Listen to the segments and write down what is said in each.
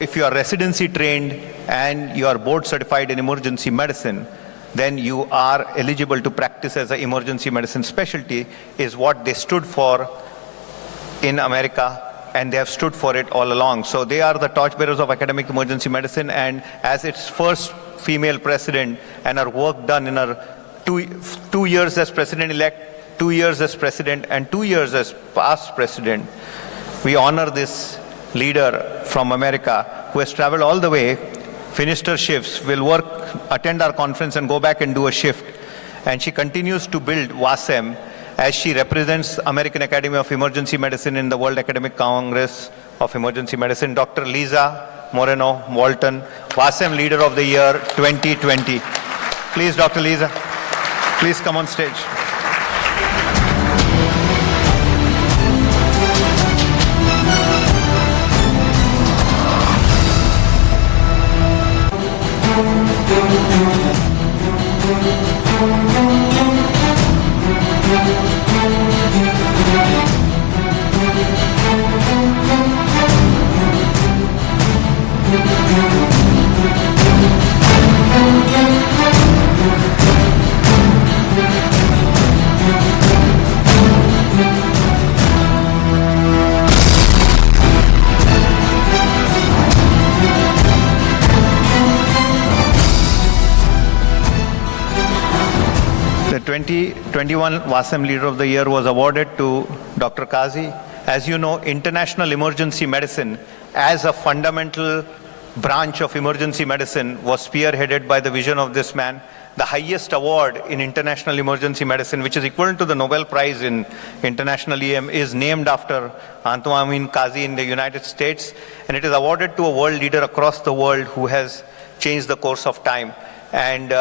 If you are residency trained and you are board certified in emergency medicine, then you are eligible to practice as an emergency medicine specialty, is what they stood for in America, and they have stood for it all along. So they are the torchbearers of academic emergency medicine, and as its first female president, and her work done in her two years as president-elect, 2 years as president, and 2 years as past president, we honor this leader from America who has traveled all the way, finished her shifts, will work, attend our conference and go back and do a shift. And she continues to build WASEM as she represents American Academy of Emergency Medicine in the World Academic Congress of Emergency Medicine. Dr. Lisa Moreno Walton, WASEM Leader of the Year 2020. Please, Dr. Lisa, please come on stage. The 2021 WASEM Leader of the Year was awarded to Dr. Kazi. As you know, international emergency medicine as a fundamental branch of emergency medicine was spearheaded by the vision of this man. The highest award in international emergency medicine, which is equivalent to the Nobel Prize in international EM, is named after Antoine Kazi in the United States, and it is awarded to a world leader across the world who has changed the course of time. And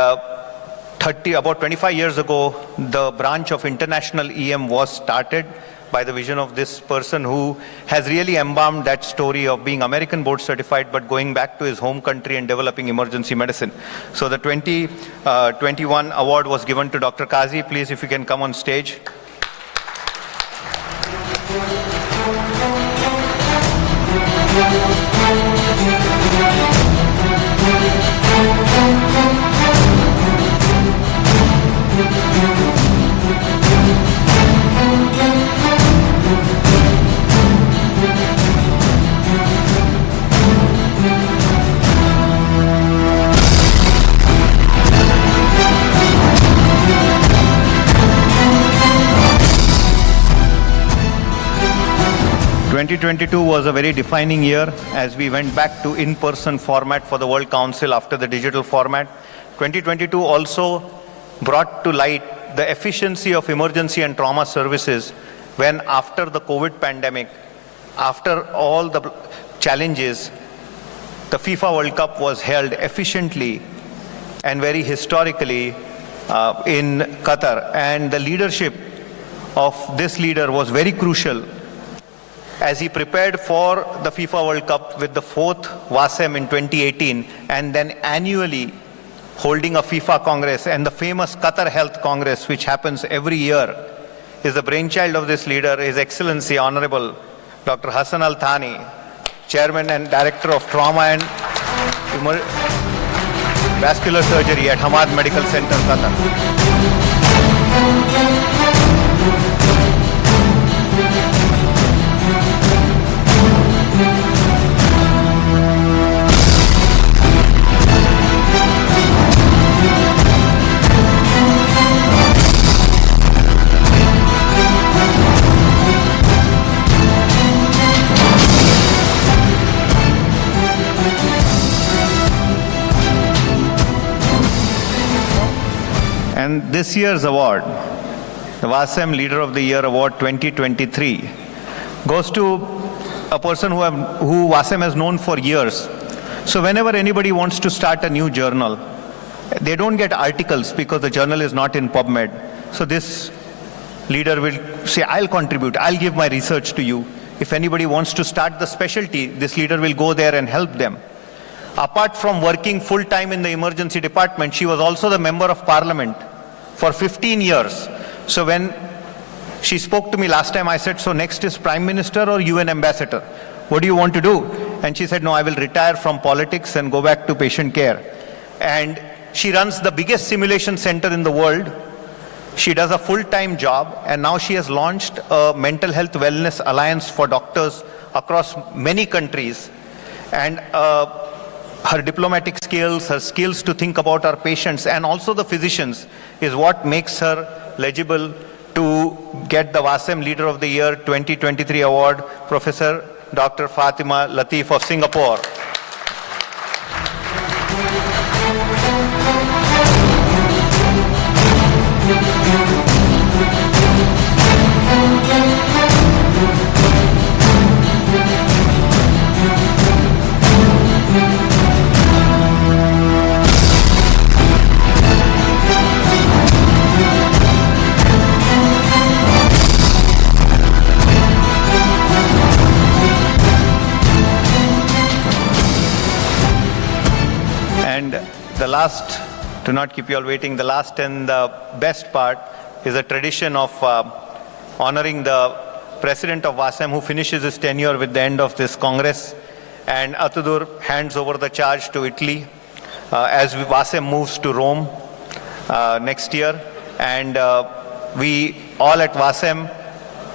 about 25 years ago, the branch of international EM was started by the vision of this person who has really embalmed that story of being American board certified but going back to his home country and developing emergency medicine. So the 2021 award was given to Dr. Kazi. Please, if you can come on stage. (2022) was a very defining year as we went back to in-person format for the World Council after the digital format. 2022 also brought to light the efficiency of emergency and trauma services when, after the COVID pandemic, after all the challenges, the FIFA World Cup was held efficiently and very historically in Qatar. And the leadership of this leader was very crucial as he prepared for the FIFA World Cup with the 4th WASEM in 2018, and then annually holding a FIFA Congress, and the famous Qatar Health Congress, which happens every year, is the brainchild of this leader, His Excellency Honorable Dr. Hassan Al Thani, Chairman and Director of Trauma and Vascular Surgery at Hamad Medical Center, Qatar. And this year's award, the WASEM Leader of the Year Award 2023, goes to a person who WASEM has known for years. So whenever anybody wants to start a new journal, they don't get articles because the journal is not in PubMed. So this leader will say, I'll contribute, I'll give my research to you. If anybody wants to start the specialty, this leader will go there and help them. Apart from working full-time in the emergency department, she was also the member of parliament for 15 years. So when she spoke to me last time, I said, so next is Prime Minister or UN Ambassador? what do you want to do? And she said, no, I will retire from politics and go back to patient care. And she runs the biggest simulation center in the world. She does a full-time job, and now she has launched a mental health wellness alliance for doctors across many countries. And her diplomatic skills, her skills to think about our patients and also the physicians is what makes her eligible to get the WASEM Leader of the Year 2023 award, Professor Dr. Fatima Latif of Singapore. And the last, to not keep you all waiting, the last and the best part is a tradition of honoring the president of WASEM who finishes his tenure with the end of this Congress. And Atudur hands over the charge to Italy as WASEM moves to Rome next year. And we all at WASEM,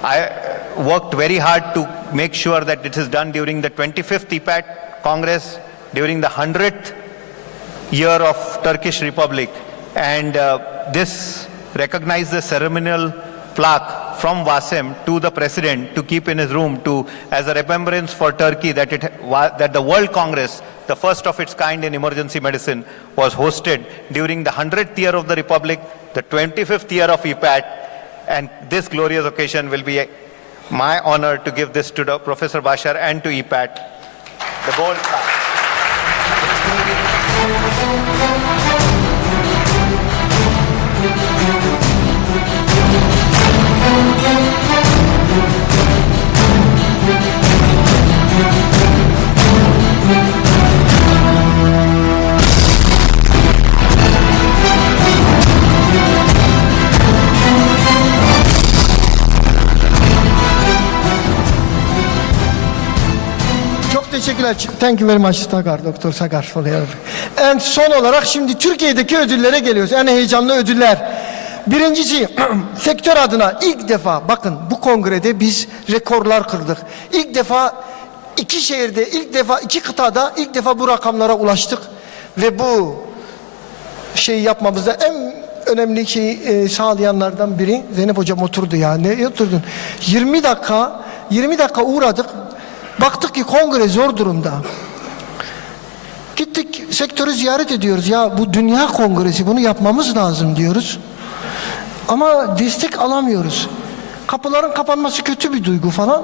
I worked very hard to make sure that it is done during the 25th EPAT Congress, during the 100th year of Turkish Republic, and this recognized the ceremonial plaque from WASEM to the president to keep in his room to as a remembrance for Turkey that that the World Congress, the first of its kind in emergency medicine, was hosted during the 100th year of the Republic, the 25th year of EPAT, and this glorious occasion will be my honor to give this to Professor Bashar and to EPAT, the gold plaque. Teşekkürler. Thank you very much Sagar, Doktor Sagar. And son olarak şimdi Türkiye'deki ödüllere geliyoruz. En heyecanlı ödüller. Birincisi sektör adına ilk defa bakın bu kongrede biz rekorlar kırdık. İlk defa iki şehirde, ilk defa iki kıtada ilk defa bu rakamlara ulaştık. Ve bu şeyi yapmamızda en önemli şeyi sağlayanlardan biri Zeynep Hocam oturdu ya. Ne oturdun? 20 dakika uğradık. Baktık ki kongre zor durumda. Gittik sektörü ziyaret ediyoruz. Ya bu dünya kongresi, bunu yapmamız lazım diyoruz. Ama destek alamıyoruz. Kapıların kapanması kötü bir duygu falan.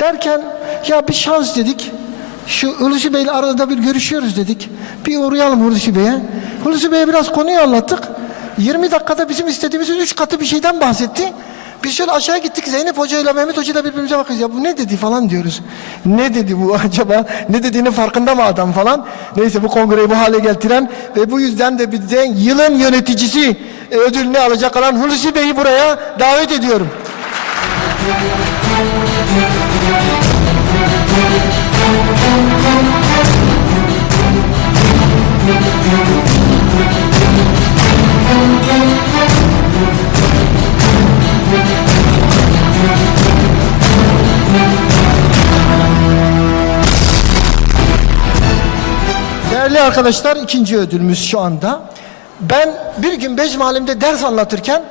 Derken ya bir şans dedik. Şu Hulusi Bey'le arada bir görüşüyoruz dedik. Bir uğrayalım Hulusi Bey'e. Hulusi Bey'e biraz konuyu anlattık. 20 dakikada bizim istediğimizin 3 katı bir şeyden bahsetti. Biz şöyle aşağı gittik, Zeynep Hoca ile Mehmet Hoca ile birbirimize bakıyoruz. Ya bu ne dedi falan diyoruz. Ne dedi bu acaba? Ne dediğinin farkında mı adam falan? Neyse bu kongreyi bu hale getiren ve bu yüzden de bizden yılın yöneticisi ödülünü alacak olan Hulusi Bey'i buraya davet ediyorum. Değerli arkadaşlar, ikinci ödülümüz şu anda. Ben bir gün Becmalim'de ders anlatırken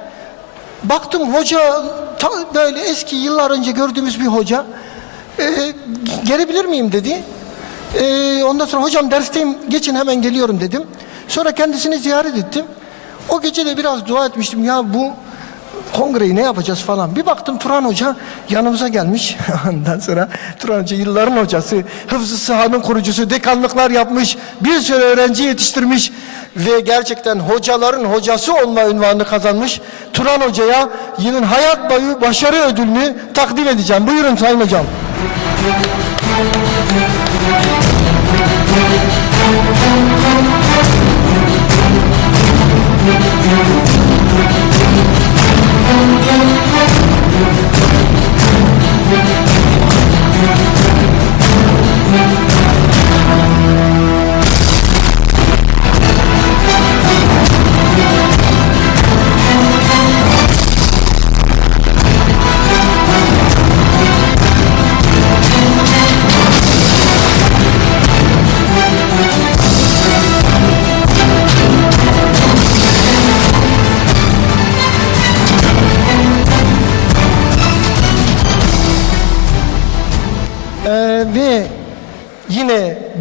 baktım hoca böyle eski yıllar önce gördüğümüz bir hoca gelebilir miyim dedi. Ondan sonra hocam dersteyim geçin hemen geliyorum dedim. Sonra kendisini ziyaret ettim. O gece de biraz dua etmiştim ya bu kongreyi ne yapacağız falan. Bir baktım Turan Hoca yanımıza gelmiş. Ondan sonra Turan Hoca yılların hocası, Hıfzı Sıha'nın kurucusu, dekanlıklar yapmış, bir sürü öğrenci yetiştirmiş ve gerçekten hocaların hocası olma unvanını kazanmış. Turan Hoca'ya yılın hayat boyu başarı ödülünü takdim edeceğim. Buyurun Sayın Hocam.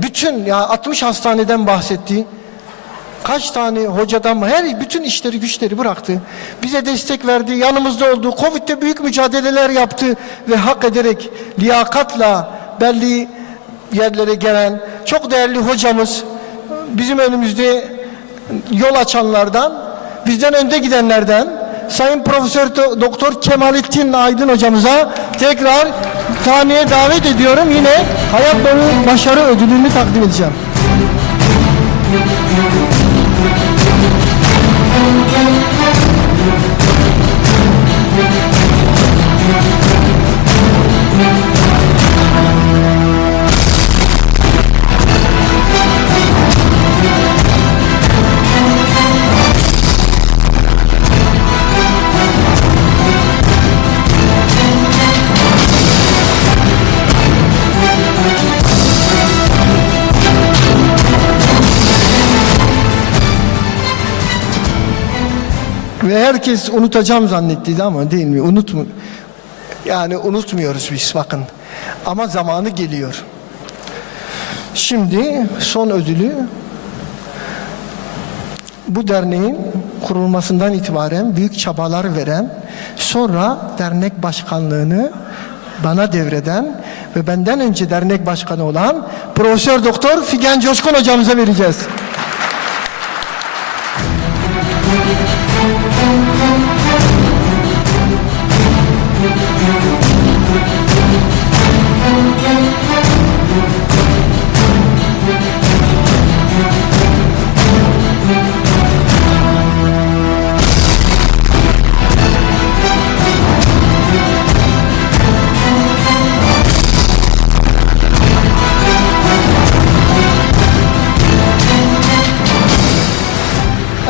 bütün ya 60 hastaneden bahsetti. Kaç tane hocadan bütün işleri güçleri bıraktı. Bize destek verdi, yanımızda oldu. Covid'de büyük mücadeleler yaptı ve hak ederek liyakatla belli yerlere gelen çok değerli hocamız, bizim önümüzde yol açanlardan, bizden önde gidenlerden Sayın Profesör Doktor Kemalettin Aydın hocamıza tekrar sahneye davet ediyorum. Yine hayat boyu başarı ödülünü takdim edeceğim. Ve herkes unutacağım zannettiydi ama değil mi? Yani unutmuyoruz biz bakın. Ama zamanı geliyor. Şimdi son ödülü bu derneğin kurulmasından itibaren büyük çabalar veren, sonra dernek başkanlığını bana devreden ve benden önce dernek başkanı olan Profesör Doktor Figen Coşkun hocamıza vereceğiz.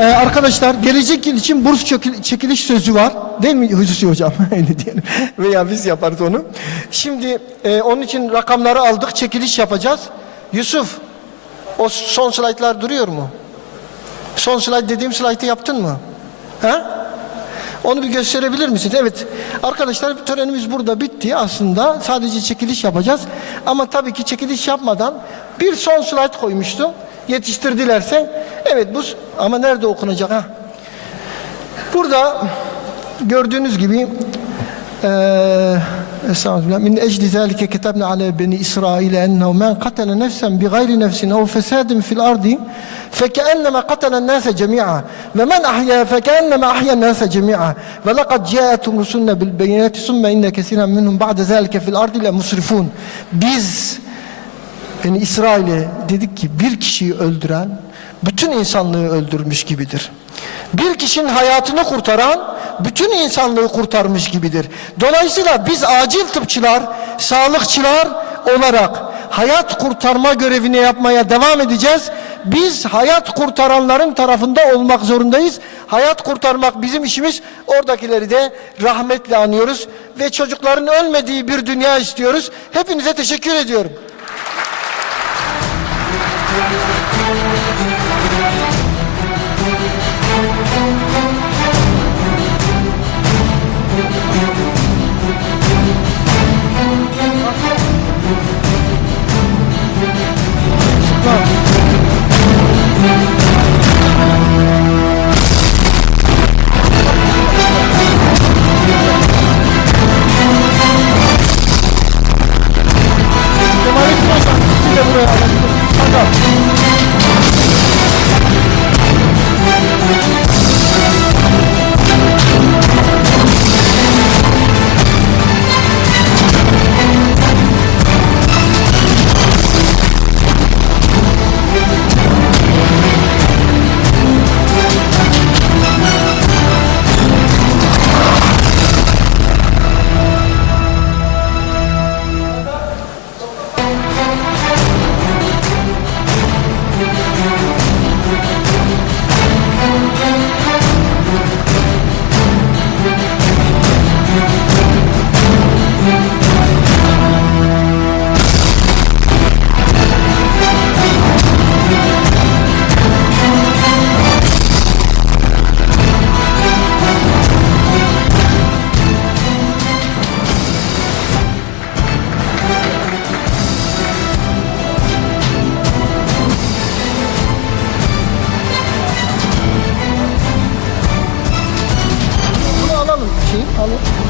Arkadaşlar gelecek yıl için burs çekiliş sözü var. Değil mi Hüsnü Hocam? Öyle diyelim. Veya biz yaparız onu. Şimdi onun için rakamları aldık. Çekiliş yapacağız. Yusuf, o son slaytlar duruyor mu? Son slayt dediğim slaytı yaptın mı? Ha? Onu bir gösterebilir misin? Evet. Arkadaşlar törenimiz burada bitti aslında. Sadece çekiliş yapacağız. Ama tabii ki çekiliş yapmadan bir son slayt koymuştum. Yetiştirdilerse. Evet bu ama nerede okunacak ha? Burada gördüğünüz gibi Estağfirullah. Min ecli zâlike ketebne alâ beni İsrail ennehu men katele nefsen bi gayri nefsin ev fesadin fil ardi fekennema katelen nâse cemî'a ve men ahya fekennema ahyan nâse cemî'a ve lekad câetum rusuluna bil beyinâti summe inne kesiren minhum ba'de zâlike fil ardi le musrifûn. Biz yani İsrail'e dedik ki bir kişiyi öldüren bütün insanlığı öldürmüş gibidir. Bir kişinin hayatını kurtaran bütün insanlığı kurtarmış gibidir. Dolayısıyla biz acil tıpçılar, sağlıkçılar olarak hayat kurtarma görevini yapmaya devam edeceğiz. Biz hayat kurtaranların tarafında olmak zorundayız. Hayat kurtarmak bizim işimiz. Oradakileri de rahmetle anıyoruz ve çocukların ölmediği bir dünya istiyoruz. Hepinize teşekkür ediyorum.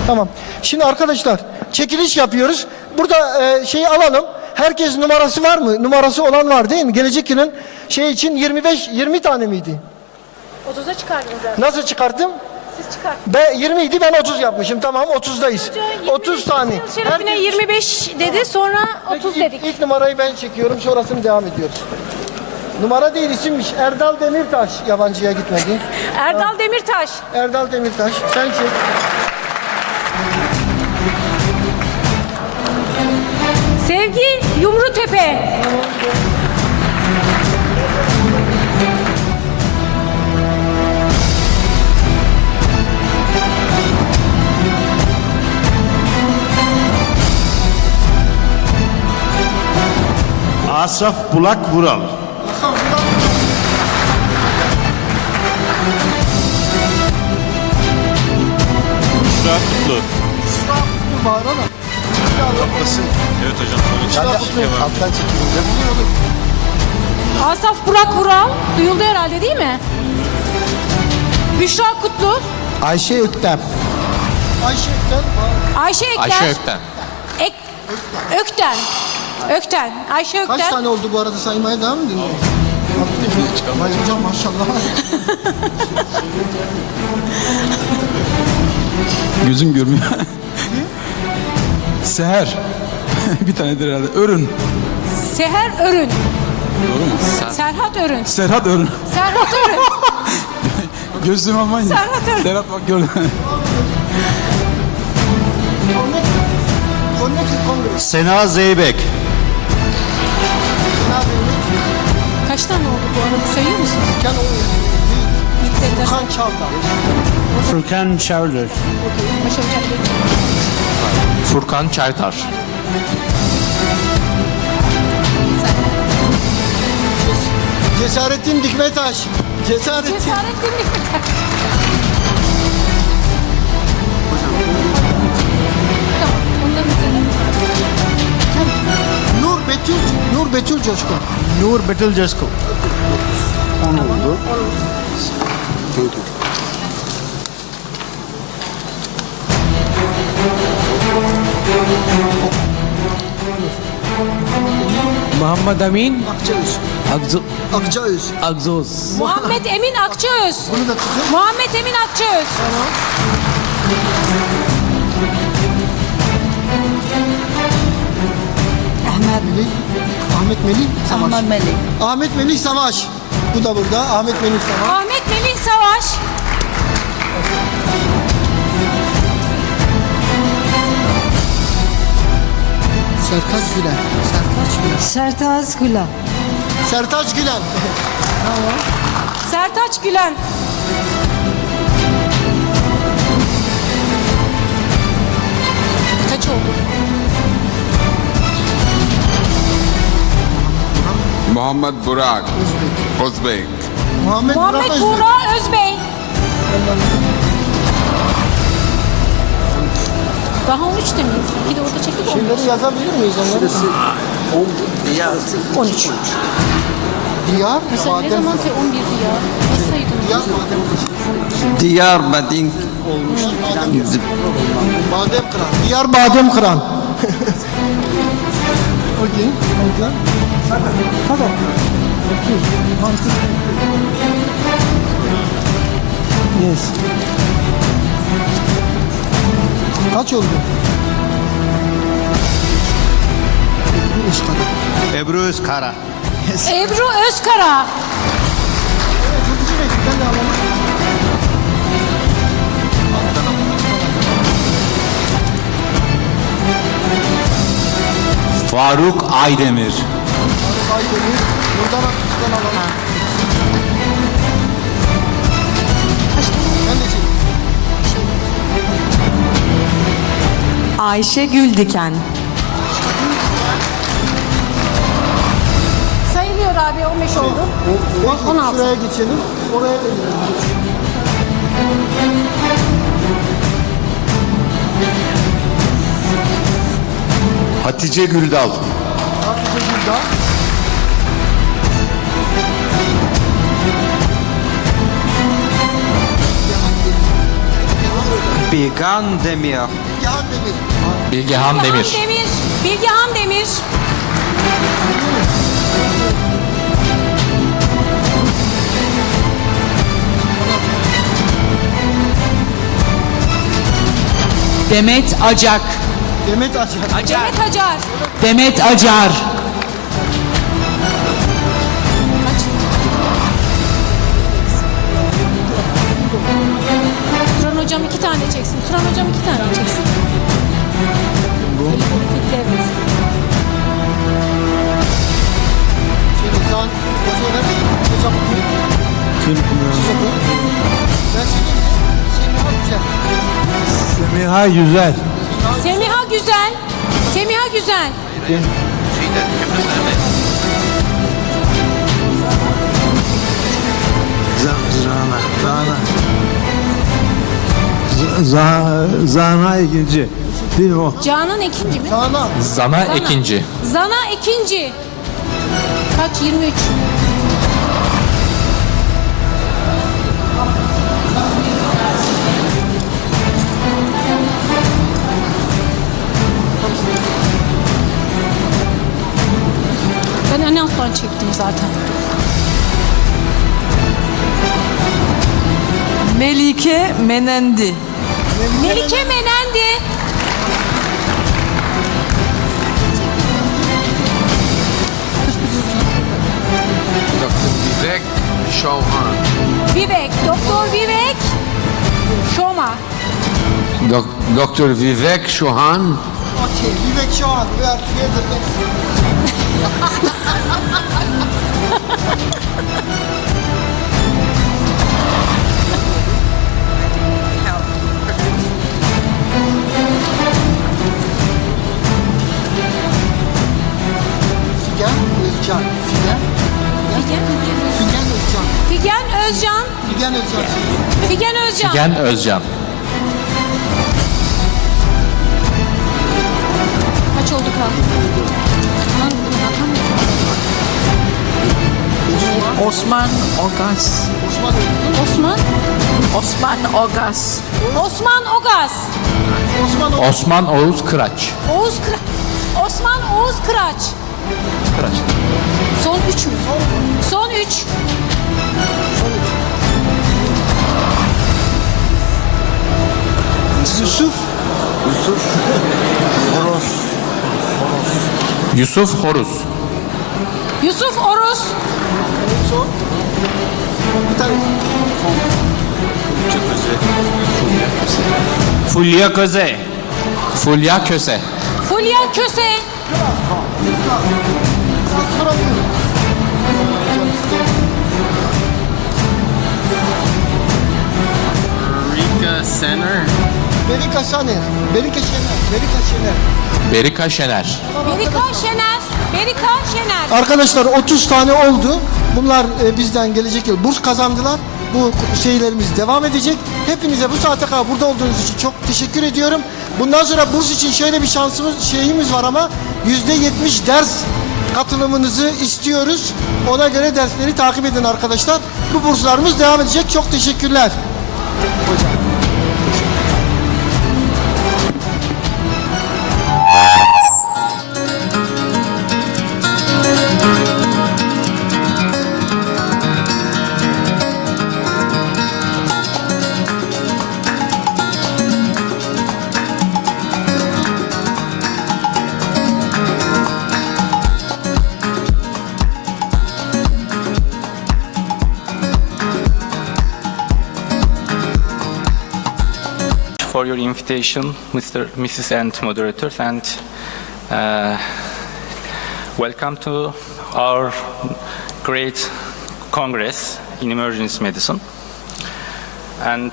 Tamam. Şimdi arkadaşlar çekiliş yapıyoruz. Burada şeyi alalım. Herkes numarası var mı? Numarası olan var değil mi? Gelecek yılın şey için 20 tane miydi? 30'a çıkardınız zaten. Nasıl çıkarttım? Siz çıkarttınız. Ben 20 idi, ben 30 yapmışım. Tamam, 30'dayız. 30 tane. Şerefine Herkes- 25 dedi, sonra 30 dedik. İlk numarayı ben çekiyorum, sonrasını devam ediyoruz. Numara değil, isimmiş. Erdal Demirtaş yabancıya gitmedi. Erdal Demirtaş. Erdal Demirtaş, sen çek. Sevgi Yumrutepe. Asaf Bulak Vural. Büşra Kutlu. Bağırana. Evet hocam. Alttan çekiyorum. Asaf Burak Vural. Duyuldu herhalde değil mi? Büşra Kutlu. Ayşe Öktem. Ayşe Ökten. Ayşe Ekler. Ayşe Öktem. Ökten. Ökten. Ayşe Kaç Ökten. tane oldu bu arada, saymaya devam mı ediyorsun? Vay hocam maşallah. Gözüm görmüyor. Seher. Bir tanedir herhalde. Örün. Seher Örün. Doğru mu? Serhat Örün. Serhat Örün. Serhat Örün. Gözlüğüm almayınca. Serhat Örün. Serhat bak gördün. Sena Zeybek. Kaç tane oldu bu arada, sayıyor musunuz? Kan Çavdar. Furkan Çavdar. Furkan Çaytar. Cesarettin Dikmetaş. Cesarettin. Cesarettin Dikmetaş. Tamam, onların üzerine. Nur Betül Coşkun. Nur Betül Coşkun. 10 oldu. Muhammed Amin Akçaöz. Akçaöz. Agzoz. Muhammed Emin Akçaöz. Bunu da tutun. Muhammed Emin Akçaöz. Ahmet Melih Savaş. Ahmet Melih Savaş. Bu da burada. Ahmet Melih Savaş. Ahmet Melih Savaş. Sertaç Gülen. Sertaç Gülen. Sertaz Gülen. Sertaç Gülen. Sertaç Gülen. Kaç oldu? Muhammed Burak Özbek. Muhammed Muhammed Burak Buğra Özbey. Daha 13 de miyiz? Bir de orada çektik 13. Özbek. Yazabilir miyiz onları? 13. Diyar. Mesela ne zaman 11'di ya? Nasıl saydın? Diyar Badem. Diyar Badin Badem Kıran. Diyar Badem Kıran. Okey. Okey. Tamam. Yes. Kaç oldu? Ebru Özkara. Ebru Özkara. Ben de alalım. Faruk Aydemir. Aydemir. Buradan alalım. Ben de çekeyim. Ayşe Güldiken. Sayılıyor abi, 15 oldu. 16. Şuraya geçelim. Oraya da gidelim. Hatice Güldal. Hatice Güldal. Big Bilgan Demir. Bilgehan Demir. Bilgehan Demir. Bilgehan Demir. Demet Acak. Demet Acar. Demet Acar. Demet Acar. Turan hocam 2 tane çeksin. Turan hocam 2 tane çeksin. Evet. Şöyle Can Hoca'ya ver. Hocam okuyun. Kim? Siz okuyun. Ben Semiha Güzel. Semiha Yüzel. Semiha Güzel. Semiha Güzel. Zana ikinci. Değil mi o? Canan ikinci mi? Sana. Zana ikinci. Zana ikinci. Kaç? 23. Ben en alttan çektim zaten. Melike Menendi. Melike Menendi. Dr. Vivek Chauhan. Vivek. Doktor Vivek. Şoma. Dr. Vivek Chauhan. Okay. Vivek Şahan. We are together. Figen Özcan. Figen. Figen Özcan. Figen Özcan. Figen Özcan. Figen Özcan. Figen Özcan. Kaç oldu kal? Osman Ogas. Osman. Osman. Osman Ogas. Osman Ogaz. Osman. Osman Oğuz Kıraç. Osman Oğuz Kıraç. Kıraç. Son 3 mü? Son 3. Yusuf. Yusuf Horuz. Yusuf Oruz. Bir tane. Fulya Köse. Fulya Köse. Fulya Köse. Soramıyorum. Rika Sener. Berika Şener. Berika Şener. Berika Şener. Berika Şener. Berika Şener. Berika Şener. Arkadaşlar 30 tane oldu. Bunlar bizden gelecek yıl burs kazandılar. Bu şeylerimiz devam edecek. Hepinize bu saate kadar burada olduğunuz için çok teşekkür ediyorum. Bundan sonra burs için şöyle bir şeyimiz var ama %70 ders katılımınızı istiyoruz. Ona göre dersleri takip edin arkadaşlar. Bu burslarımız devam edecek. Çok teşekkürler. Hocam. For your invitation, Mrs. and moderators, and welcome to our great Congress in Emergency Medicine. And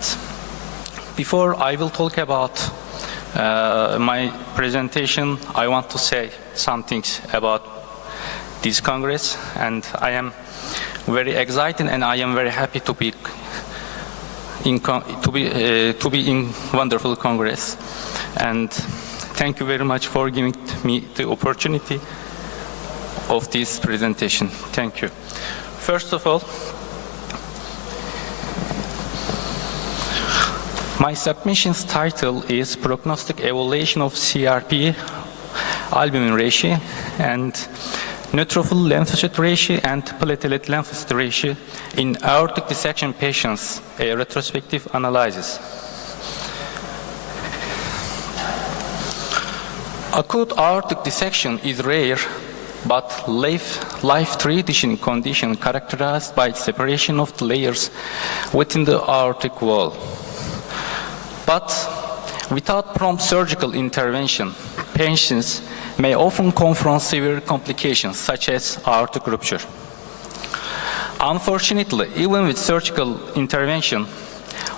before I will talk about my presentation, I want to say some things about this Congress, and I am very excited and I am very happy to be in wonderful Congress, and thank you very much for giving me the opportunity of this presentation. Thank you. First of all, My submission's title is Prognostic Evaluation of CRP, Albumin Ratio, and Neutrophil Lymphocyte Ratio and Platelet Lymphocyte Ratio in Aortic Dissection Patients, a retrospective analysis. Acute aortic dissection is rare, but life-threatening condition characterized by separation of the layers within the aortic wall. But without prompt surgical intervention, patients may often confront severe complications such as aortic rupture. Unfortunately, even with surgical intervention,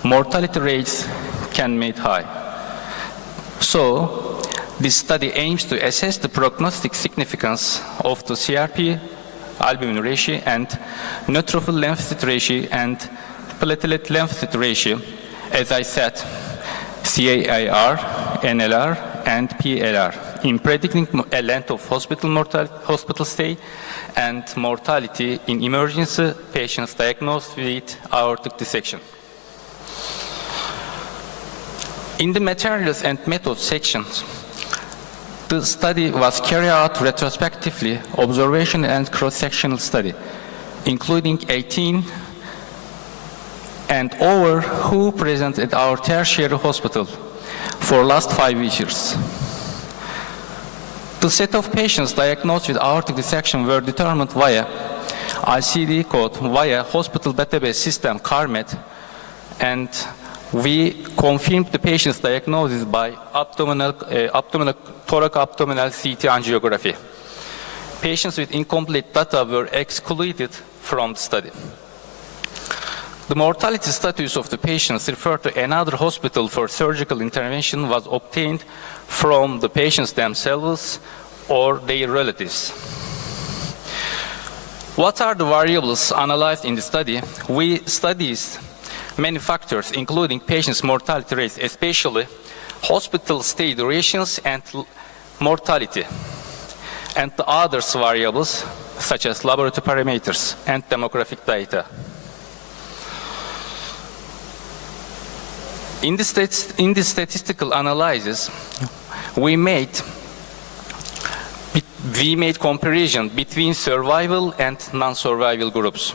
mortality rates can be made high. So, this study aims to assess the prognostic significance of the CRP, albumin ratio, and neutrophil lymphocyte ratio and platelet lymphocyte ratio, as I said, CAIR, NLR, and PLR, in predicting a length of hospital stay and mortality in emergency patients diagnosed with aortic dissection. In the materials and methods sections, the study was carried out retrospectively, observation and cross-sectional study, including 18 and over who present at our tertiary hospital for last 5 years. The set of patients diagnosed with aortic dissection were determined via ICD code, via hospital database system CARMED, and we confirmed the patient's diagnosis by thorac-abdominal CT angiography. Patients with incomplete data were excluded from the study. The mortality status of the patients referred to another hospital for surgical intervention was obtained from the patients themselves or their relatives. What are the variables analyzed in the study? We studied many factors, including patients' mortality rates, especially hospital stay durations and mortality, and the other variables such as laboratory parameters and demographic data. In the statistical analysis, we made comparison between survival and non-survival groups,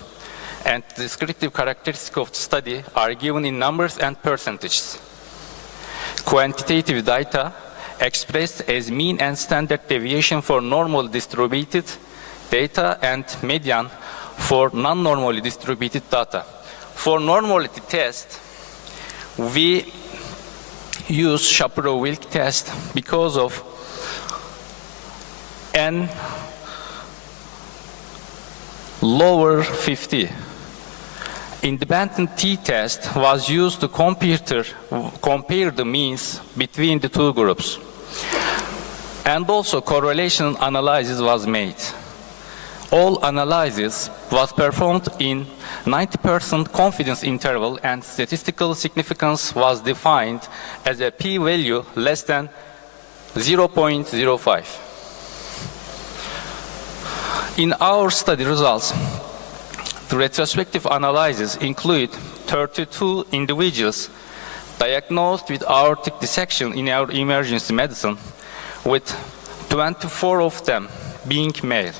and the descriptive characteristics of the study are given in numbers and percentages. Quantitative data expressed as mean and standard deviation for normal distributed data and median for non-normally distributed data. For normality test, we use Shapiro-Wilk test because of n lower 50. Independent t-test was used to compare the means between the two groups. And also correlation analysis was made. All analysis was performed in 90% confidence interval, and statistical significance was defined as a p-value less than 0.05. In our study results, the retrospective analysis include 32 individuals diagnosed with aortic dissection in our emergency medicine, with 24 of them being male.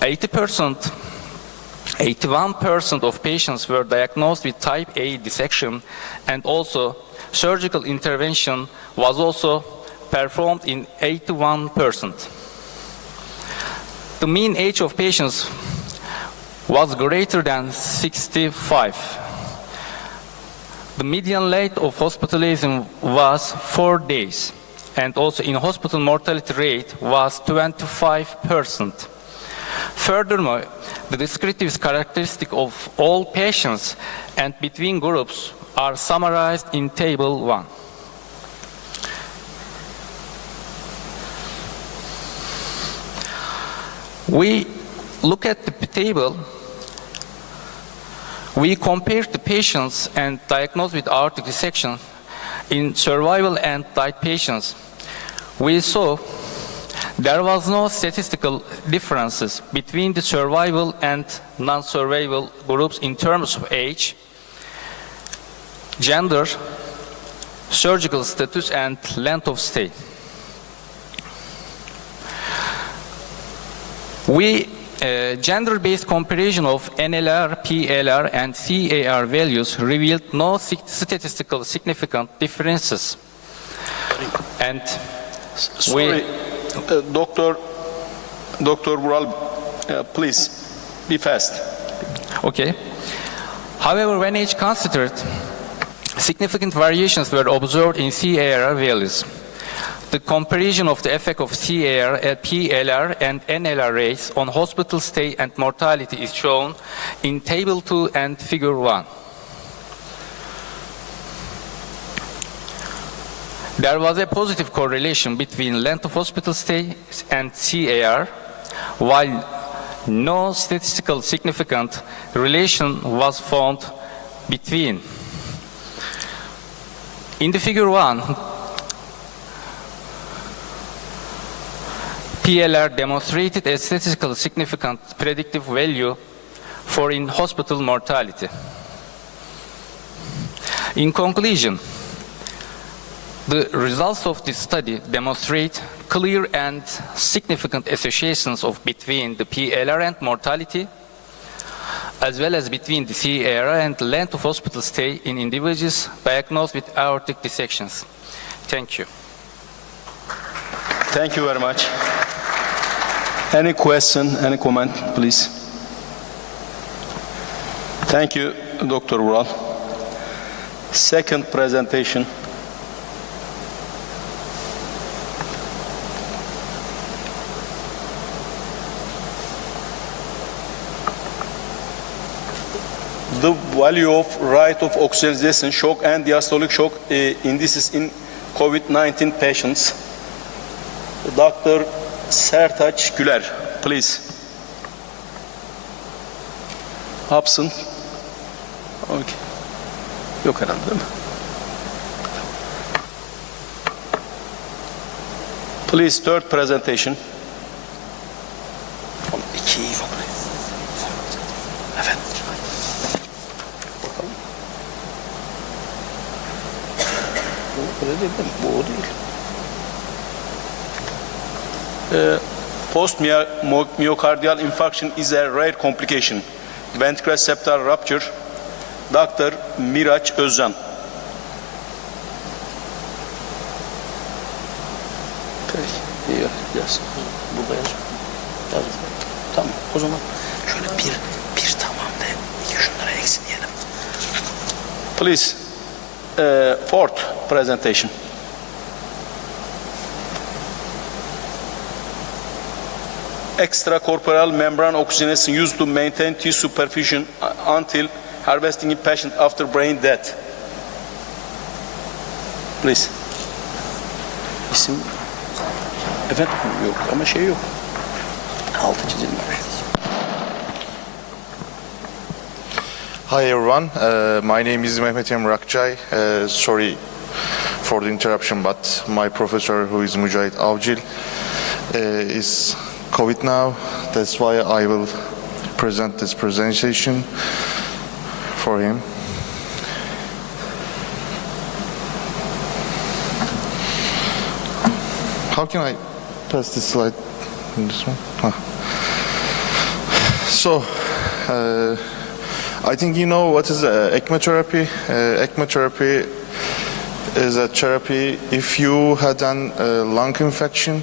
81% of patients were diagnosed with type A dissection, and also surgical intervention was also performed in 81%. The mean age of patients was greater than 65. The median length of hospitalization was 4 days, and also in hospital mortality rate was 25%. Furthermore, the descriptive characteristics of all patients and between groups are summarized in Table 1. We look at the table. We compared the patients and diagnosed with aortic dissection in survival and died patients. We saw there was no statistical differences between the survival and non-survival groups in terms of age, gender, surgical status, and length of stay. Gender-based comparison of NLR, PLR, and CAR values revealed no statistical significant differences. And Sorry, Dr. Vural, please be fast. Okay. However, when age considered, significant variations were observed in CAR values. The comparison of the effect of CAR, PLR, and NLR rates on hospital stay and mortality is shown in Table 2 and Figure 1. There was a positive correlation between length of hospital stay and CAR, while no statistical significant relation was found between. In the Figure 1, PLR demonstrated a statistically significant predictive value for in-hospital mortality. In conclusion, the results of this study demonstrate clear and significant associations between the PLR and mortality, as well as between the CAR and length of hospital stay in individuals diagnosed with aortic dissections. Thank you. Thank you very much. Any question, any comment, please? Thank you, Dr. Vural. Second presentation. The value of rate of oxygenation shock and diastolic shock indices in COVID-19 patients. Dr. Sertaç Güler, please. Absent. Okay. Yok herhalde değil mi? Please, third presentation. İki yok. Evet. Bakalım. Bu öyle değil mi? Bu o değil. Post-myocardial infarction is a rare complication. Ventricular septal rupture. Dr. Miraç Özcan. Peki, yaz. Burada yaz. Yaz. Tamam, o zaman şöyle bir tamam de, iki şunlara eksin diyelim. Please, fourth presentation. Extracorporeal membrane oxygenation used to maintain tissue perfusion until harvesting in patient after brain death. Please. İsim efendim yok ama şey yok. Altı çizilmiş. Hi everyone, my name is Mehmet Emre Akçay. Sorry for the interruption, but my professor, who is Mücahit Avcil, is COVID now. That's why I will present this presentation for him. How can I pass this slide in this one? So, I think you know what is ECMO therapy. ECMO therapy is a therapy if you had a lung infection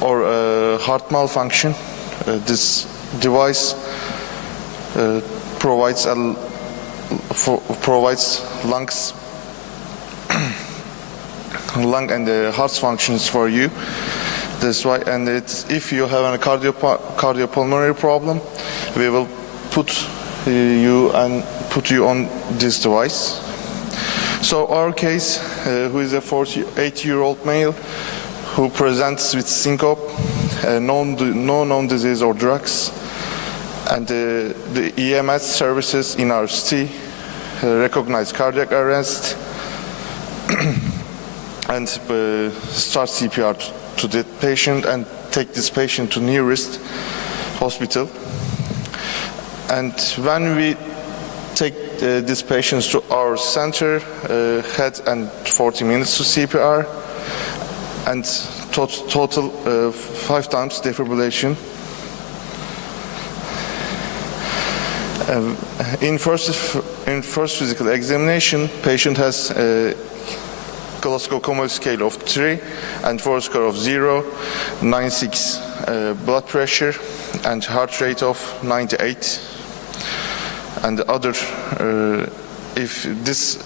or a heart malfunction. This device provides lungs, lung and the heart functions for you. That's why, and if you have a cardiopulmonary problem, we will put you on this device. So our case, who is a 48-year-old male who presents with syncope, no known disease or drugs, and the EMS services in our city recognize cardiac arrest and start CPR to the patient and take this patient to nearest hospital. And when we take these patients to our center, had and 40 minutes to CPR, and total 5 times defibrillation. In first physical examination, patient has a Glasgow Coma scale of 3 and force score of 0, 96 blood pressure and heart rate of 98. And the other, if this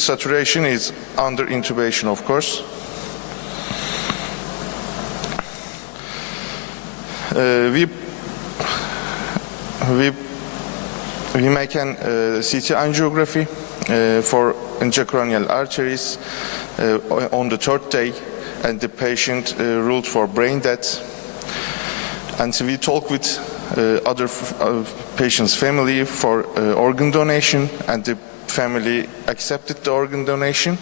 saturation is under intubation, of course. We make an CT angiography for intracranial arteries on the 3rd day, and the patient ruled for brain death. And we talk with other patient's family for organ donation, and the family accepted the organ donation.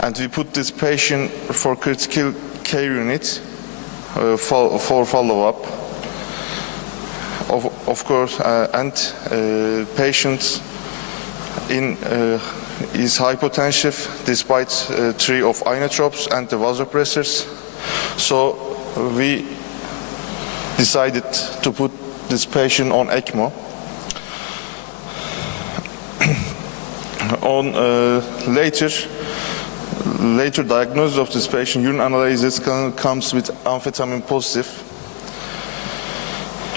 And we put this patient for critical care unit for follow-up. Of course, and patient is hypotensive despite 3 of inotropes and the vasopressors. So we decided to put this patient on ECMO. On later diagnosis of this patient, urine analysis comes with amphetamine positive,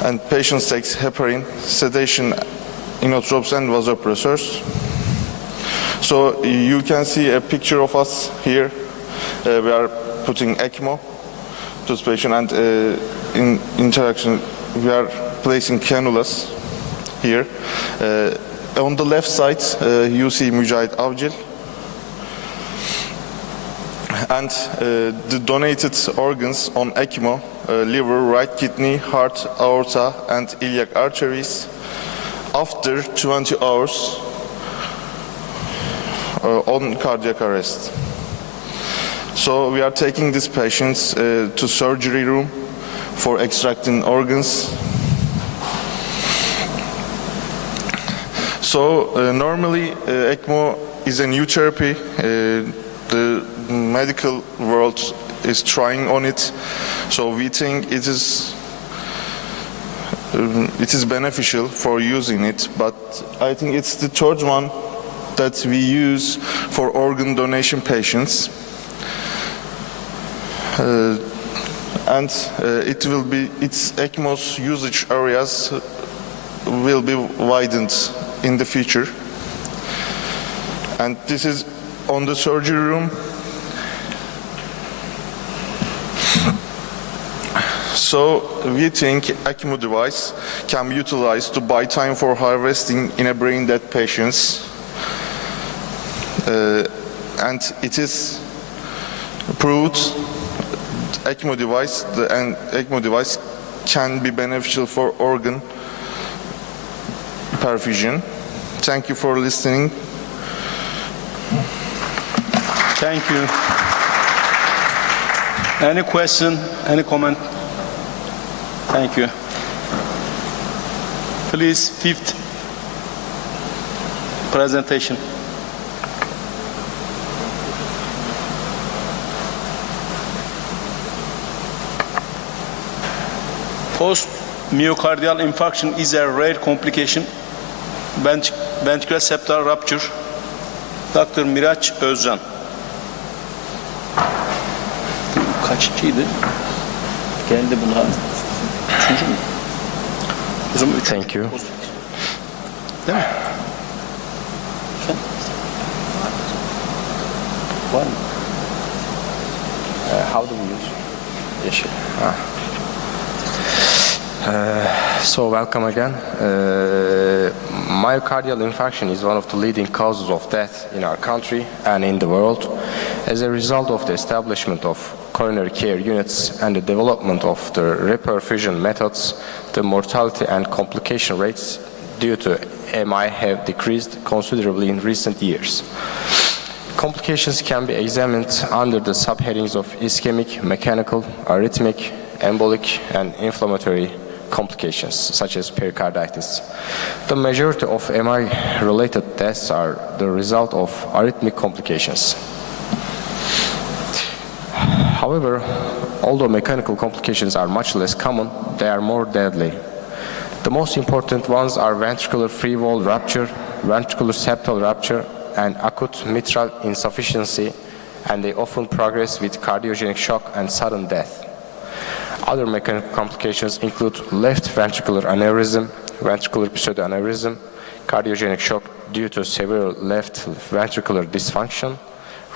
and patient takes heparin, sedation, inotropes and vasopressors. So you can see a picture of us here. We are putting ECMO to this patient, and in interaction we are placing cannulas here. On the left side you see Mücahit Avcil, and the donated organs on ECMO: liver, right kidney, heart, aorta and iliac arteries after 20 hours on cardiac arrest. So we are taking these patients to surgery room for extracting organs. So normally ECMO is a new therapy. The medical world is trying on it, so we think it is beneficial for using it. But I think it's the 3rd one that we use for organ donation patients, and its ECMO's usage areas will be widened in the future. And this is on the surgery room. So we think ECMO device can be utilized to buy time for harvesting in a brain dead patients, and it is proved ECMO device can be beneficial for organ perfusion. Thank you for listening. Thank you. Any question, any comment? Thank you. Please, 5th presentation. Post-myocardial infarction is a rare complication. Ventricular septal rupture. Dr. Miraç Özcan. Kaçıncıydı? Geldi buna. 3. mü? O zaman 3. Thank you. Değil mi? Var mı? How do we use yeşil? So welcome again. Myocardial infarction is one of the leading causes of death in our country and in the world. As a result of the establishment of coronary care units and the development of the reperfusion methods, the mortality and complication rates due to MI have decreased considerably in recent years. Complications can be examined under the subheadings of ischemic, mechanical, arrhythmic, embolic, and inflammatory complications, such as pericarditis. The majority of MI-related deaths are the result of arrhythmic complications. However, although mechanical complications are much less common, they are more deadly. The most important ones are ventricular free wall rupture, ventricular septal rupture, and acute mitral insufficiency, and they often progress with cardiogenic shock and sudden death. Other mechanical complications include left ventricular aneurysm, ventricular pseudoaneurysm, cardiogenic shock due to severe left ventricular dysfunction,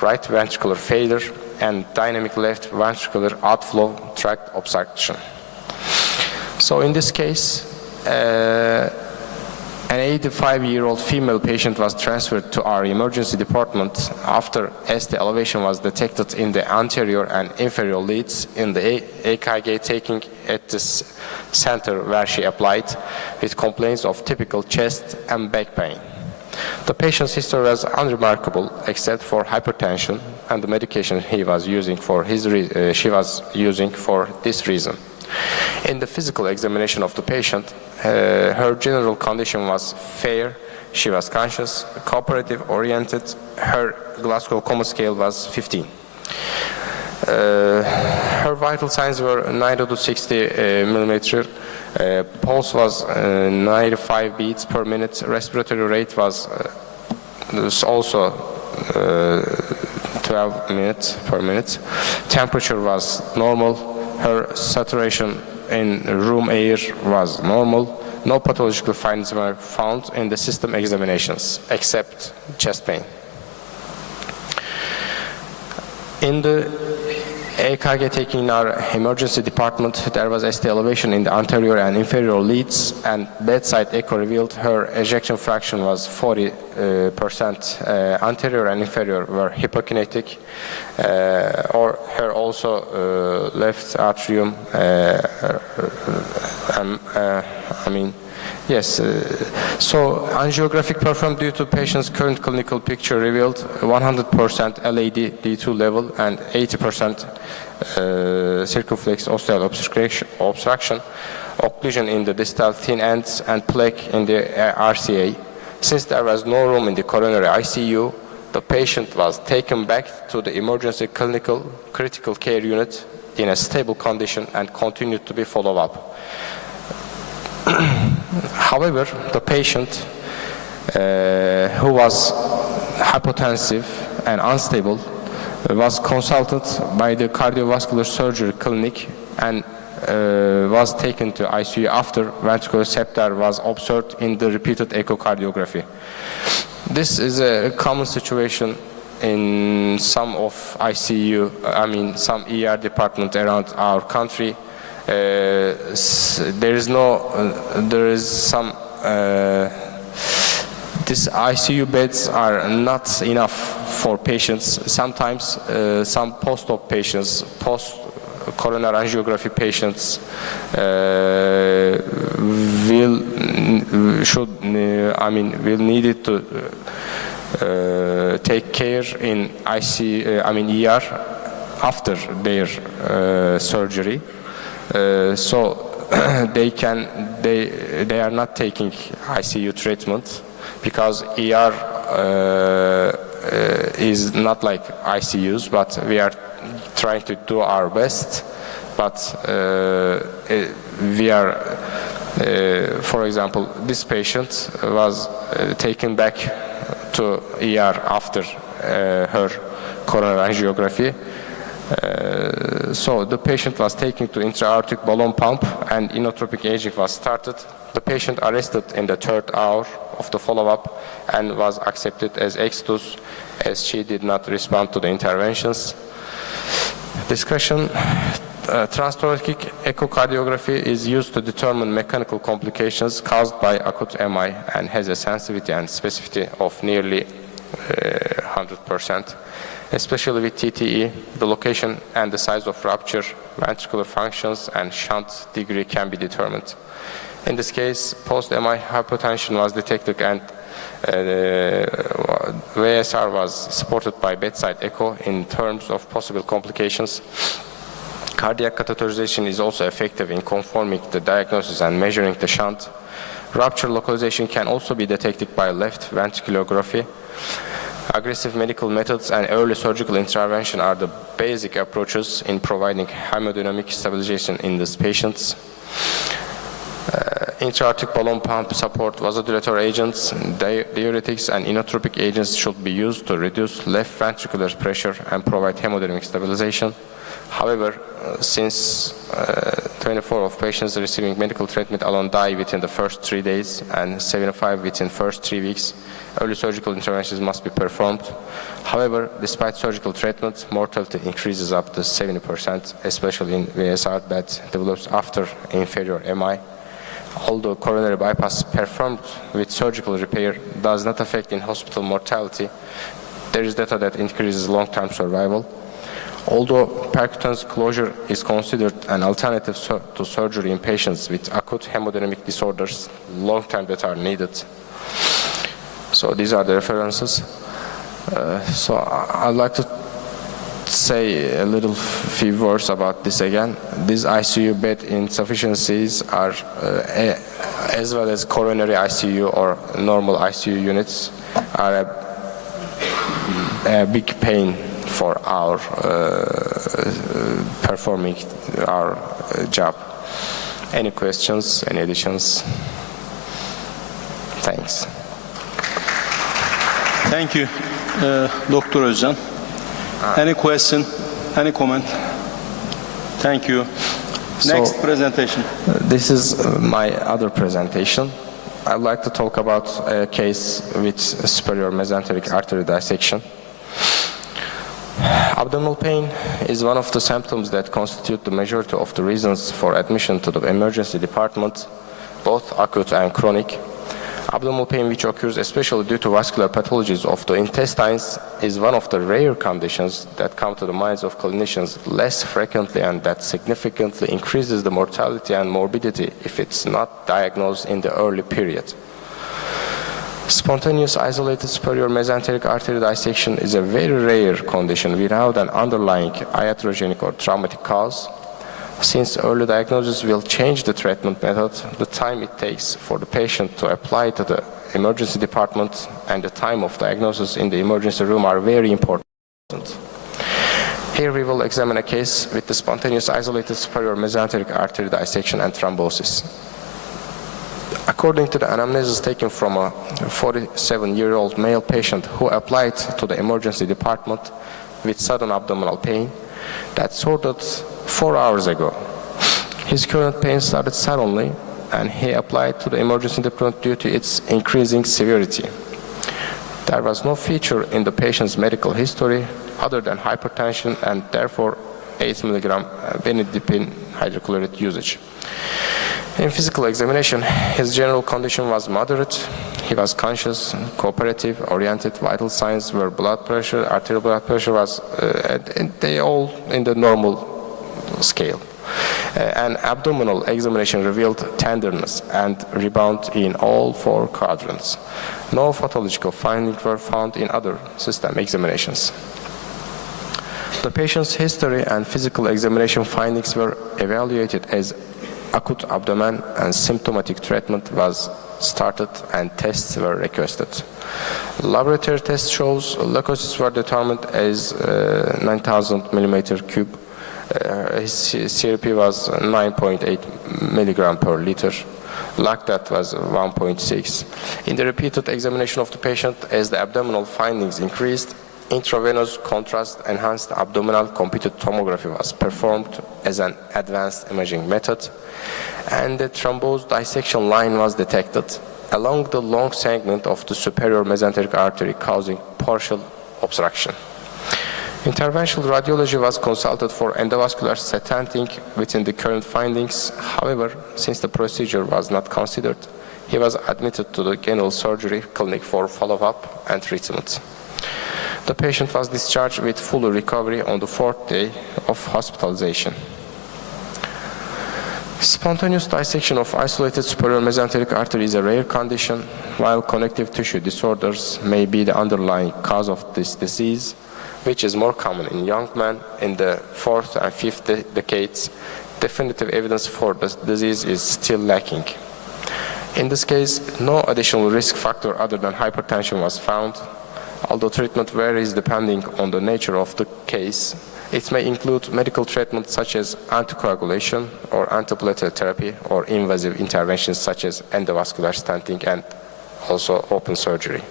right ventricular failure, and dynamic left ventricular outflow tract obstruction. So in this case, an 85-year-old female patient was transferred to our emergency department after ST elevation was detected in the anterior and inferior leads in the EKG taking at this center where she applied with complaints of typical chest and back pain. The patient's history was unremarkable except for hypertension and the medication she was using for this reason. In the physical examination of the patient, her general condition was fair, she was conscious, cooperative, oriented, her Glasgow Coma Scale was 15. Her vital signs were 90 to 60 millimeter, pulse was 95 beats per minute, respiratory rate was also 12 minutes per minute, temperature was normal, her saturation in room air was normal. No pathological findings were found in the system examinations except chest pain. In the EKG taking in our emergency department, there was ST elevation in the anterior and inferior leads, and bedside echo revealed her ejection fraction was 40%. Anterior and inferior were hypokinetic, or her also left atrium. So angiographic performed due to patient's current clinical picture revealed 100% LAD D2 level and 80% circumflex osteal obstruction, occlusion in the distal thin ends, and plaque in the RCA. Since there was no room in the coronary ICU, the patient was taken back to the emergency critical care unit in a stable condition and continued to be followed up. However, the patient who was hypotensive and unstable was consulted by the cardiovascular surgery clinic and was taken to ICU after ventricular septal was observed in the repeated echocardiography. This is a common situation in some of some ER departments around our country. These ICU beds are not enough for patients. Sometimes some post-op patients, post-coronary angiography patients will need it to take care in ER after their surgery. So they are not taking ICU treatment because ER is not like ICUs, but we are trying to do our best. But we are, for example, this patient was taken back to ER after her coronary angiography. So the patient was taken to intra-aortic balloon pump and inotropic aging was started. The patient arrested in the 3rd hour of the follow-up and was accepted as extus as she did not respond to the interventions. Discussion. Transthoracic echocardiography is used to determine mechanical complications caused by acute MI and has a sensitivity and specificity of nearly 100%. Especially with TTE, the location and the size of rupture, ventricular functions, and shunt degree can be determined. In this case, post-MI hypotension was detected and VSR was supported by bedside echo in terms of possible complications. Cardiac catheterization is also effective in confirming the diagnosis and measuring the shunt. Rupture localization can also be detected by left ventriculography. Aggressive medical methods and early surgical intervention are the basic approaches in providing hemodynamic stabilization in these patients. Intra-aortic balloon pump support, vasodilator agents, diuretics, and inotropic agents should be used to reduce left ventricular pressure and provide hemodynamic stabilization. However, since 24 of patients receiving medical treatment alone die within the first 3 days and 75 within first 3 weeks, early surgical interventions must be performed. However, despite surgical treatment, mortality increases up to 70%, especially in VSR that develops after inferior MI. Although coronary bypass performed with surgical repair does not affect in-hospital mortality, there is data that increases long-term survival. Although percutaneous closure is considered an alternative to surgery in patients with acute hemodynamic disorders, long-term data are needed. So these are the references. So I'd like to say a little few words about this again. These ICU bed insufficiencies are, as well as coronary ICU or normal ICU units, are a big pain for our performing our job. Any questions, any additions? Thanks. Thank you, Dr. Özcan. Any question, any comment? Thank you. Next presentation. This is my other presentation. I'd like to talk about a case with superior mesenteric artery dissection. Abdominal pain is one of the symptoms that constitute the majority of the reasons for admission to the emergency department, both acute and chronic. Abdominal pain, which occurs especially due to vascular pathologies of the intestines, is one of the rare conditions that come to the minds of clinicians less frequently and that significantly increases the mortality and morbidity if it's not diagnosed in the early period. Spontaneous isolated superior mesenteric artery dissection is a very rare condition without an underlying iatrogenic or traumatic cause. Since early diagnosis will change the treatment method, the time it takes for the patient to apply to the emergency department and the time of diagnosis in the emergency room are very important. Here we will examine a case with the spontaneous isolated superior mesenteric artery dissection and thrombosis. According to the anamnesis taken from a 47-year-old male patient who applied to the emergency department with sudden abdominal pain that started 4 hours ago. His current pain started suddenly and he applied to the emergency department due to its increasing severity. There was no feature in the patient's medical history other than hypertension and therefore 8 mg benidipine hydrochloride usage. In physical examination, his general condition was moderate. He was conscious, cooperative, oriented. Vital signs were blood pressure, arterial blood pressure was, they all in the normal scale. An abdominal examination revealed tenderness and rebound in all 4 quadrants. No pathological findings were found in other system examinations. The patient's history and physical examination findings were evaluated as acute abdomen and symptomatic treatment was started and tests were requested. Laboratory test shows leukocytes were determined as 9,000 millimeter cube. His CRP was 9.8 milligram per liter. Lactate was 1.6. In the repeated examination of the patient, as the abdominal findings increased, intravenous contrast enhanced abdominal computed tomography was performed as an advanced imaging method, and the thrombosed dissection line was detected along the long segment of the superior mesenteric artery, causing partial obstruction. Interventional radiology was consulted for endovascular stenting within the current findings. However, since the procedure was not considered, he was admitted to the general surgery clinic for follow-up and treatment. The patient was discharged with full recovery on the 4th day of hospitalization. Spontaneous dissection of isolated superior mesenteric artery is a rare condition. While connective tissue disorders may be the underlying cause of this disease, which is more common in young men in the 4th and 5th decades, definitive evidence for the disease is still lacking. In this case, no additional risk factor other than hypertension was found. Although treatment varies depending on the nature of the case, it may include medical treatment such as anticoagulation or antiplatelet therapy or invasive interventions such as endovascular stenting and also open surgery.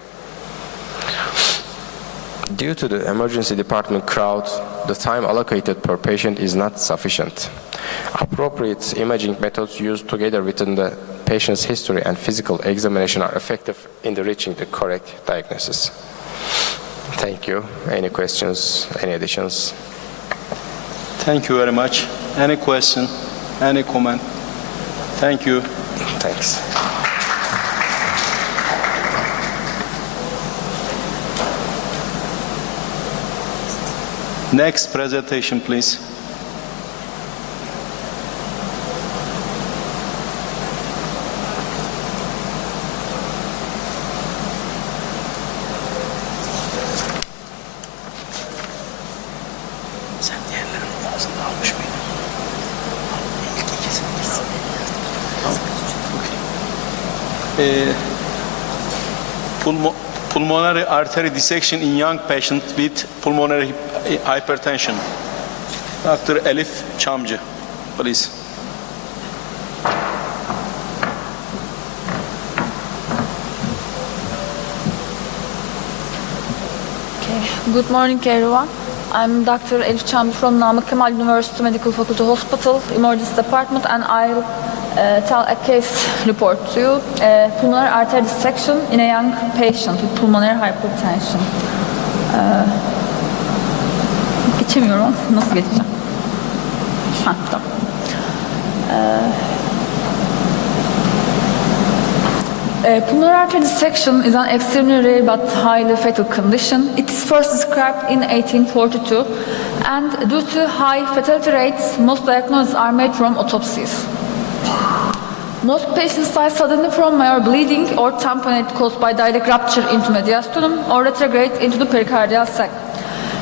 Due to the emergency department crowd, the time allocated per patient is not sufficient. Appropriate imaging methods used together within the patient's history and physical examination are effective in reaching the correct diagnosis. Thank you. Any questions, any additions? Thank you very much. Any question? Any comment? Thank you. Thanks. Next presentation, please. Pulmonary artery dissection in young patients with pulmonary hypertension. Dr. Elif Çamcı, please. Good morning, everyone. I'm Dr. Elif Çamcı from Namık Kemal University Medical Faculty Hospital, Emergency Department, and I'll tell a case report to you. Pulmonary artery dissection in a young patient with pulmonary hypertension. Geçemiyorum. Nasıl geçeceğim? Tamam. Pulmonary artery dissection is an extremely rare but highly fatal condition. It is first described in 1842, and due to high fatality rates, most diagnoses are made from autopsies. Most patients die suddenly from major bleeding or tamponade caused by direct rupture into mediastinum or retrograde into the pericardial sac.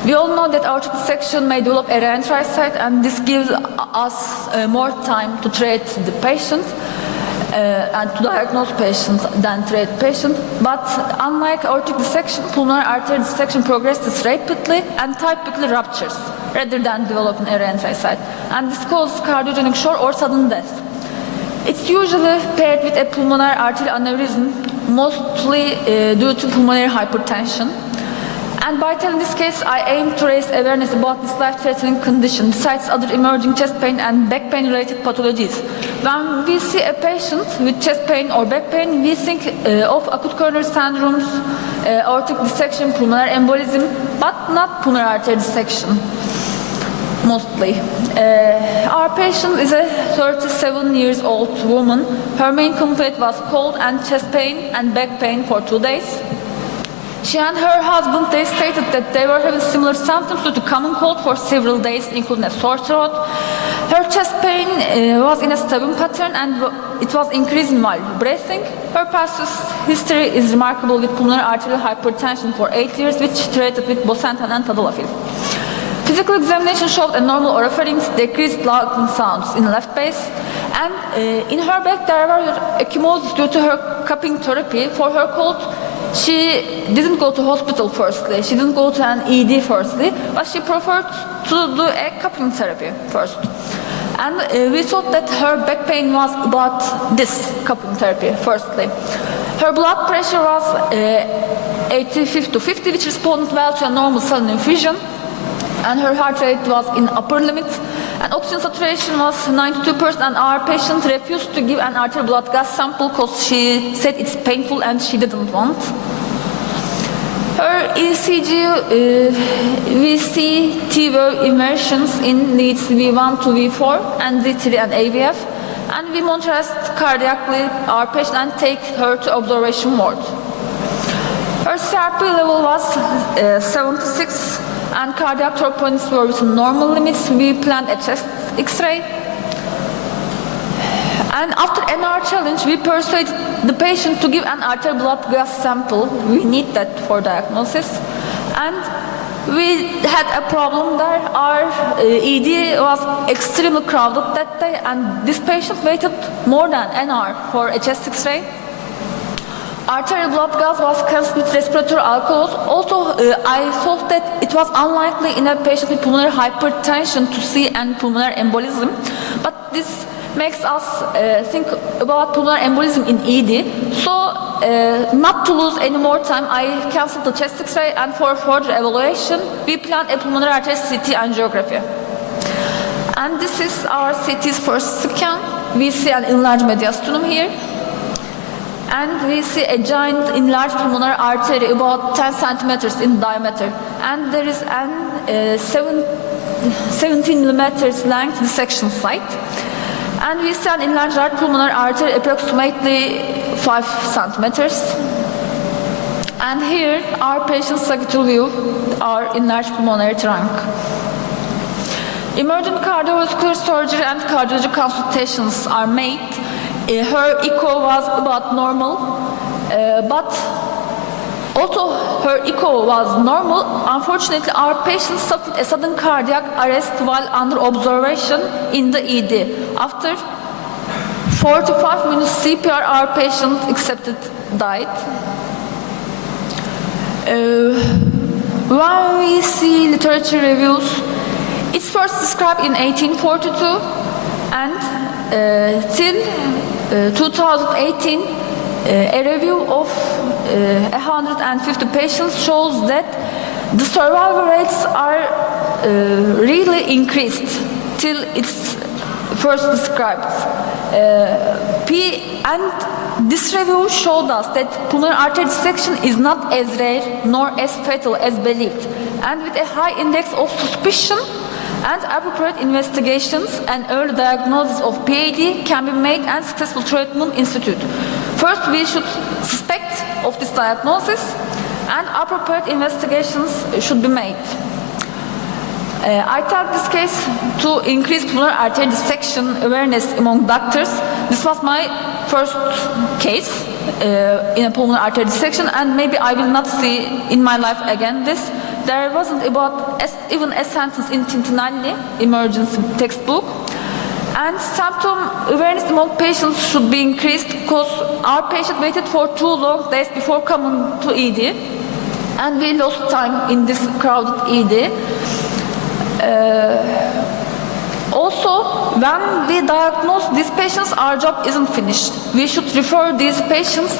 We all know that aortic dissection may develop a reentricite, and this gives us more time to treat the patient and to diagnose patient than treat patient. But unlike aortic dissection, pulmonary artery dissection progresses rapidly and typically ruptures rather than developing a reentricite, and this causes cardiogenic shock or sudden death. It's usually paired with a pulmonary arterial aneurysm, mostly due to pulmonary hypertension. And by telling this case, I aim to raise awareness about this life-threatening condition, besides other emerging chest pain and back pain-related pathologies. When we see a patient with chest pain or back pain, we think of acute coronary syndromes, aortic dissection, pulmonary embolism, but not pulmonary artery dissection. Mostly. Our patient is a 37 years old woman. Her main complaint was cold and chest pain and back pain for 2 days. She and her husband, they stated that they were having similar symptoms due to common cold for several days, including a sore throat. Her chest pain was in a stubborn pattern and it was increasing while breathing. Her past history is remarkable, with pulmonary arterial hypertension for 8 years, which treated with bosentan and tadalafil. Physical examination showed a normal oropharynx, decreased loud sounds in left base, and in her back there were ecchymosis due to her cupping therapy. For her cold, she didn't go to hospital firstly, she didn't go to an ED firstly, but she preferred to do a cupping therapy first. And we thought that her back pain was about this cupping therapy firstly. Her blood pressure was 85/50, which responded well to a normal sudden infusion. And her heart rate was in upper limit, and oxygen saturation was 92%, and our patient refused to give an arterial blood gas sample because she said it's painful and she didn't want. Her ECG, we see T-wave inversions in leads V1 to V4 and V3 and AVF, and we monitor cardiacally our patient and take her to observation ward. Her CRP level was 76, and cardiac troponins were within normal limits. We planned a chest X-ray. And after NR challenge, we persuaded the patient to give an arterial blood gas sample. We need that for diagnosis. And we had a problem there. Our ED was extremely crowded that day, and this patient waited more than an hour for a chest X-ray. Arterial blood gas was caused with respiratory alkalosis. Also, I thought that it was unlikely in a patient with pulmonary hypertension to see an pulmonary embolism, but this makes us think about pulmonary embolism in ED. So, not to lose any more time, I canceled the chest X-ray, and for further evaluation, we planned a pulmonary artery CT angiography. And this is our CT's first scan. We see an enlarged mediastinum here. And we see a giant enlarged pulmonary artery about 10 centimeters in diameter. And there is an 17 millimeters length dissection site. And we see an enlarged right pulmonary artery approximately 5 centimeters. And here our patient's sagittal view, our enlarged pulmonary trunk. Emergent cardiovascular surgery and cardiology consultations are made. Her echo was about normal, but although her echo was normal, unfortunately our patient suffered a sudden cardiac arrest while under observation in the ED. After 45 minutes CPR, our patient accepted died. When we see literature reviews, it's first described in 1842 and till 2018, a review of 150 patients shows that the survival rates are really increased till it's first described. And this review showed us that pulmonary artery dissection is not as rare nor as fatal as believed, and with a high index of suspicion and appropriate investigations and early diagnosis of PAD can be made and successful treatment instituted. First, we should suspect of this diagnosis and appropriate investigations should be made. I tell this case to increase pulmonary artery dissection awareness among doctors. This was my first case in a pulmonary artery dissection, and maybe I will not see in my life again this. There wasn't even a sentence in Tintinelli emergency textbook. And symptom awareness among patients should be increased because our patient waited for 2 long days before coming to ED. And we lost time in this crowded ED. Also, when we diagnose these patients, our job isn't finished. We should refer these patients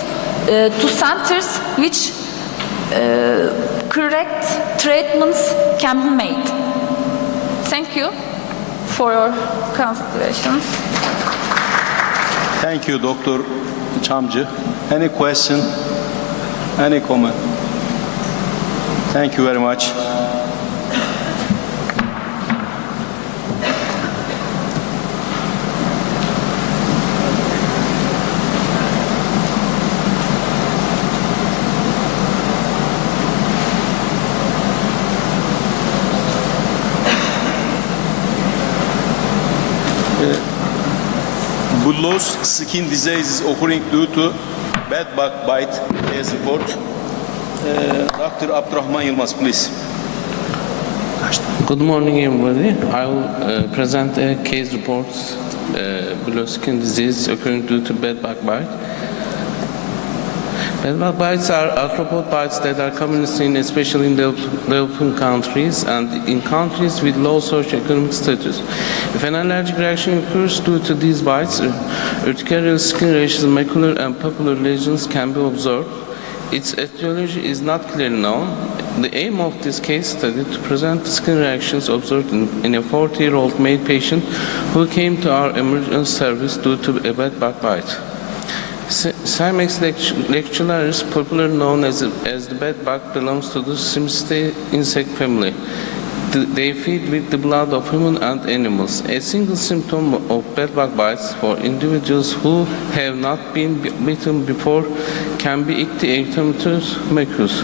to centers which correct treatments can be made. Thank you for your considerations. Thank you, Dr. Chamcı. Any question? Any comment? Thank you very much. Bullous skin disease is occurring due to bed bug bite as report. Dr. Abdurrahman Yılmaz, please. Good morning, everybody. I will present a case report, bullous skin disease occurring due to bed bug bite. Bed bug bites are arthropod bites that are commonly seen especially in developing countries and in countries with low socioeconomic status. If an allergic reaction occurs due to these bites, urticarial skin rashes, macular and papular lesions can be observed. Its etiology is not clearly known. The aim of this case study to present the skin reactions observed in a 40-year-old male patient who came to our emergency service due to a bed bug bite. Cymex lectularis, popularly known as the bed bug, belongs to the Simistae insect family. They feed with the blood of human and animals. A single symptom of bed bug bites for individuals who have not been bitten before can be ictioerythematous mucus.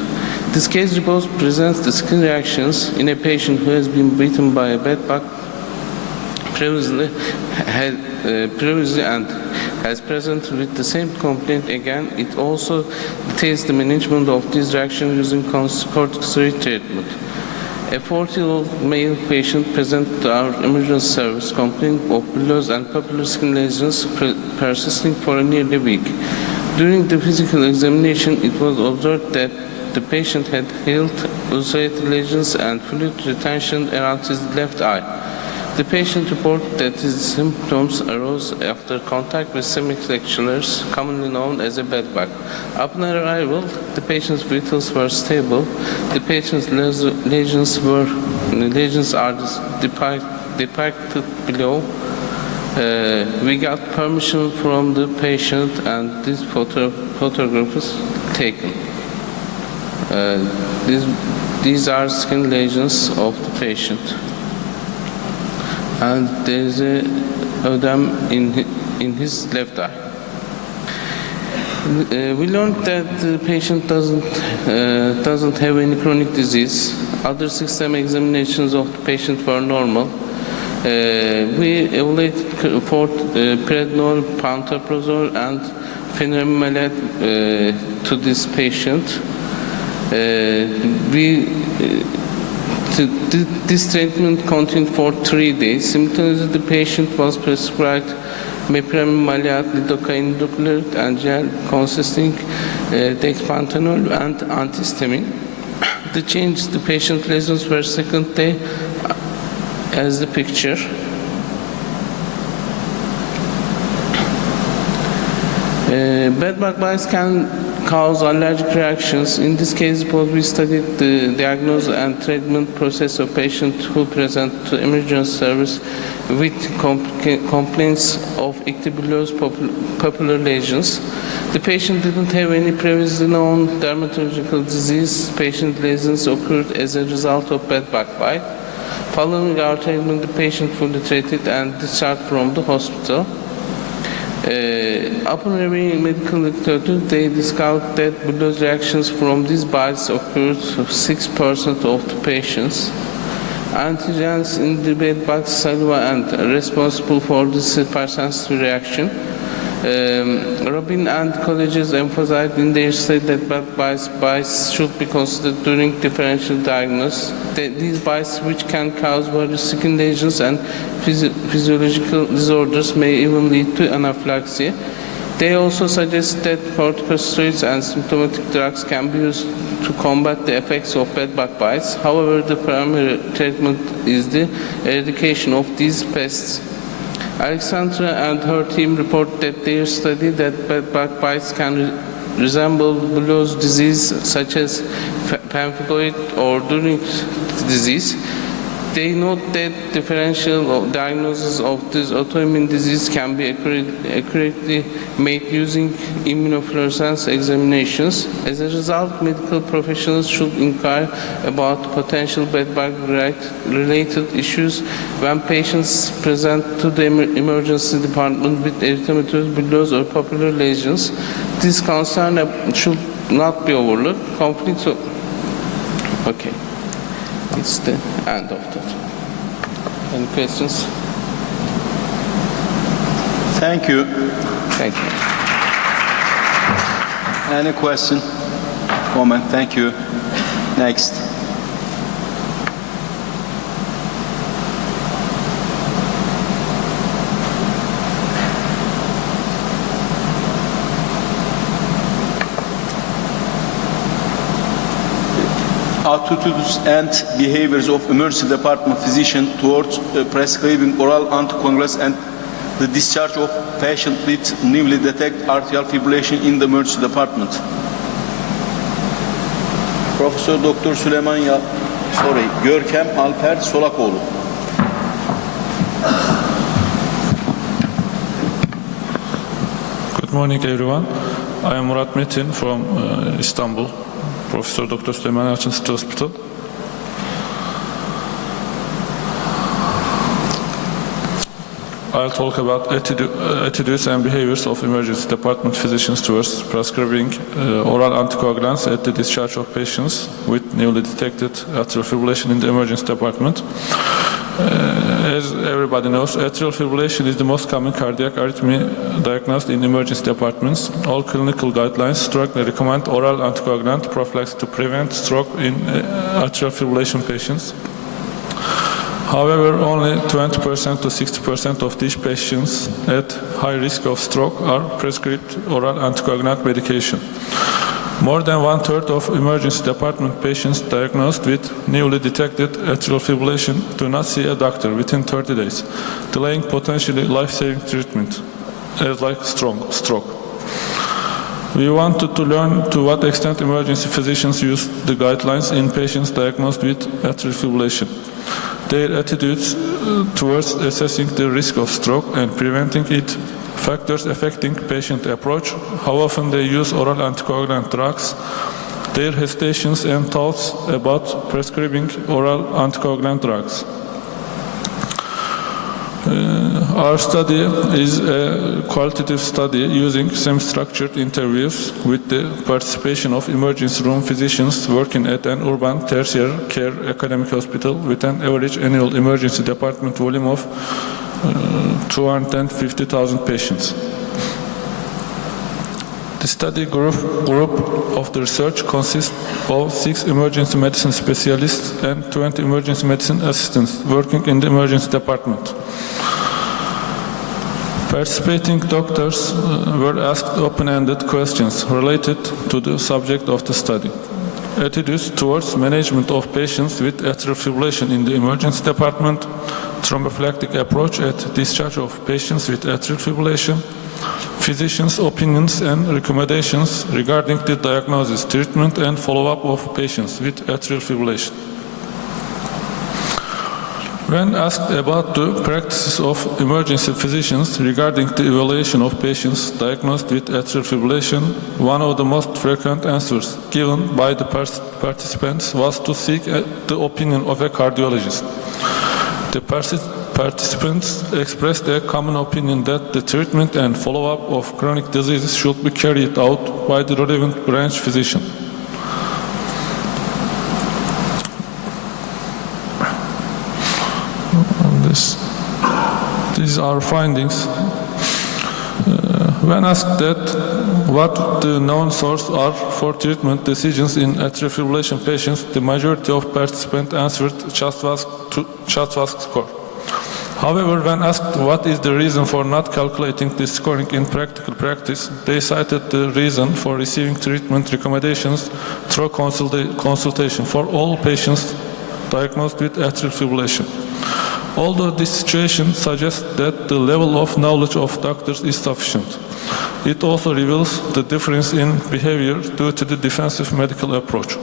This case report presents the skin reactions in a patient who has been bitten by a bed bug previously and has presented with the same complaint again. It also details the management of this reaction using corticosteroid treatment. A 40-year-old male patient presented to our emergency service complaining of bullous and papular skin lesions persisting for nearly a week. During the physical examination, it was observed that the patient had healed ulcerated lesions and fluid retention around his left eye. The patient reported that his symptoms arose after contact with semicirculars, commonly known as a bedbug. Upon arrival, the patient's vitals were stable. The patient's lesions are depicted below. We got permission from the patient, and this photograph is taken. These are skin lesions of the patient, and there is a ödem in his left eye. We learned that the patient doesn't have any chronic disease. Other system examinations of the patient were normal. We evaluated for prednisone, pantoprazole, and phenylmalat to this patient. This treatment continued for 3 days. Simultaneously, the patient was prescribed mepramylated lidocaine duplicate and gel consisting dexpantanol and antihistamine. The change the patient lesions were second day as the picture. Bedbug bites can cause allergic reactions. In this case, we studied the diagnosis and treatment process of patients who present to emergency service with complaints of ictibulous papular lesions. The patient didn't have any previously known dermatological disease. Patient lesions occurred as a result of bedbug bite. Following our treatment, the patient fully treated and discharged from the hospital. Upon reviewing medical literature, they discovered that bullous reactions from these bites occurred to 6% of the patients. Antigens in the bedbug saliva are responsible for this hypersensitive reaction. Robin and colleagues emphasized in their study that bedbug bites should be considered during differential diagnosis. These bites, which can cause various skin lesions and physiological disorders, may even lead to anaphylaxis. They also suggest that corticosteroids and symptomatic drugs can be used to combat the effects of bedbug bites. However, the primary treatment is the eradication of these pests. Alexandra and her team report that their study that bedbug bites can resemble bullous disease such as pemphigoid or Dunning disease. They note that differential diagnosis of this autoimmune disease can be accurately made using immunofluorescence examinations. As a result, medical professionals should inquire about potential bedbug-related issues when patients present to the emergency department with erythematous, bullous, or papular lesions. This concern should not be overlooked. Conflicts of... Okay. It's the end of that. Any questions? Thank you. Thank you. Any question? Comment? Thank you. Next. Attitudes and behaviors of emergency department physician towards prescribing oral anticoagulants and the discharge of patient with newly detected atrial fibrillation in the emergency department. Profesör Doktor Görkem Alper Solakoğlu. Good morning, everyone. I am Murat Metin from Istanbul. Professor Dr. Süleyman Yalçın City Hospital. I'll talk about attitudes and behaviors of emergency department physicians towards prescribing oral anticoagulants at the discharge of patients with newly detected atrial fibrillation in the emergency department. As everybody knows, atrial fibrillation is the most common cardiac arrhythmia diagnosed in emergency departments. All clinical guidelines strongly recommend oral anticoagulant prophylaxis to prevent stroke in atrial fibrillation patients. However, only 20% to 60% of these patients at high risk of stroke are prescribed oral anticoagulant medication. More than one-third of emergency department patients diagnosed with newly detected atrial fibrillation do not see a doctor within 30 days, delaying potentially life-saving treatment, as like stroke. We wanted to learn to what extent emergency physicians use the guidelines in patients diagnosed with atrial fibrillation, their attitudes towards assessing the risk of stroke and preventing it, factors affecting patient approach, how often they use oral anticoagulant drugs, their hesitations and thoughts about prescribing oral anticoagulant drugs. Our study is a qualitative study using semi-structured interviews with the participation of emergency room physicians working at an urban tertiary care academic hospital with an average annual emergency department volume of 250,000 patients. The study group of the research consists of 6 emergency medicine specialists and 20 emergency medicine assistants working in the emergency department. Participating doctors were asked open-ended questions related to the subject of the study. Attitudes towards management of patients with atrial fibrillation in the emergency department, thrombophylactic approach at discharge of patients with atrial fibrillation, physicians' opinions and recommendations regarding the diagnosis, treatment and follow-up of patients with atrial fibrillation. When asked about the practices of emergency physicians regarding the evaluation of patients diagnosed with atrial fibrillation, one of the most frequent answers given by the participants was to seek the opinion of a cardiologist. The participants expressed a common opinion that the treatment and follow-up of chronic diseases should be carried out by the relevant branch physician. These are findings. When asked that what the known sources are for treatment decisions in atrial fibrillation patients, the majority of participants answered Chatvas score. However, when asked what is the reason for not calculating this scoring in practical practice, they cited the reason for receiving treatment recommendations through consultation for all patients diagnosed with atrial fibrillation. Although this situation suggests that the level of knowledge of doctors is sufficient, it also reveals the difference in behavior due to the defensive medical approach.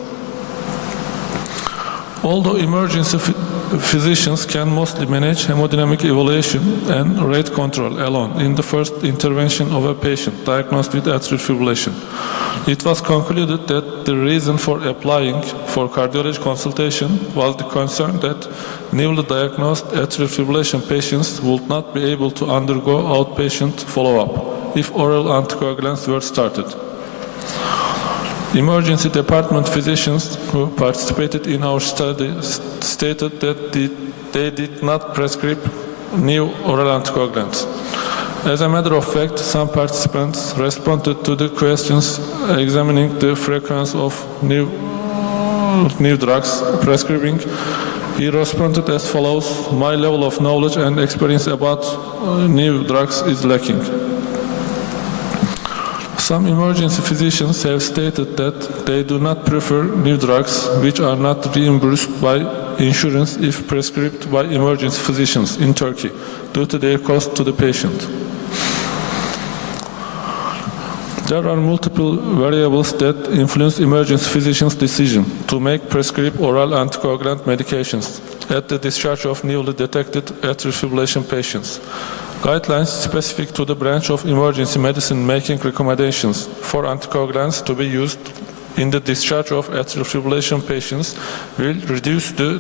Although emergency physicians can mostly manage hemodynamic evaluation and rate control alone in the first intervention of a patient diagnosed with atrial fibrillation, it was concluded that the reason for applying for cardiology consultation was the concern that newly diagnosed atrial fibrillation patients would not be able to undergo outpatient follow-up if oral anticoagulants were started. Emergency department physicians who participated in our study stated that they did not prescribe new oral anticoagulants. As a matter of fact, some participants responded to the questions examining the frequency of new drugs prescribing. He responded as follows: "My level of knowledge and experience about new drugs is lacking." Some emergency physicians have stated that they do not prefer new drugs which are not reimbursed by insurance if prescribed by emergency physicians in Turkey due to their cost to the patient. There are multiple variables that influence emergency physicians' decision to make prescribed oral anticoagulant medications at the discharge of newly detected atrial fibrillation patients. Guidelines specific to the branch of emergency medicine making recommendations for anticoagulants to be used in the discharge of atrial fibrillation patients will reduce the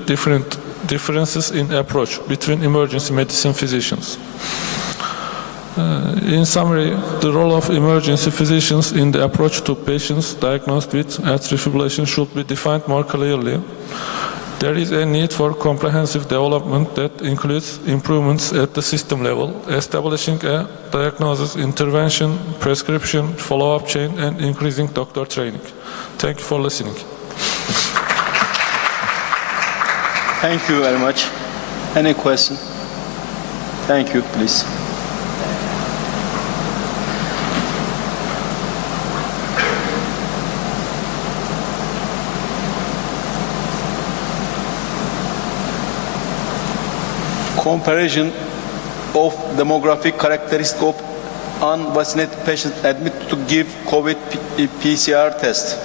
differences in approach between emergency medicine physicians. In summary, the role of emergency physicians in the approach to patients diagnosed with atrial fibrillation should be defined more clearly. There is a need for comprehensive development that includes improvements at the system level, establishing a diagnosis, intervention, prescription, follow-up chain, and increasing doctor training. Thank you for listening. Thank you very much. Any question? Thank you, please. Comparison of demographic characteristics of unvaccinated patients admitted to give COVID PCR test.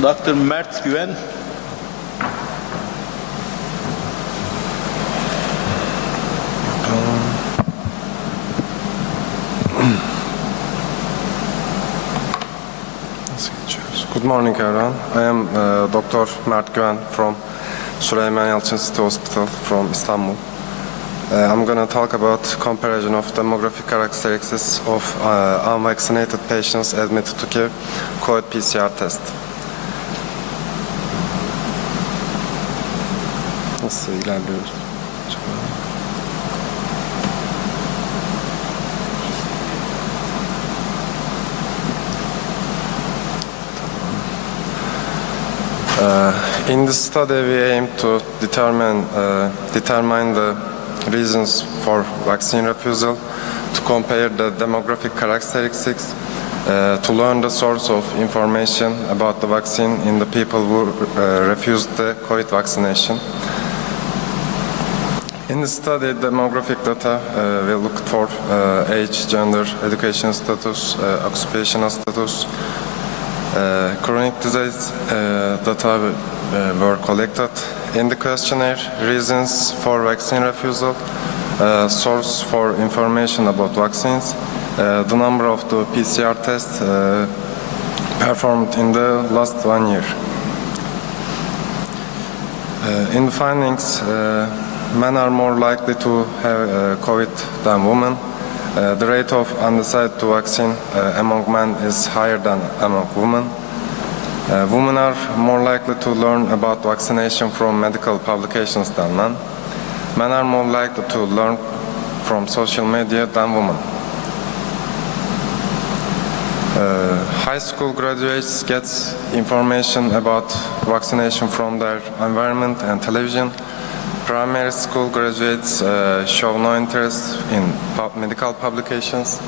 Dr. Mert Güven. Good morning, everyone. I am Dr. Mert Güven from Süleyman Yalçın City Hospital from Istanbul. I'm going to talk about comparison of demographic characteristics of unvaccinated patients admitted to give COVID PCR test. Nasıl ilerliyoruz? In this study, we aim to determine the reasons for vaccine refusal, to compare the demographic characteristics, to learn the source of information about the vaccine in the people who refused the COVID vaccination. In the study, demographic data we looked for age, gender, education status, occupational status, chronic disease data were collected. In the questionnaire, reasons for vaccine refusal, source for information about vaccines, the number of the PCR tests performed in the last 1 year. In the findings, men are more likely to have COVID than women. The rate of undecided to vaccine among men is higher than among women. Women are more likely to learn about vaccination from medical publications than men. Men are more likely to learn from social media than women. High school graduates get information about vaccination from their environment and television. Primary school graduates show no interest in medical publications.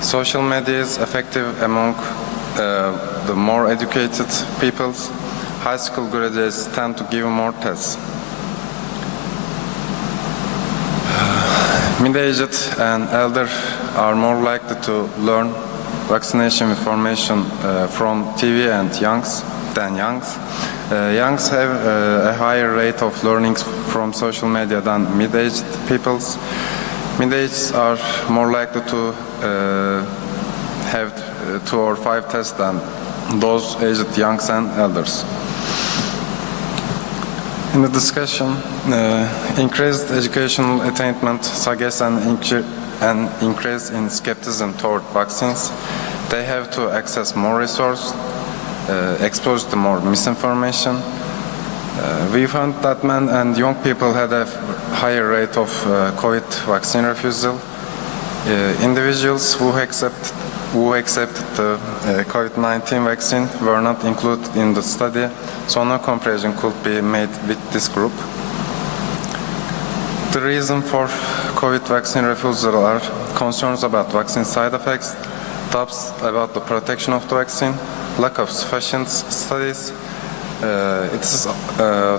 Social media is effective among the more educated people. High school graduates tend to give more tests. Mid-aged and elder are more likely to learn vaccination information from TV and than youngs. Youngs have a higher rate of learning from social media than mid-aged peoples. Mid-aged are more likely to have 2 or 5 tests than those aged youngs and elders. In the discussion, increased educational attainment suggests an increase in skepticism toward vaccines. They have to access more resources, exposed to more misinformation. We found that men and young people had a higher rate of COVID vaccine refusal. Individuals who accepted the COVID-19 vaccine were not included in the study, so no comparison could be made with this group. The reason for COVID vaccine refusal are concerns about vaccine side effects, doubts about the protection of the vaccine, lack of sufficient studies. It is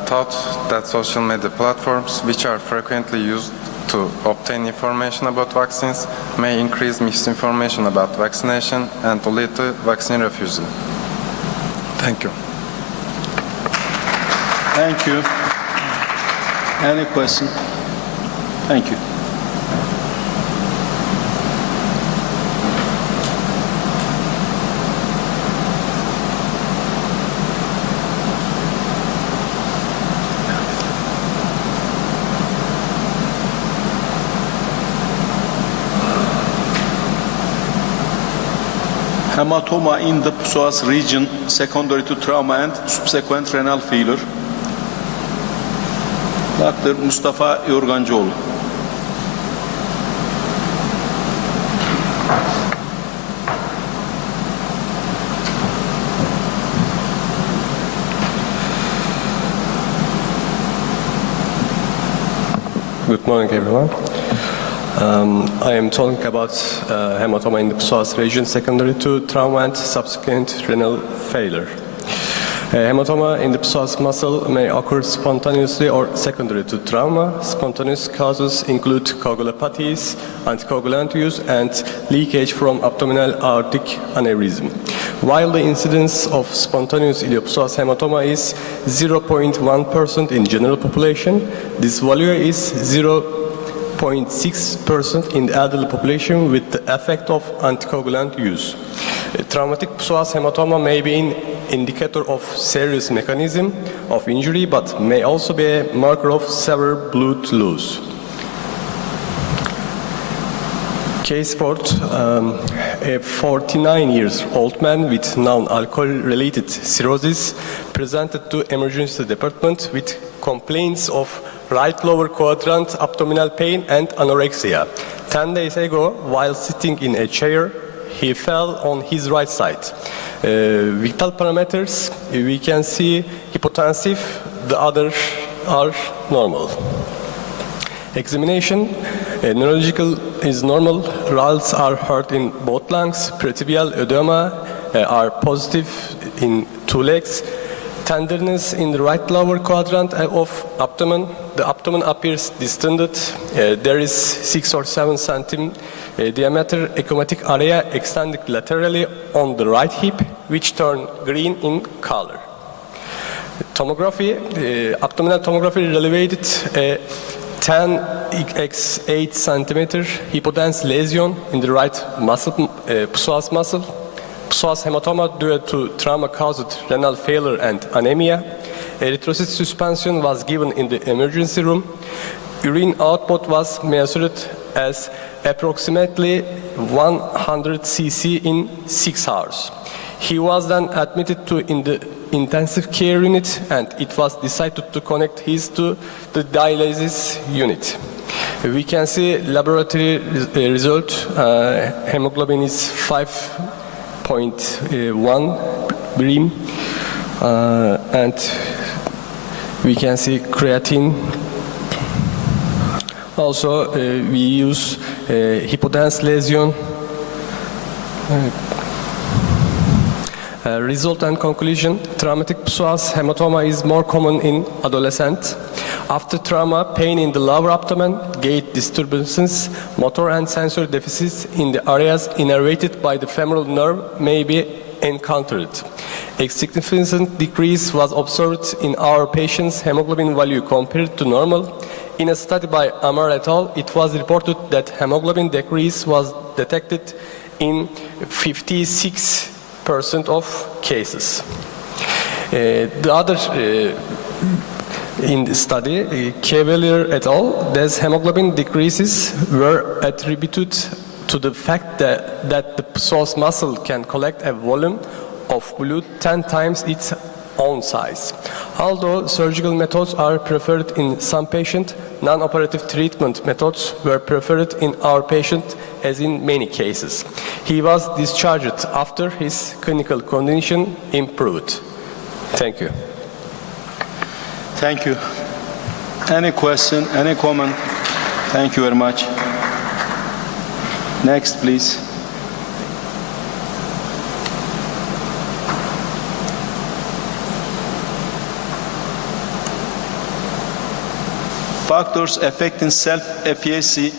thought that social media platforms, which are frequently used to obtain information about vaccines, may increase misinformation about vaccination and to lead to vaccine refusal. Thank you. Thank you. Any question? Thank you. hematoma in the psoas region secondary to trauma and subsequent renal failure. Dr. Mustafa Yorgancıoğlu. Good morning, everyone. I am talking about hematoma in the psoas region secondary to trauma and subsequent renal failure. Hematoma in the psoas muscle may occur spontaneously or secondary to trauma. Spontaneous causes include coagulopathies, anticoagulant use, and leakage from abdominal aortic aneurysm. While the incidence of spontaneous iliopsoas hematoma is 0.1% in general population, this value is 0.6% in the elderly population with the effect of anticoagulant use. Traumatic psoas hematoma may be an indicator of serious mechanism of injury, but may also be a marker of severe blood loss. Case report, a 49-year-old man with non-alcohol-related cirrhosis presented to emergency department with complaints of right lower quadrant abdominal pain and anorexia. 10 days ago, while sitting in a chair, he fell on his right side. Vital parameters, we can see hypotensive, the others are normal. Examination, neurological is normal, RALs are heard in both lungs, pretibial edema are positive in 2 legs, tenderness in the right lower quadrant of abdomen, the abdomen appears distended, there is 6 or 7 cm diameter ecchymotic area extending laterally on the right hip, which turn green in color. Tomography, abdominal tomography elevated 10x8 cm hypodense lesion in the right muscle, psoas muscle. Psoas hematoma due to trauma-caused renal failure and anemia. Erythrocyte suspension was given in the emergency room. Urine output was measured as approximately 100 cc in 6 hours. He was then admitted to in the intensive care unit, and it was decided to connect his to the dialysis unit. We can see laboratory result. Hemoglobin is 5.1 birim, and we can see creatine. Also, we use hypodense lesion. Result and conclusion, traumatic psoas hematoma is more common in adolescents. After trauma, pain in the lower abdomen, gait disturbances, motor and sensory deficits in the areas innervated by the femoral nerve may be encountered. A significant decrease was observed in our patient's hemoglobin value compared to normal. In a study by Amar et al., it was reported that hemoglobin decrease was detected in 56% of cases. The other in the study, Cavalier et al., these hemoglobin decreases were attributed to the fact that the psoas muscle can collect a volume of blood 10 times its own size. Although surgical methods are preferred in some patients, non-operative treatment methods were preferred in our patient, as in many cases. He was discharged after his clinical condition improved. Thank you. Thank you. Any question, any comment? Thank you very much. Next, please. Factors affecting self-efficacy,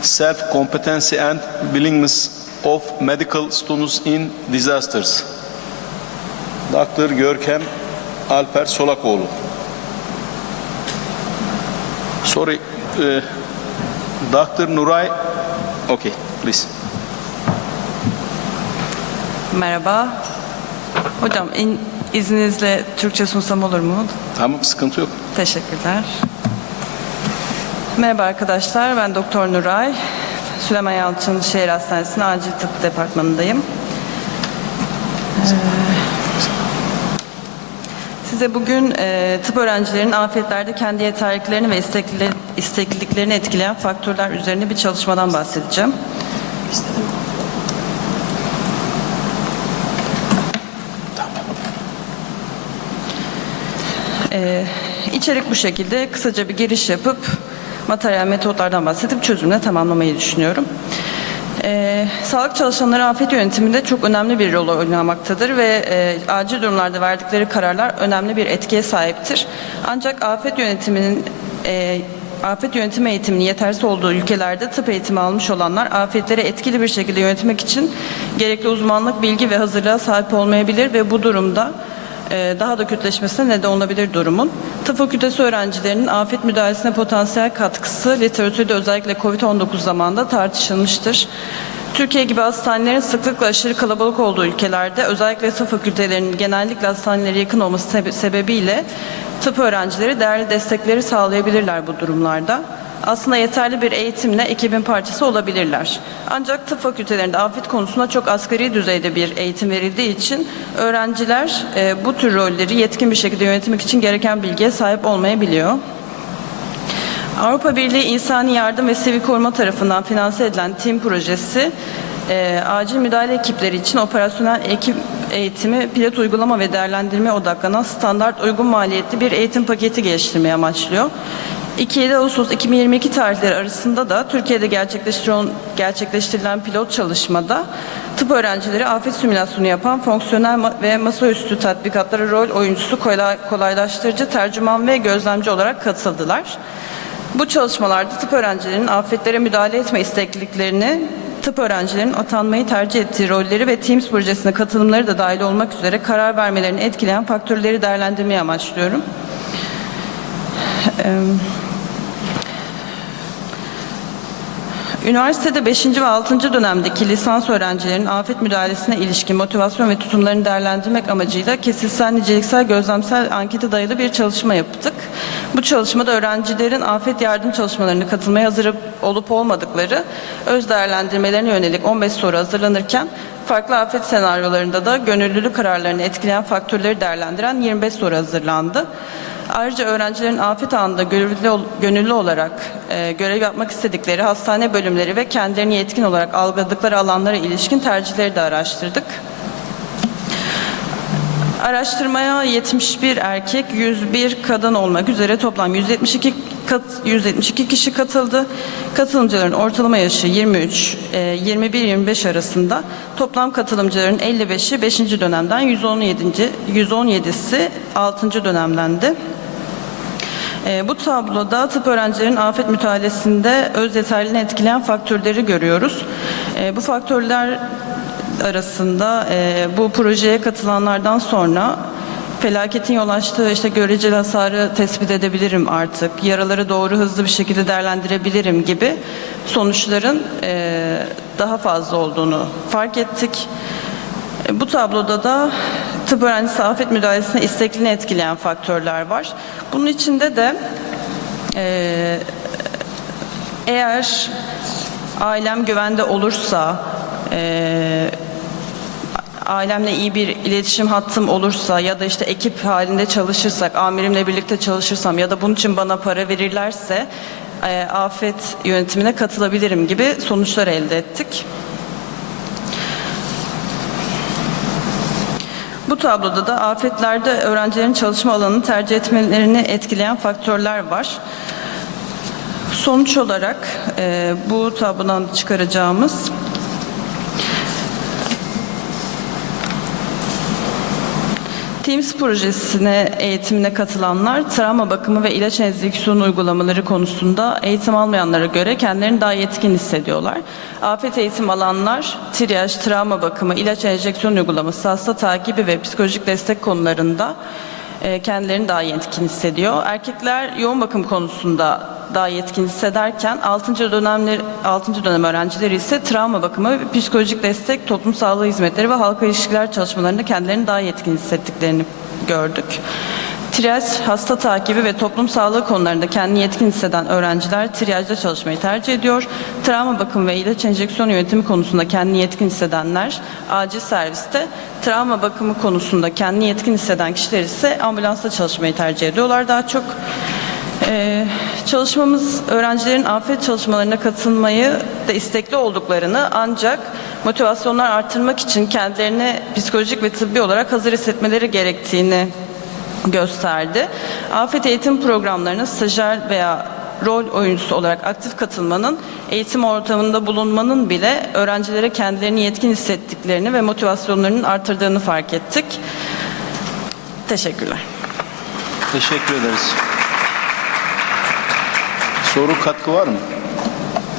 self-competency and willingness of medical students in disasters. Dr. Görkem Alper Solakoğlu. Sorry, Dr. Nuray. Okay, please. Merhaba. Hocam izninizle Türkçe sunsam olur mu? Tamam, sıkıntı yok. Teşekkürler. Merhaba arkadaşlar, ben Doktor Nuray. Süleyman Yalçın Şehir Hastanesi'nin Acil Tıp Departmanı'ndayım. Size bugün tıp öğrencilerinin afiyetlerde kendi yeterliliklerini ve istekliliklerini etkileyen faktörler üzerine bir çalışmadan bahsedeceğim. İçerik bu şekilde. Kısaca bir giriş yapıp materyal metotlardan bahsedip çözümle tamamlamayı düşünüyorum. Sağlık çalışanları afet yönetiminde çok önemli bir rol oynamaktadır ve acil durumlarda verdikleri kararlar önemli bir etkiye sahiptir. Ancak afet yönetimi eğitiminin yetersiz olduğu ülkelerde tıp eğitimi almış olanlar afetleri etkili bir şekilde yönetmek için gerekli uzmanlık, bilgi ve hazırlığa sahip olmayabilir ve bu durumda daha da kötüleşmesine neden olabilir durumun. Tıp fakültesi öğrencilerinin afet müdahalesine potansiyel katkısı literatürde özellikle COVID-19 zamanında tartışılmıştır. Türkiye gibi hastanelerin sıklıkla aşırı kalabalık olduğu ülkelerde özellikle tıp fakültelerinin genellikle hastanelere yakın olması sebebiyle tıp öğrencileri değerli destekleri sağlayabilirler bu durumlarda. Aslında yeterli bir eğitimle ekibin parçası olabilirler. Ancak tıp fakültelerinde afet konusunda çok asgari düzeyde bir eğitim verildiği için öğrenciler bu tür rolleri yetkin bir şekilde yönetmek için gereken bilgiye sahip olmayabiliyor. Avrupa Birliği İnsani Yardım ve Sivil Koruma tarafından finanse edilen TİM projesi, acil müdahale ekipleri için operasyonel ekip eğitimi, pilot uygulama ve değerlendirme odaklanan standart uygun maliyetli bir eğitim paketi geliştirmeyi amaçlıyor. 2-7 Ağustos 2022 tarihleri arasında da Türkiye'de gerçekleştirilen pilot çalışmada tıp öğrencileri afet simülasyonu yapan fonksiyonel ve masaüstü tatbikatlara rol oyuncusu, kolaylaştırıcı, tercüman ve gözlemci olarak katıldılar. Bu çalışmalarda tıp öğrencilerinin afetlere müdahale etme istekliliklerini, tıp öğrencilerinin atanmayı tercih ettiği rolleri ve Teams projesine katılımları da dahil olmak üzere karar vermelerini etkileyen faktörleri değerlendirmeyi amaçlıyorum. Üniversitede 5. ve 6. dönemdeki lisans öğrencilerinin afet müdahalesine ilişkin motivasyon ve tutumlarını değerlendirmek amacıyla kesitsel, niceliksel, gözlemsel ankete dayalı bir çalışma yaptık. Bu çalışmada öğrencilerin afet yardım çalışmalarına katılmaya hazır olup olmadıkları öz değerlendirmelerine yönelik 15 soru hazırlanırken farklı afet senaryolarında da gönüllülük kararlarını etkileyen faktörleri değerlendiren 25 soru hazırlandı. Ayrıca öğrencilerin afet anında gönüllü olarak görev yapmak istedikleri hastane bölümleri ve kendilerini yetkin olarak algıladıkları alanlara ilişkin tercihleri de araştırdık. Araştırmaya 71 erkek, 101 kadın olmak üzere toplam 172 kişi katıldı. Katılımcıların ortalama yaşı 23, 21-25 arasında. Toplam katılımcıların 55'i 5. dönemden, 117'si 6. dönemdendi. Bu tabloda tıp öğrencilerinin afet müdahalesinde öz yeterliliğini etkileyen faktörleri görüyoruz. Bu faktörler arasında bu projeye katılanlardan sonra felaketin yol açtığı göreceli hasarı tespit edebilirim artık, yaraları doğru hızlı bir şekilde değerlendirebilirim gibi sonuçların daha fazla olduğunu fark ettik. Bu tabloda da tıp öğrencisi afet müdahalesine istekliliğini etkileyen faktörler var. Bunun içinde de eğer ailem güvende olursa, ailemle iyi bir iletişim hattım olursa ya da ekip halinde çalışırsak, amirimle birlikte çalışırsam ya da bunun için bana para verirlerse afet yönetimine katılabilirim gibi sonuçlar elde ettik. Bu tabloda da afetlerde öğrencilerin çalışma alanını tercih etmelerini etkileyen faktörler var. Sonuç olarak bu tablodan çıkaracağımız Teams projesine eğitimine katılanlar travma bakımı ve ilaç enjeksiyon uygulamaları konusunda eğitim almayanlara göre kendilerini daha yetkin hissediyorlar. Afet eğitim alanlar triyaj, travma bakımı, ilaç enjeksiyon uygulaması, hasta takibi ve psikolojik destek konularında kendilerini daha yetkin hissediyor. Erkekler yoğun bakım konusunda daha yetkin hissederken 6. dönem öğrencileri ise travma bakımı ve psikolojik destek, toplum sağlığı hizmetleri ve halka ilişkiler çalışmalarında kendilerini daha yetkin hissettiklerini gördük. Triyaj, hasta takibi ve toplum sağlığı konularında kendini yetkin hisseden öğrenciler triyajda çalışmayı tercih ediyor. Travma bakımı ve ilaç enjeksiyon yönetimi konusunda kendini yetkin hissedenler acil serviste, travma bakımı konusunda kendini yetkin hisseden kişiler ise ambulansta çalışmayı tercih ediyorlar daha çok. Çalışmamız öğrencilerin afet çalışmalarına katılmayı da istekli olduklarını, ancak motivasyonlar artırmak için kendilerini psikolojik ve tıbbi olarak hazır hissetmeleri gerektiğini gösterdi. Afet eğitim programlarına stajyer veya rol oyuncusu olarak aktif katılmanın, eğitim ortamında bulunmanın bile öğrencilere kendilerini yetkin hissettiklerini ve motivasyonlarının artırdığını fark ettik. Teşekkürler. Teşekkür ederiz. Soru, katkı var mı?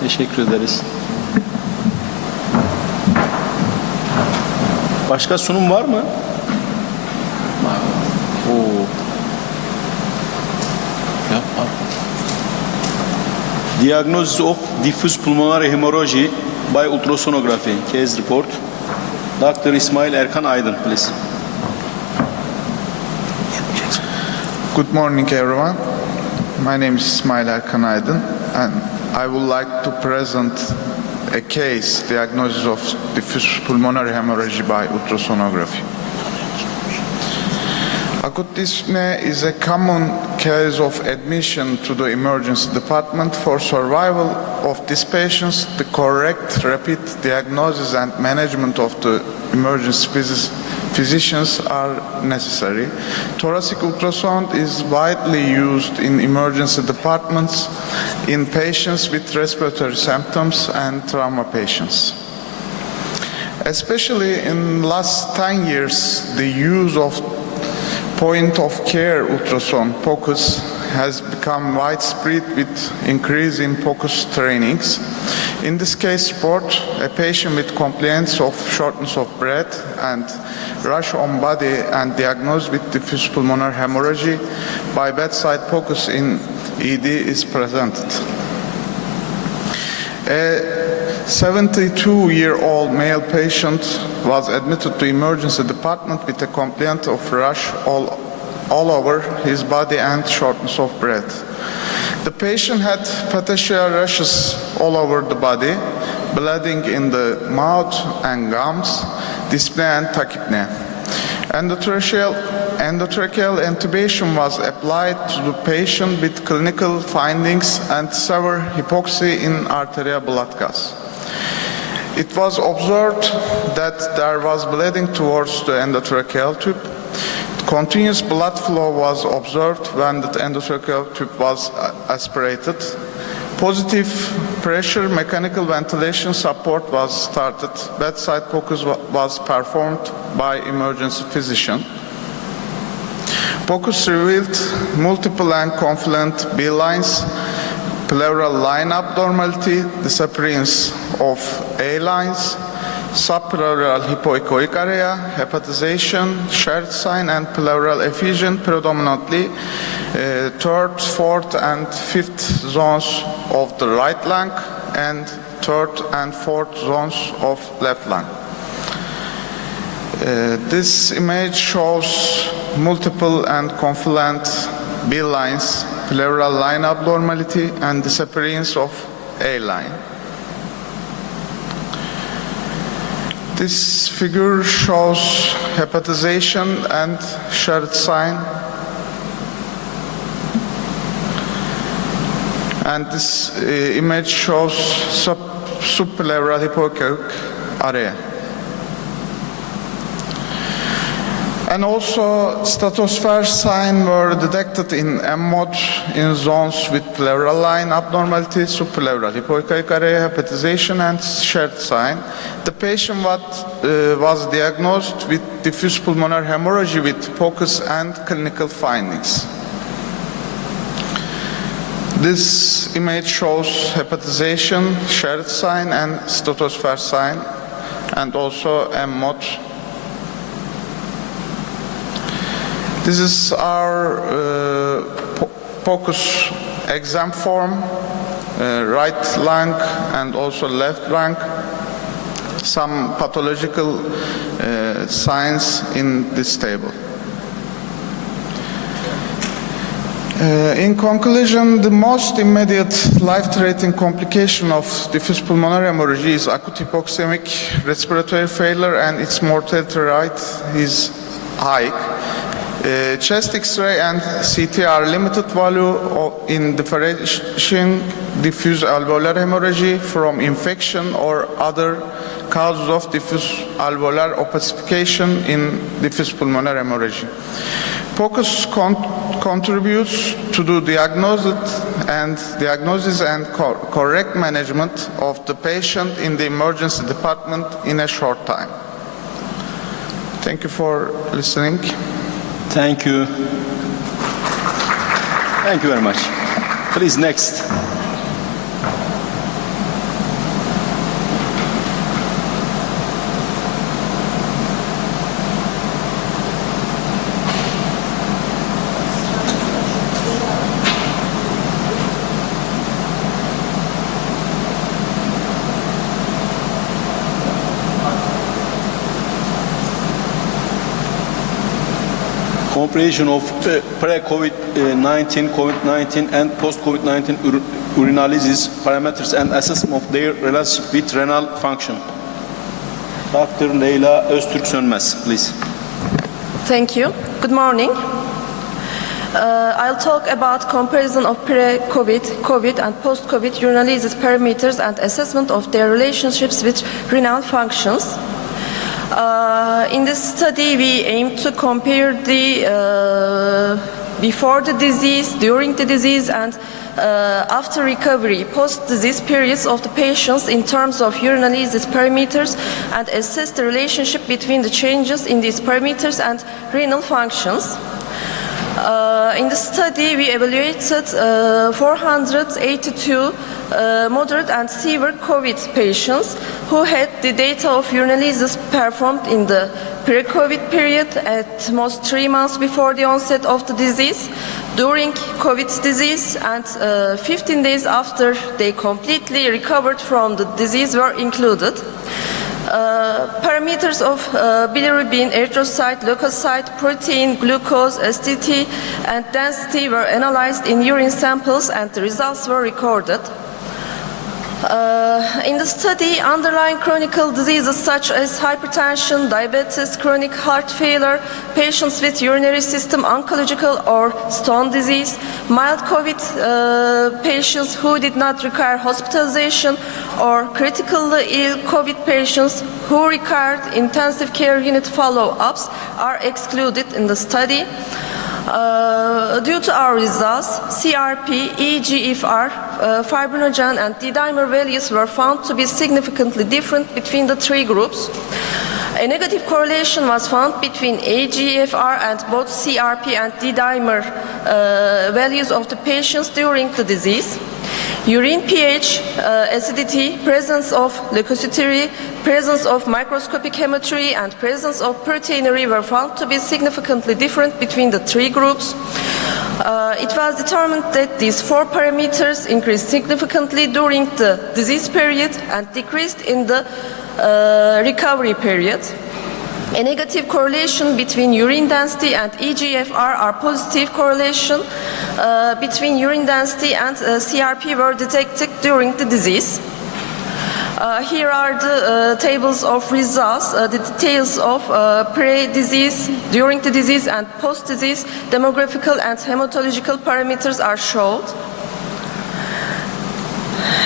Teşekkür ederiz. Başka sunum var mı? Diagnosis of diffuse pulmonary hemorrhage by ultrasonography. Case report. Dr. İsmail Erkan Aydın, please. Good morning, everyone. My name is İsmail Erkan Aydın, and I would like to present a case diagnosis of diffuse pulmonary hemorrhage by ultrasonography. Acute dyspnea is a common case of admission to the emergency department. For survival of these patients, the correct rapid diagnosis and management of the emergency physicians are necessary. Thoracic ultrasound is widely used in emergency departments in patients with respiratory symptoms and trauma patients. Especially in the last 10 years, the use of point-of-care ultrasound POCUS has become widespread with increase in POCUS trainings. In this case report, a patient with complaints of shortness of breath and rash on body and diagnosed with diffuse pulmonary hemorrhage by bedside POCUS in ED is presented. A 72-year-old male patient was admitted to emergency department with a complaint of rash all over his body and shortness of breath. The patient had petechial rashes all over the body, bleeding in the mouth and gums, dyspnea and tachypnea. Endotracheal intubation was applied to the patient with clinical findings and severe hypoxia in arterial blood gas. It was observed that there was bleeding towards the endotracheal tube. Continuous blood flow was observed when the endotracheal tube was aspirated. Positive pressure mechanical ventilation support was started. Bedside POCUS was performed by emergency physician. POCUS revealed multiple and confluent B lines, pleural line abnormality, disappearance of A lines, subpleural hypoechoic area, hepatization, shared sign, and pleural effusion, predominantly third, fourth, and fifth zones of the right lung and third and fourth zones of left lung. This image shows multiple and confluent B lines, pleural line abnormality, and disappearance of A line. This figure shows hepatization and shared sign. And this image shows subpleural hypoechoic area. And also stratosphere signs were detected in M-mode in zones with pleural line abnormality, subpleural hypoechoic area, hepatization, and shared sign. The patient was diagnosed with diffuse pulmonary hemorrhage with POCUS and clinical findings. This image shows hepatization, shared sign, and stratosphere sign, and also M-mode. This is our POCUS exam form, right lung and also left lung. Some pathological signs in this table. In conclusion, the most immediate life-threatening complication of diffuse pulmonary hemorrhage is acute hypoxemic respiratory failure, and its mortality rate is high. Chest X-ray and CT are limited value in differentiating diffuse alveolar hemorrhage from infection or other causes of diffuse alveolar opacification in diffuse pulmonary hemorrhage. POCUS contributes to the diagnosis and correct management of the patient in the emergency department in a short time. Thank you for listening. Thank you. Thank you very much. Please, next. Comparison of pre-COVID-19, COVID-19 and post-COVID-19 urinalysis parameters and assessment of their relationship with renal function. Dr. Leyla Öztürk Sönmez, please. Thank you. Good morning. I'll talk about comparison of pre-COVID, COVID and post-COVID urinalysis parameters and assessment of their relationships with renal functions. In this study, we aim to compare the before the disease, during the disease, and after recovery, post-disease periods of the patients in terms of urinalysis parameters and assess the relationship between the changes in these parameters and renal functions. In the study, we evaluated 482 moderate and severe COVID patients who had the data of urinalysis performed in the pre-COVID period at most 3 months before the onset of the disease, during COVID disease, and 15 days after they completely recovered from the disease were included. Parameters of bilirubin, erythrocyte, leukocyte, protein, glucose, STT, and density were analyzed in urine samples, and the results were recorded. In the study, underlying chronic diseases such as hypertension, diabetes, chronic heart failure, patients with urinary system oncological or stone disease, mild COVID patients who did not require hospitalization, or critically ill COVID patients who required intensive care unit follow-ups are excluded in the study. Due to our results, CRP, eGFR, fibrinogen, and D-dimer values were found to be significantly different between the 3 groups. A negative correlation was found between eGFR and both CRP and D-dimer values of the patients during the disease. Urine pH, acidity, presence of leukocyturia, presence of microscopic hematuria, and presence of proteinuria were found to be significantly different between the 3 groups. It was determined that these 4 parameters increased significantly during the disease period and decreased in the recovery period. A negative correlation between urine density and eGFR or positive correlation between urine density and CRP were detected during the disease. Here are the tables of results. The details of pre-disease, during the disease, and post-disease demographical and hematological parameters are shown.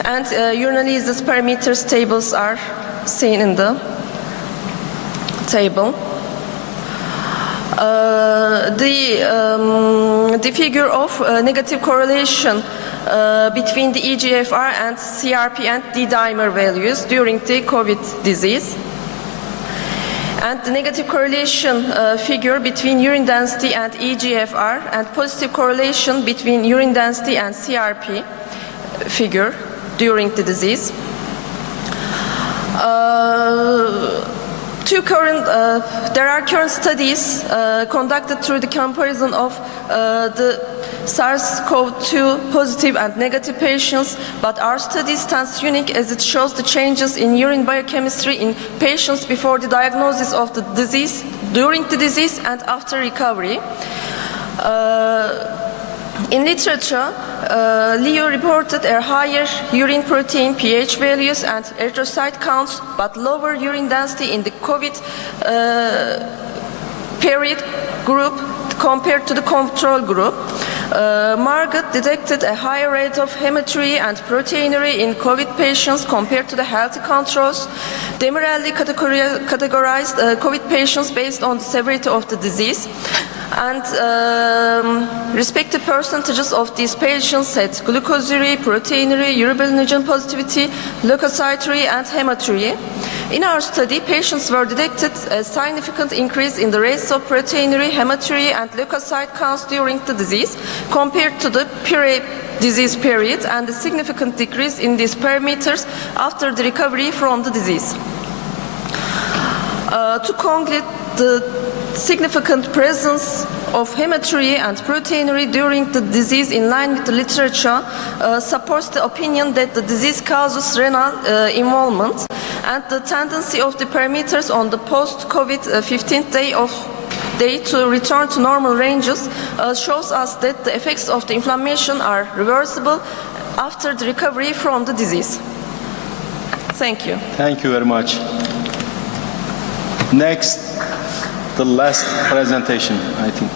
And urinalysis parameters tables are seen in the table. The figure of negative correlation between the eGFR and CRP and D-dimer values during the COVID disease, and the negative correlation figure between urine density and eGFR, and positive correlation between urine density and CRP figure during the disease. There are current studies conducted through the comparison of the SARS-CoV-2 positive and negative patients, but our study stands unique as it shows the changes in urine biochemistry in patients before the diagnosis of the disease, during the disease, and after recovery. In literature, Leo reported a higher urine protein pH values and erythrocyte counts, but lower urine density in the COVID period group compared to the control group. Margot detected a higher rate of hematuria and proteinuria in COVID patients compared to the healthy controls. Demirelli categorized COVID patients based on the severity of the disease, and respective percentages of these patients had glucosuria, proteinuria, urobilinogen positivity, leukocyturia, and hematuria. In our study, patients were detected a significant increase in the rates of proteinuria, hematuria, and leukocyte counts during the disease compared to the pre-disease period, and a significant decrease in these parameters after the recovery from the disease. To conclude, the significant presence of hematuria and proteinuria during the disease in line with the literature supports the opinion that the disease causes renal involvement, and the tendency of the parameters on the post-COVID 15th day to return to normal ranges shows us that the effects of the inflammation are reversible after the recovery from the disease. Thank you. Thank you very much. Next, the last presentation, I think.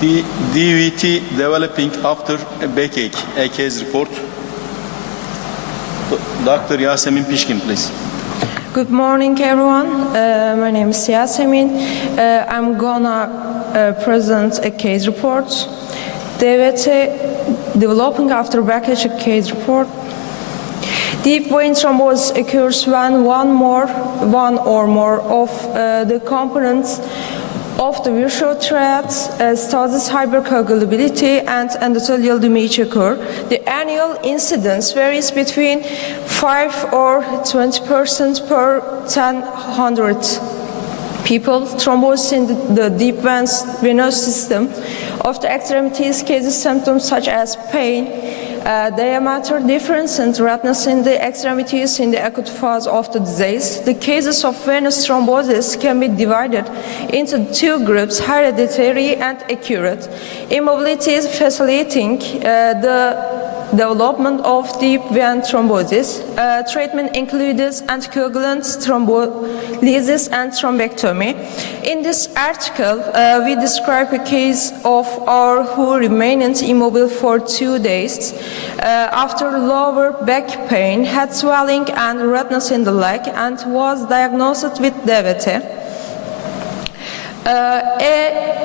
The DVT developing after a backache, a case report. Dr. Yasemin Pishkin, please. Good morning, everyone. My name is Yasemin. I'm gonna present a case report. DVT developing after backache case report. Deep vein thrombosis occurs when one or more of the components of the virtual triad, stasis, hypercoagulability, and endothelial damage occur. The annual incidence varies between 5 or 20% per 100 people. Thrombosis in the deep venous system of the extremities causes symptoms such as pain, diameter difference, and redness in the extremities in the acute phase of the disease. The cases of venous thrombosis can be divided into two groups, hereditary and acute. Immobility is facilitating the development of deep vein thrombosis. Treatment includes anticoagulant, thrombolysis, and thrombectomy. In this article, we describe a case of our who remained immobile for 2 days after lower back pain, had swelling and redness in the leg, and was diagnosed with DVT. A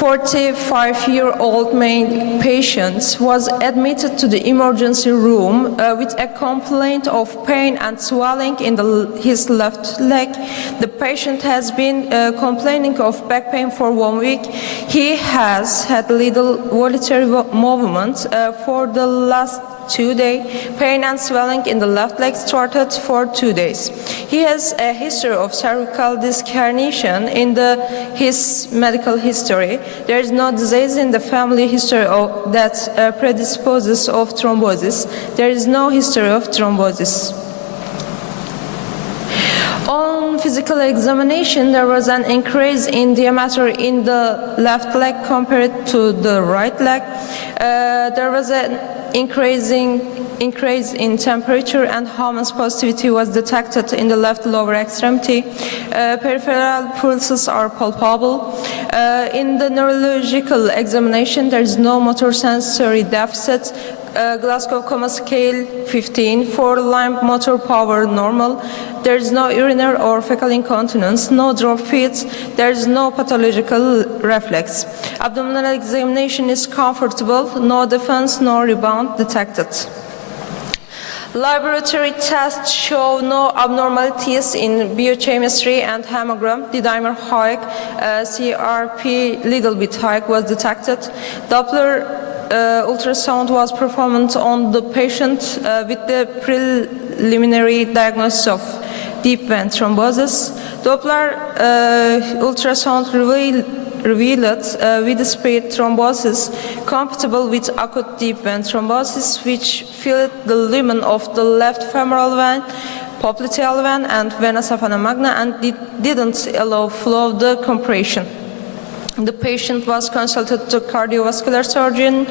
45-year-old male patient was admitted to the emergency room with a complaint of pain and swelling in his left leg. The patient has been complaining of back pain for 1 week. He has had little voluntary movement for the last 2 days. Pain and swelling in the left leg started for 2 days. He has a history of cervical disc herniation in his medical history. There is no disease in the family history that predisposes of thrombosis. There is no history of thrombosis. On physical examination, there was an increase in diameter in the left leg compared to the right leg. There was an increase in temperature, and hormones positivity was detected in the left lower extremity. Peripheral pulses are palpable. In the neurological examination, there is no motor sensory deficit. Glasgow Coma Scale 15, for limb motor power normal. There is no urinary or fecal incontinence, no drop fits, there is no pathological reflex. Abdominal examination is comfortable, no defense, no rebound detected. Laboratory tests show no abnormalities in biochemistry and hemogram. D-dimer high, CRP little bit high was detected. Doppler ultrasound was performed on the patient with the preliminary diagnosis of deep vein thrombosis. Doppler ultrasound revealed widespread thrombosis compatible with acute deep vein thrombosis, which filled the lumen of the left femoral vein, popliteal vein, and vena saphana magna, and didn't allow flow decompression. The patient was consulted to cardiovascular surgeon.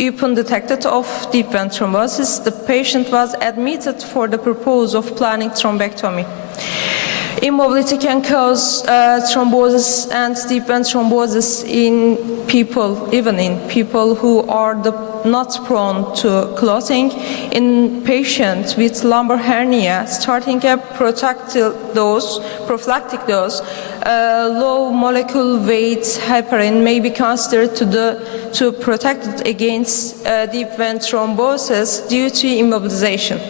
Upon detected of deep vein thrombosis, the patient was admitted for the purpose of planning thrombectomy. Immobility can cause thrombosis and deep vein thrombosis in people, even in people who are not prone to clotting. In patients with lumbar hernia, starting a prophylactic dose, low molecular weight heparin may be considered to protect against deep vein thrombosis due to immobilization.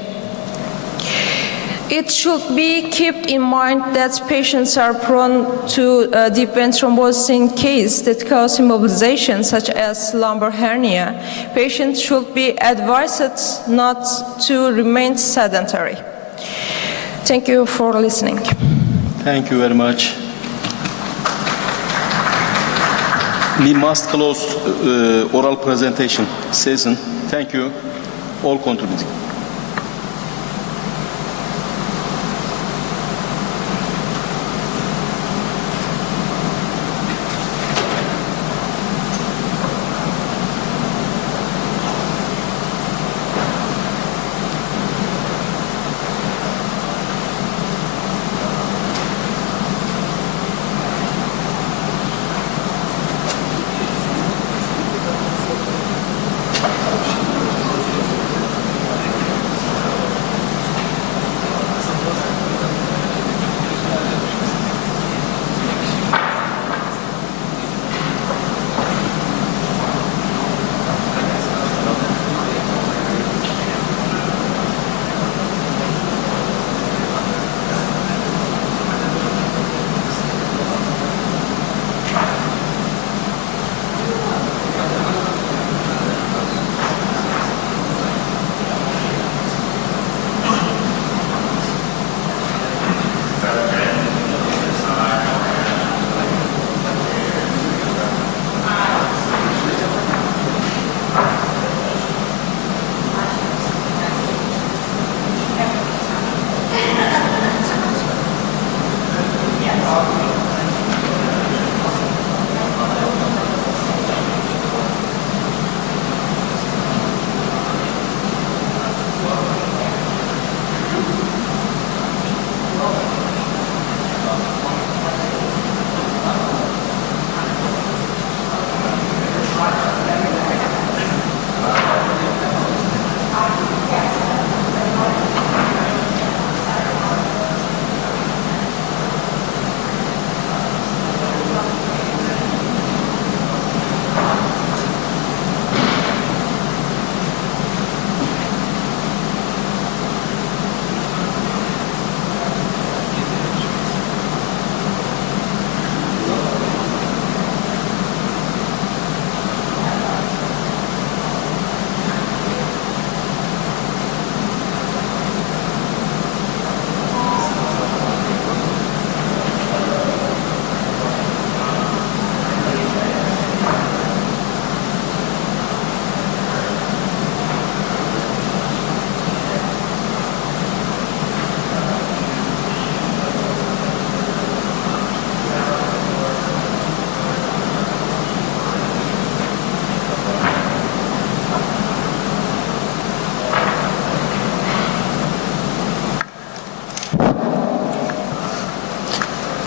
It should be kept in mind that patients are prone to deep vein thrombosis in cases that cause immobilization, such as lumbar hernia. Patients should be advised not to remain sedentary. Thank you for listening. Thank you very much. We must close oral presentation session. Thank you, all contributing.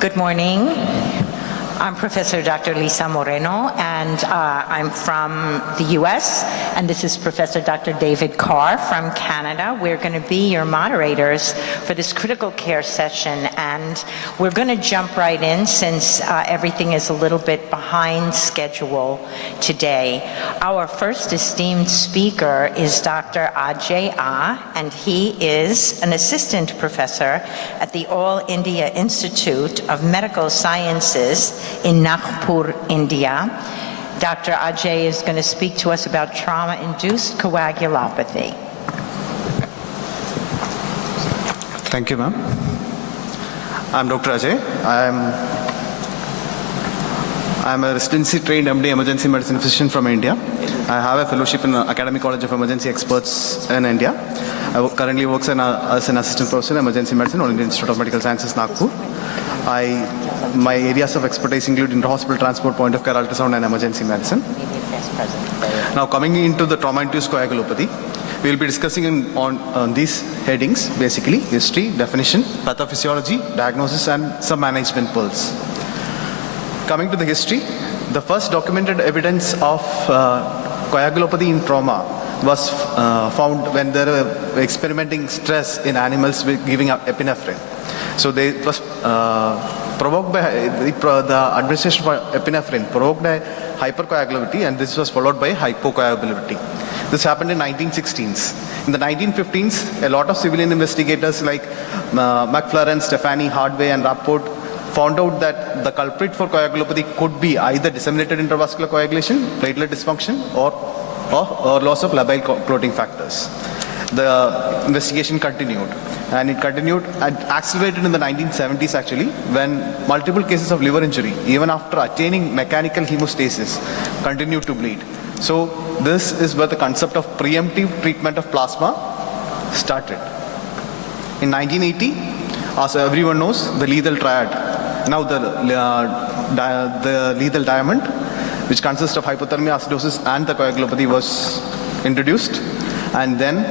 Good morning. I'm Professor Dr. Lisa Moreno, and I'm from the US, and this is Professor Dr. David Carr from Canada. We're going to be your moderators for this critical care session, and we're going to jump right in since everything is a little bit behind schedule today. Our first esteemed speaker is Dr. Ajay Ah, and he is an assistant professor at the All India Institute of Medical Sciences in Nagpur, India. Dr. Ajay is going to speak to us about trauma-induced coagulopathy. Thank you, ma'am. I'm Dr. Ajay. I'm a residency-trained MD emergency medicine physician from India. I have a fellowship in Academic College of Emergency Experts in India. I currently work as an assistant professor in emergency medicine at Indian Institute of Medical Sciences, Nagpur. My areas of expertise include inter-hospital transport, point of care ultrasound, and emergency medicine. Now, coming into the trauma-induced coagulopathy, we will be discussing on these headings, basically history, definition, pathophysiology, diagnosis, and some management pearls. Coming to the history, the first documented evidence of coagulopathy in trauma was found when they were experimenting stress in animals with giving up epinephrine. So it was provoked by the administration of epinephrine, provoked by hypercoagulability, and this was followed by hypocoagulability. This happened in 1916s. In the 1915s, a lot of civilian investigators like McFlaren, Stefani, Hardway, and Rapport found out that the culprit for coagulopathy could be either disseminated intravascular coagulation, platelet dysfunction, or loss of labile clotting factors. The investigation continued, and it continued and accelerated in the 1970s actually, when multiple cases of liver injury, even after attaining mechanical hemostasis, continued to bleed. So this is where the concept of preemptive treatment of plasma started. In 1980, as everyone knows, the lethal triad, now the lethal diamond, which consists of hypothermia, acidosis, and the coagulopathy, was introduced, and then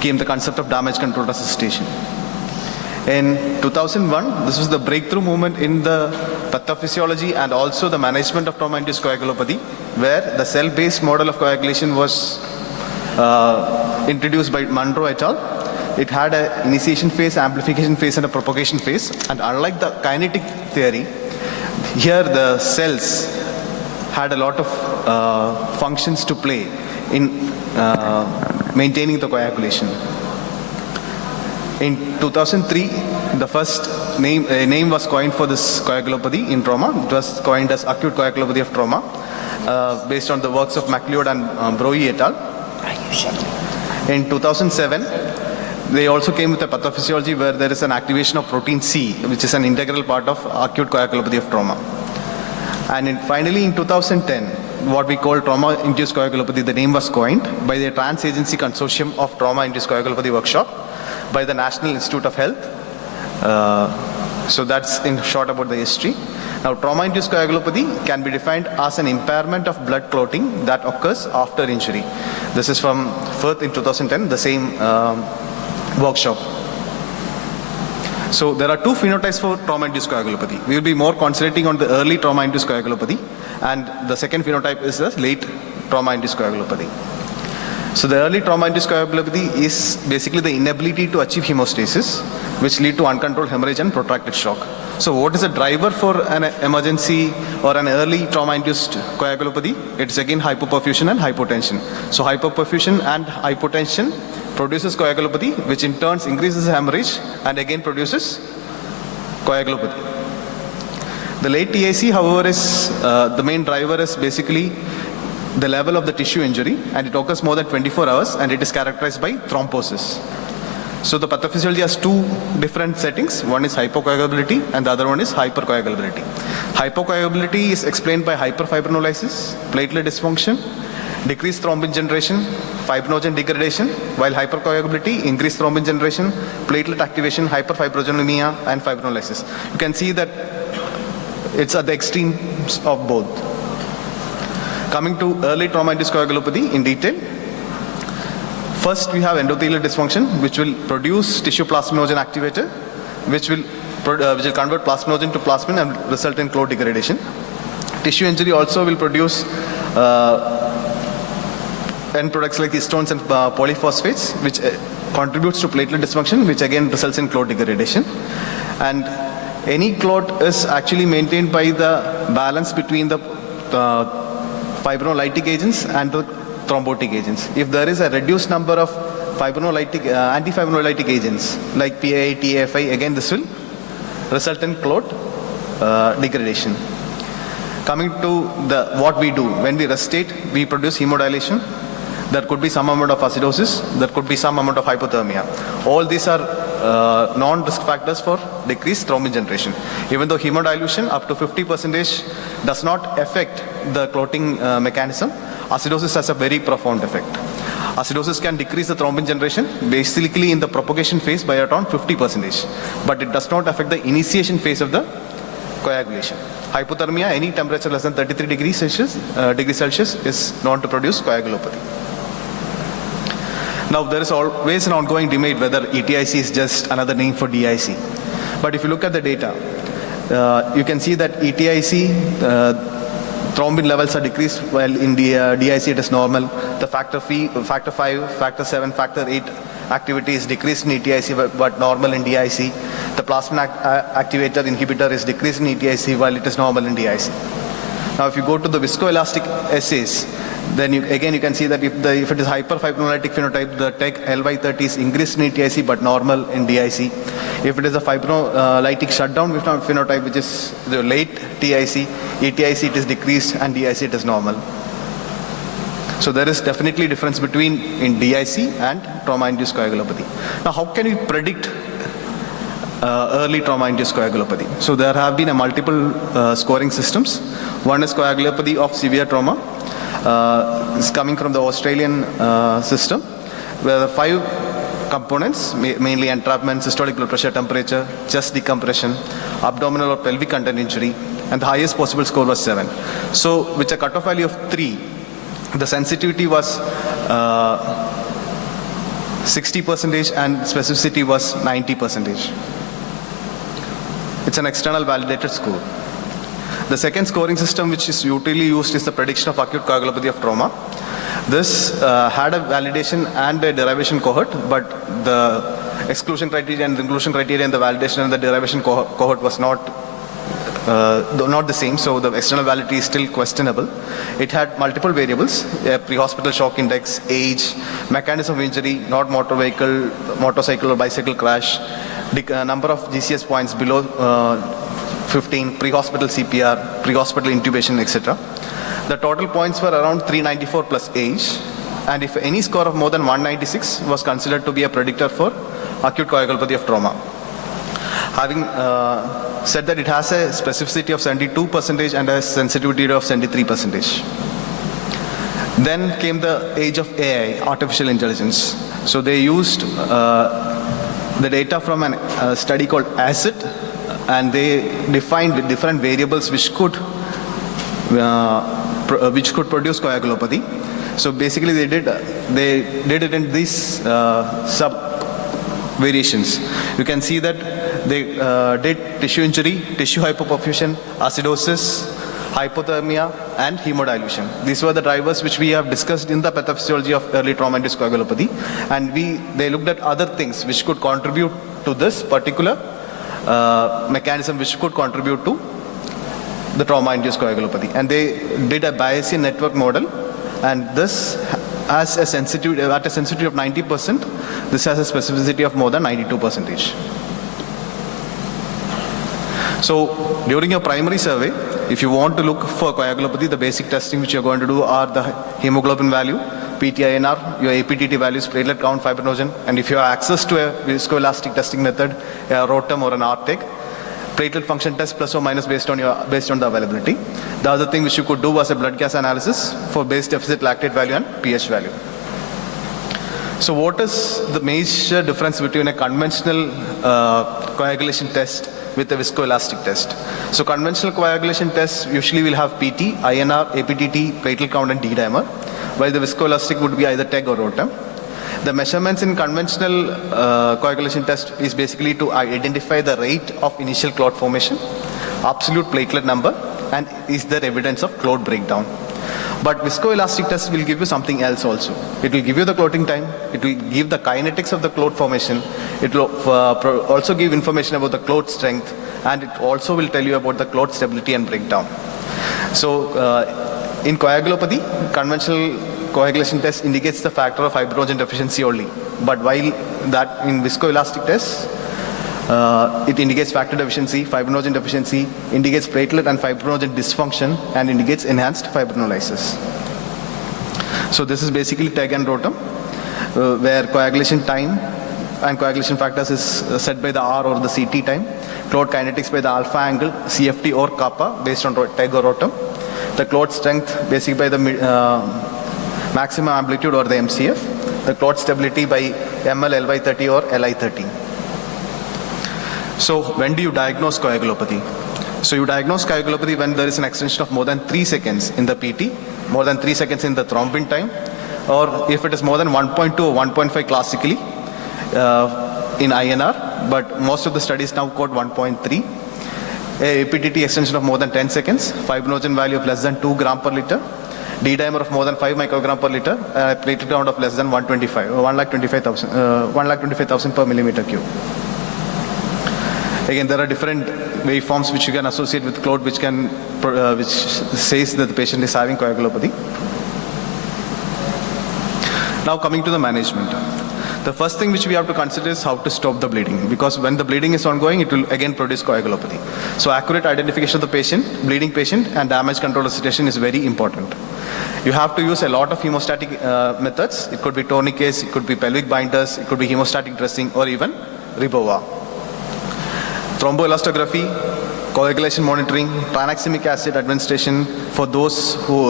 came the concept of damage control resuscitation. In 2001, this was the breakthrough movement in the pathophysiology and also the management of trauma-induced coagulopathy, where the cell-based model of coagulation was introduced by Monroe et al. It had an initiation phase, amplification phase, and a propagation phase. And unlike the kinetic theory, here the cells had a lot of functions to play in maintaining the coagulation. In 2003, the first name was coined for this coagulopathy in trauma. It was coined as acute coagulopathy of trauma, based on the works of MacLeod and Broe et al. In 2007, they also came with a pathophysiology where there is an activation of protein C, which is an integral part of acute coagulopathy of trauma. And finally, in 2010, what we call trauma-induced coagulopathy, the name was coined by the Trans-Agency Consortium of Trauma-Induced Coagulopathy Workshop by the National Institute of Health. So that's in short about the history. Now, trauma-induced coagulopathy can be defined as an impairment of blood clotting that occurs after injury. This is from Firth in 2010, the same workshop. So there are two phenotypes for trauma-induced coagulopathy. We will be more concentrating on the early trauma-induced coagulopathy, and the second phenotype is the late trauma-induced coagulopathy. So the early trauma-induced coagulopathy is basically the inability to achieve hemostasis, which lead to uncontrolled hemorrhage and protracted shock. So what is the driver for an emergency or an early trauma-induced coagulopathy? It's again hypoperfusion and hypotension. So hypoperfusion and hypotension produces coagulopathy, which in turn increases hemorrhage and again produces coagulopathy. The late TIC, however, is the main driver is basically the level of the tissue injury, and it occurs more than 24 hours, and it is characterized by thrombosis. So the pathophysiology has two different settings. One is hypocoagulability and the other one is hypercoagulability. Hypocoagulability is explained by hyperfibrinolysis, platelet dysfunction, decreased thrombin generation, fibrinogen degradation, while hypercoagulability, increased thrombin generation, platelet activation, hyperfibrinogenemia, and fibrinolysis. You can see that it's at the extremes of both. Coming to early trauma-induced coagulopathy in detail. First, we have endothelial dysfunction, which will produce tissue plasminogen activator, which will convert plasminogen to plasmin and result in clot degradation. Tissue injury also will produce end products like histones and polyphosphates, which contributes to platelet dysfunction, which again results in clot degradation. And any clot is actually maintained by the balance between the fibrinolytic agents and the thrombotic agents. If there is a reduced number of antifibrinolytic agents like PAI, TAFI, again this will result in clot degradation. Coming to what we do, when we restate, we produce hemodilation. There could be some amount of acidosis, there could be some amount of hypothermia. All these are non-risk factors for decreased thrombin generation. Even though hemodilution up to 50% does not affect the clotting mechanism, acidosis has a very profound effect. Acidosis can decrease the thrombin generation basically in the propagation phase by around 50%, but it does not affect the initiation phase of the coagulation. Hypothermia, any temperature less than 33 degrees Celsius is known to produce coagulopathy. Now, there is always an ongoing debate whether ETIC is just another name for DIC. But if you look at the data, you can see that ETIC, thrombin levels are decreased, while in DIC it is normal. The factor 5, factor 7, factor 8 activity is decreased in ETIC but normal in DIC. The plasmin activator inhibitor is decreased in ETIC while it is normal in DIC. Now, if you go to the viscoelastic assays, then you can see that if it is hyperfibrinolytic phenotype, the TEG LY30 is increased in ETIC but normal in DIC. If it is a fibrinolytic shutdown phenotype, which is the late TIC, ETIC it is decreased and DIC it is normal. So there is definitely difference between in DIC and trauma-induced coagulopathy. Now, how can we predict early trauma-induced coagulopathy? So there have been multiple scoring systems. One is coagulopathy of severe trauma. Is coming from the Australian system, where the 5 components, mainly entrapment, systolic blood pressure, temperature, chest decompression, abdominal or pelvic content injury, and the highest possible score was 7. So with a cutoff value of 3, the sensitivity was 60% and specificity was 90%. It's an external validated score. The second scoring system which is usually used is the prediction of acute coagulopathy of trauma. This had a validation and a derivation cohort, but the exclusion criteria and the inclusion criteria and the validation and the derivation cohort was not the same, so the external validity is still questionable. It had multiple variables: pre-hospital shock index, age, mechanism of injury, not motor vehicle, motorcycle or bicycle crash, number of GCS points below 15, pre-hospital CPR, pre-hospital intubation, etc. The total points were around 394 plus age, and if any score of more than 196 was considered to be a predictor for acute coagulopathy of trauma. Having said that, it has a specificity of 72% and a sensitivity of 73%. Then came the age of AI, artificial intelligence. So they used the data from a study called Acil, and they defined different variables which could produce coagulopathy. So basically they did it in these sub variations. You can see that they did tissue injury, tissue hypoperfusion, acidosis, hypothermia, and hemodilution. These were the drivers which we have discussed in the pathophysiology of early trauma-induced coagulopathy, and they looked at other things which could contribute to this particular mechanism which could contribute to the trauma-induced coagulopathy. And they did a Bayesian network model, and this has a sensitivity, at a sensitivity of 90%, this has a specificity of more than 92%. So during your primary survey, if you want to look for coagulopathy, the basic testing which you're going to do are the hemoglobin value, PTINR, your APTT values, platelet count, fibrinogen, and if you have access to a viscoelastic testing method, a ROTEM or an RTEC, platelet function test plus or minus based on the availability. The other thing which you could do was a blood gas analysis for base deficit lactate value and pH value. So what is the major difference between a conventional coagulation test with a viscoelastic test? So conventional coagulation tests usually will have PT, INR, APTT, platelet count and D-dimer, while the viscoelastic would be either TEG or ROTEM. The measurements in conventional coagulation test is basically to identify the rate of initial clot formation, absolute platelet number, and is there evidence of clot breakdown. But viscoelastic test will give you something else also. It will give you the clotting time, it will give the kinetics of the clot formation, it will also give information about the clot strength, and it also will tell you about the clot stability and breakdown. So in coagulopathy, conventional coagulation test indicates the factor of fibrinogen deficiency only. But while that in viscoelastic tests, it indicates factor deficiency, fibrinogen deficiency, indicates platelet and fibrinogen dysfunction, and indicates enhanced fibrinolysis. So this is basically TEG and ROTEM, where coagulation time and coagulation factors is set by the R or the CT time. Clot kinetics by the alpha angle, CFT or kappa based on TEG or rotum. The clot strength basically by the maximum amplitude or the MCF. The clot stability by ML, LY30 or LI30. So when do you diagnose coagulopathy? So you diagnose coagulopathy when there is an extension of more than 3 seconds in the PT, more than 3 seconds in the thrombin time, or if it is more than 1.2 or 1.5 classically in INR, but most of the studies now quote 1.3. A APTT extension of more than 10 seconds, fibrinogen value of less than 2 gram per liter, D-dimer of more than 5 microgram per liter, and a platelet count of less than 125, 125,000 per millimeter cube. Again, there are different waveforms which you can associate with clot, which says that the patient is having coagulopathy. Now coming to the management. The first thing which we have to consider is how to stop the bleeding, because when the bleeding is ongoing, it will again produce coagulopathy. So accurate identification of the patient, bleeding patient, and damage control resuscitation is very important. You have to use a lot of hemostatic methods. It could be tourniquets, it could be pelvic binders, it could be hemostatic dressing, or even Ribova. Thromboelastography, coagulation monitoring, tranexamic acid administration for those who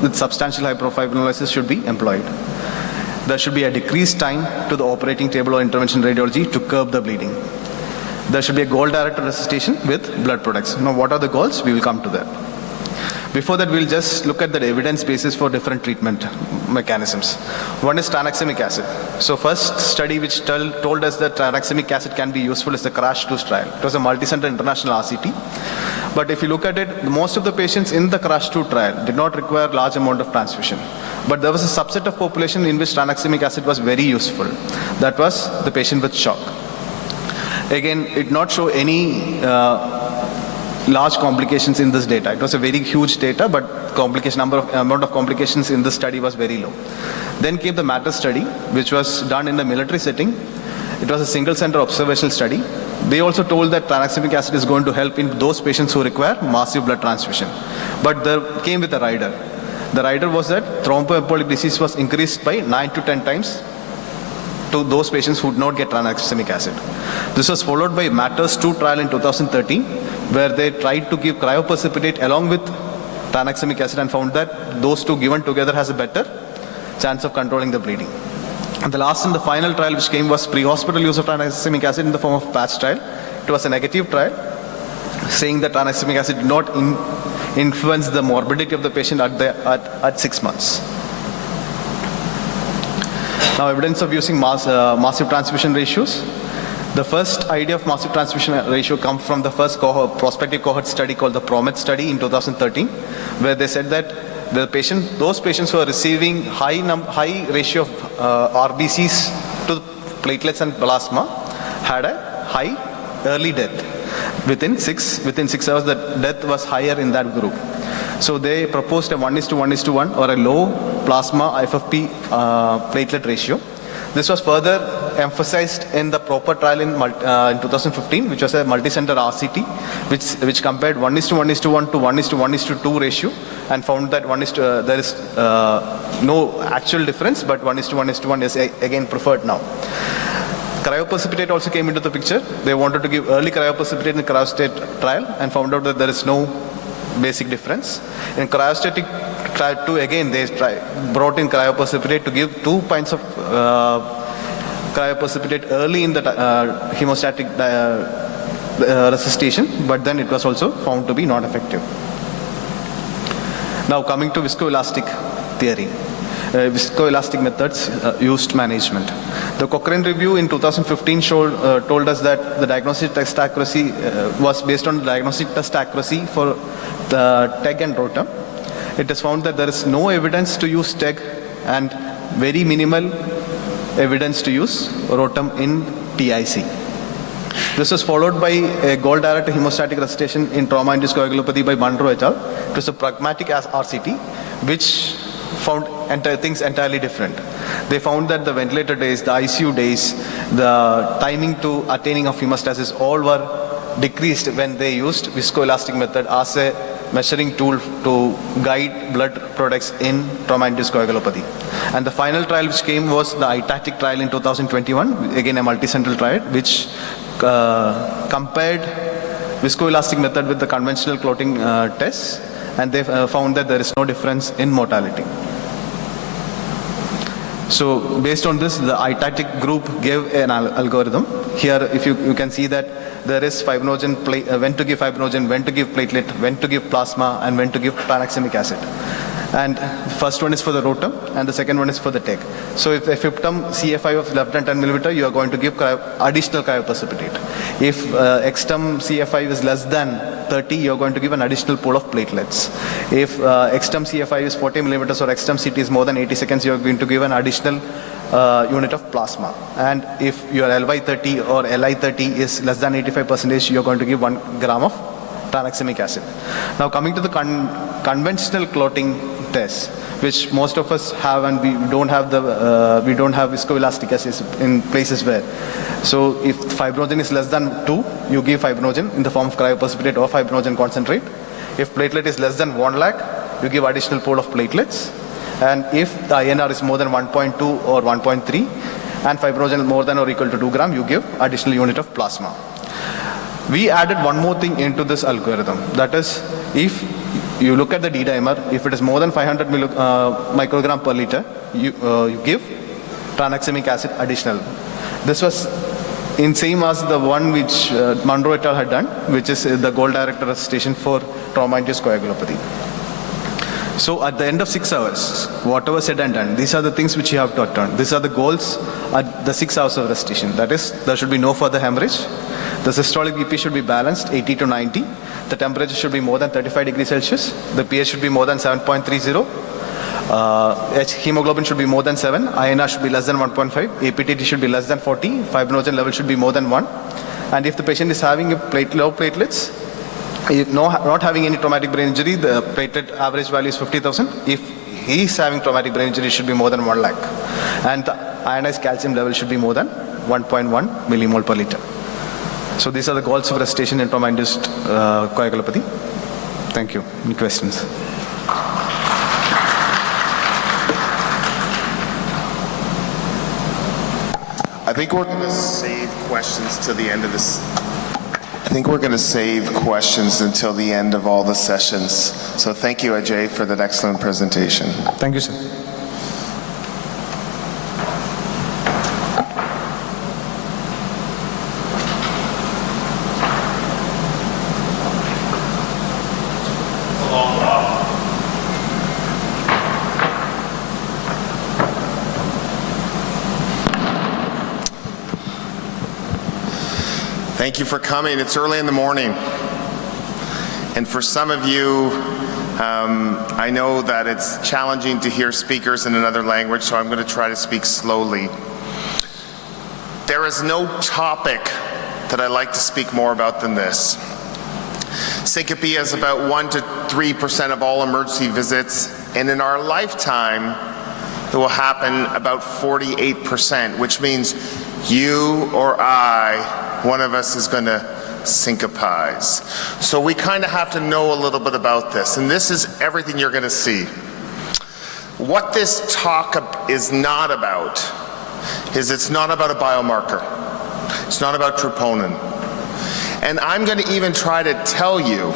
with substantial hyperfibrinolysis should be employed. There should be a decreased time to the operating table or intervention radiology to curb the bleeding. There should be a goal-directed resuscitation with blood products. Now, what are the goals? We will come to that. Before that, we'll just look at the evidence basis for different treatment mechanisms. One is tranexamic acid. So first study which told us that tranexamic acid can be useful is the CRASH-2 trial. It was a multi-center international RCT. But if you look at it, most of the patients in the CRASH-2 trial did not require large amount of transfusion. But there was a subset of population in which tranexamic acid was very useful. That was the patient with shock. Again, it did not show any large complications in this data. It was a very huge data, but amount of complications in this study was very low. Then came the MATTER study, which was done in the military setting. It was a single center observational study. They also told that tranexamic acid is going to help in those patients who require massive blood transfusion. But there came with a rider. The rider was that thromboembolic disease was increased by 9 to 10 times to those patients who did not get tranexamic acid. This was followed by MATTERS 2 trial in 2013, where they tried to give cryoprecipitate along with tranexamic acid and found that those two given together has a better chance of controlling the bleeding. And the last and the final trial which came was pre-hospital use of tranexamic acid in the form of patch trial. It was a negative trial, saying that tranexamic acid did not influence the morbidity of the patient at 6 months. Now, evidence of using massive transfusion ratios. The first idea of massive transfusion ratio comes from the first prospective cohort study called the PROMET study in 2013, where they said that those patients who are receiving high ratio of RBCs to platelets and plasma had a high early death. Within 6 hours, the death was higher in that group. So they proposed a 1:1:1 or a low plasma FFP platelet ratio. This was further emphasized in the proper trial in 2015, which was a multi-center RCT, which compared 1:1:1 to 1:1:2 ratio and found that there is no actual difference, but 1:1:1 is again preferred now. Cryoprecipitate also came into the picture. They wanted to give early cryoprecipitate in the cryostate trial and found out that there is no basic difference. In cryostatic trial 2, again they brought in cryoprecipitate to give 2 pints of cryoprecipitate early in the hemostatic resuscitation, but then it was also found to be not effective. Now coming to viscoelastic theory. Viscoelastic methods used management. The Cochrane review in 2015 told us that the diagnostic test accuracy was based on diagnostic test accuracy for the TEG and rotum. It is found that there is no evidence to use TEG and very minimal evidence to use rotum in TIC. This was followed by a goal-directed hemostatic resuscitation in trauma-induced coagulopathy by Monroe et al. It was a pragmatic RCT, which found things entirely different. They found that the ventilator days, the ICU days, the timing to attaining of hemostasis all were decreased when they used viscoelastic method as a measuring tool to guide blood products in trauma-induced coagulopathy. And the final trial which came was the ITATIC trial in 2021, again a multicentral trial, which compared viscoelastic method with the conventional clotting tests, and they found that there is no difference in mortality. So based on this, the ITATIC group gave an algorithm. Here, if you can see that there is fibrinogen, when to give fibrinogen, when to give platelet, when to give plasma, and when to give tranexamic acid. And the first one is for the rotum, and the second one is for the TEG. So if FIPTUM CFI of less than 10 millimeter, you are going to give additional cryoprecipitate. If EXTUM CFI is less than 30, you are going to give an additional pool of platelets. If EXTUM CFI is 40 millimeters or EXTUM CT is more than 80 seconds, you are going to give an additional unit of plasma. And if your LY30 or LI30 is less than 85%, you are going to give 1 gram of tranexamic acid. Now coming to the conventional clotting test, which most of us have, and we don't have viscoelastic acids in places where. So if fibrinogen is less than 2, you give fibrinogen in the form of cryoprecipitate or fibrinogen concentrate. If platelet is less than 1 lakh, you give additional pool of platelets. And if the INR is more than 1.2 or 1.3, and fibrinogen more than or equal to 2 gram, you give additional unit of plasma. We added one more thing into this algorithm. That is, if you look at the D-dimer, if it is more than 500 microgram per liter, you give tranexamic acid additional. This was in same as the one which Monroe et al. Had done, which is the gold director resuscitation for trauma-induced coagulopathy. So at the end of 6 hours, whatever said and done, these are the things which you have to attain. These are the goals at the 6 hours of resuscitation. That is, there should be no further hemorrhage. The systolic BP should be balanced, 80 to 90. The temperature should be more than 35 degrees Celsius. The pH should be more than 7.30. Hemoglobin should be more than 7. INR should be less than 1.5. APTT should be less than 40. Fibrinogen level should be more than 1. And if the patient is having low platelets, not having any traumatic brain injury, the platelet average value is 50,000. If he is having traumatic brain injury, it should be more than 1 lakh. And the ionized calcium level should be more than 1.1 millimole per liter. So these are the goals of resuscitation in trauma-induced coagulopathy. Thank you. Any questions? I think we're going to save questions to the end of this. I think we're going to save questions until the end of all the sessions. So thank you, Ajay, for that excellent presentation. Thank you, sir. Thank you for coming. It's early in the morning. And for some of you, I know that it's challenging to hear speakers in another language, so I'm going to try to speak slowly. There is no topic that I like to speak more about than this. Syncope is about 1 to 3% of all emergency visits, and in our lifetime, it will happen about 48%, which means you or I, one of us is going to syncopize. So we kind of have to know a little bit about this, and this is everything you're going to see. What this talk is not about is it's not about a biomarker. It's not about troponin. And I'm going to even try to tell you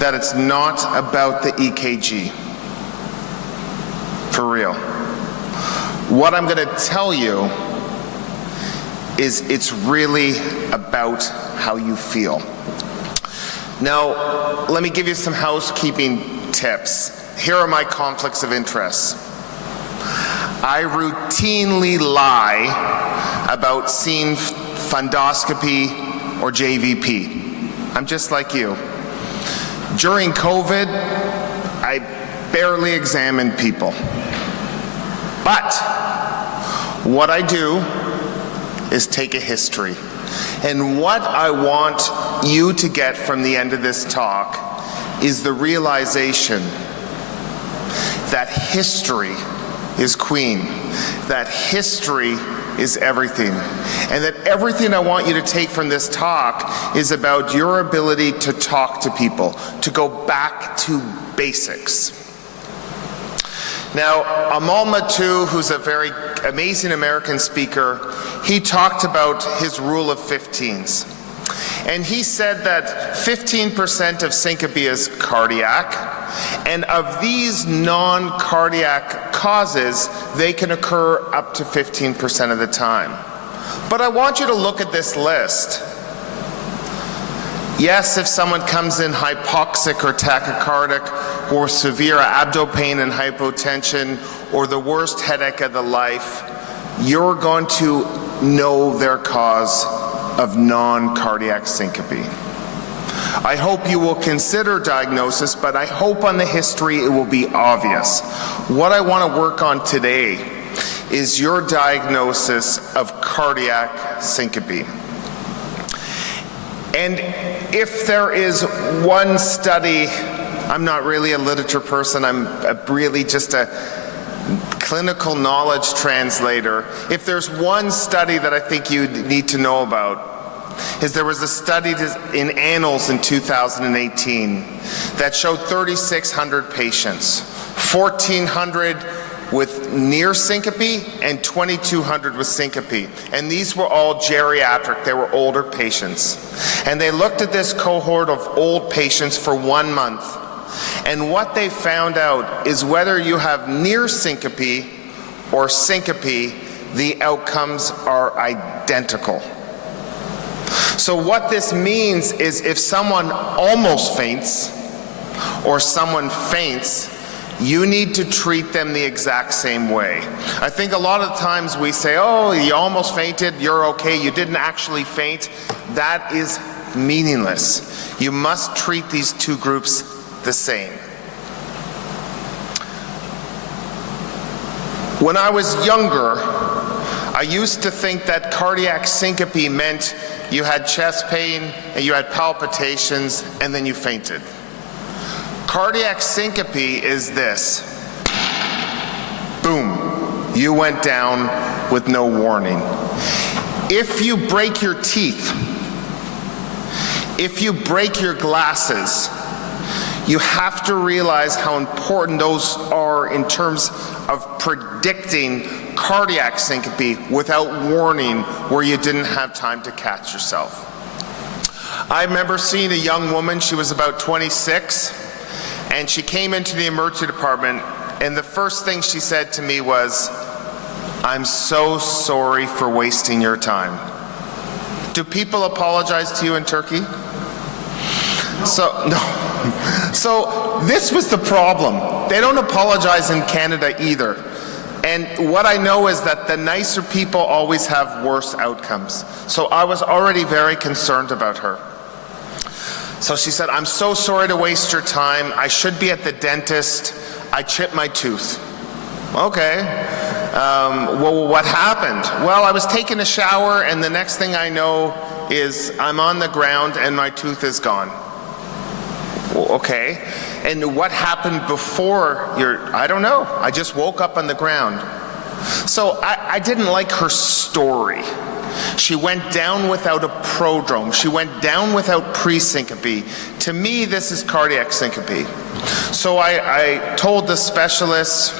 that it's not about the EKG. For real. What I'm going to tell you is it's really about how you feel. Now, let me give you some housekeeping tips. Here are my conflicts of interest. I routinely lie about seeing fundoscopy or JVP. I'm just like you. During COVID, I barely examined people. But what I do is take a history. And what I want you to get from the end of this talk is the realization that history is queen, that history is everything. And that everything I want you to take from this talk is about your ability to talk to people, to go back to basics. Now, Amal Mattu, who's a very amazing American speaker, he talked about his rule of 15s. And he said that 15% of syncope is cardiac, and of these non-cardiac causes, they can occur up to 15% of the time. But I want you to look at this list. Yes, if someone comes in hypoxic or tachycardic, or severe abdo pain and hypotension, or the worst headache of the life, you're going to know their cause of non-cardiac syncope. I hope you will consider diagnosis, but I hope on the history it will be obvious. What I want to work on today is your diagnosis of cardiac syncope. And if there is one study, I'm not really a literature person, I'm really just a clinical knowledge translator. If there's one study that I think you need to know about, is there was a study in Annals in 2018 that showed 3,600 patients, 1,400 with near syncope and 2,200 with syncope. And these were all geriatric, they were older patients. And they looked at this cohort of old patients for 1 month. And what they found out is whether you have near syncope or syncope, the outcomes are identical. So what this means is if someone almost faints or someone faints, you need to treat them the exact same way. I think a lot of times we say, oh, you almost fainted, you're okay, you didn't actually faint. That is meaningless. You must treat these two groups the same. When I was younger, I used to think that cardiac syncope meant you had chest pain and you had palpitations and then you fainted. Cardiac syncope is this. Boom, you went down with no warning. If you break your teeth, if you break your glasses, you have to realize how important those are in terms of predicting cardiac syncope without warning where you didn't have time to catch yourself. I remember seeing a young woman, she was about 26, and she came into the emergency department, and the first thing she said to me was, "I'm so sorry for wasting your time." Do people apologize to you in Turkey? No. So this was the problem. They don't apologize in Canada either. And what I know is that the nicer people always have worse outcomes. So I was already very concerned about her. So she said, "I'm so sorry to waste your time. I should be at the dentist. I chipped my tooth." Okay. Well, what happened? Well, I was taking a shower, and the next thing I know is I'm on the ground and my tooth is gone. Well, okay. And what happened before I don't know. I just woke up on the ground. So I didn't like her story. She went down without a prodrome. She went down without pre-syncope. To me, this is cardiac syncope. So I told the specialist,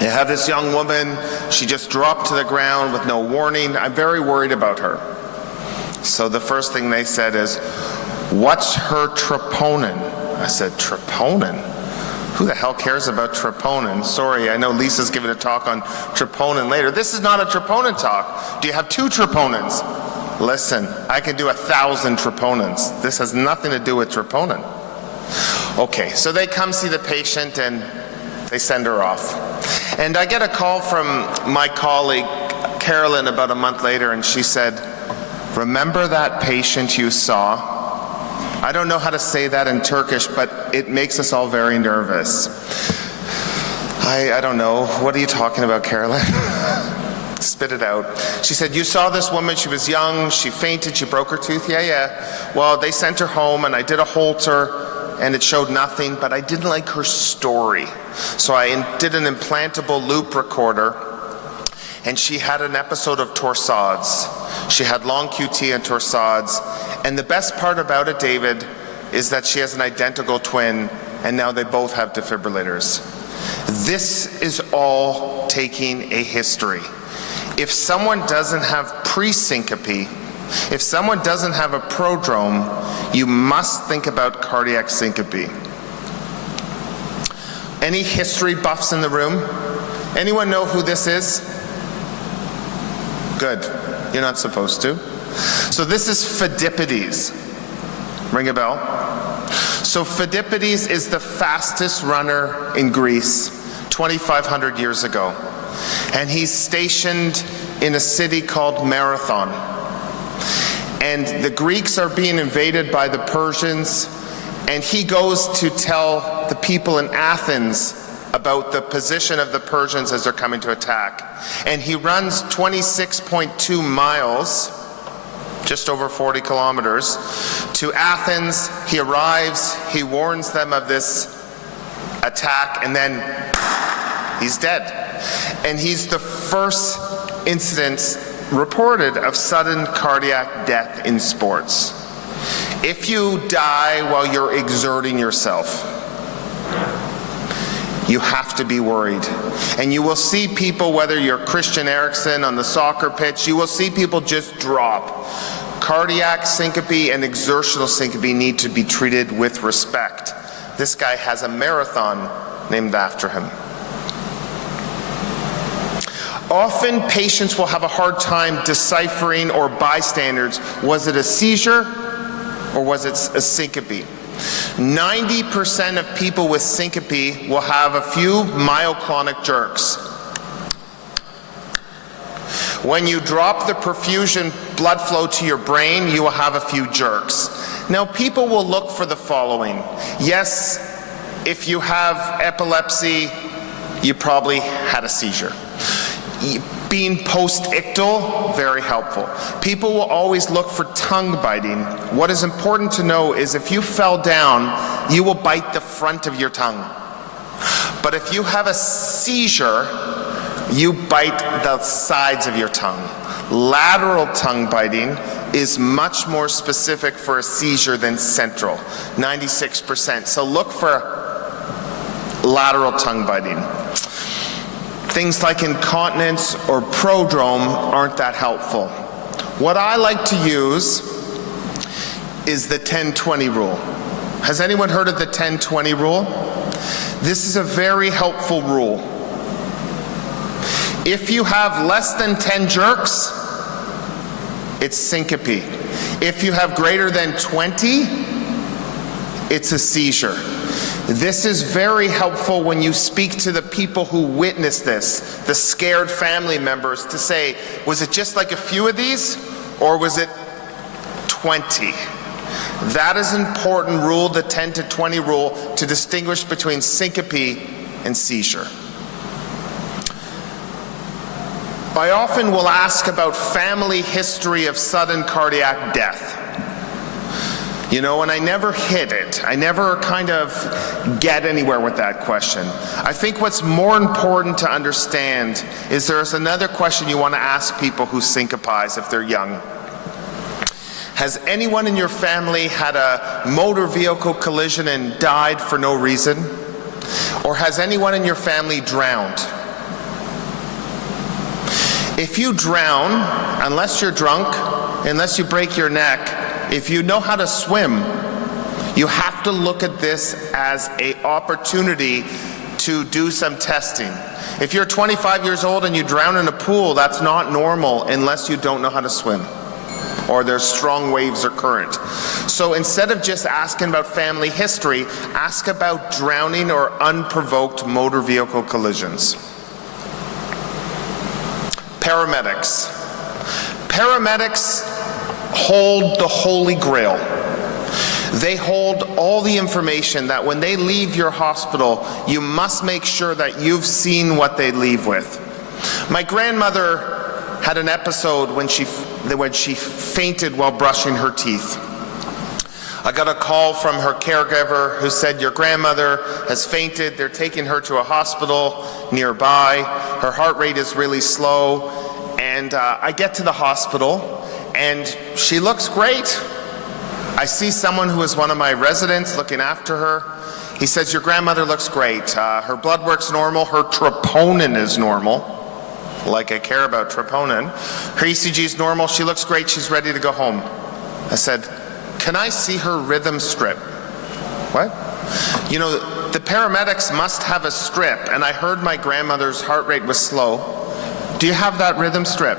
I have this young woman, she just dropped to the ground with no warning. I'm very worried about her. So the first thing they said is, "What's her troponin?" I said, "Troponin? Who the hell cares about troponin?" Sorry, I know Lisa's giving a talk on troponin later. This is not a troponin talk. Do you have 2 troponins? Listen, I can do 1,000 troponins. This has nothing to do with troponin. Okay, so they come see the patient and they send her off. And I get a call from my colleague, Carolyn, about a month later, and she said, "Remember that patient you saw?" I don't know how to say that in Turkish, but it makes us all very nervous. I don't know. What are you talking about, Carolyn? Spit it out. She said, "You saw this woman, she was young, she fainted, she broke her tooth." Yeah. Well, they sent her home and I did a Holter and it showed nothing, but I didn't like her story. So I did an implantable loop recorder. and she had an episode of torsades. She had long QT and torsades, and the best part about it, David, is that she has an identical twin, and now they both have defibrillators. This is all taking a history. If someone doesn't have pre-syncope, if someone doesn't have a prodrome, you must think about cardiac syncope. Any history buffs in the room? Anyone know who this is? Good. You're not supposed to. So this is Pheidippides. Ring a bell? So Pheidippides is the fastest runner in Greece 2,500 years ago. And he's stationed in a city called Marathon. And the Greeks are being invaded by the Persians, and he goes to tell the people in Athens about the position of the Persians as they're coming to attack. And he runs 26.2 miles, just over 40 kilometers, to Athens. He arrives, he warns them of this attack, and then he's dead. And he's the first incident reported of sudden cardiac death in sports. If you die while you're exerting yourself, you have to be worried. And you will see people, whether you're Christian Eriksen on the soccer pitch, you will see people just drop. Cardiac syncope and exertional syncope need to be treated with respect. This guy has a marathon named after him. Often patients will have a hard time deciphering, or bystanders, was it a seizure or was it a syncope? 90% of people with syncope will have a few myoclonic jerks. When you drop the perfusion blood flow to your brain, you will have a few jerks. Now, people will look for the following. Yes, if you have epilepsy, you probably had a seizure. Being post-ictal, very helpful. People will always look for tongue biting. What is important to know is if you fell down, you will bite the front of your tongue. But if you have a seizure, you bite the sides of your tongue. Lateral tongue biting is much more specific for a seizure than central, 96%. So look for lateral tongue biting. Things like incontinence or prodrome aren't that helpful. What I like to use is the 10-20 rule. Has anyone heard of the 10-20 rule? This is a very helpful rule. If you have less than 10 jerks, it's syncope. If you have greater than 20, it's a seizure. This is very helpful when you speak to the people who witness this, the scared family members, to say, was it just like a few of these, or was it 20? That is an important rule, the 10-20 rule, to distinguish between syncope and seizure. I often will ask about family history of sudden cardiac death. You know, and I never hit it. I never kind of get anywhere with that question. I think what's more important to understand is there's another question you want to ask people who syncopize if they're young. Has anyone in your family had a motor vehicle collision and died for no reason? Or has anyone in your family drowned? If you drown, unless you're drunk, unless you break your neck, if you know how to swim, you have to look at this as an opportunity to do some testing. If you're 25 years old and you drown in a pool, that's not normal unless you don't know how to swim or there's strong waves or current. So instead of just asking about family history, ask about drowning or unprovoked motor vehicle collisions. Paramedics. Paramedics hold the Holy Grail. They hold all the information that when they leave your hospital, you must make sure that you've seen what they leave with. My grandmother had an episode when she fainted while brushing her teeth. I got a call from her caregiver who said, your grandmother has fainted. They're taking her to a hospital nearby. Her heart rate is really slow. And I get to the hospital and she looks great. I see someone who is one of my residents looking after her. He says, your grandmother looks great. Her blood work's normal. Her troponin is normal. Like I care about troponin. Her ECG is normal. She looks great. She's ready to go home. I said, can I see her rhythm strip? What? You know, the paramedics must have a strip, and I heard my grandmother's heart rate was slow. Do you have that rhythm strip?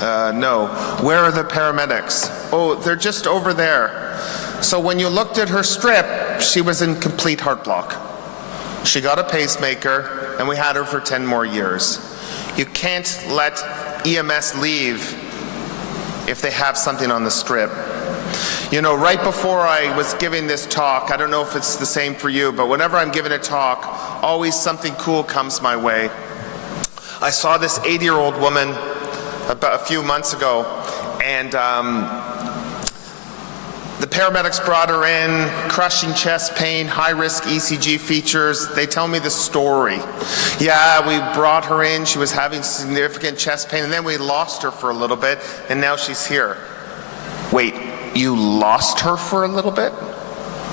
No. Where are the paramedics? Oh, they're just over there. So when you looked at her strip, she was in complete heart block. She got a pacemaker, and we had her for 10 more years. You can't let EMS leave if they have something on the strip. You know, right before I was giving this talk, I don't know if it's the same for you, but whenever I'm giving a talk, always something cool comes my way. I saw this 80-year-old woman about a few months ago, and the paramedics brought her in, crushing chest pain, high-risk ECG features. They tell me the story. Yeah, we brought her in, she was having significant chest pain, and then we lost her for a little bit, and now she's here. Wait, you lost her for a little bit?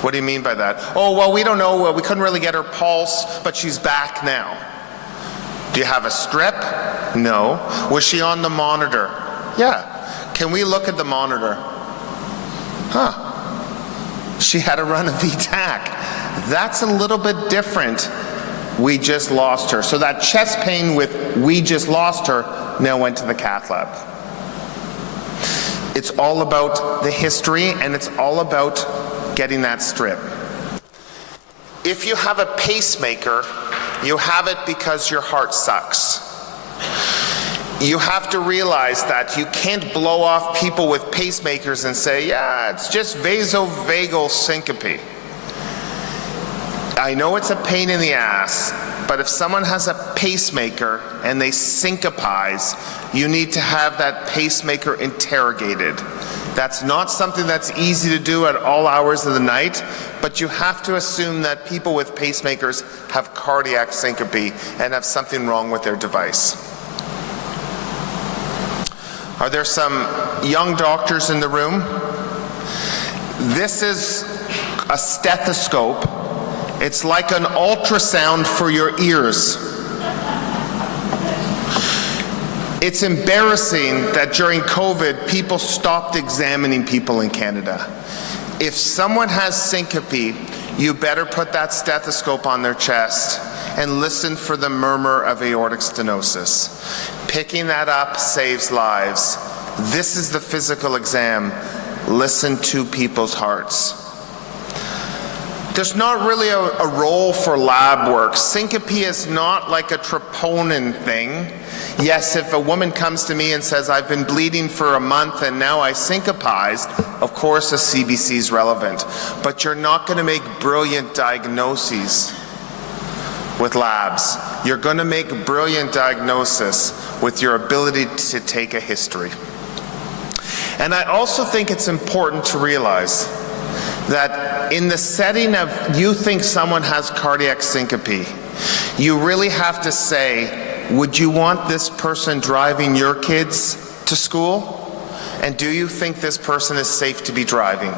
What do you mean by that? Oh, well, we don't know. We couldn't really get her pulse, but she's back now. Do you have a strip? No. Was she on the monitor? Yeah. Can we look at the monitor? Huh. She had a run of VTAC. That's a little bit different. We just lost her. So that chest pain with we just lost her now went to the cath lab. It's all about the history, and it's all about getting that strip. If you have a pacemaker, you have it because your heart sucks. You have to realize that you can't blow off people with pacemakers and say, yeah, it's just vasovagal syncope. I know it's a pain in the ass, but if someone has a pacemaker and they syncopize, you need to have that pacemaker interrogated. That's not something that's easy to do at all hours of the night, but you have to assume that people with pacemakers have cardiac syncope and have something wrong with their device. Are there some young doctors in the room? This is a stethoscope. It's like an ultrasound for your ears. It's embarrassing that during COVID, people stopped examining people in Canada. If someone has syncope, you better put that stethoscope on their chest and listen for the murmur of aortic stenosis. Picking that up saves lives. This is the physical exam. Listen to people's hearts. There's not really a role for lab work. Syncope is not like a troponin thing. Yes, if a woman comes to me and says, I've been bleeding for a month and now I syncopized, of course a CBC is relevant. But you're not going to make brilliant diagnoses with labs. You're going to make brilliant diagnosis with your ability to take a history. And I also think it's important to realize that in the setting of you think someone has cardiac syncope, you really have to say, would you want this person driving your kids to school? And do you think this person is safe to be driving?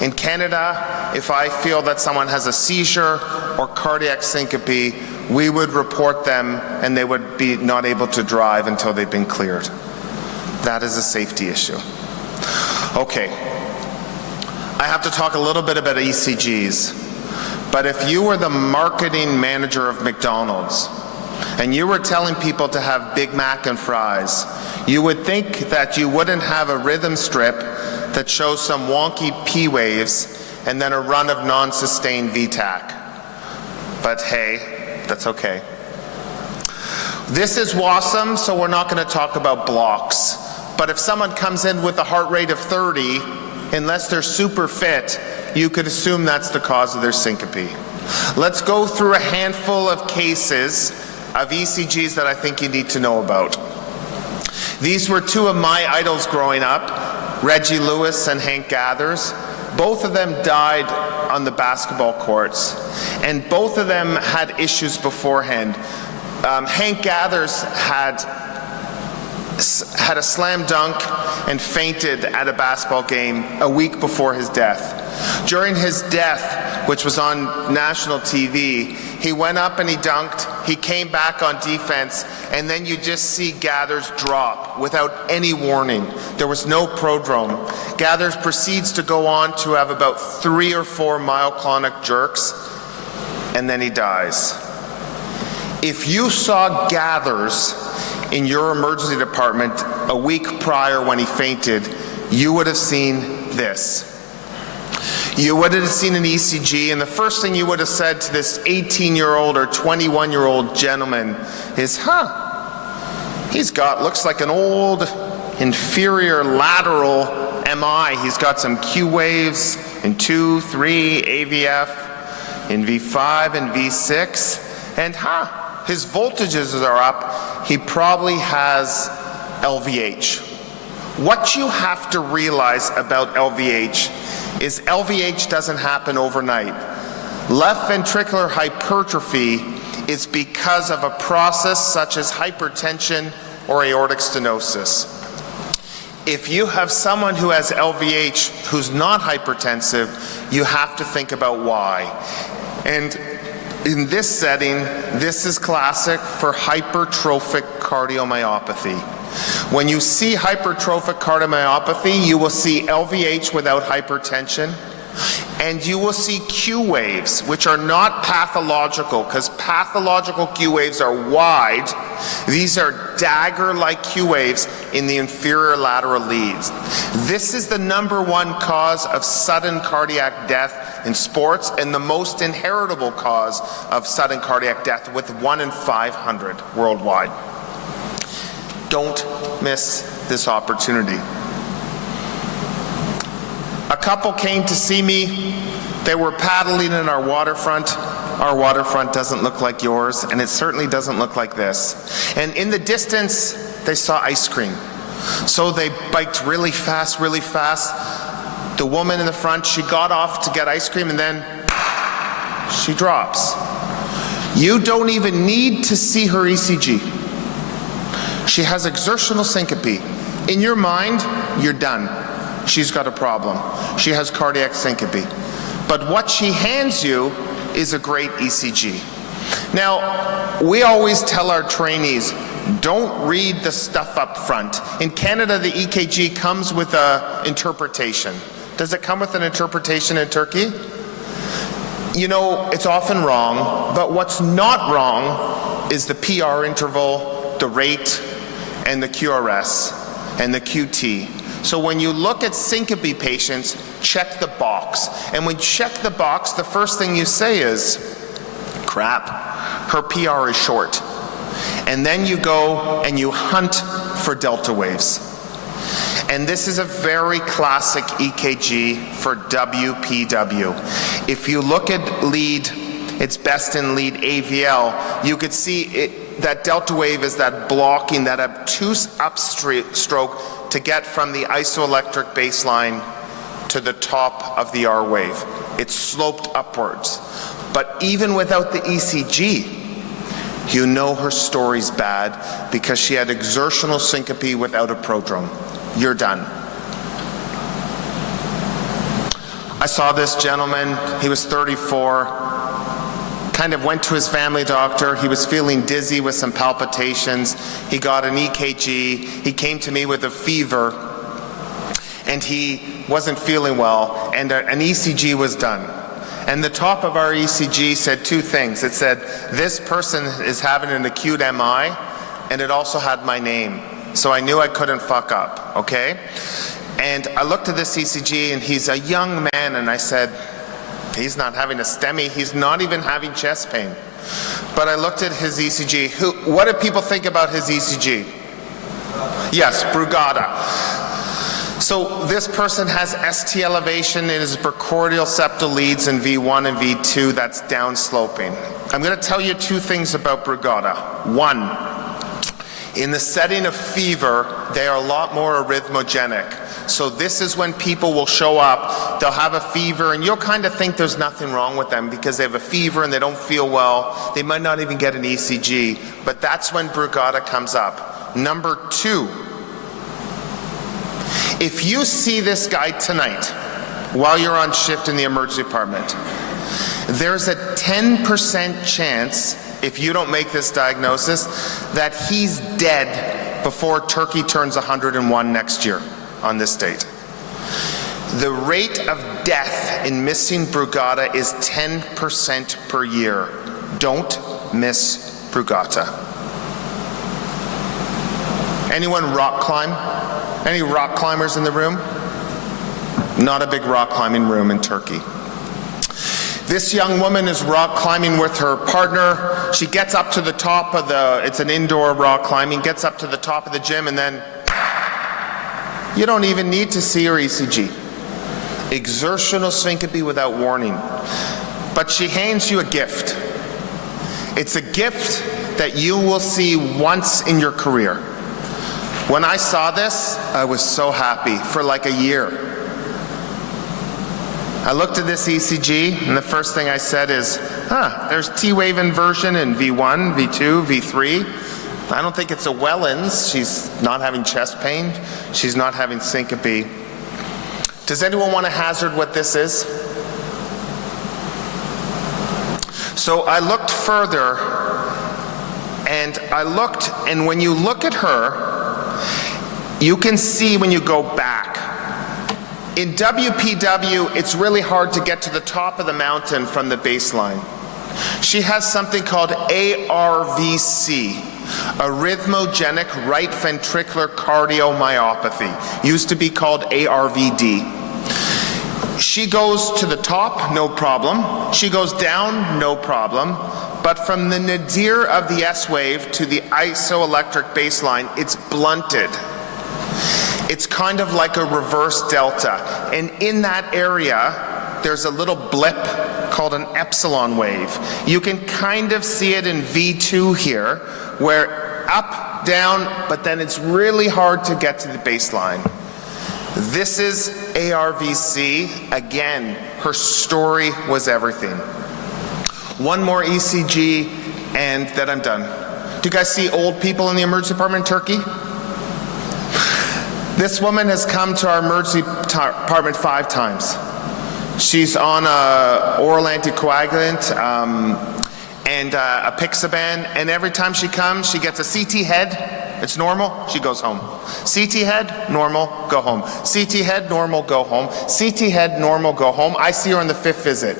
In Canada, if I feel that someone has a seizure or cardiac syncope, we would report them and they would be not able to drive until they've been cleared. That is a safety issue. Okay. I have to talk a little bit about ECGs, but if you were the marketing manager of McDonald's and you were telling people to have Big Mac and fries, you would think that you wouldn't have a rhythm strip that shows some wonky P waves and then a run of non-sustained VTAC. But hey, that's okay. This is WASM, so we're not going to talk about blocks. But if someone comes in with a heart rate of 30, unless they're super fit, you could assume that's the cause of their syncope. Let's go through a handful of cases of ECGs that I think you need to know about. These were two of my idols growing up. Reggie Lewis and Hank Gathers. Both of them died on the basketball courts, and both of them had issues beforehand. Hank Gathers had a slam dunk and fainted at a basketball game a week before his death. During his death, which was on national TV, he went up and he dunked, he came back on defense, and then you just see Gathers drop without any warning. There was no prodrome. Gathers proceeds to go on to have about 3 or 4 myoclonic jerks, and then he dies. If you saw Gathers in your emergency department a week prior when he fainted, you would have seen this. You would have seen an ECG, and the first thing you would have said to this 18-year-old or 21-year-old gentleman is, looks like an old inferior lateral MI. He's got some Q waves in 2, 3, AVF, in V5 and V6, and his voltages are up. He probably has LVH. What you have to realize about LVH is LVH doesn't happen overnight. Left ventricular hypertrophy is because of a process such as hypertension or aortic stenosis. If you have someone who has LVH who's not hypertensive, you have to think about why. And in this setting, this is classic for hypertrophic cardiomyopathy. When you see hypertrophic cardiomyopathy, you will see LVH without hypertension, and you will see Q waves, which are not pathological, because pathological Q waves are wide. These are dagger-like Q waves in the inferior lateral leads. This is the #1 cause of sudden cardiac death in sports, and the most inheritable cause of sudden cardiac death, with 1 in 500 worldwide. Don't miss this opportunity. A couple came to see me. They were paddling in our waterfront. Our waterfront doesn't look like yours, and it certainly doesn't look like this. And in the distance, they saw ice cream. So they biked really fast, really fast. The woman in the front, she got off to get ice cream, and then she drops. You don't even need to see her ECG. She has exertional syncope. In your mind, you're done. She's got a problem. She has cardiac syncope. But what she hands you is a great ECG. Now, we always tell our trainees, don't read the stuff up front. In Canada, the EKG comes with an interpretation. Does it come with an interpretation in Turkey? You know, it's often wrong, but what's not wrong is the PR interval, the rate, and the QRS, and the QT. So when you look at syncope patients, check the box. And when you check the box, the first thing you say is, crap, her PR is short. And then you go and you hunt for delta waves. And this is a very classic EKG for WPW. If you look at lead, it's best in lead AVL, you could see that delta wave is that blocking, that obtuse upstroke to get from the isoelectric baseline to the top of the R wave. It's sloped upwards. But even without the ECG, you know her story's bad because she had exertional syncope without a prodrome. You're done. I saw this gentleman, he was 34, kind of went to his family doctor. He was feeling dizzy with some palpitations. He got an EKG. He came to me with a fever, and he wasn't feeling well, and an ECG was done. And the top of our ECG said 2 things. It said, this person is having an acute MI, and it also had my name. So I knew I couldn't fuck up, okay? And I looked at this ECG, and he's a young man, and I said, he's not having a STEMI, he's not even having chest pain. But I looked at his ECG. What do people think about his ECG? Yes, Brugada. So this person has ST elevation in his precordial septal leads in V1 and V2, that's downsloping. I'm going to tell you 2 things about Brugada. 1, In the setting of fever, they are a lot more arrhythmogenic. So this is when people will show up, they'll have a fever, and you'll kind of think there's nothing wrong with them because they have a fever and they don't feel well. They might not even get an ECG, but that's when Brugada comes up. Number 2, if you see this guy tonight while you're on shift in the emergency department, there's a 10% chance, if you don't make this diagnosis, that he's dead before Turkey turns 101 next year on this date. The rate of death in missing Brugada is 10% per year. Don't miss Brugada. Anyone rock climb? Any rock climbers in the room? Not a big rock climbing room in Turkey. This young woman is rock climbing with her partner. She gets up to the top of it's an indoor rock climbing, gets up to the top of the gym, and then you don't even need to see her ECG. Exertional syncope without warning. But she hands you a gift. It's a gift that you will see once in your career. When I saw this, I was so happy for like a year. I looked at this ECG, and the first thing I said is, there's T-wave inversion in V1, V2, V3. I don't think it's a Wellens. She's not having chest pain. She's not having syncope. Does anyone want to hazard what this is? So I looked further, and when you look at her, you can see when you go back. In WPW, it's really hard to get to the top of the mountain from the baseline. She has something called ARVC, arrhythmogenic right ventricular cardiomyopathy, used to be called ARVD. She goes to the top, no problem. She goes down, no problem. But from the nadir of the S wave to the isoelectric baseline, it's blunted. It's kind of like a reverse delta. And in that area, there's a little blip called an epsilon wave. You can kind of see it in V2 here, where up, down, but then it's really hard to get to the baseline. This is ARVC. Again, her story was everything. One more ECG, and then I'm done. Do you guys see old people in the emergency department in Turkey? This woman has come to our emergency department 5 times. She's on an oral anticoagulant and a Pixaban, and every time she comes, she gets a CT head. It's normal, she goes home. CT head, normal, go home. CT head, normal, go home. CT head, normal, go home. I see her on the 5th visit.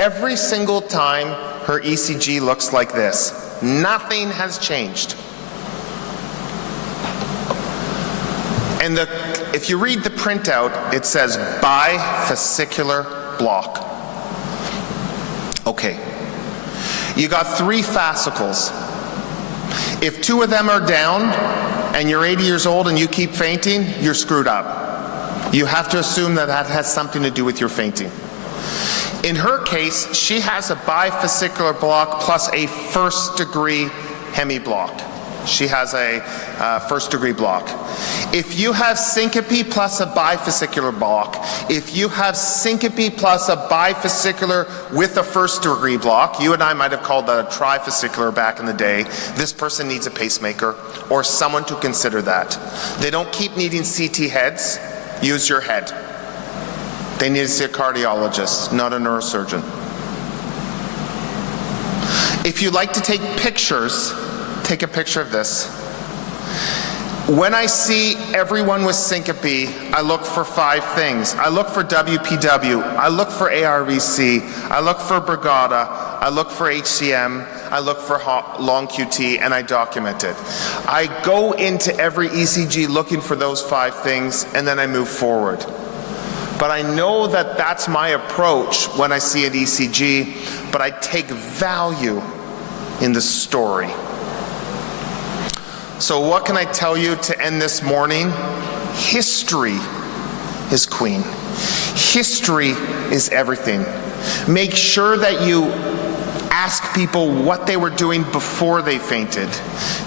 Every single time, her ECG looks like this. Nothing has changed. And if you read the printout, it says bifascicular block. Okay. You got 3 fascicles. If 2 of them are down and you're 80 years old and you keep fainting, you're screwed up. You have to assume that that has something to do with your fainting. In her case, she has a bifascicular block plus a first-degree hemiblock. She has a first-degree block. If you have syncope plus a bifascicular block, if you have syncope plus a bifascicular with a first-degree block, you and I might have called that a trifascicular back in the day, this person needs a pacemaker or someone to consider that. They don't keep needing CT heads. Use your head. They need to see a cardiologist, not a neurosurgeon. If you like to take pictures, take a picture of this. When I see everyone with syncope, I look for 5 things. I look for WPW, I look for ARVC, I look for Brugada, I look for HCM, I look for long QT, and I document it. I go into every ECG looking for those 5 things, and then I move forward. But I know that that's my approach when I see an ECG, but I take value in the story. So what can I tell you to end this morning? History is queen. History is everything. Make sure that you ask people what they were doing before they fainted.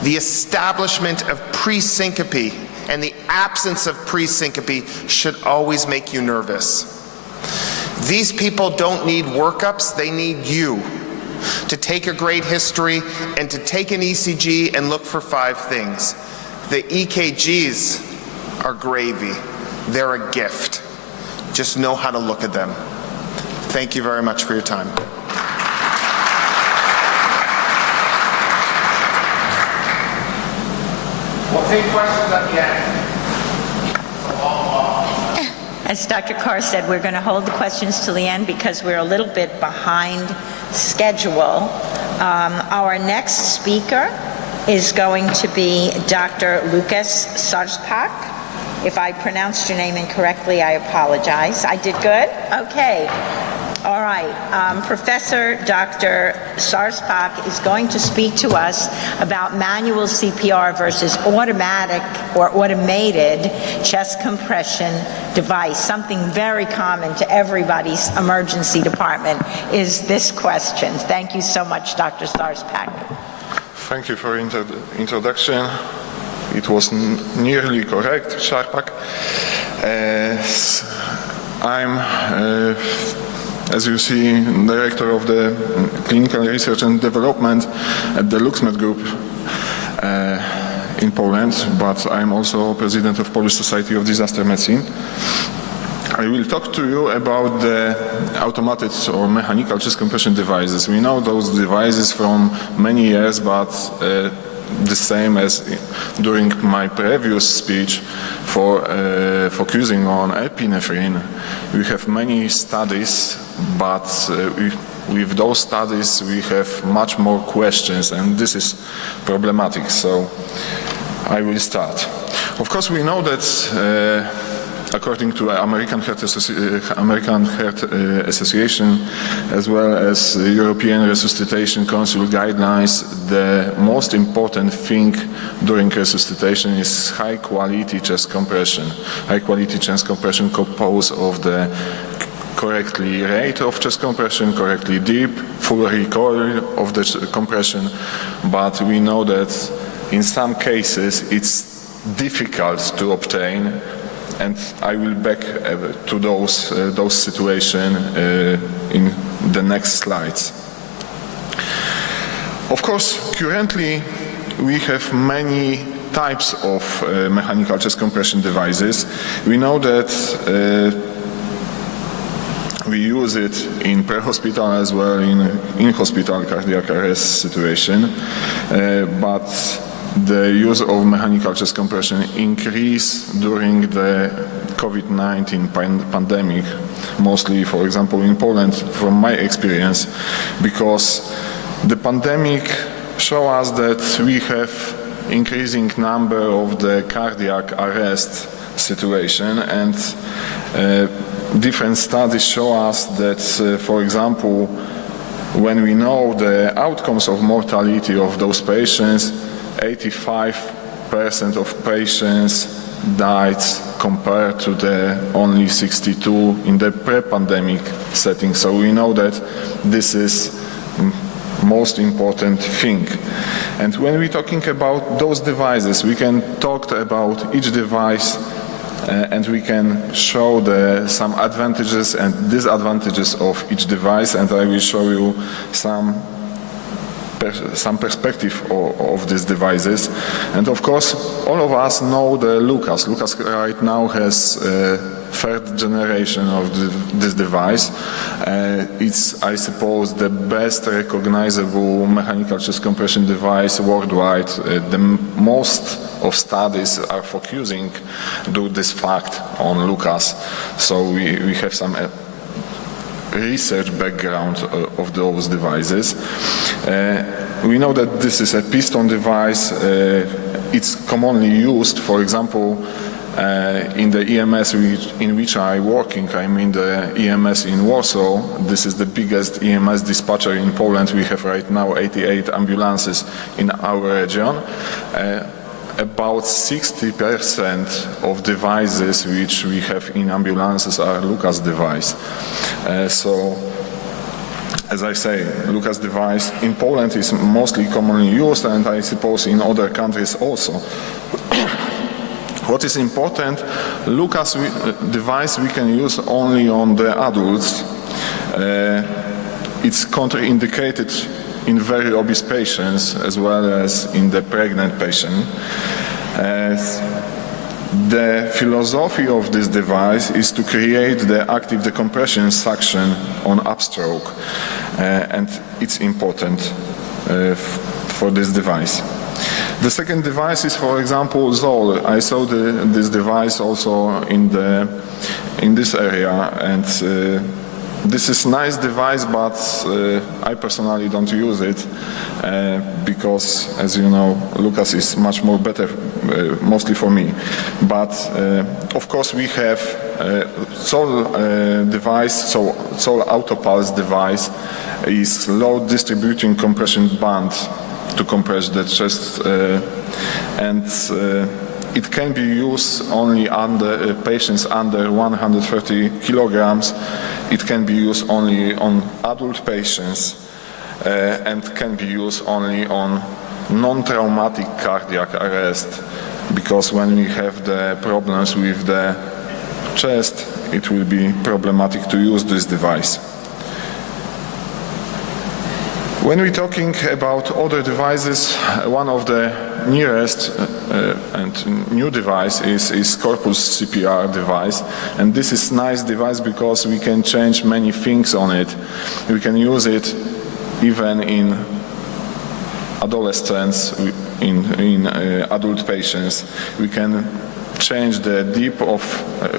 The establishment of pre-syncope and the absence of pre-syncope should always make you nervous. These people don't need workups, they need you to take a great history and to take an ECG and look for 5 things. The EKGs are gravy. They're a gift. Just know how to look at them. Thank you very much for your time. We'll take questions at the end. As Dr. Carr said, we're going to hold the questions till the end because we're a little bit behind schedule. Our next speaker is going to be Dr. Lucas Sarspak. If I pronounced your name incorrectly, I apologize. I did good? Okay. All right. Professor Dr. Sarspak is going to speak to us about manual CPR versus automatic or automated chest compression device. Something very common to everybody's emergency department is this question. Thank you so much, Dr. Sarspak. Thank you for introduction. It was nearly correct, Sharpak. I'm, as you see, director of the clinical research and development at the LuxMed Group in Poland, but I'm also president of Polish Society of Disaster Medicine. I will talk to you about the automated or mechanical chest compression devices. We know those devices from many years, but the same as during my previous speech for focusing on epinephrine. We have many studies, but with those studies we have much more questions, and this is problematic. So I will start. Of course, we know that according to American Heart Association, as well as European Resuscitation Council guidelines, the most important thing during resuscitation is high-quality chest compression. High-quality chest compression composed of the correctly rate of chest compression, correctly deep, full recoil of the compression, but we know that in some cases it's difficult to obtain. And I will back to those situations in the next slides. Of course, currently we have many types of mechanical chest compression devices. We know that we use it in pre-hospital as well in hospital cardiac arrest situation, but the use of mechanical chest compression increased during the COVID-19 pandemic, mostly, for example, in Poland, from my experience, because the pandemic showed us that we have increasing number of the cardiac arrest situation, and different studies show us that, for example, when we know the outcomes of mortality of those patients, 85% of patients died compared to the only 62 in the pre-pandemic setting. So we know that this is most important thing. And when we're talking about those devices, we can talk about each device and we can show some advantages and disadvantages of each device, and I will show you some perspective of these devices. And of course, all of us know the Lucas. Lucas right now has third generation of this device. It's, I suppose, the best recognizable mechanical chest compression device worldwide. The most of studies are focusing to this fact on Lucas. So we have some research background of those devices. We know that this is a piston device. It's commonly used, for example, in the EMS in which I'm working. I'm in the EMS in Warsaw. This is the biggest EMS dispatcher in Poland. We have right now 88 ambulances in our region. About 60% of devices which we have in ambulances are Lucas device. So as I say, Lucas device in Poland is mostly commonly used, and I suppose in other countries also. What is important, Lucas device we can use only on the adults. It's contraindicated in very obese patients as well as in the pregnant patient. The philosophy of this device is to create the active decompression suction on upstroke, and it's important for this device. The second device is, for example, Zoll. I saw this device also in this area, and this is nice device, but I personally don't use it because, as you know, Lucas is much more better, mostly for me. But of course, we have Zoll device, so Zoll Autopulse device is low distributing compression band to compress the chest, and it can be used only under patients under 130 kilograms. It can be used only on adult patients and can be used only on non-traumatic cardiac arrest, because when we have the problems with the chest, it will be problematic to use this device. When we're talking about other devices, one of the nearest and new device is Corpus CPR device, and this is nice device because we can change many things on it. We can use it even in adolescents, in adult patients. We can change the depth of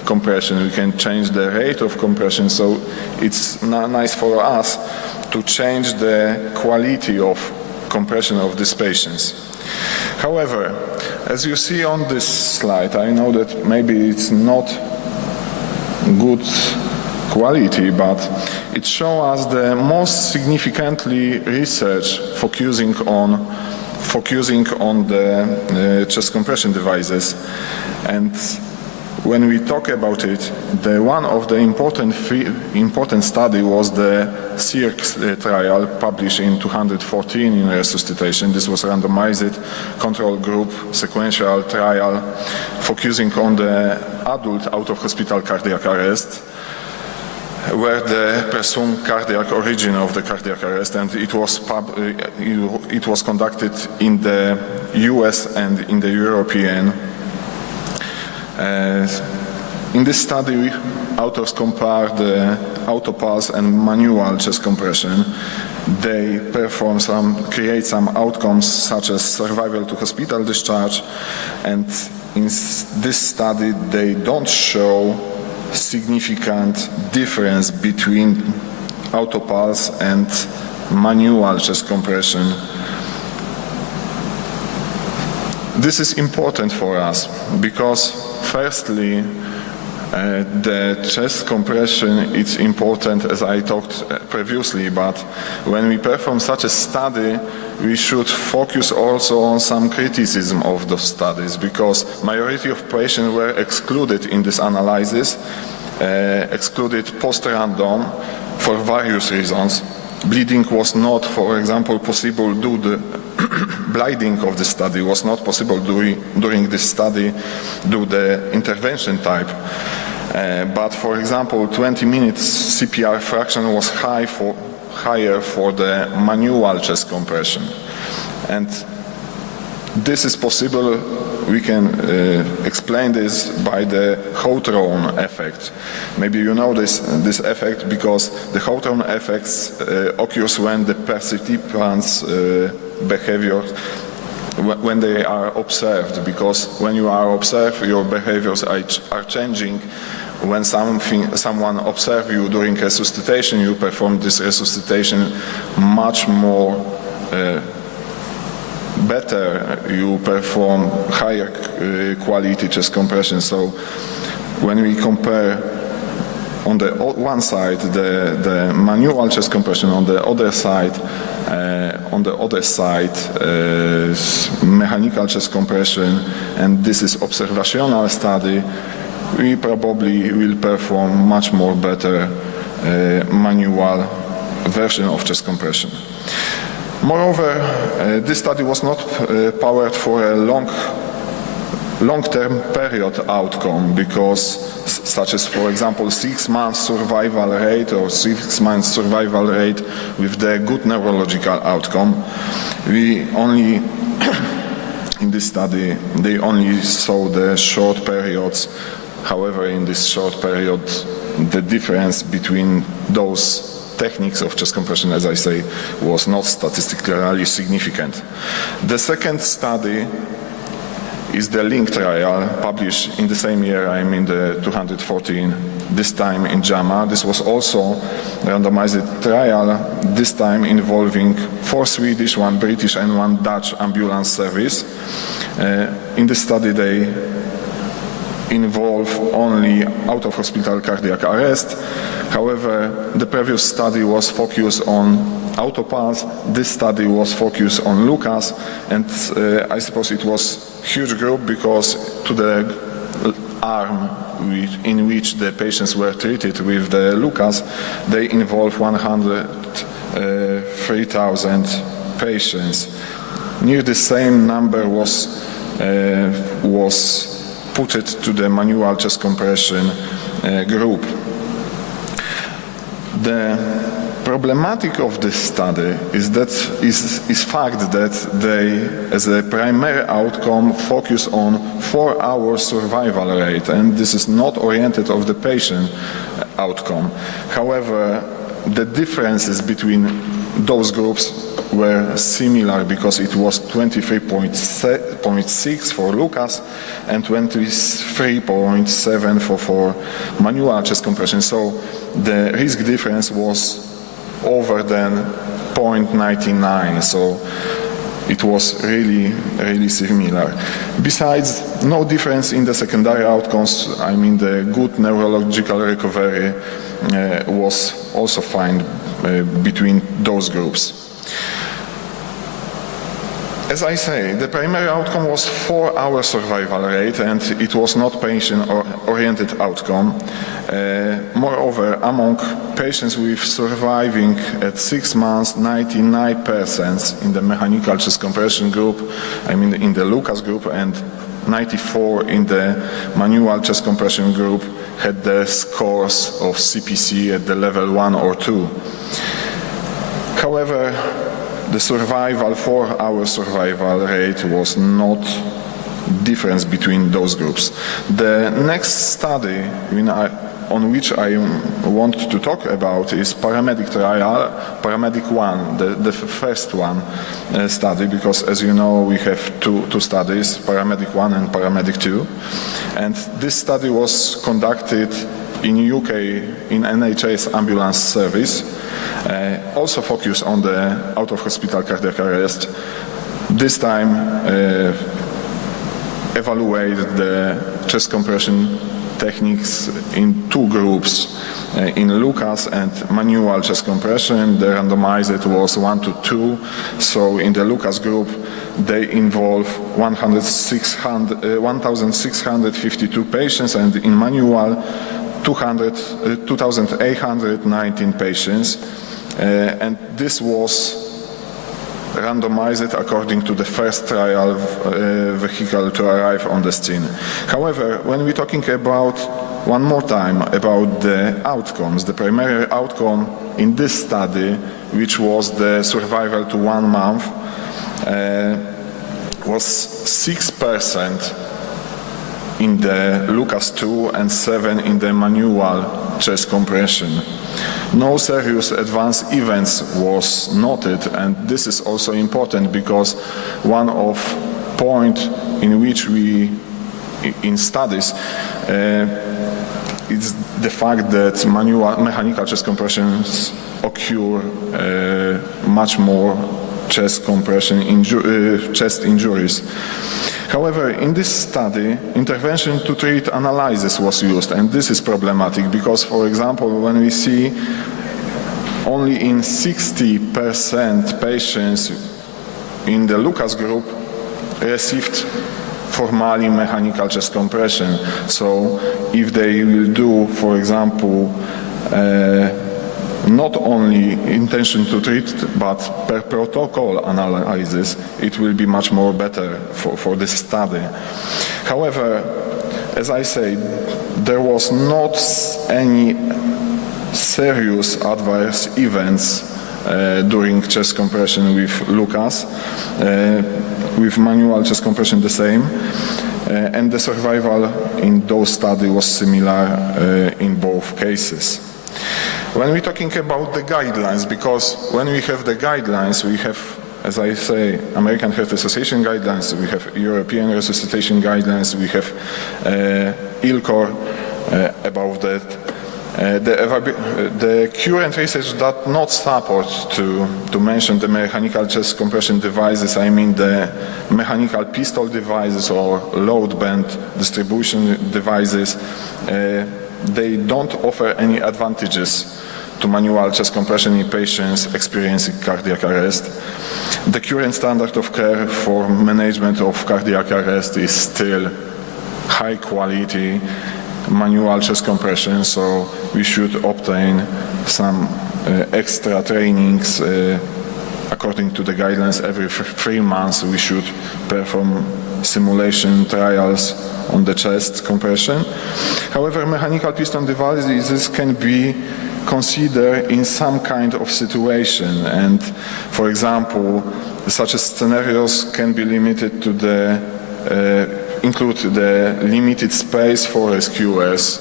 compression, we can change the rate of compression, so it's nice for us to change the quality of compression of these patients. However, as you see on this slide, I know that maybe it's not good quality, but it shows us the most significantly research focusing on the chest compression devices. And when we talk about it, one of the important study was the CIRC trial published in 2014 in resuscitation. This was randomized control group sequential trial focusing on the adult out-of-hospital cardiac arrest, where the presumed cardiac origin of the cardiac arrest, and it was conducted in the US and in the European. In this study, authors compared the autopulse and manual chest compression. They create some outcomes such as survival to hospital discharge, and in this study they don't show significant difference between autopulse and manual chest compression. This is important for us because, firstly, the chest compression is important, as I talked previously, but when we perform such a study, we should focus also on some criticism of those studies, because majority of patients were excluded in this analysis, excluded post-random for various reasons. Bleeding was not, for example, possible due to the blinding of the study was not possible during this study due to the intervention type. But for example, 20 minutes CPR fraction was higher for the manual chest compression. And this is possible, we can explain this by the Hawthorne effect. Maybe you know this effect because the Hawthorne effect occurs when the participants' behavior, when they are observed, because when you are observed, your behaviors are changing. When someone observes you during resuscitation, you perform this resuscitation much more better, you perform higher quality chest compression. So when we compare on the one side the manual chest compression, on the other side mechanical chest compression, and this is observational study, we probably will perform much more better manual version of chest compression. Moreover, this study was not powered for a long-term period outcome, because such as, for example, 6 months survival rate or 6 months survival rate with the good neurological outcome. We only in this study, they only saw the short periods. However, in this short period, the difference between those techniques of chest compression, as I say, was not statistically significant. The second study is the LINK trial, published in the same year. I'm in the 214, this time in JAMA. This was also a randomized trial, this time involving 4 Swedish, 1 British and 1 Dutch ambulance service. In this study, they involve only out-of-hospital cardiac arrest. However, the previous study was focused on autopulse. This study was focused on Lucas, and I suppose it was a huge group, because to the arm in which the patients were treated with the Lucas, they involved 103,000 patients. Near the same number was put it to the manual chest compression group. The problematic of this study is fact that they, as a primary outcome, focus on 4-hour survival rate, and this is not oriented of the patient outcome. However, the differences between those groups were similar, because it was 23.6 for Lucas and 23.7 for manual chest compression. So the risk difference was over than 0.99. So it was really similar. Besides, no difference in the secondary outcomes. I mean, the good neurological recovery was also found between those groups. As I say, the primary outcome was 4-hour survival rate, and it was not patient-oriented outcome. Moreover, among patients with surviving at 6 months, 99% in the mechanical chest compression group, I mean in the Lucas group, and 94 in the manual chest compression group had the scores of CPC at the level 1 or 2. However, the 4-hour survival rate was not difference between those groups. The next study on which I want to talk about is paramedic trial, paramedic 1, the first one study, because as you know, we have two studies, paramedic 1 and paramedic 2. And this study was conducted in UK in NHS ambulance service. Also focused on the out-of-hospital cardiac arrest. This time evaluated the chest compression techniques in 2 groups, in Lucas and manual chest compression. The randomized was 1:2. So in the Lucas group, they involve 1,652 patients, and in manual 2,819 patients. And this was randomized according to the first trial vehicle to arrive on the scene. However, when we're talking about, one more time, about the outcomes, the primary outcome in this study, which was the survival to 1 month, was 6% in the Lucas 2 and 7 in the manual chest compression. No serious adverse events was noted, and this is also important, because one of point in which we in studies is the fact that mechanical chest compressions occur much more chest compression chest injuries. However, in this study, intervention to treat analysis was used, and this is problematic because, for example, when we see only in 60% patients in the Lucas group received formally mechanical chest compression. So if they will do, for example, not only intention to treat, but per protocol analysis, it will be much more better for this study. However, as I said, there was not any serious adverse events during chest compression with Lucas, with manual chest compression the same, and the survival in those studies was similar in both cases. When we're talking about the guidelines, because when we have the guidelines, we have, as I say, American Heart Association guidelines, we have European resuscitation guidelines, we have ILCOR about that. The current research does not support to mention the mechanical chest compression devices, I mean the mechanical pistol devices or load band distribution devices. They don't offer any advantages to manual chest compression in patients experiencing cardiac arrest. The current standard of care for management of cardiac arrest is still high quality manual chest compression, so we should obtain some extra trainings. According to the guidelines, every 3 months we should perform simulation trials on the chest compression. However, mechanical piston devices can be considered in some kind of situation, and for example, such scenarios can be limited to include the limited space for rescuers,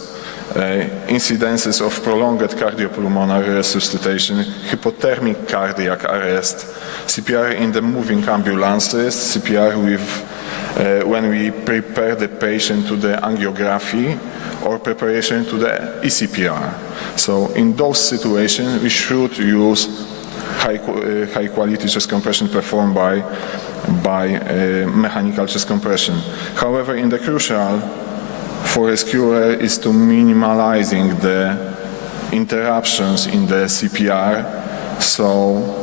incidences of prolonged cardiopulmonary resuscitation, hypothermic cardiac arrest, CPR in the moving ambulances, CPR when we prepare the patient to the angiography or preparation to the ECPR. So in those situations, we should use high quality chest compression performed by mechanical chest compression. However, in the crucial for rescuer is to minimizing the interruptions in the CPR, so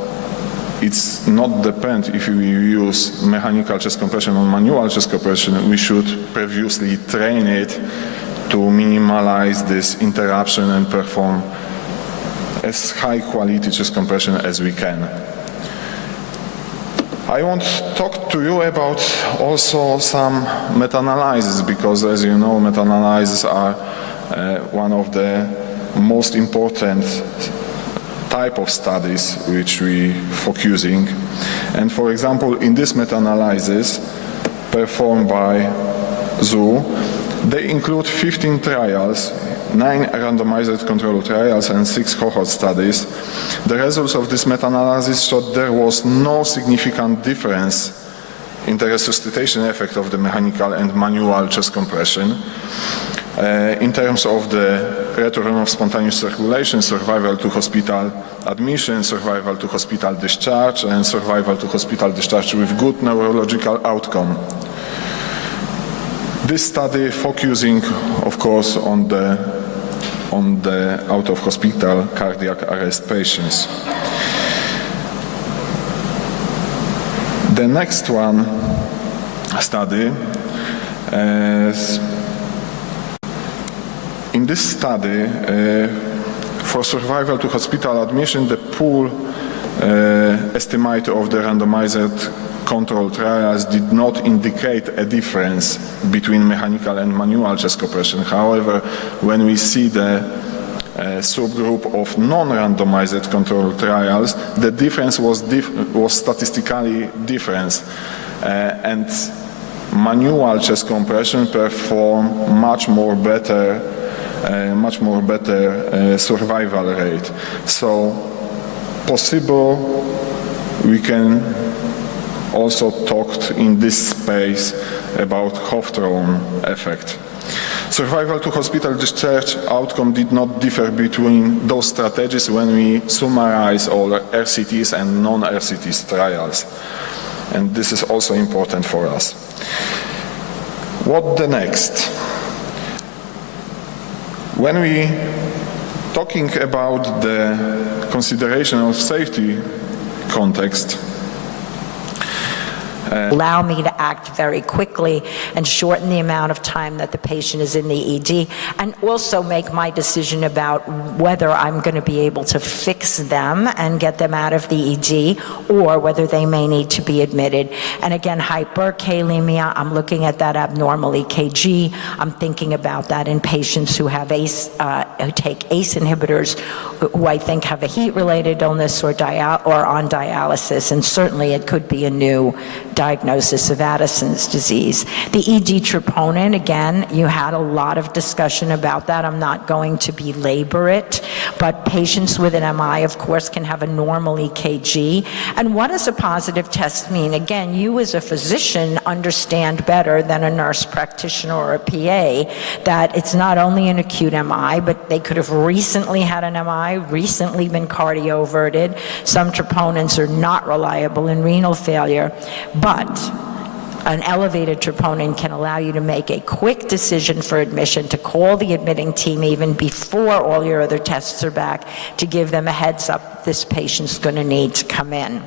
it's not depend if we use mechanical chest compression or manual chest compression. We should previously train it to minimize this interruption and perform as high quality chest compression as we can. I want to talk to you about also some meta-analysis, because as you know, meta-analysis are one of the most important type of studies which we focusing. And for example, in this meta-analysis performed by ZOO, they include 15 trials, 9 randomized controlled trials and 6 cohort studies. The results of this meta-analysis showed there was no significant difference in the resuscitation effect of the mechanical and manual chest compression. In terms of the return of spontaneous circulation, survival to hospital admission, survival to hospital discharge, and survival to hospital discharge with good neurological outcome. This study focusing, of course, on the out-of-hospital cardiac arrest patients. The next one study in this study, for survival to hospital admission, the pool estimate of the randomized control trials did not indicate a difference between mechanical and manual chest compression. However, when we see the subgroup of non-randomized control trials, the difference was statistically different, and manual chest compression performed much more better survival rate. So possible we can also talk in this space about Hofstrom effect. Survival to hospital discharge outcome did not differ between those strategies when we summarize all RCTs and non-RCTs trials. And this is also important for us. What the next? When we talking about the consideration of safety context, allow me to act very quickly and shorten the amount of time that the patient is in the ED, and also make my decision about whether I'm going to be able to fix them and get them out of the ED, or whether they may need to be admitted. And again, hyperkalemia, I'm looking at that abnormal EKG. I'm thinking about that in patients who have who take ACE inhibitors, who I think have a heat-related illness or on dialysis, and certainly it could be a new diagnosis of Addison's disease. The ED troponin, again, you had a lot of discussion about that. I'm not going to belabor it, but patients with an MI, of course, can have a normal EKG. And what does a positive test mean? Again, you as a physician understand better than a nurse practitioner or a PA that it's not only an acute MI, but they could have recently had an MI, recently been cardioverted. Some troponins are not reliable in renal failure, but an elevated troponin can allow you to make a quick decision for admission, to call the admitting team even before all your other tests are back, to give them a heads up this patient's going to need to come in.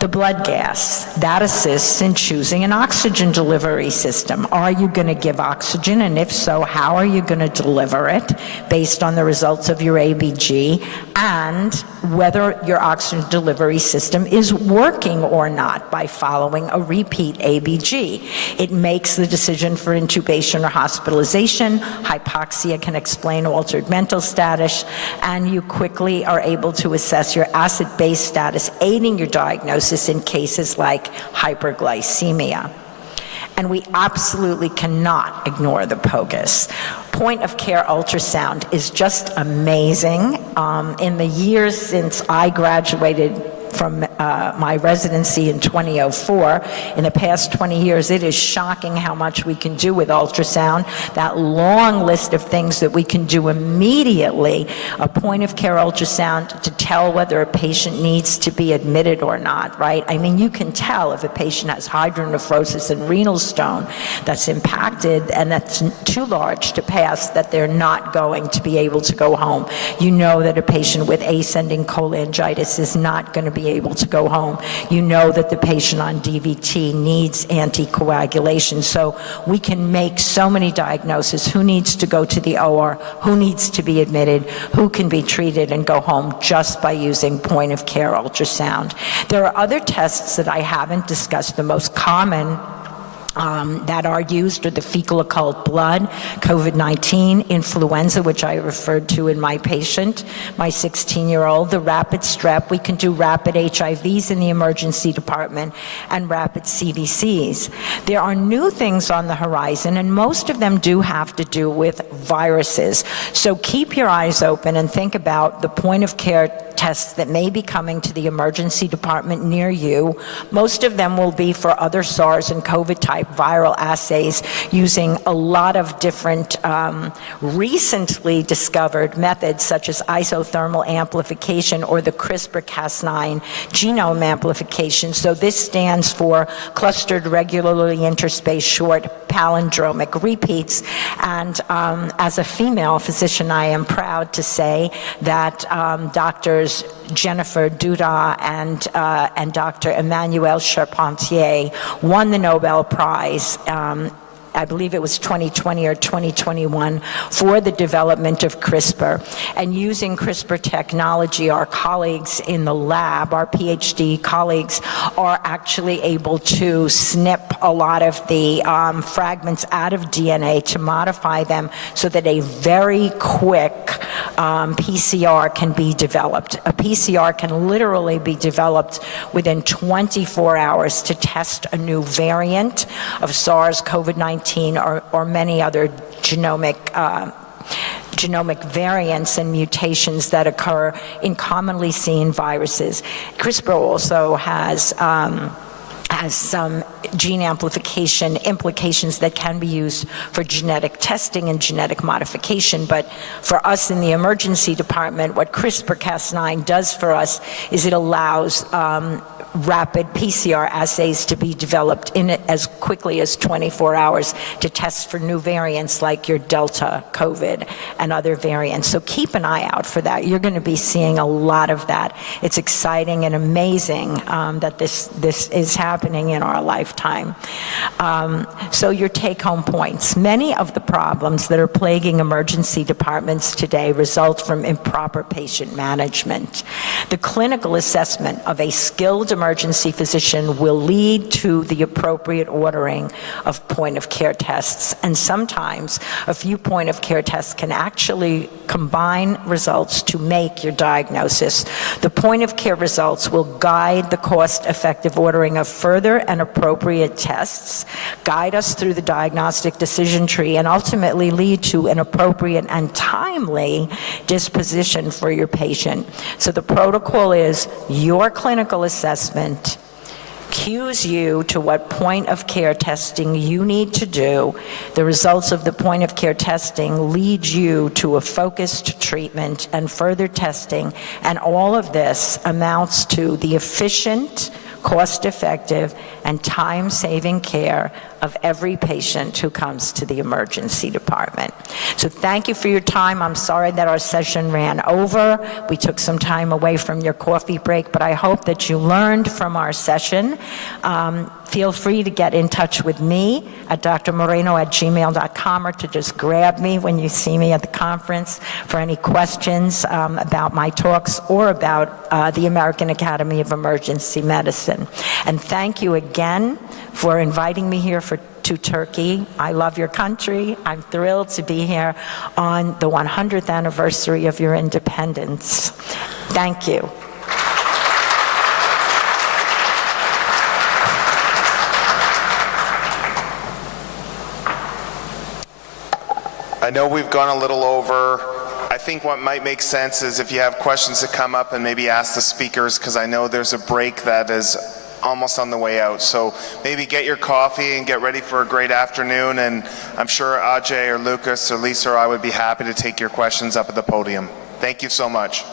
The blood gas, that assists in choosing an oxygen delivery system. Are you going to give oxygen? And if so, how are you going to deliver it based on the results of your ABG, and whether your oxygen delivery system is working or not by following a repeat ABG. It makes the decision for intubation or hospitalization. Hypoxia can explain altered mental status, and you quickly are able to assess your acid-base status, aiding your diagnosis in cases like hyperglycemia. And we absolutely cannot ignore the POCUS. Point of care ultrasound is just amazing. In the years since I graduated from my residency in 2004, in the past 20 years, it is shocking how much we can do with ultrasound. That long list of things that we can do immediately, a point of care ultrasound to tell whether a patient needs to be admitted or not, right? I mean, you can tell if a patient has hydronephrosis and renal stone that's impacted and that's too large to pass, that they're not going to be able to go home. You know that a patient with ascending cholangitis is not going to be able to go home. You know that the patient on DVT needs anticoagulation. So we can make so many diagnoses. Who needs to go to the OR? Who needs to be admitted? Who can be treated and go home just by using point of care ultrasound? There are other tests that I haven't discussed. The most common that are used are the fecal occult blood, COVID-19, influenza, which I referred to in my patient, my 16-year-old, the rapid strep. We can do rapid HIVs in the emergency department and rapid CDCs. There are new things on the horizon, and most of them do have to do with viruses. So keep your eyes open and think about the point of care tests that may be coming to the emergency department near you. Most of them will be for other SARS and COVID type viral assays using a lot of different recently discovered methods such as isothermal amplification or the CRISPR-Cas9 genome amplification. So this stands for clustered regularly interspaced short palindromic repeats. And as a female physician, I am proud to say that Doctors Jennifer Duda and Dr. Emmanuel Charpentier won the Nobel Prize, I believe it was 2020 or 2021, for the development of CRISPR. And using CRISPR technology, our colleagues in the lab, our PhD colleagues, are actually able to snip a lot of the fragments out of DNA to modify them so that a very quick PCR can be developed. A PCR can literally be developed within 24 hours to test a new variant of SARS-CoV-19 or many other genomic variants and mutations that occur in commonly seen viruses. CRISPR also has some gene amplification implications that can be used for genetic testing and genetic modification. But for us in the emergency department, what CRISPR-Cas9 does for us is it allows rapid PCR assays to be developed in as quickly as 24 hours to test for new variants like your Delta COVID and other variants. So keep an eye out for that. You're going to be seeing a lot of that. It's exciting and amazing that this is happening in our lifetime. So your take-home points. Many of the problems that are plaguing emergency departments today result from improper patient management. The clinical assessment of a skilled emergency physician will lead to the appropriate ordering of point-of-care tests, and sometimes a few point-of-care tests can actually combine results to make your diagnosis. The point-of-care results will guide the cost-effective ordering of further and appropriate tests, guide us through the diagnostic decision tree, and ultimately lead to an appropriate and timely disposition for your patient. So the protocol is your clinical assessment cues you to what point-of-care testing you need to do. The results of the point-of-care testing lead you to a focused treatment and further testing, and all of this amounts to the efficient, cost-effective, and time-saving care of every patient who comes to the emergency department. So thank you for your time. I'm sorry that our session ran over. We took some time away from your coffee break, but I hope that you learned from our session. Feel free to get in touch with me at drmoreno@gmail.com, or to just grab me when you see me at the conference for any questions about my talks or about the American Academy of Emergency Medicine. And thank you again for inviting me here to Turkey. I love your country. I'm thrilled to be here on the 100th anniversary of your independence. Thank you. I know we've gone a little over. I think what might make sense is if you have questions to come up and maybe ask the speakers, because I know there's a break that is almost on the way out. So maybe get your coffee and get ready for a great afternoon, and I'm sure Ajay or Lucas or Lisa or I would be happy to take your questions up at the podium. Thank you so much.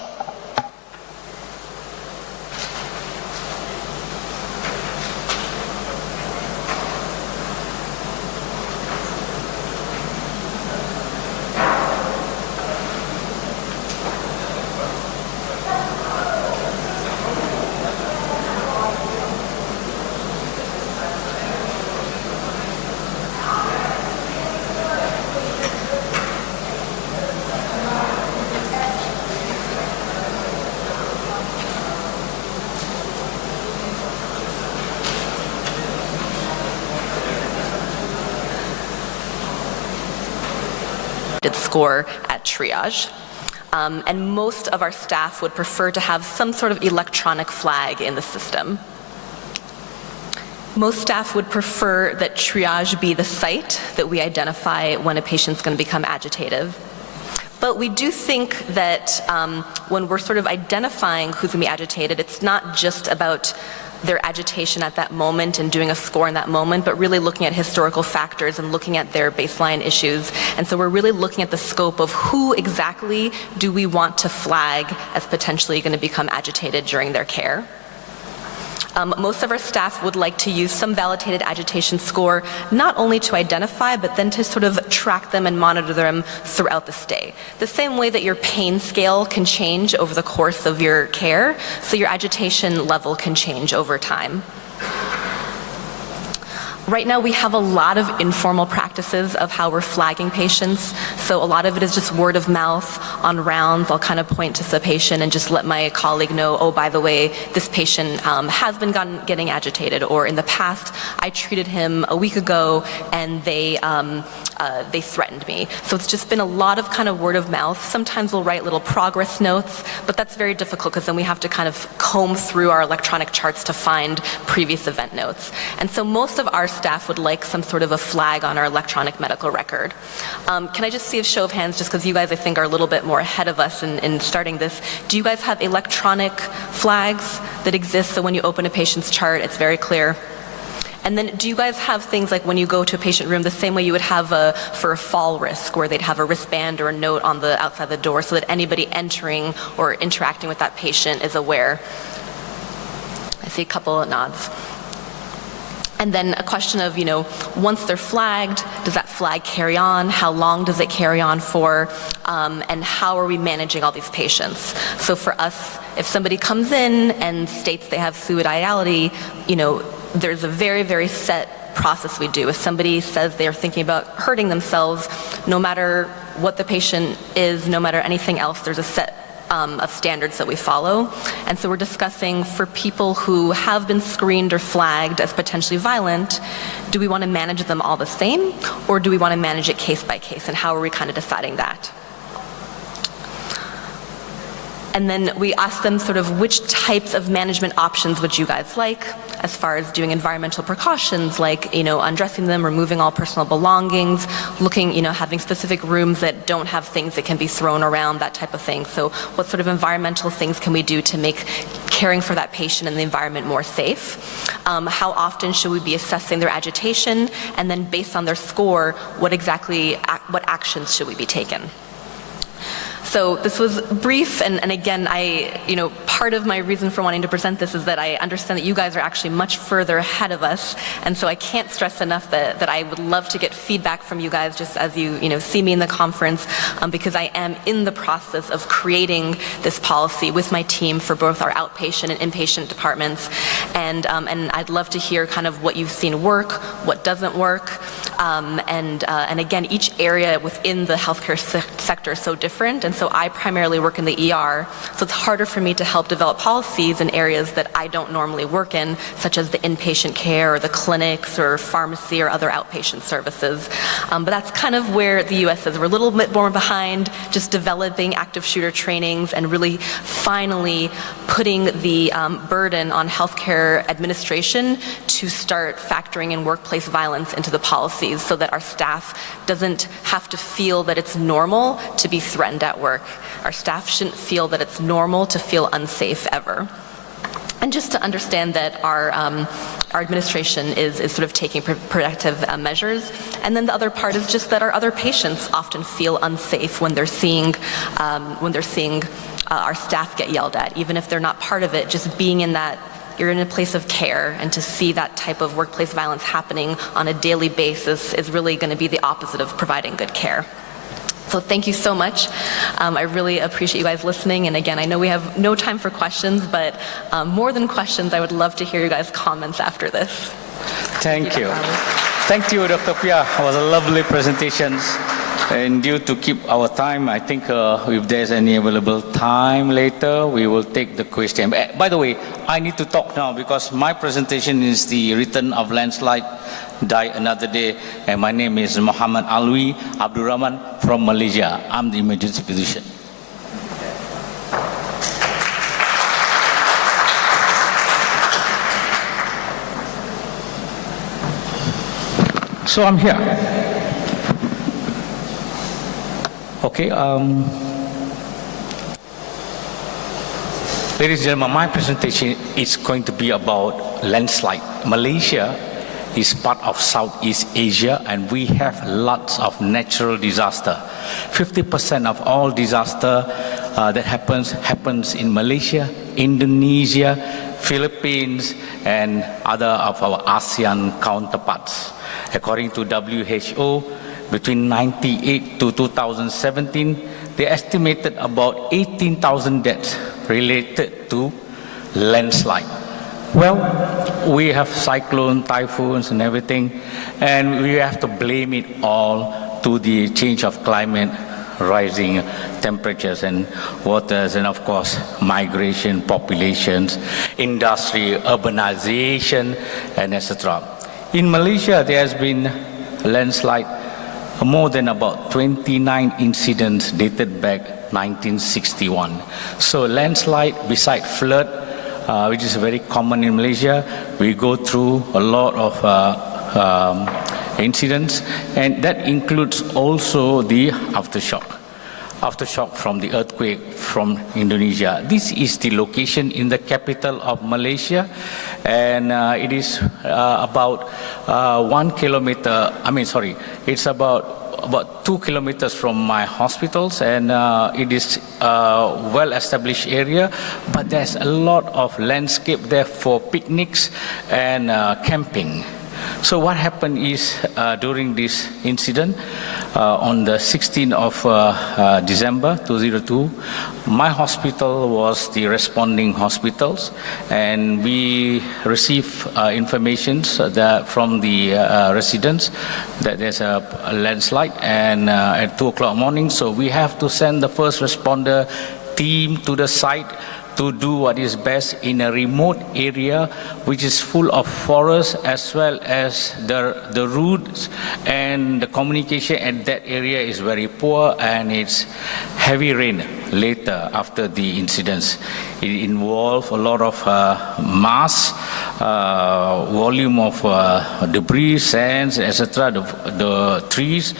Score at triage. And most of our staff would prefer to have some sort of electronic flag in the system. Most staff would prefer that triage be the site that we identify when a patient's going to become agitated. But we do think that when we're sort of identifying who's going to be agitated, it's not just about their agitation at that moment and doing a score in that moment, but really looking at historical factors and looking at their baseline issues. And so we're really looking at the scope of who exactly do we want to flag as potentially going to become agitated during their care. Most of our staff would like to use some validated agitation score, not only to identify, but then to sort of track them and monitor them throughout the stay. The same way that your pain scale can change over the course of your care, so your agitation level can change over time. Right now we have a lot of informal practices of how we're flagging patients. So a lot of it is just word of mouth on rounds. I'll kind of point to the patient and just let my colleague know, oh, by the way, this patient has been getting agitated, or in the past I treated him a week ago and they threatened me. So it's just been a lot of kind of word of mouth. Sometimes we'll write little progress notes, but that's very difficult because then we have to kind of comb through our electronic charts to find previous event notes. And so most of our staff would like some sort of a flag on our electronic medical record. Can I just see a show of hands, just because you guys I think are a little bit more ahead of us in starting this. Do you guys have electronic flags that exist so when you open a patient's chart it's very clear? And then do you guys have things like when you go to a patient room the same way you would have for a fall risk, where they'd have a wristband or a note on the outside the door so that anybody entering or interacting with that patient is aware? I see a couple of nods. And then a question of, once they're flagged, does that flag carry on? How long does it carry on for? And how are we managing all these patients? So for us, if somebody comes in and states they have suicidality, there's a very, very set process we do. If somebody says they're thinking about hurting themselves, no matter what the patient is, no matter anything else, there's a set of standards that we follow. And so we're discussing for people who have been screened or flagged as potentially violent, do we want to manage them all the same, or do we want to manage it case by case, and how are we kind of deciding that? And then we ask them sort of which types of management options would you guys like, as far as doing environmental precautions like, undressing them, removing all personal belongings, looking, having specific rooms that don't have things that can be thrown around, that type of thing. So what sort of environmental things can we do to make caring for that patient and the environment more safe? How often should we be assessing their agitation? And then based on their score, what actions should we be taking? So this was brief, and again, part of my reason for wanting to present this is that I understand that you guys are actually much further ahead of us, and so I can't stress enough that I would love to get feedback from you guys just as you see me in the conference, because I am in the process of creating this policy with my team for both our outpatient and inpatient departments, and I'd love to hear kind of what you've seen work, what doesn't work, and again, each area within the healthcare sector is so different, and so I primarily work in the ER, so it's harder for me to help develop policies in areas that I don't normally work in, such as the inpatient care or the clinics or pharmacy or other outpatient services. But that's kind of where the US is. We're a little bit more behind just developing active shooter trainings and really finally putting the burden on healthcare administration to start factoring in workplace violence into the policies so that our staff doesn't have to feel that it's normal to be threatened at work. Our staff shouldn't feel that it's normal to feel unsafe ever. And just to understand that our administration is sort of taking protective measures. And then the other part is just that our other patients often feel unsafe when they're seeing our staff get yelled at, even if they're not part of it. Just being in that, you're in a place of care, and to see that type of workplace violence happening on a daily basis is really going to be the opposite of providing good care. So thank you so much. I really appreciate you guys listening. And again, I know we have no time for questions, but more than questions, I would love to hear you guys' comments after this. Thank you. Thank you, Dr. Pia. It was a lovely presentation. And due to keep our time, I think if there's any available time later, we will take the question. By the way, I need to talk now because my presentation is the return of landslide, Die Another Day, and my name is Muhammad Alwi Abdul Rahman from Malaysia. I'm the emergency physician. So I'm here. Okay, ladies and gentlemen, my presentation is going to be about landslide. Malaysia is part of Southeast Asia, and we have lots of natural disaster. 50% of all disaster that happens in Malaysia, Indonesia, Philippines, and other of our ASEAN counterparts. According to WHO, between 1998 to 2017, they estimated about 18,000 deaths related to landslide. Well, we have cyclones, typhoons, and everything, and we have to blame it all to the change of climate, rising temperatures and waters, and of course, migration, populations, industry, urbanization, and etc. In Malaysia, there has been landslide, more than about 29 incidents dated back 1961. So landslide, beside flood, which is very common in Malaysia, we go through a lot of incidents, and that includes also the aftershock from the earthquake from Indonesia. This is the location in the capital of Malaysia, and it is about 1 kilometer, it's about about 2 kilometers from my hospitals, and it is a well-established area, but there's a lot of landscape there for picnics and camping. So what happened is during this incident on the 16th of December 2002, my hospital was the responding hospitals, and we received information from the residents that there's a landslide and at 2 o'clock morning, so we have to send the first responder team to the site to do what is best in a remote area which is full of forests, as well as the routes and the communication at that area is very poor, and it's heavy rain later after the incidents. It involved a lot of mass volume of debris, sands, etc., the trees,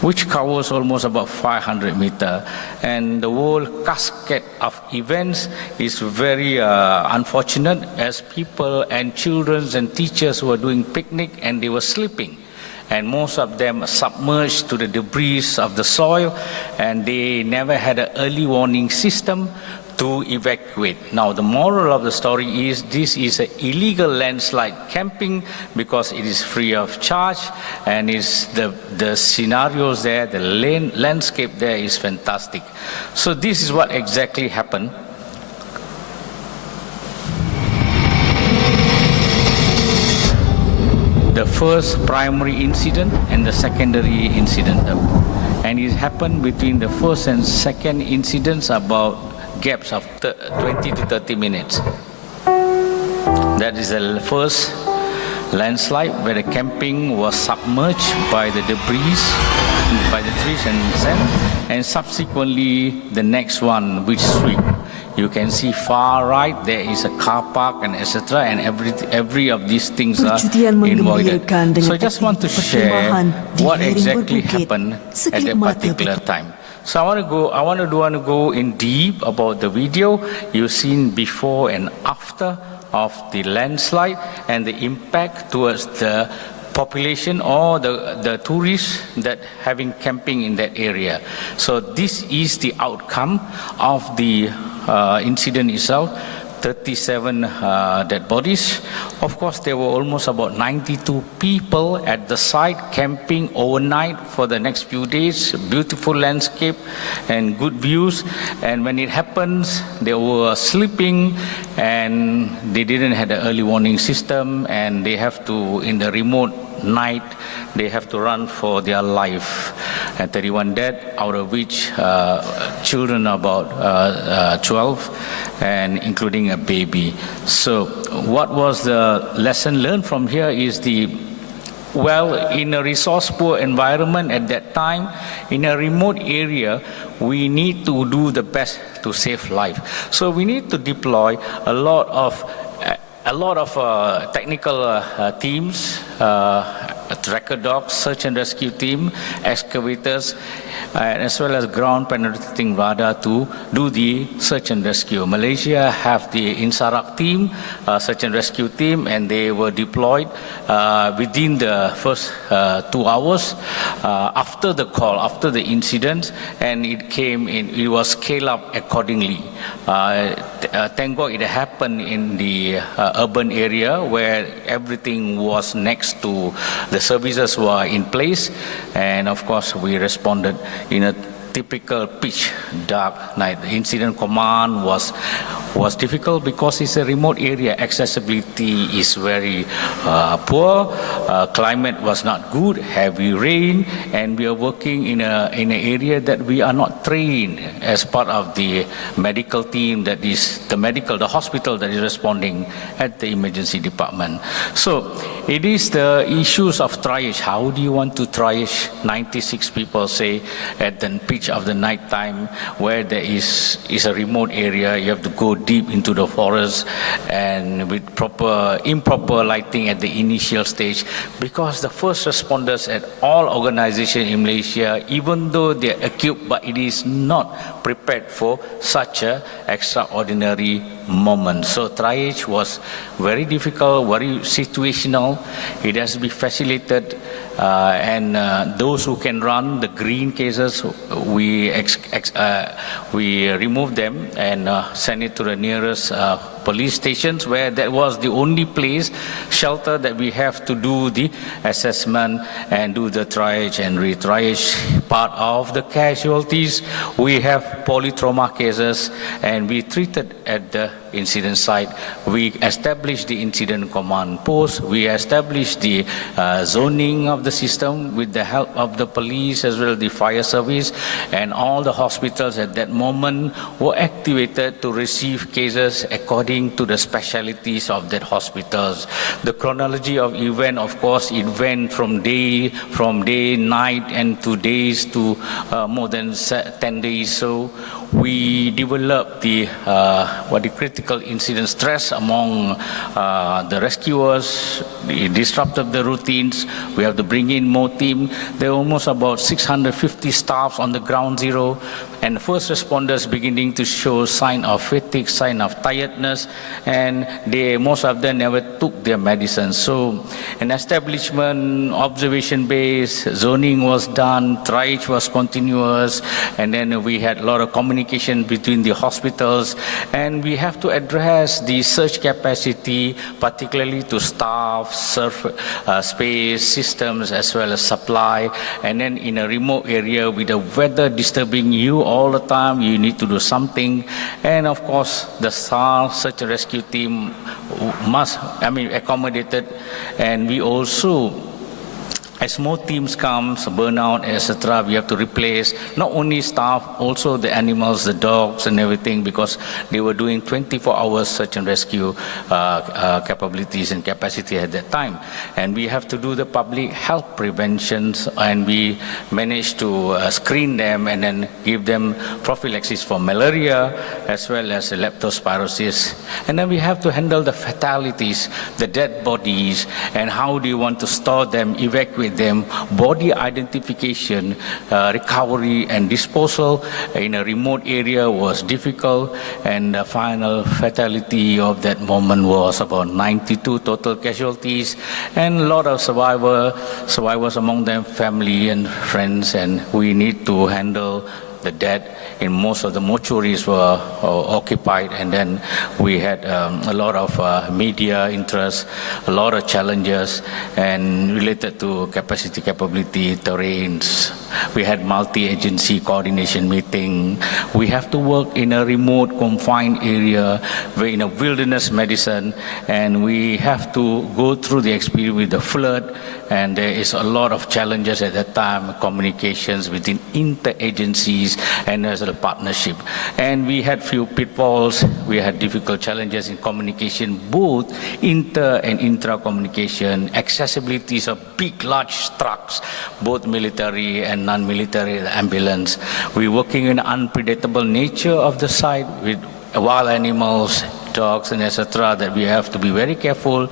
which covers almost about 500 meters. And the whole cascade of events is very unfortunate, as people and children and teachers were doing picnic and they were sleeping. And most of them submerged to the debris of the soil, and they never had an early warning system to evacuate. Now, the moral of the story is this is an illegal landslide camping because it is free of charge, and is the scenarios there, the landscape there is fantastic. So this is what exactly happened. The first primary incident and the secondary incident. And it happened between the first and second incidents about gaps of 20 to 30 minutes. That is the first landslide where the camping was submerged by the debris, by the trees and sand, and subsequently the next one which sweep. You can see far right there is a car park and etc., and every of these things are avoided. So I just want to share what exactly happened at that particular time. So I want to go in deep about the video you've seen before and after of the landslide and the impact towards the population or the tourists that having camping in that area. So this is the outcome of the incident itself. 37 dead bodies. Of course, there were almost about 92 people at the site camping overnight for the next few days. Beautiful landscape and good views. And when it happens, they were sleeping and they didn't have the early warning system, and they have to, in the remote night, they have to run for their life. And 31 dead, out of which children about 12, and including a baby. So what was the lesson learned from here is in a resource poor environment at that time, in a remote area, we need to do the best to save life. So we need to deploy a lot of technical teams, tracker dogs, search and rescue team, excavators, as well as ground penetrating radar to do the search and rescue. Malaysia have the INSARAG team, search and rescue team, and they were deployed within the first 2 hours after the call, after the incident, and it was scaled up accordingly. Thank God it happened in the urban area where everything was next to the services were in place, and of course we responded in a typical pitch dark night. The incident command was difficult because it's a remote area. Accessibility is very poor. Climate was not good. Heavy rain, and we are working in an area that we are not trained as part of the medical team. That is the hospital that is responding at the emergency department. So it is the issues of triage. How do you want to triage 96 people, say, at the pitch of the night time, where there is a remote area? You have to go deep into the forest and with improper lighting at the initial stage, because the first responders at all organizations in Malaysia, even though they are equipped, but it is not prepared for such a extraordinary moment. So triage was very difficult, very situational. It has to be facilitated and those who can run, the green cases, we remove them and send it to the nearest police stations, where that was the only place, shelter, that we have to do the assessment and do the triage and retriage part of the casualties. We have polytrauma cases, and we treated at the incident site. We established the incident command post. We established the zoning of the system with the help of the police as well as the fire service, and all the hospitals at that moment were activated to receive cases according to the specialties of that hospitals. The chronology of event, of course, it went from day, night, and to days to more than 10 days. So we developed the critical incident stress among the rescuers. It disrupted the routines. We have to bring in more team. There are almost about 650 staffs on the ground zero, and first responders beginning to show sign of fatigue, sign of tiredness, and most of them never took their medicine. So an establishment, observation base, zoning was done, triage was continuous, and then we had a lot of communication between the hospitals, and we have to address the surge capacity, particularly to staff, space, systems, as well as supply. And then in a remote area with the weather disturbing you all the time, you need to do something. And of course, the SAR search and rescue team accommodated, and we also, as more teams come, burnout, etc., we have to replace not only staff, also the animals, the dogs and everything, because they were doing 24-hour search and rescue capabilities and capacity at that time. And we have to do the public health preventions, and we managed to screen them and then give them prophylaxis for malaria as well as leptospirosis. And then we have to handle the fatalities, the dead bodies, and how do you want to store them, evacuate them, body identification, recovery and disposal in a remote area was difficult, and the final fatality of that moment was about 92 total casualties, and a lot of survivors among them, family and friends, and we need to handle the dead. In most of the mortuaries were occupied, and then we had a lot of media interest, a lot of challenges, and related to capacity, capability, terrains. We had multi-agency coordination meeting. We have to work in a remote, confined area, in a wilderness medicine, and we have to go through the experience with the flood, and there is a lot of challenges at that time, communications within interagencies and as a partnership. And we had few pitfalls, we had difficult challenges in communication, both inter and intra communication, accessibilities of big, large trucks, both military and non-military, ambulance. We're working in unpredictable nature of the site with wild animals, dogs and etc., that we have to be very careful,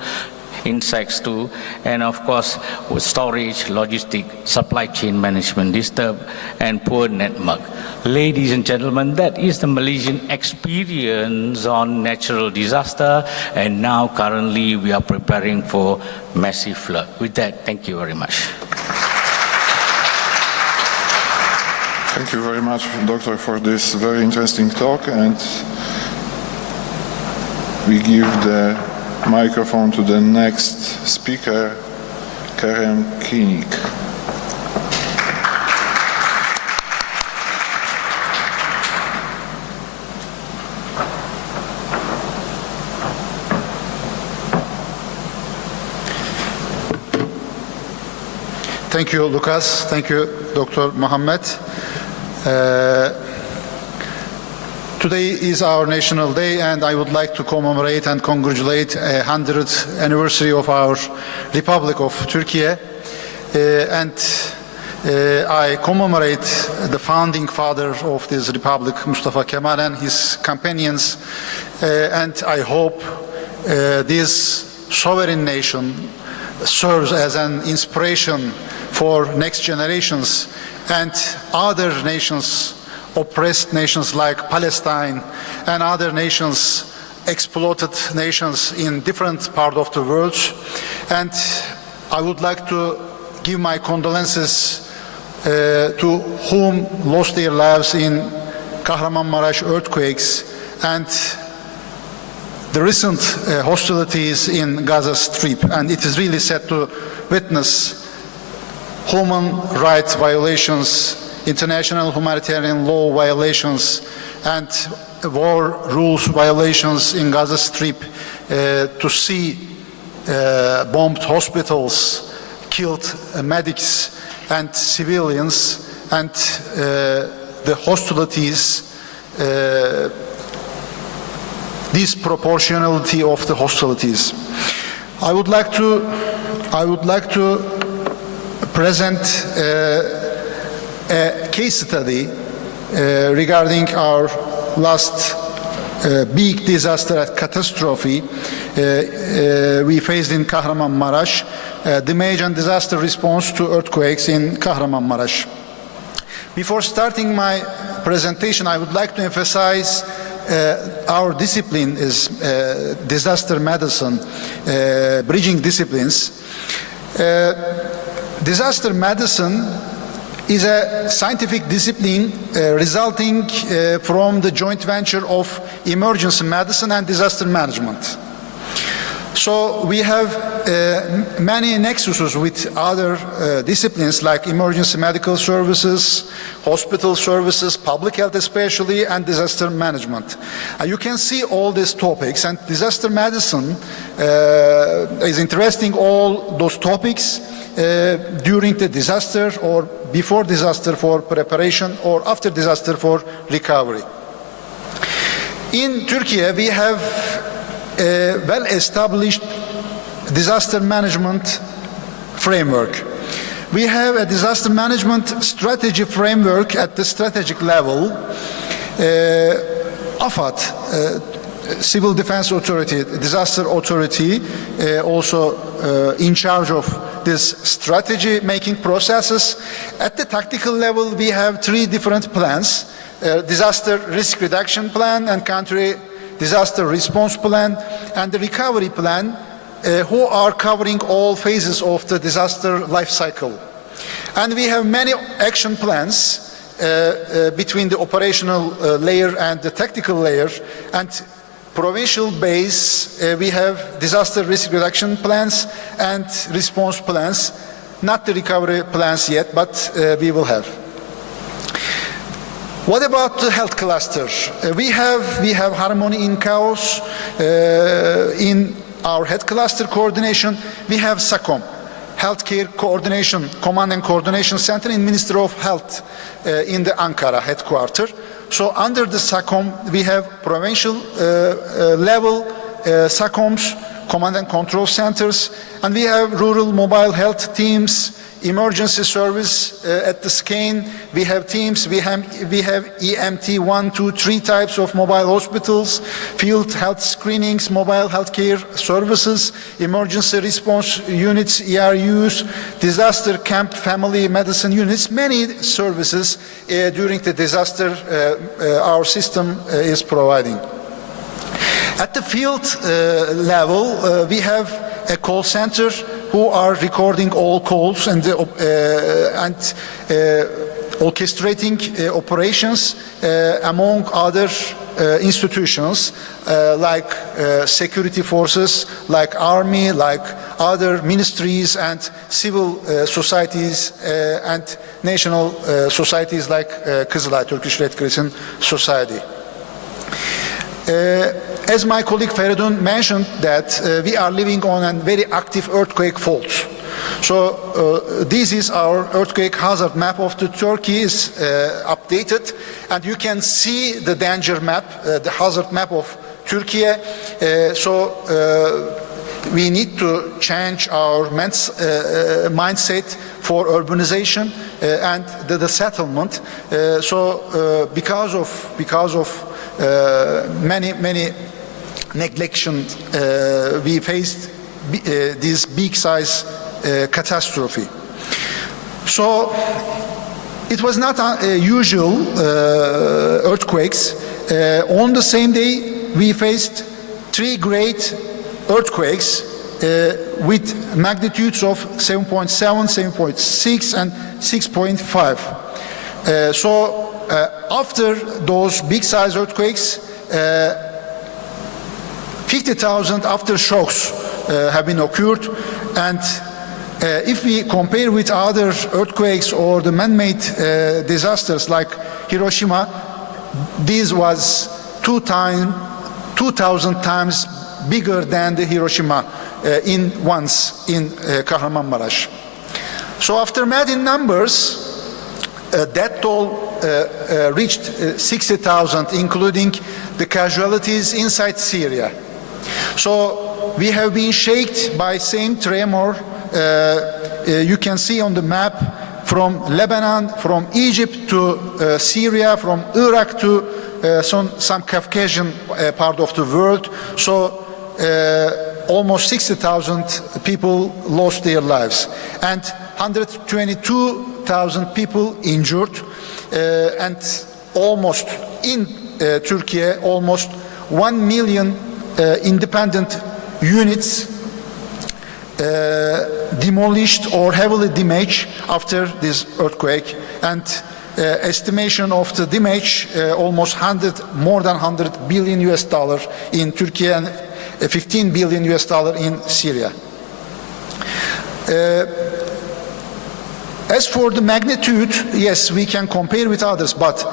insects too, and of course with storage, logistic, supply chain management disturbed, and poor network. Ladies and gentlemen, that is the Malaysian experience on natural disaster, and now currently we are preparing for massive flood. With that, thank you very much. Thank you very much, Doctor, for this very interesting talk, and we give the microphone to the next speaker, Karen Koenig. Thank you, Lucas. Thank you, Dr. Mohammed. Today is our National Day, and I would like to commemorate and congratulate the 100th anniversary of our Republic of Turkey. I commemorate the founding father of this Republic, Mustafa Kemal, and his companions. And I hope this sovereign nation serves as an inspiration for next generations and other nations, oppressed nations like Palestine and other nations, exploited nations in different parts of the world. And I would like to give my condolences to whom lost their lives in Kahramanmaraş earthquakes and the recent hostilities in Gaza Strip. And it is really sad to witness human rights violations, international humanitarian law violations, and war rules violations in Gaza Strip, to see bombed hospitals, killed medics and civilians, and the hostilities, disproportionality of the hostilities. I would like to present a case study regarding our last big disaster catastrophe we faced in Kahramanmaraş, damage and disaster response to earthquakes in Kahramanmaraş. Before starting my presentation, I would like to emphasize our discipline is disaster medicine, bridging disciplines. Disaster medicine is a scientific discipline resulting from the joint venture of emergency medicine and disaster management. So we have many nexuses with other disciplines like emergency medical services, hospital services, public health especially, and disaster management. You can see all these topics, and disaster medicine is interesting all those topics during the disaster or before disaster for preparation or after disaster for recovery. In Turkey, we have a well-established disaster management framework. We have a disaster management strategy framework at the strategic level. AFAD, Civil Defense Authority, Disaster Authority, also in charge of this strategy making processes. At the tactical level, we have three different plans: disaster risk reduction plan and country disaster response plan, and the recovery plan, who are covering all phases of the disaster life cycle. And we have many action plans between the operational layer and the tactical layer, and provincial base, we have disaster risk reduction plans and response plans, not the recovery plans yet, but we will have. What about the health cluster? We have harmony in chaos. In our health cluster coordination, we have SACOM, Healthcare Coordination Command and Coordination Center in Ministry of Health in the Ankara headquarters. So under the SACOM, we have provincial level SACOMs, command and control centers, and we have rural mobile health teams, emergency service at the scan. We have teams, we have EMT 1, 2, 3 types of mobile hospitals, field health screenings, mobile healthcare services, emergency response units, ERUs, disaster camp family medicine units, many services during the disaster our system is providing. At the field level, we have a call center who are recording all calls and orchestrating operations among other institutions like security forces, like army, like other ministries and civil societies and national societies like Kızılay, Turkish Red Crescent Society. As my colleague Feridun mentioned, that we are living on a very active earthquake fault. So this is our earthquake hazard map of the Turkey is updated, and you can see the danger map, the hazard map of Turkey. So we need to change our mindset for urbanization and the settlement. So because of many neglection, we faced this big size catastrophe. So it was not usual earthquakes. On the same day, we faced 3 great earthquakes with magnitudes of 7.7, 7.6, and 6.5. After those big-size earthquakes, 50,000 aftershocks have been occurred, and if we compare with other earthquakes or the man-made disasters like Hiroshima, this was 2,000 times bigger than the Hiroshima in Kahramanmaraş. So after math in numbers, death toll reached 60,000, including the casualties inside Syria. So we have been shaken by same tremor. You can see on the map from Lebanon, from Egypt to Syria, from Iraq to some Caucasian part of the world. So almost 60,000 people lost their lives, and 122,000 people injured, and almost in Turkey, almost 1 million independent units demolished or heavily damaged after this earthquake, and estimation of the damage almost more than 100 billion US dollar in Turkey and 15 billion US dollar in Syria. As for the magnitude, yes, we can compare with others, but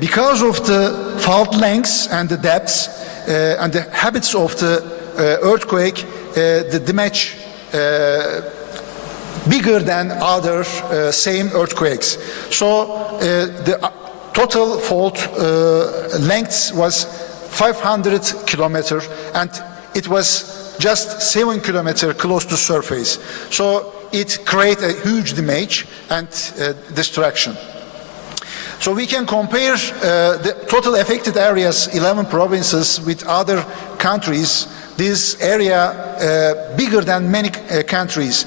because of the fault lengths and the depths and the habits of the earthquake, the damage bigger than other same earthquakes. So the total fault length was 500 kilometers, and it was just 7 kilometers close to surface. So it created a huge damage and destruction. So we can compare the total affected areas, 11 provinces, with other countries. This area bigger than many countries.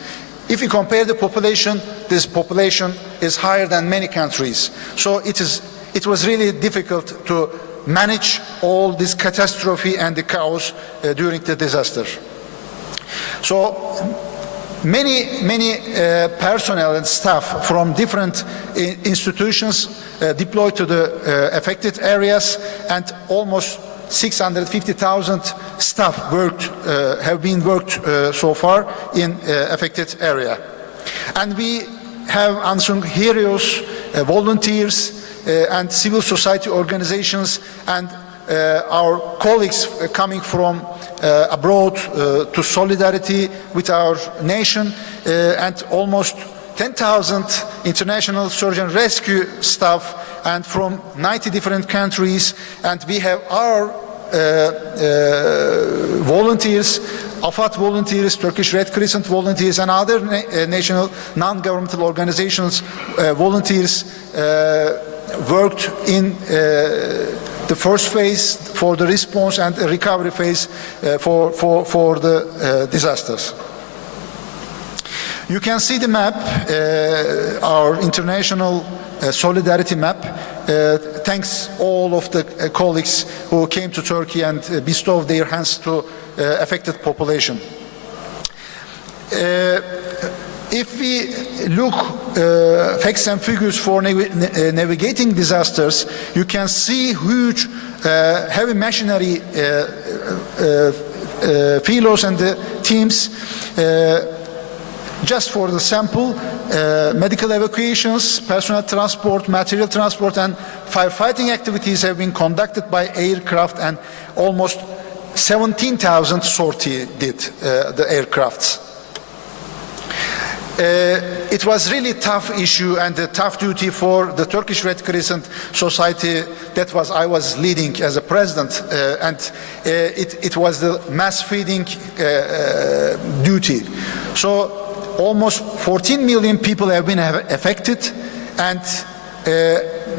If you compare the population, this population is higher than many countries. So it was really difficult to manage all this catastrophe and the chaos during the disaster. So many personnel and staff from different institutions deployed to the affected areas, and almost 650,000 staff have been worked so far in affected area. And we have unsung heroes, volunteers, and civil society organizations, and our colleagues coming from abroad to solidarity with our nation, and almost 10,000 international search and rescue staff, and from 90 different countries. And we have our volunteers, AFAD volunteers, Turkish Red Crescent volunteers, and other national non-governmental organizations volunteers worked in the first phase for the response and the recovery phase for the disasters. You can see the map, our international solidarity map. Thanks all of the colleagues who came to Turkey and bestowed their hands to affected population. If we look facts and figures for navigating disasters, you can see huge heavy machinery philos and the teams. Just for the sample, medical evacuations, personnel transport, material transport, and firefighting activities have been conducted by aircraft, and almost 17,000 sorties did the aircrafts. It was really tough issue and a tough duty for the Turkish Red Crescent Society that I was leading as a president, and it was the mass feeding duty. So almost 14 million people have been affected, and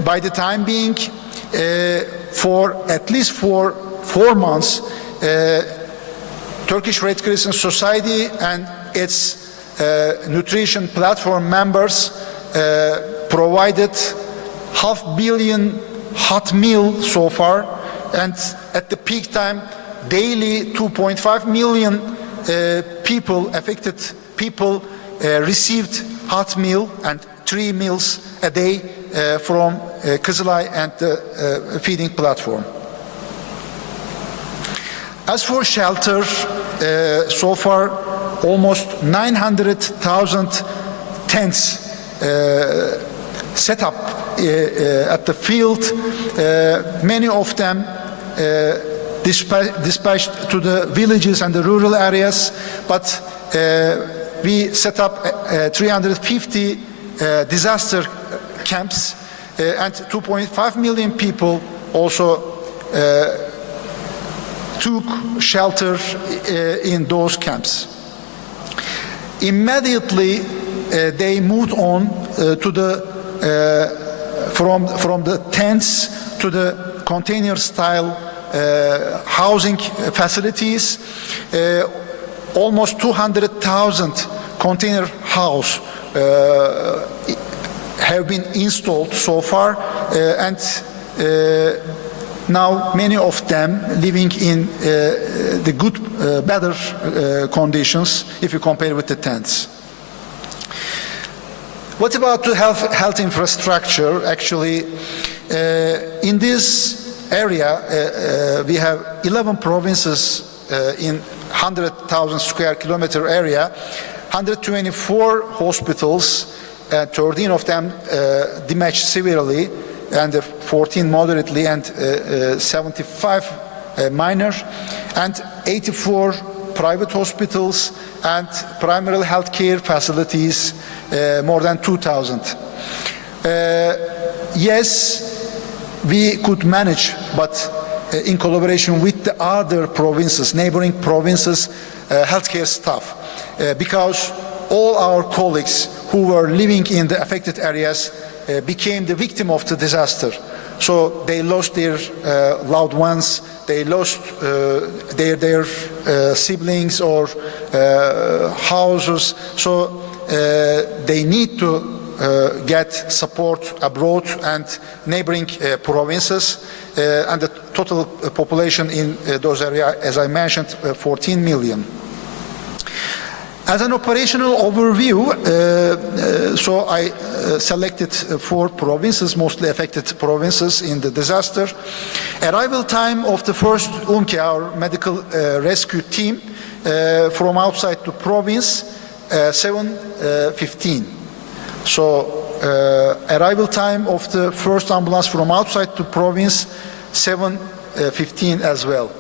by the time being, for at least 4 months, Turkish Red Crescent Society and its nutrition platform members provided 500 million hot meals so far, and at the peak time, daily 2.5 million affected people received hot meal and 3 meals a day from Kızılay and the feeding platform. As for shelter, so far almost 900,000 tents set up at the field, many of them dispatched to the villages and the rural areas, but we set up 350 disaster camps, and 2.5 million people also took shelter in those camps. Immediately they moved on to the from the tents to the container style housing facilities. Almost 200,000 container house have been installed so far, and now many of them living in the good, better conditions if you compare with the tents. What about the health infrastructure? Actually, in this area, we have 11 provinces in 100,000 square kilometer area, 124 hospitals, 13 of them damaged severely, and 14 moderately, and 75 minor, and 84 private hospitals and primary health care facilities, more than 2,000. Yes, we could manage, but in collaboration with the other provinces, neighboring provinces, healthcare staff, because all our colleagues who were living in the affected areas became the victim of the disaster. So they lost their loved ones, they lost their siblings or houses, so they need to get support abroad and neighboring provinces, and the total population in those areas, as I mentioned, 14 million. As an operational overview, so I selected 4 provinces, mostly affected provinces in the disaster. Arrival time of the first UMKE, our medical rescue team, from outside the province, 7:15. So arrival time of the first ambulance from outside the province, 7:15 as well.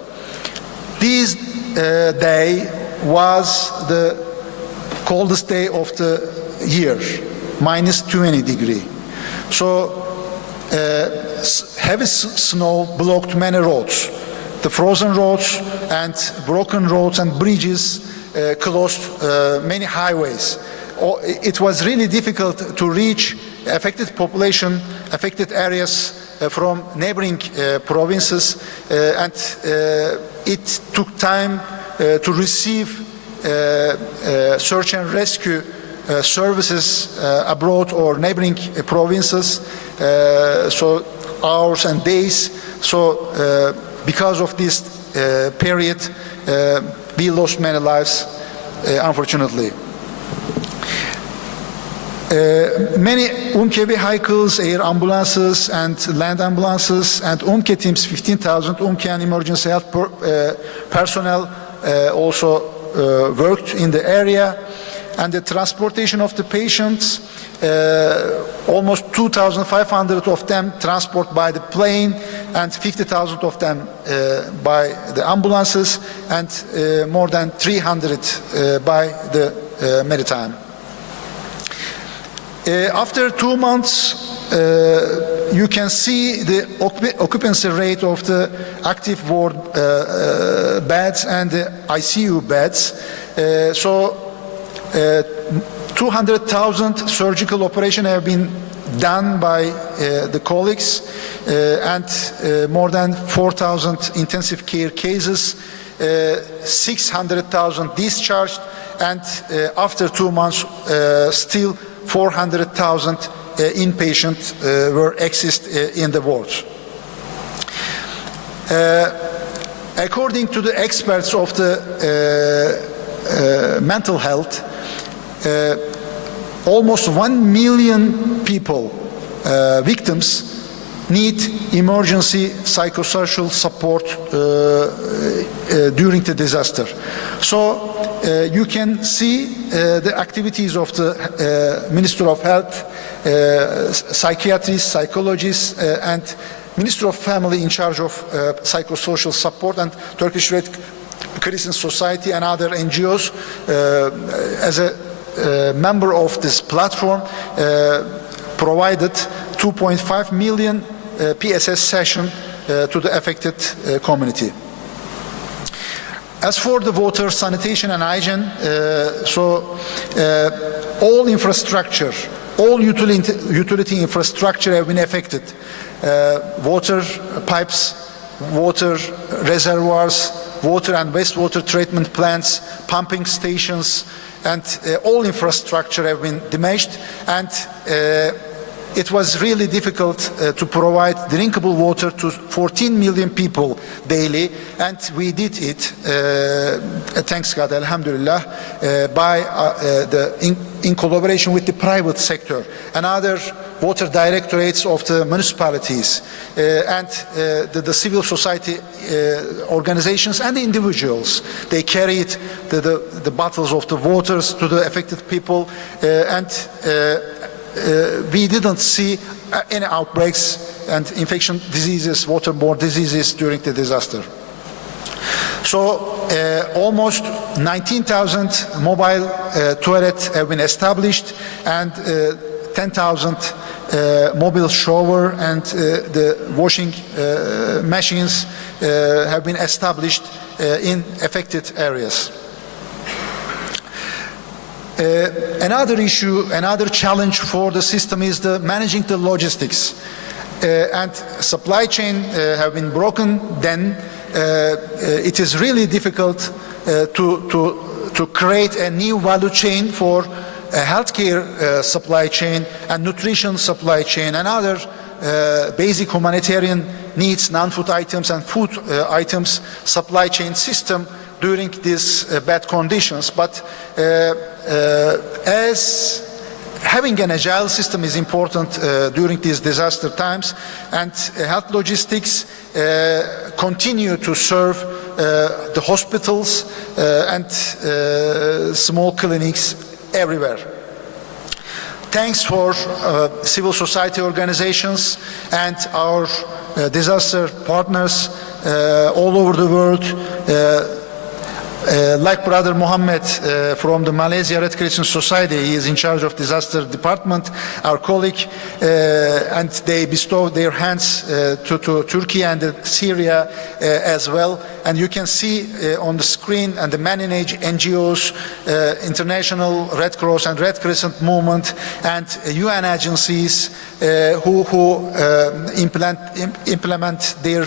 This day was the coldest day of the year, minus 20 degrees. So heavy snow blocked many roads. The frozen roads and broken roads and bridges closed many highways. It was really difficult to reach affected population, affected areas from neighboring provinces, and it took time to receive search and rescue services abroad or neighboring provinces, so hours and days. So because of this period, we lost many lives, unfortunately. Many UMKE vehicles, air ambulances and land ambulances, and UMKE teams, 15,000 UMKE and emergency health personnel also worked in the area, and the transportation of the patients, almost 2,500 of them transport by the plane, and 50,000 of them by the ambulances, and more than 300 by the maritime. After 2 months, you can see the occupancy rate of the active ward beds and the ICU beds. So 200,000 surgical operations have been done by the colleagues, and more than 4,000 intensive care cases, 600,000 discharged, and after 2 months still 400,000 inpatients were exist in the wards. According to the experts of the mental health, almost 1 million people, victims, need emergency psychosocial support during the disaster. So you can see the activities of the Minister of Health, psychiatrists, psychologists, and Minister of Family in charge of psychosocial support, and Turkish Red Crescent Society and other NGOs as a member of this platform provided 2.5 million PSS session to the affected community. As for the water, sanitation and hygiene, all infrastructure, all utility infrastructure have been affected. Water pipes, water reservoirs, water and wastewater treatment plants, pumping stations, and all infrastructure have been damaged, and it was really difficult to provide drinkable water to 14 million people daily, and we did it, thanks God, alhamdulillah, in collaboration with the private sector and other water directorates of the municipalities and the civil society organizations and the individuals. They carried the bottles of the waters to the affected people, and we didn't see any outbreaks and infection diseases, waterborne diseases during the disaster. So almost 19,000 mobile toilets have been established, and 10,000 mobile shower and the washing machines have been established in affected areas. Another issue, another challenge for the system is managing the logistics. And supply chain have been broken, then it is really difficult to create a new value chain for a healthcare supply chain and nutrition supply chain and other basic humanitarian needs, non-food items and food items supply chain system during these bad conditions. But as having an agile system is important during these disaster times, and health logistics continue to serve the hospitals and small clinics everywhere. Thanks for civil society organizations and our disaster partners all over the world, like Brother Mohammed from the Malaysia Red Crescent Society. He is in charge of disaster department, our colleague, and they bestow their hands to Turkey and Syria as well. And you can see on the screen, and the many NGOs, International Red Cross and Red Crescent Movement, and UN agencies who implement their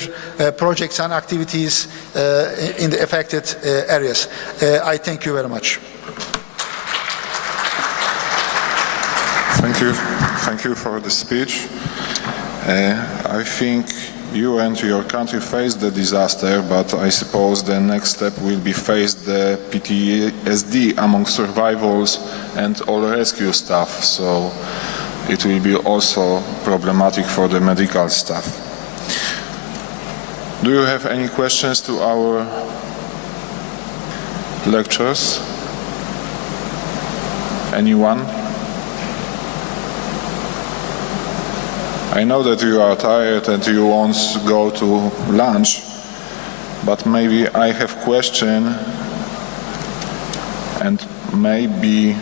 projects and activities in the affected areas. I thank you very much. Thank you for the speech. I think you and your country faced the disaster, but I suppose the next step will be face the PTSD among survivors and all rescue staff, so it will be also problematic for the medical staff. Do you have any questions to our lecturers? Anyone? I know that you are tired and you want to go to lunch, but maybe I have a question, and maybe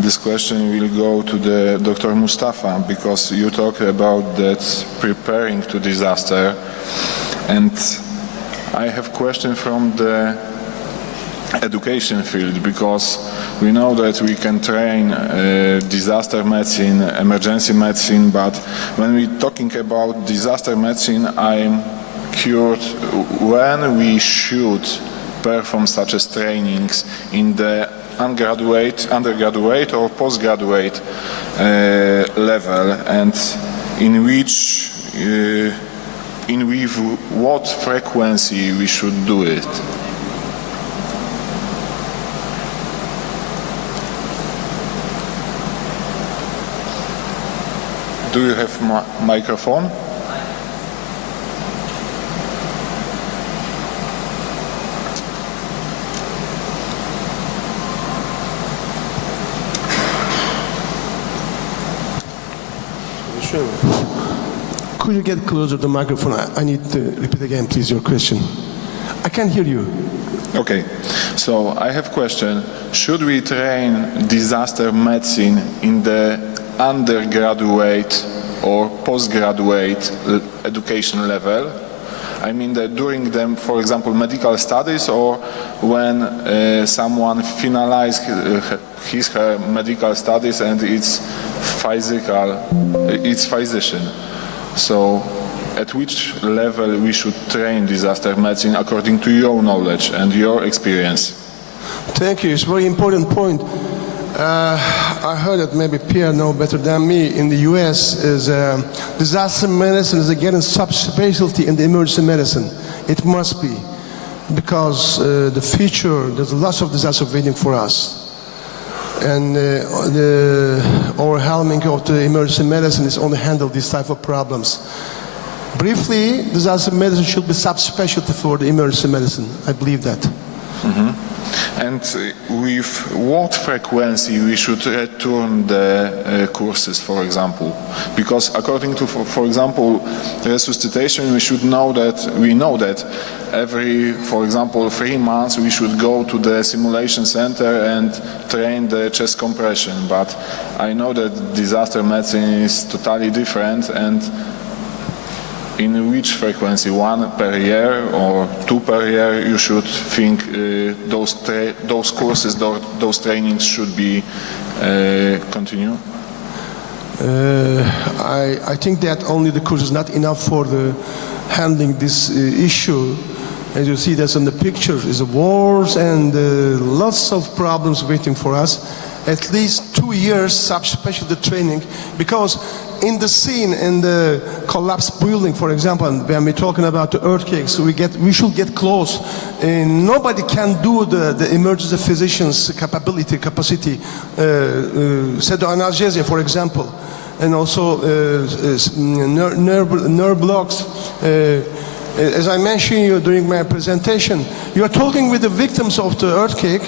this question will go to the Dr. Mustafa, because you talk about that preparing to disaster, and I have a question from the education field, because we know that we can train disaster medicine, emergency medicine, but when we're talking about disaster medicine, I'm curious when we should perform such as trainings in the undergraduate or postgraduate level, and with what frequency we should do it. Do you have microphone? Could you get closer to the microphone? I need to repeat again, please, your question. I can't hear you. Okay, so I have a question. Should we train disaster medicine in the undergraduate or postgraduate education level? I mean that during them, for example, medical studies, or when someone finalizes her medical studies and it's physician. So at which level we should train disaster medicine according to your knowledge and your experience? Thank you. It's a very important point. I heard that maybe Pierre knows better than me. In the U.S., is disaster medicine is again a subspecialty in the emergency medicine. It must be, because the future, there's lots of disasters waiting for us. And the overwhelming of the emergency medicine is only handle these type of problems. Briefly, disaster medicine should be subspecialty for the emergency medicine. I believe that. Mm-hmm. And with what frequency we should return the courses, for example? Because according to, for example, resuscitation, we know that every, for example, 3 months we should go to the simulation center and train the chest compression. But I know that disaster medicine is totally different, and in which frequency, 1 per year or 2 per year, you should think those courses, those trainings should be continue? I think that only the course is not enough for the handling this issue. As you see, that's on the picture, is wars and lots of problems waiting for us. At least 2 years subspecialty training, because in the scene, in the collapsed building, for example, when we're talking about the earthquakes, we should get close. And nobody can do the emergency physician's capacity, pseudoanaesthesia, for example, and also nerve blocks. As I mentioned during my presentation, you are talking with the victims of the earthquake,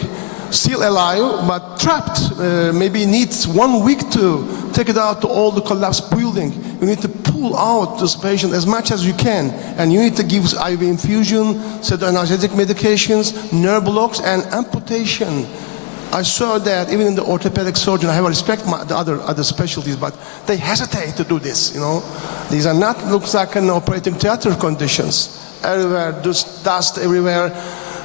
still alive, but trapped. Maybe needs 1 week to take it out to all the collapsed building. You need to pull out this patient as much as you can, and you need to give IV infusion, pseudoanaesthetic medications, nerve blocks, and amputation. I saw that even in the orthopedic surgeon. I have respect for the other specialties, but they hesitate to do this. You know, these are not looks like an operating theater conditions. Everywhere, just dust everywhere.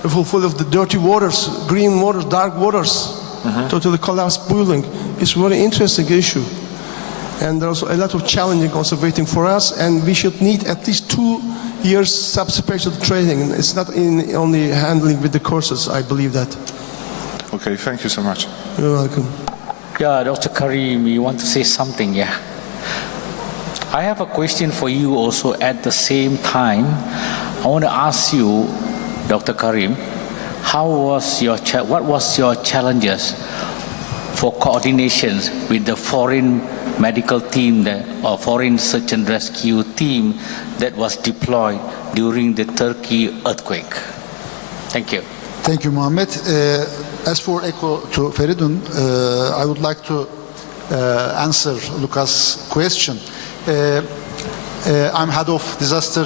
Full of the dirty waters, green waters, dark waters, totally collapsed building. It's a very interesting issue. And there's a lot of challenging also waiting for us, and we should need at least 2 years subspecialty training. It's not only handling with the courses, I believe that. Okay, thank you so much. You're welcome. Yeah, Dr. Karim, you want to say something, yeah? I have a question for you also at the same time. I want to ask you, Dr. Karim, what was your challenges for coordination with the foreign medical team or foreign search and rescue team that was deployed during the Turkey earthquake? Thank you. Thank you, Mohammed. As for echo to Feridun, I would like to answer Lucas' question. I'm head of disaster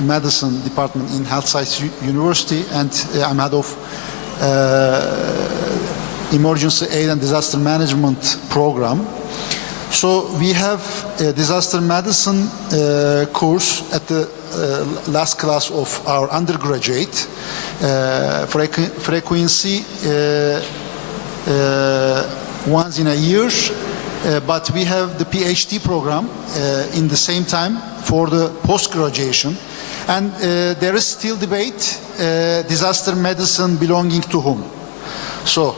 medicine department in Health Science University, and I'm head of emergency aid and disaster management program. So we have a disaster medicine course at the last class of our undergraduate. Frequency once in a year, but we have the PhD program in the same time for the post-graduation. And there is still debate, disaster medicine belonging to whom. So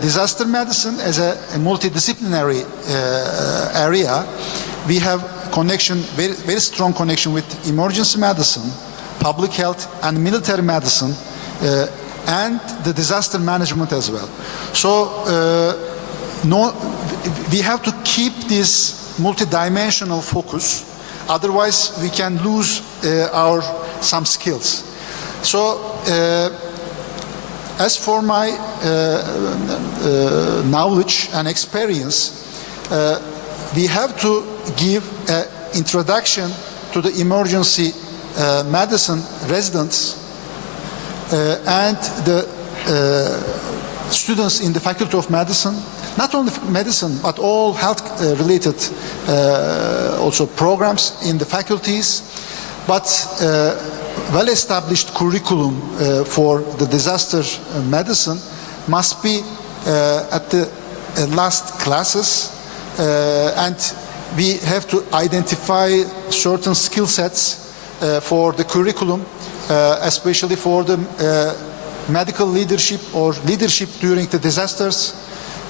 disaster medicine as a multidisciplinary area, we have connection, very strong connection with emergency medicine, public health and military medicine, and the disaster management as well. So we have to keep this multidimensional focus. Otherwise, we can lose some skills. So, as for my knowledge and experience, we have to give an introduction to the emergency medicine residents and the students in the Faculty of Medicine, not only medicine, but all health-related also programs in the faculties, but well-established curriculum for the disaster medicine must be at the last classes, and we have to identify certain skill sets for the curriculum, especially for the medical leadership or leadership during the disasters,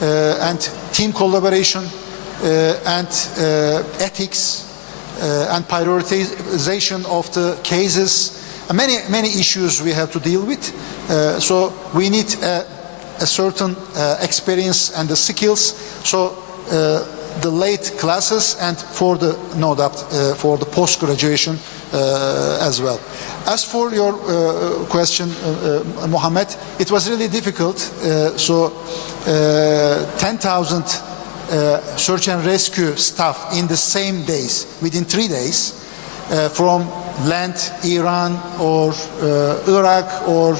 and team collaboration, and ethics, and prioritization of the cases. Many issues we have to deal with. So we need a certain experience and the skills. So the late classes and for the for the post graduation as well. As for your question, Mohammed, it was really difficult. So 10,000 search and rescue staff in the same days, within 3 days, from land, Iran or Iraq or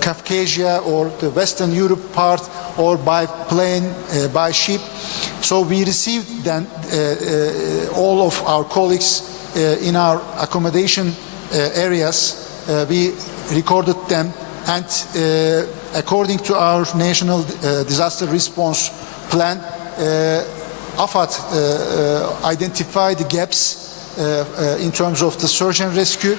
Caucasia or the Western Europe part, or by plane, by ship. So we received then all of our colleagues in our accommodation areas. We recorded them, and according to our national disaster response plan, AFAD identified the gaps in terms of the search and rescue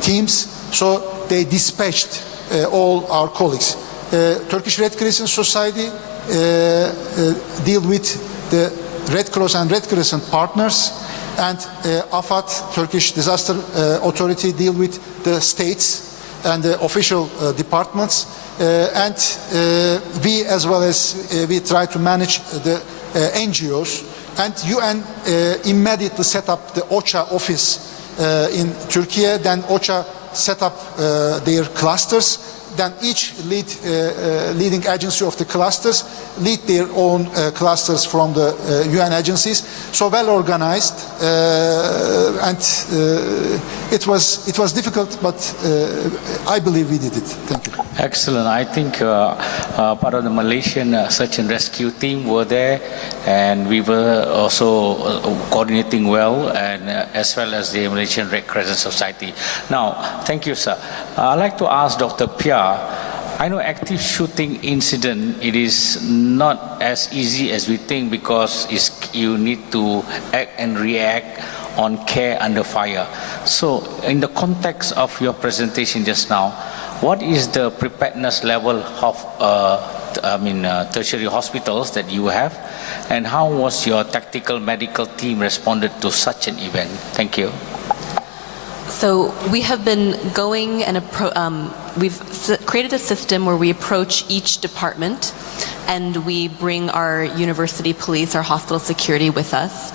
teams, so they dispatched all our colleagues. Turkish Red Crescent Society deal with the Red Cross and Red Crescent partners, and AFAD, Turkish Disaster Authority, deal with the states and the official departments, and we, as well as we try to manage the NGOs. And UN immediately set up the OCHA office in Turkey. Then OCHA set up their clusters. Then each leading agency of the clusters lead their own clusters from the UN agencies. So well organized, and it was difficult, but I believe we did it. Thank you. Excellent. I think part of the Malaysian search and rescue team were there, and we were also coordinating well, and as well as the Malaysian Red Crescent Society. Now, thank you, sir. I'd like to ask Dr. Pia. I know active shooting incident, it is not as easy as we think, because you need to act and react on care under fire. So in the context of your presentation just now, what is the preparedness level of tertiary hospitals that you have, and how was your tactical medical team responded to such an event? Thank you. So we have been going and we've created a system where we approach each department, and we bring our university police, our hospital security with us.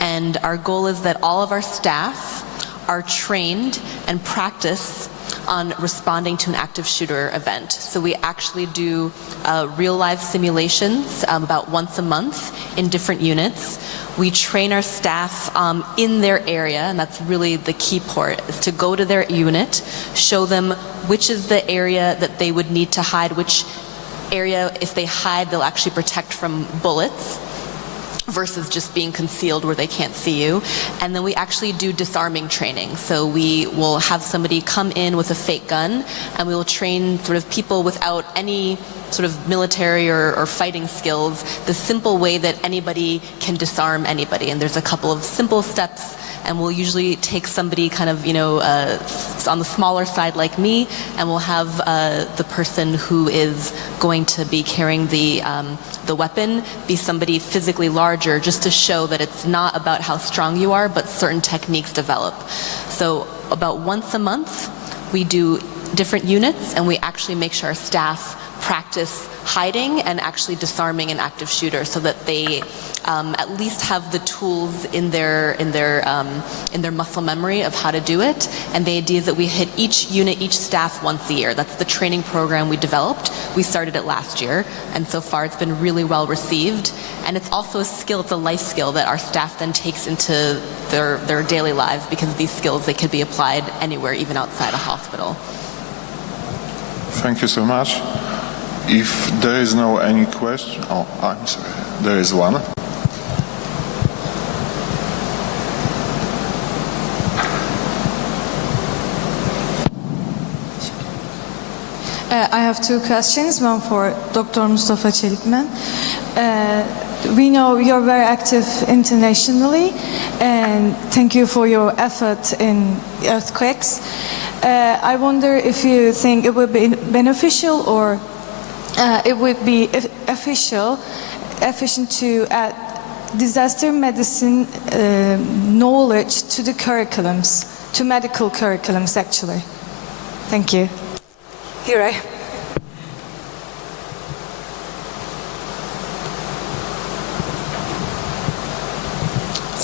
And our goal is that all of our staff are trained and practice on responding to an active shooter event. So we actually do real life simulations about once a month in different units. We train our staff in their area, and that's really the key part, is to go to their unit, show them which is the area that they would need to hide, which area, if they hide, they'll actually protect from bullets, versus just being concealed where they can't see you. And then we actually do disarming training. So we will have somebody come in with a fake gun, and we will train sort of people without any sort of military or fighting skills, the simple way that anybody can disarm anybody. And there's a couple of simple steps, and we'll usually take somebody kind of, on the smaller side like me, and we'll have the person who is going to be carrying the weapon be somebody physically larger, just to show that it's not about how strong you are, but certain techniques develop. So about once a month, we do different units, and we actually make sure our staff practice hiding and actually disarming an active shooter, so that they at least have the tools in their muscle memory of how to do it. And the idea is that we hit each unit, each staff once a year. That's the training program we developed. We started it last year, and so far it's been really well received. And it's also a skill, it's a life skill that our staff then takes into their daily lives, because these skills, they could be applied anywhere, even outside a hospital. Thank you so much. If there is no any question, oh, I'm sorry, there is one. I have two questions, one for Dr. Mustafa Çelikmen. We know you're very active internationally, and thank you for your effort in earthquakes. I wonder if you think it would be beneficial or it would be efficient to add disaster medicine knowledge to the curriculums, to medical curriculums actually. Thank you. Here I.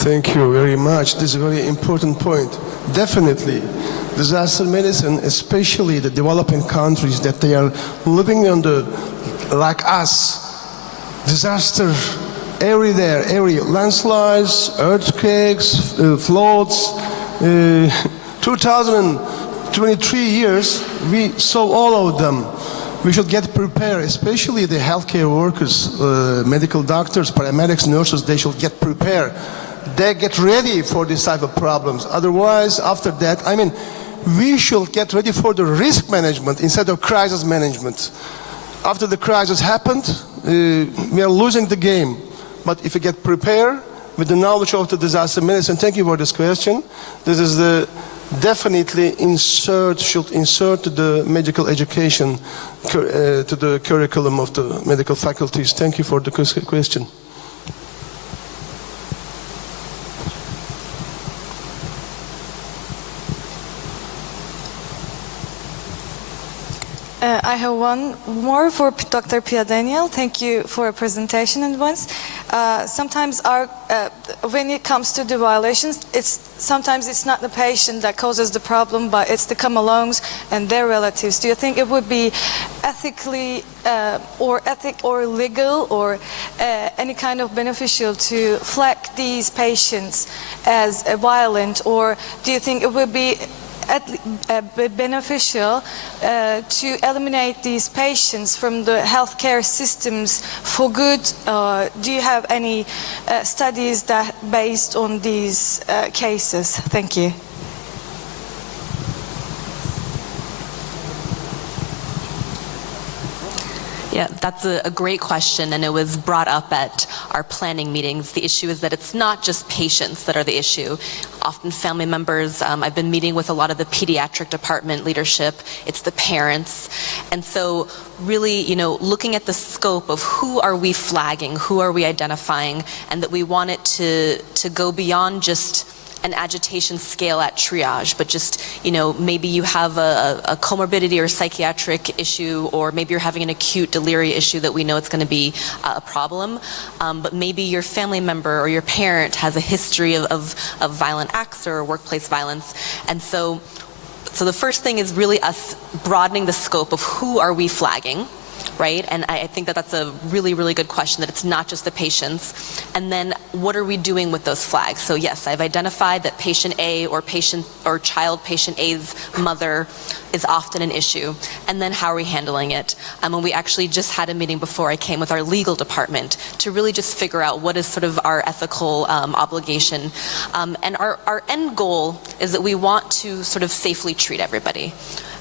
Thank you very much. This is a very important point. Definitely, disaster medicine, especially the developing countries that they are living under, like us, disaster every landslides, earthquakes, floods. 2023 years, we saw all of them. We should get prepared, especially the healthcare workers, medical doctors, paramedics, nurses, they should get prepared. They get ready for this type of problems. Otherwise, after that, we should get ready for the risk management instead of crisis management. After the crisis happened, we are losing the game. But if we get prepared with the knowledge of the disaster medicine, thank you for this question. This is definitely should insert the medical education to the curriculum of the medical faculties. Thank you for the question. I have one more for Dr. Pia Daniel. Thank you for a presentation in advance. Sometimes when it comes to the violations, sometimes it's not the patient that causes the problem, but it's the come-alongs and their relatives. Do you think it would be ethically or legal or any kind of beneficial to flag these patients as violent, or do you think it would be beneficial to eliminate these patients from the healthcare systems for good? Do you have any studies that based on these cases? Thank you. Yeah, that's a great question, and it was brought up at our planning meetings. The issue is that it's not just patients that are the issue. Often family members, I've been meeting with a lot of the pediatric department leadership, it's the parents. And so really, looking at the scope of who are we flagging, who are we identifying, and that we want it to go beyond just an agitation scale at triage, but just, maybe you have a comorbidity or psychiatric issue, or maybe you're having an acute delirium issue that we know it's going to be a problem, but maybe your family member or your parent has a history of violent acts or workplace violence. And so the first thing is really us broadening the scope of who are we flagging, right? And I think that that's a really, really good question, that it's not just the patients. And then what are we doing with those flags? So yes, I've identified that patient A or child patient A's mother is often an issue. And then how are we handling it? And we actually just had a meeting before I came with our legal department to really just figure out what is sort of our ethical obligation. And our end goal is that we want to sort of safely treat everybody.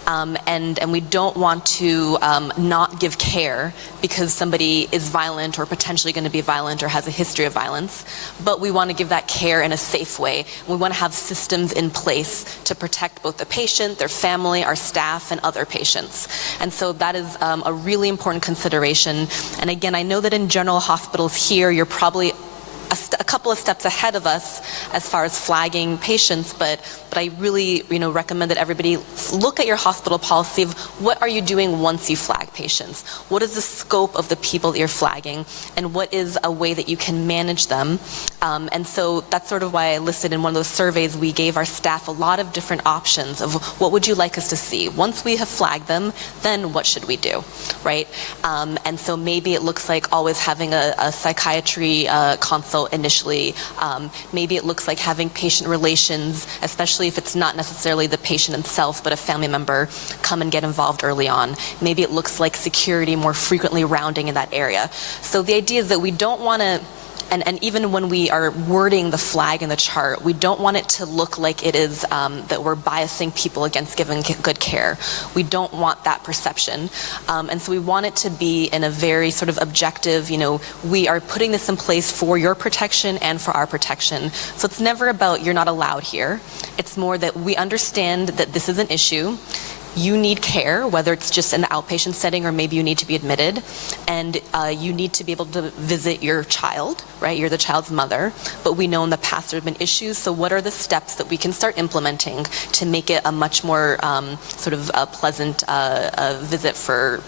And we don't want to not give care because somebody is violent or potentially going to be violent or has a history of violence, but we want to give that care in a safe way. We want to have systems in place to protect both the patient, their family, our staff, and other patients. And so that is a really important consideration. And again, I know that in general hospitals here, you're probably a couple of steps ahead of us as far as flagging patients, but I really, recommend that everybody look at your hospital policy of what are you doing once you flag patients? What is the scope of the people that you're flagging, and what is a way that you can manage them? And so that's sort of why I listed in one of those surveys, we gave our staff a lot of different options of what would you like us to see? Once we have flagged them, then what should we do, right? And so maybe it looks like always having a psychiatry consult initially. Maybe it looks like having patient relations, especially if it's not necessarily the patient itself, but a family member, come and get involved early on. Maybe it looks like security more frequently rounding in that area. So the idea is that we don't want to, and even when we are wording the flag in the chart, we don't want it to look like it is that we're biasing people against giving good care. We don't want that perception. And so we want it to be in a very sort of objective, we are putting this in place for your protection and for our protection. So it's never about you're not allowed here. It's more that we understand that this is an issue. You need care, whether it's just in the outpatient setting or maybe you need to be admitted, and you need to be able to visit your child, right? You're the child's mother, but we know in the past there have been issues, so what are the steps that we can start implementing to make it a much more sort of a pleasant visit for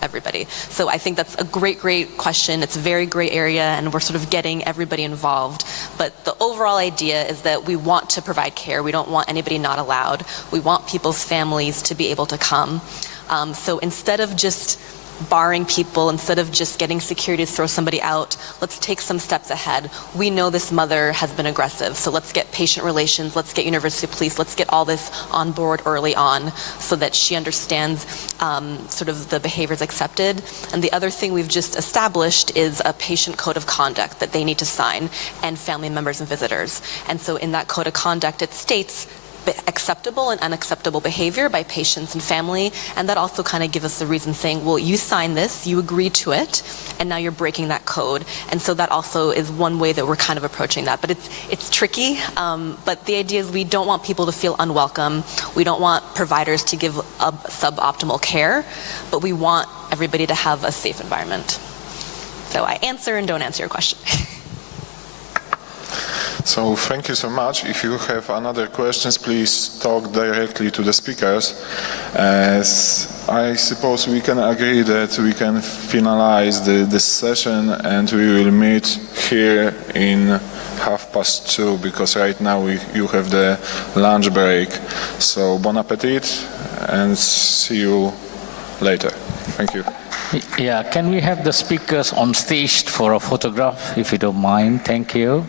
everybody? So I think that's a great question. It's a very gray area, and we're sort of getting everybody involved, but the overall idea is that we want to provide care. We don't want anybody not allowed. We want people's families to be able to come. So instead of just barring people, instead of just getting security to throw somebody out, let's take some steps ahead. We know this mother has been aggressive, so let's get patient relations, let's get university police, let's get all this on board early on so that she understands sort of the behaviors accepted. And the other thing we've just established is a patient code of conduct that they need to sign, and family members and visitors. And so in that code of conduct, it states acceptable and unacceptable behavior by patients and family, and that also kind of gives us the reason saying, well, you signed this, you agreed to it, and now you're breaking that code. And so that also is one way that we're kind of approaching that. But it's tricky, but the idea is we don't want people to feel unwelcome. We don't want providers to give suboptimal care, but we want everybody to have a safe environment. So I answer and don't answer your question. So thank you so much. If you have another questions, please talk directly to the speakers. As I suppose we can agree that we can finalize this session, and we will meet here in 2:30, because right now you have the lunch break. So bon appetit and see you later. Thank you. Yeah, can we have the speakers on stage for a photograph, if you don't mind? Thank you.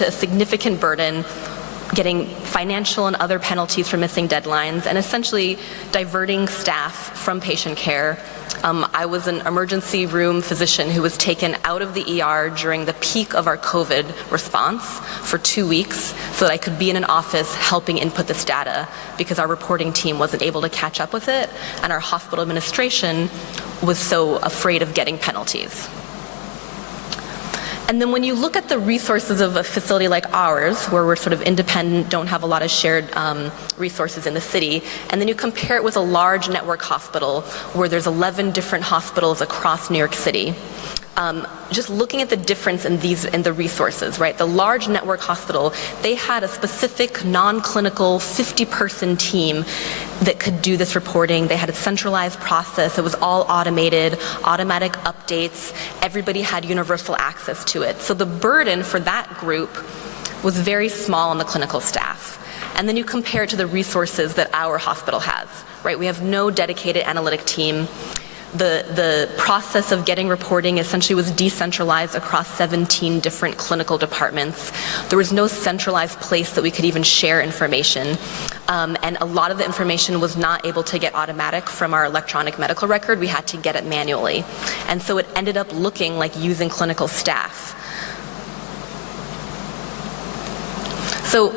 A significant burden, getting financial and other penalties for missing deadlines, and essentially diverting staff from patient care. I was an emergency room physician who was taken out of the ER during the peak of our COVID response for 2 weeks so that I could be in an office helping input this data, because our reporting team wasn't able to catch up with it, and our hospital administration was so afraid of getting penalties. And then when you look at the resources of a facility like ours, where we're sort of independent, don't have a lot of shared resources in the city, and then you compare it with a large network hospital where there's 11 different hospitals across New York City, just looking at the difference in the resources, right? The large network hospital, they had a specific non-clinical 50-person team that could do this reporting. They had a centralized process. It was all automated, automatic updates. Everybody had universal access to it. So the burden for that group was very small on the clinical staff. And then you compare it to the resources that our hospital has, right? We have no dedicated analytic team. The process of getting reporting essentially was decentralized across 17 different clinical departments. There was no centralized place that we could even share information. And a lot of the information was not able to get automatic from our electronic medical record. We had to get it manually. And so it ended up looking like using clinical staff. So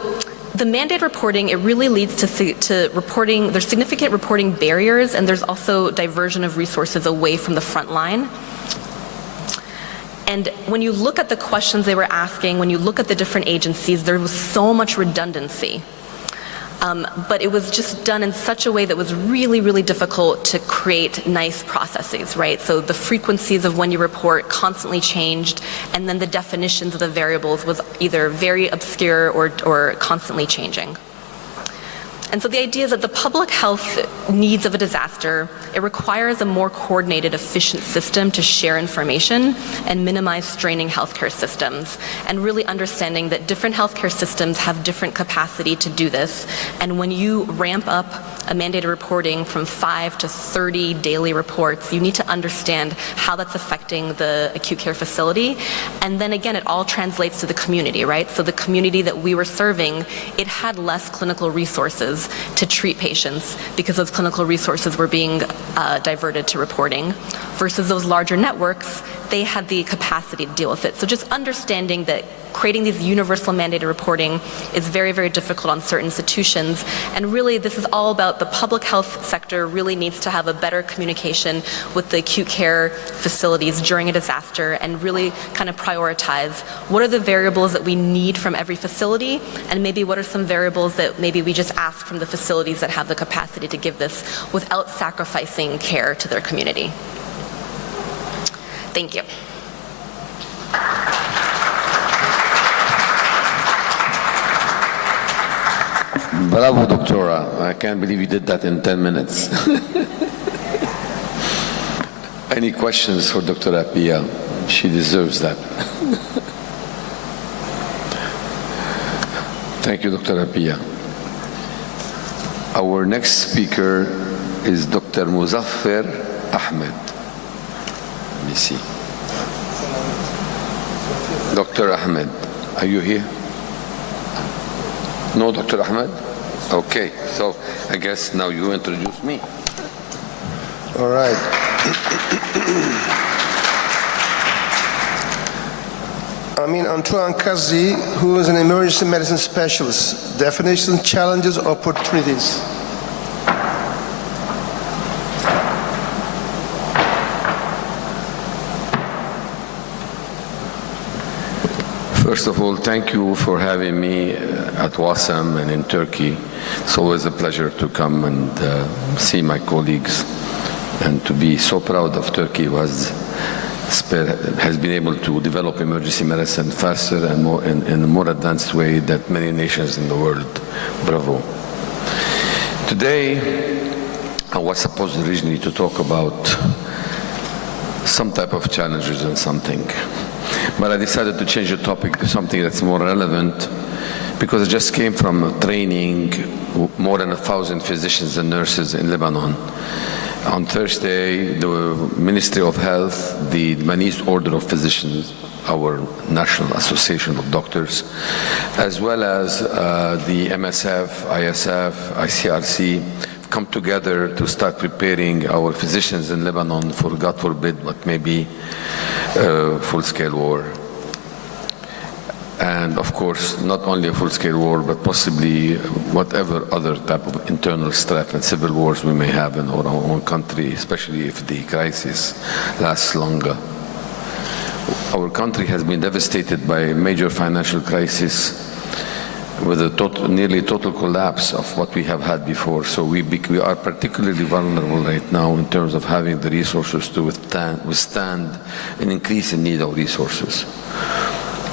the mandate reporting, it really leads to reporting, there's significant reporting barriers, and there's also diversion of resources away from the front line. And when you look at the questions they were asking, when you look at the different agencies, there was so much redundancy. But it was just done in such a way that was really, really difficult to create nice processes, right? So the frequencies of when you report constantly changed, and then the definitions of the variables was either very obscure or constantly changing. And so the idea is that the public health needs of a disaster, it requires a more coordinated, efficient system to share information and minimize straining healthcare systems, and really understanding that different healthcare systems have different capacity to do this. And when you ramp up a mandated reporting from 5 to 30 daily reports, you need to understand how that's affecting the acute care facility. And then again, it all translates to the community, right? So the community that we were serving, it had less clinical resources to treat patients because those clinical resources were being diverted to reporting, versus those larger networks, they had the capacity to deal with it. So just understanding that creating these universal mandated reporting is very, very difficult on certain institutions. And really, this is all about the public health sector really needs to have a better communication with the acute care facilities during a disaster, and really kind of prioritize what are the variables that we need from every facility, and maybe what are some variables that maybe we just ask from the facilities that have the capacity to give this without sacrificing care to their community. Thank you. Bravo, Doctora. I can't believe you did that in 10 minutes. Any questions for Dr. Appiah? She deserves that. Thank you, Dr. Appiah. Our next speaker is Dr. Muzaffar Ahmed. Let me see. Dr. Ahmed, are you here? No, Dr. Ahmed? Okay, so I guess now you introduce me. All right. Amin Antoine Kazi, who is an emergency medicine specialist. Definition, challenges, opportunities. First of all, thank you for having me at WASAM and in Turkey. It's always a pleasure to come and see my colleagues, and to be so proud of Turkey who has been able to develop emergency medicine faster and more in a more advanced way than many nations in the world. Bravo. Today, I was supposed originally to talk about some type of challenges and something. But I decided to change the topic to something that's more relevant, because I just came from training more than 1,000 physicians and nurses in Lebanon. On Thursday, the Ministry of Health, the Lebanese Order of Physicians, our National Association of Doctors, as well as the MSF, ISF, ICRC, come together to start preparing our physicians in Lebanon for, God forbid, what may be full-scale war. And of course, not only a full-scale war, but possibly whatever other type of internal strife and civil wars we may have in our own country, especially if the crisis lasts longer. Our country has been devastated by a major financial crisis with a nearly total collapse of what we have had before. So we are particularly vulnerable right now in terms of having the resources to withstand an increase in need of resources.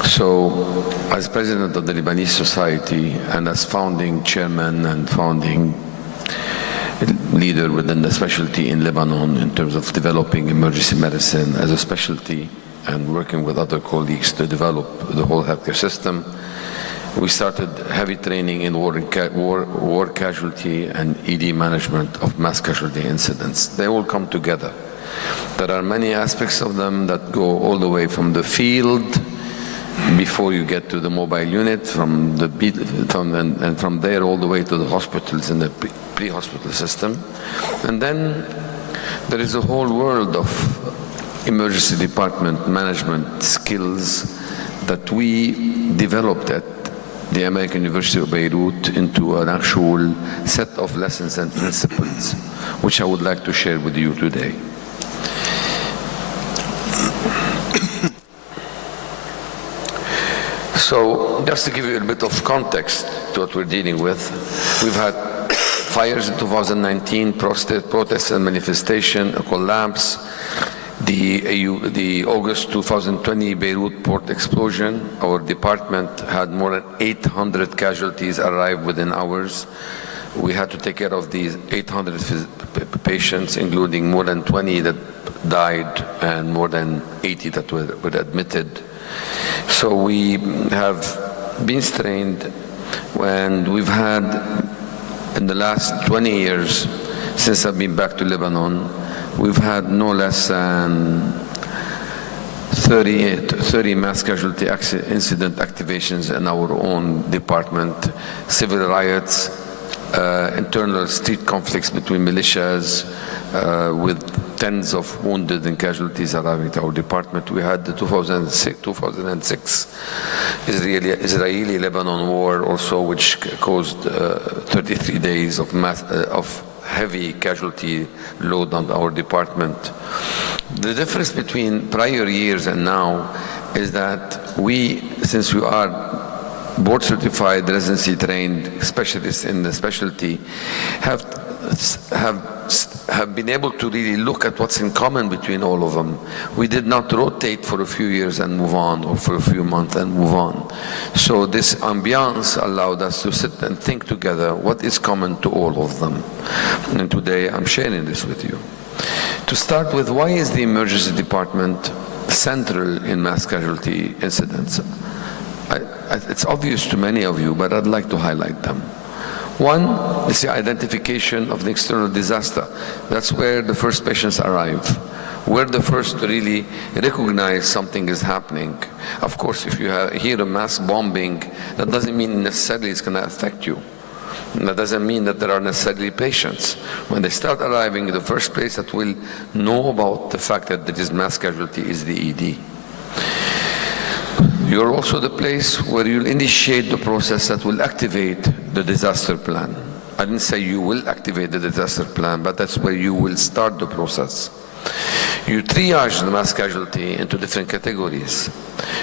So as president of the Lebanese Society and as founding chairman and founding leader within the specialty in Lebanon in terms of developing emergency medicine as a specialty and working with other colleagues to develop the whole healthcare system, we started heavy training in war casualty and ED management of mass casualty incidents. They all come together. There are many aspects of them that go all the way from the field before you get to the mobile unit, from there all the way to the hospitals in the pre-hospital system. And then there is a whole world of emergency department management skills that we developed at the American University of Beirut into an actual set of lessons and principles, which I would like to share with you today. So, just to give you a bit of context to what we're dealing with, we've had fires in 2019, protests and manifestation, a collapse, the August 2020 Beirut port explosion. Our department had more than 800 casualties arrive within hours. We had to take care of these 800 patients, including more than 20 that died and more than 80 that were admitted. So we have been strained, and we've had, in the last 20 years, since I've been back to Lebanon, we've had no less than 30 mass casualty incident activations in our own department, civil riots, internal street conflicts between militias, with tens of wounded and casualties arriving to our department. We had the 2006 Israeli-Lebanon war also, which caused 33 days of heavy casualty load on our department. The difference between prior years and now is that we, since we are board certified, residency trained specialists in the specialty, have been able to really look at what's in common between all of them. We did not rotate for a few years and move on, or for a few months and move on. So this ambiance allowed us to sit and think together what is common to all of them. And today I'm sharing this with you. To start with, why is the emergency department central in mass casualty incidents? It's obvious to many of you, but I'd like to highlight them. One is the identification of the external disaster. That's where the first patients arrive. We're the first to really recognize something is happening. Of course, if you hear a mass bombing, that doesn't mean necessarily it's going to affect you. And that doesn't mean that there are necessarily patients. When they start arriving, the first place that will know about the fact that there is mass casualty is the ED. You're also the place where you'll initiate the process that will activate the disaster plan. I didn't say you will activate the disaster plan, but that's where you will start the process. You triage the mass casualty into different categories.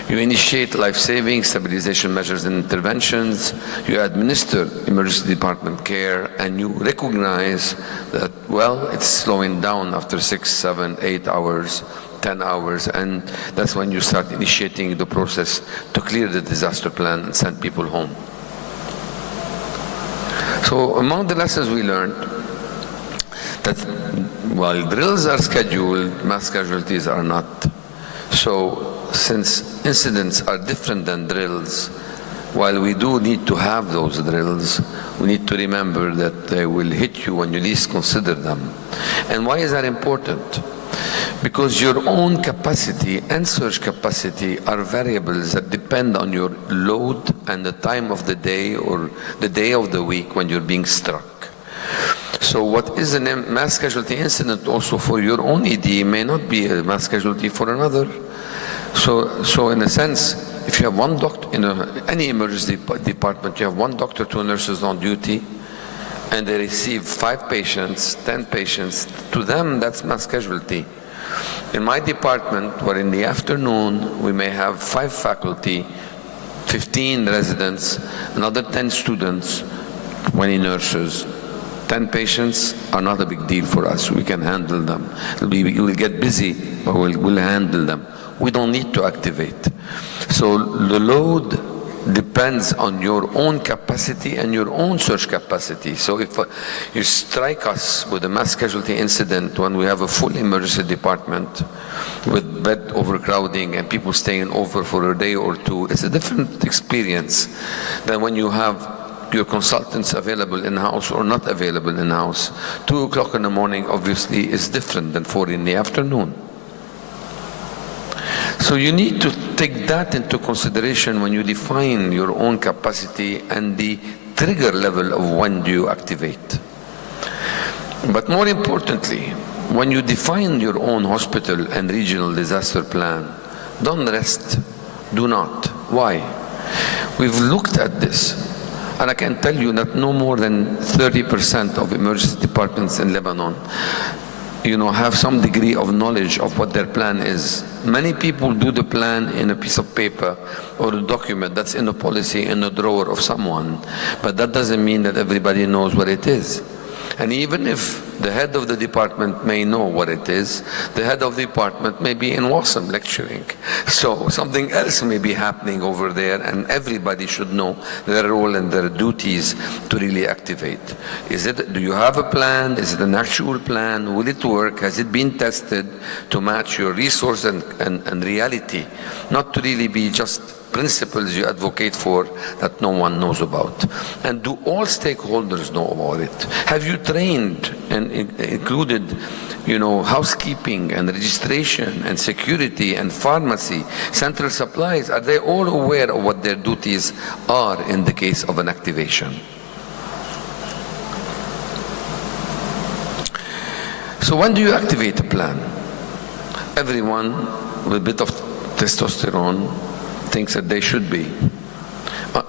You initiate life-saving, stabilization measures and interventions. You administer emergency department care, and you recognize that, well, it's slowing down after 6, 7, 8 hours. 10 hours, and that's when you start initiating the process to clear the disaster plan and send people home. So among the lessons we learned, that while drills are scheduled, mass casualties are not. So since incidents are different than drills, while we do need to have those drills, we need to remember that they will hit you when you least consider them. And why is that important? Because your own capacity and surge capacity are variables that depend on your load and the time of the day or the day of the week when you're being struck. So what is a mass casualty incident also for your own ED may not be a mass casualty for another. So in a sense, if you have one doctor in any emergency department, you have one doctor, 2 nurses on duty, and they receive 5 patients, 10 patients, to them that's mass casualty. In my department, where in the afternoon we may have 5 faculty, 15 residents, another 10 students, 20 nurses, 10 patients are not a big deal for us. We can handle them. We'll get busy, but we'll handle them. We don't need to activate. So the load depends on your own capacity and your own surge capacity. So if you strike us with a mass casualty incident when we have a full emergency department with bed overcrowding and people staying over for a day or two, it's a different experience than when you have your consultants available in-house or not available in-house. 2 o'clock in the morning obviously is different than 4 in the afternoon. So you need to take that into consideration when you define your own capacity and the trigger level of when do you activate. But more importantly, when you define your own hospital and regional disaster plan, don't rest, do not. Why? We've looked at this, and I can tell you that no more than 30% of emergency departments in Lebanon have some degree of knowledge of what their plan is. Many people do the plan in a piece of paper or a document that's in a policy in a drawer of someone, but that doesn't mean that everybody knows what it is. And even if the head of the department may know what it is, the head of the department may be in Wasam lecturing. So something else may be happening over there, and everybody should know their role and their duties to really activate. Do you have a plan? Is it an actual plan? Will it work? Has it been tested to match your resource and reality? Not to really be just principles you advocate for that no one knows about. And do all stakeholders know about it? Have you trained and included, housekeeping and registration and security and pharmacy, central supplies? Are they all aware of what their duties are in the case of an activation? So when do you activate a plan? Everyone with a bit of testosterone thinks that they should be.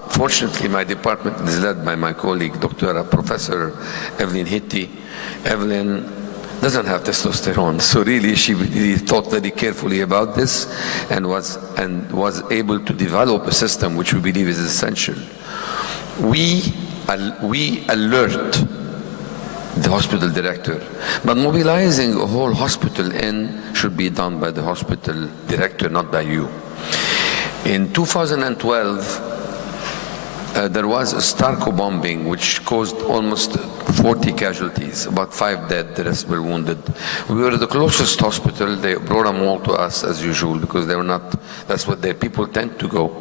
Fortunately, my department is led by my colleague, Professor Evelyn Hitti. Evelyn doesn't have testosterone, so really she really thought very carefully about this and was able to develop a system which we believe is essential. We alert the hospital director, but mobilizing a whole hospital should be done by the hospital director, not by you. In 2012, there was a Starko bombing which caused almost 40 casualties, about 5 dead, the rest were wounded. We were the closest hospital. They brought them all to us as usual because they were not, that's what their people tend to go.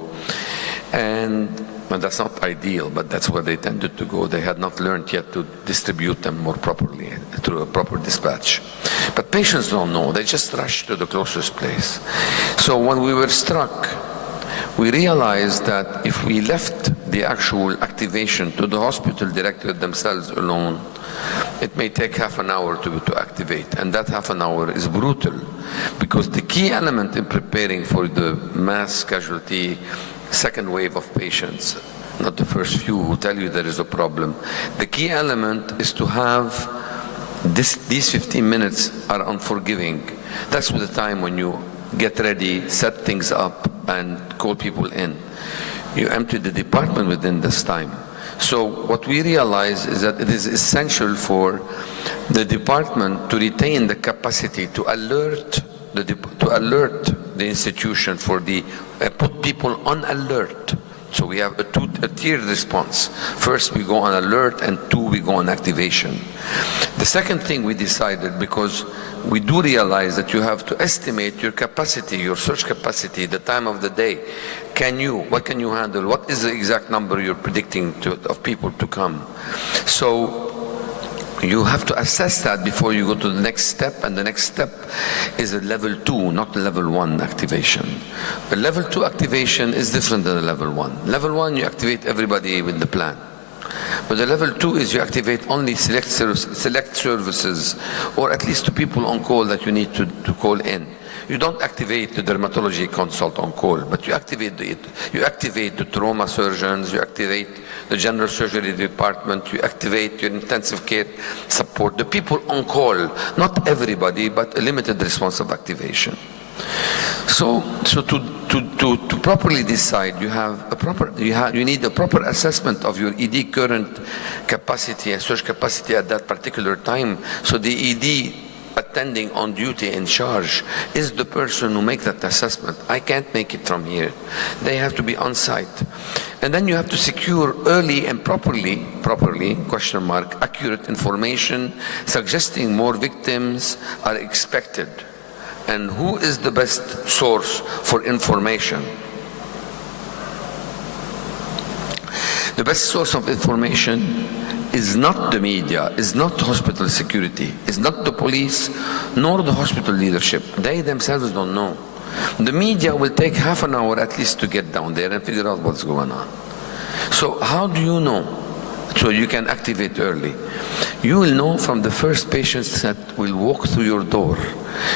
And that's not ideal, but that's where they tended to go. They had not learned yet to distribute them more properly through a proper dispatch. But patients don't know. They just rush to the closest place. So when we were struck, we realized that if we left the actual activation to the hospital director themselves alone, it may take half an hour to activate, and that half an hour is brutal, because the key element in preparing for the mass casualty second wave of patients, not the first few who tell you there is a problem, the key element is to have these 15 minutes are unforgiving. That's the time when you get ready, set things up, and call people in. You empty the department within this time. So what we realize is that it is essential for the department to retain the capacity to alert the institution for put people on alert. So we have a tiered response. First we go on alert, and 2 we go on activation. The second thing we decided, because we do realize that you have to estimate your capacity, your search capacity, the time of the day. What can you handle? What is the exact number you're predicting of people to come? So you have to assess that before you go to the next step, and the next step is a level 2, not a level 1 activation. A level 2 activation is different than a level 1. Level 1, you activate everybody with the plan. But the level 2 is you activate only select services, or at least 2 people on call that you need to call in. You don't activate the dermatology consult on call, but you activate the trauma surgeons, you activate the general surgery department, you activate your intensive care support, the people on call, not everybody, but a limited response of activation. So to properly decide, you need a proper assessment of your ED current capacity and surge capacity at that particular time. So the ED attending on duty in charge is the person who makes that assessment. I can't make it from here. They have to be on site. And then you have to secure early and properly, accurate information suggesting more victims are expected. And who is the best source for information? The best source of information is not the media, is not hospital security, is not the police, nor the hospital leadership. They themselves don't know. The media will take half an hour at least to get down there and figure out what's going on. So how do you know? So you can activate early. You will know from the first patients that will walk through your door,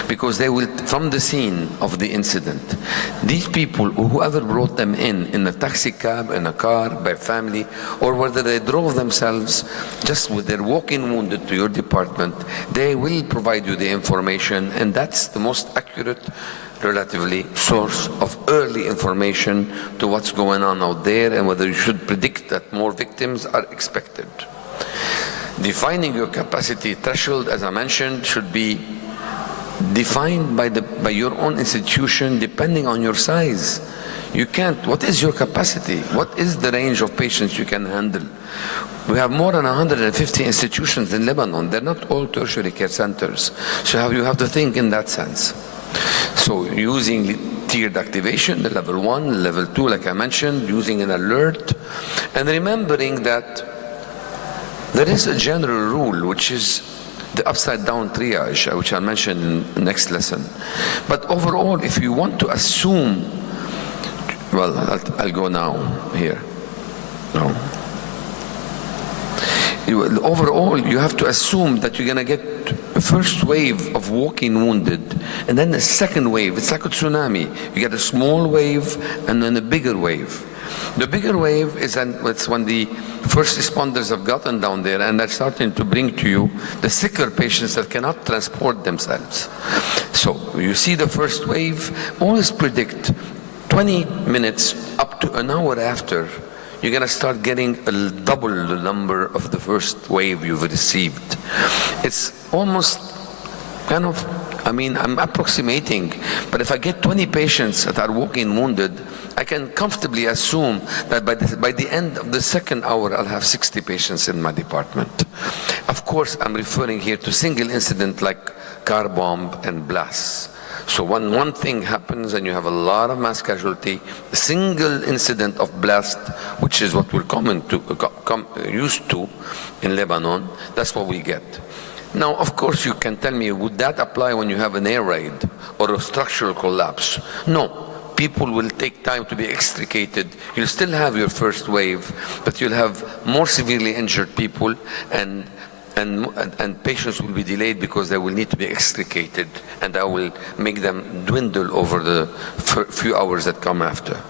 because they will, from the scene of the incident, these people, whoever brought them in a taxi cab, in a car, by family, or whether they drove themselves just with their walk-in wounded to your department, they will provide you the information, and that's the most accurate, relatively, source of early information to what's going on out there and whether you should predict that more victims are expected. Defining your capacity threshold, as I mentioned, should be defined by your own institution depending on your size. You can't, what is your capacity? What is the range of patients you can handle? We have more than 150 institutions in Lebanon. They're not all tertiary care centers. So you have to think in that sense. So using tiered activation, the level 1, level 2, like I mentioned, using an alert, and remembering that there is a general rule, which is the upside-down triage, which I'll mention in the next lesson. But overall, if you want to assume, well, I'll go now here. No. Overall, you have to assume that you're going to get a first wave of walking wounded, and then a second wave. It's like a tsunami. You get a small wave and then a bigger wave. The bigger wave is when the first responders have gotten down there and they're starting to bring to you the sicker patients that cannot transport themselves. So you see the first wave, always predict 20 minutes up to an hour after, you're going to start getting double the number of the first wave you've received. It's almost kind of, I mean, I'm approximating, but if I get 20 patients that are walking wounded, I can comfortably assume that by the end of the second hour, I'll have 60 patients in my department. Of course, I'm referring here to single incident like car bomb and blasts. So when one thing happens and you have a lot of mass casualty, a single incident of blast, which is what we're used to in Lebanon, that's what we get. Now, of course, you can tell me, would that apply when you have an air raid or a structural collapse? No. People will take time to be extricated. You'll still have your first wave, but you'll have more severely injured people, and patients will be delayed because they will need to be extricated, and that will make them dwindle over the few hours that come after.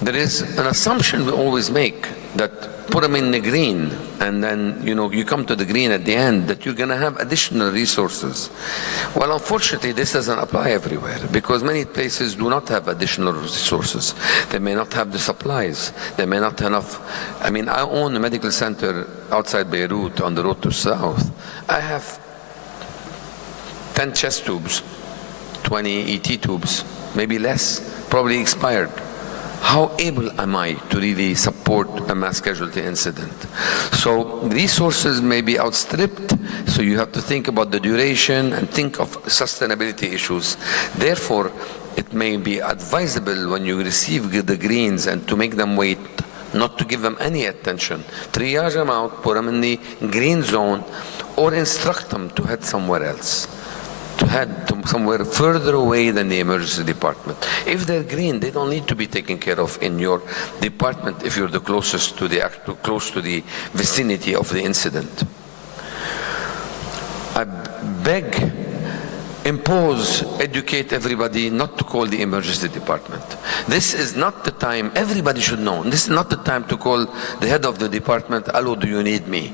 There is an assumption we always make that put them in the green, and then you come to the green at the end, that you're going to have additional resources. Well, unfortunately, this doesn't apply everywhere, because many places do not have additional resources. They may not have the supplies. They may not have enough. I mean, I own a medical center outside Beirut on the road to South. I have 10 chest tubes, 20 ET tubes, maybe less, probably expired. How able am I to really support a mass casualty incident? So resources may be outstripped, so you have to think about the duration and think of sustainability issues. Therefore, it may be advisable when you receive the greens and to make them wait, not to give them any attention. Triage them out, put them in the green zone, or instruct them to head somewhere else, to head to somewhere further away than the emergency department. If they're green, they don't need to be taken care of in your department if you're the closest to close to the vicinity of the incident. I beg, impose, educate everybody not to call the emergency department. This is not the time, everybody should know, this is not the time to call the head of the department, hello, do you need me?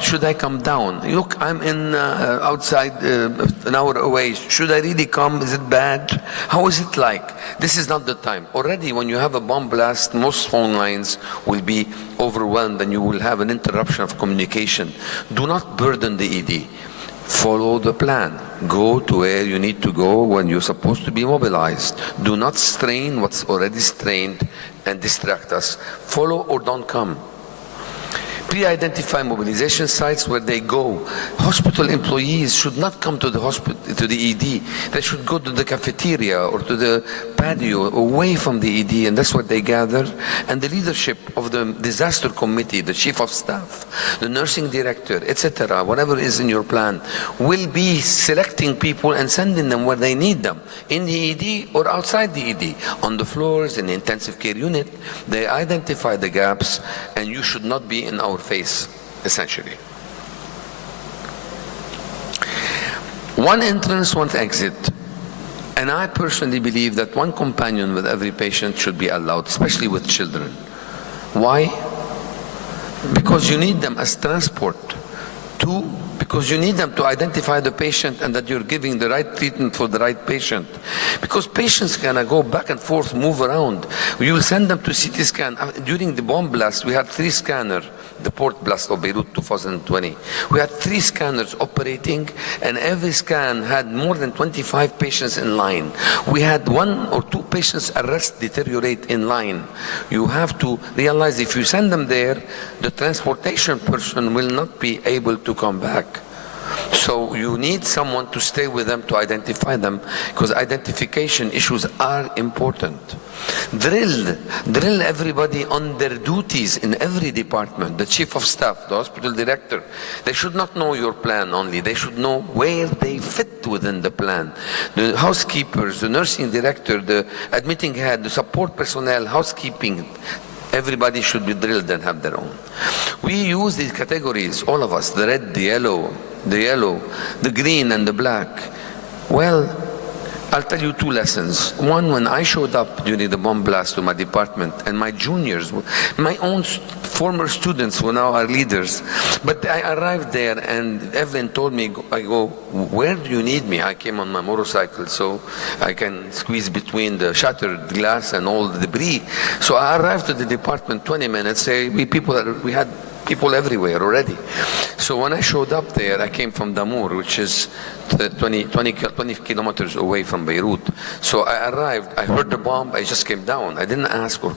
Should I come down? Look, I'm in outside an hour away. Should I really come? Is it bad? How is it like? This is not the time. Already when you have a bomb blast, most phone lines will be overwhelmed and you will have an interruption of communication. Do not burden the ED. Follow the plan. Go to where you need to go when you're supposed to be mobilized. Do not strain what's already strained and distract us. Follow or don't come. Pre-identify mobilization sites where they go. Hospital employees should not come to the hospital, to the ED. They should go to the cafeteria or to the patio away from the ED, and that's where they gather. And the leadership of the disaster committee, the chief of staff, the nursing director, etc., whatever is in your plan, will be selecting people and sending them where they need them, in the ED or outside the ED, on the floors, in the intensive care unit. They identify the gaps, and you should not be in our face, essentially. One entrance, one exit. And I personally believe that one companion with every patient should be allowed, especially with children. Why? Because you need them as transport. Two, because you need them to identify the patient and that you're giving the right treatment for the right patient. Because patients can go back and forth, move around. You will send them to CT scan. During the bomb blast, we had 3 scanners, the port blast of Beirut 2020. We had 3 scanners operating, and every scan had more than 25 patients in line. We had 1 or 2 patients arrest, deteriorate in line. You have to realize if you send them there, the transportation person will not be able to come back. So you need someone to stay with them to identify them, because identification issues are important. Drill everybody on their duties in every department, the chief of staff, the hospital director. They should not know your plan only, they should know where they fit within the plan. The housekeepers, the nursing director, the admitting head, the support personnel, housekeeping, everybody should be drilled and have their own. We use these categories, all of us, the red, the yellow, the green and the black. Well, I'll tell you 2 lessons. One, when I showed up during the bomb blast to my department, and my juniors, my own former students who now are leaders, but I arrived there and Evelyn told me, I go, where do you need me? I came on my motorcycle so I can squeeze between the shattered glass and all the debris. So I arrived to the department 20 minutes, we had people everywhere already. So when I showed up there, I came from Damour, which is 20 kilometers away from Beirut. So I arrived, I heard the bomb, I just came down. I didn't ask or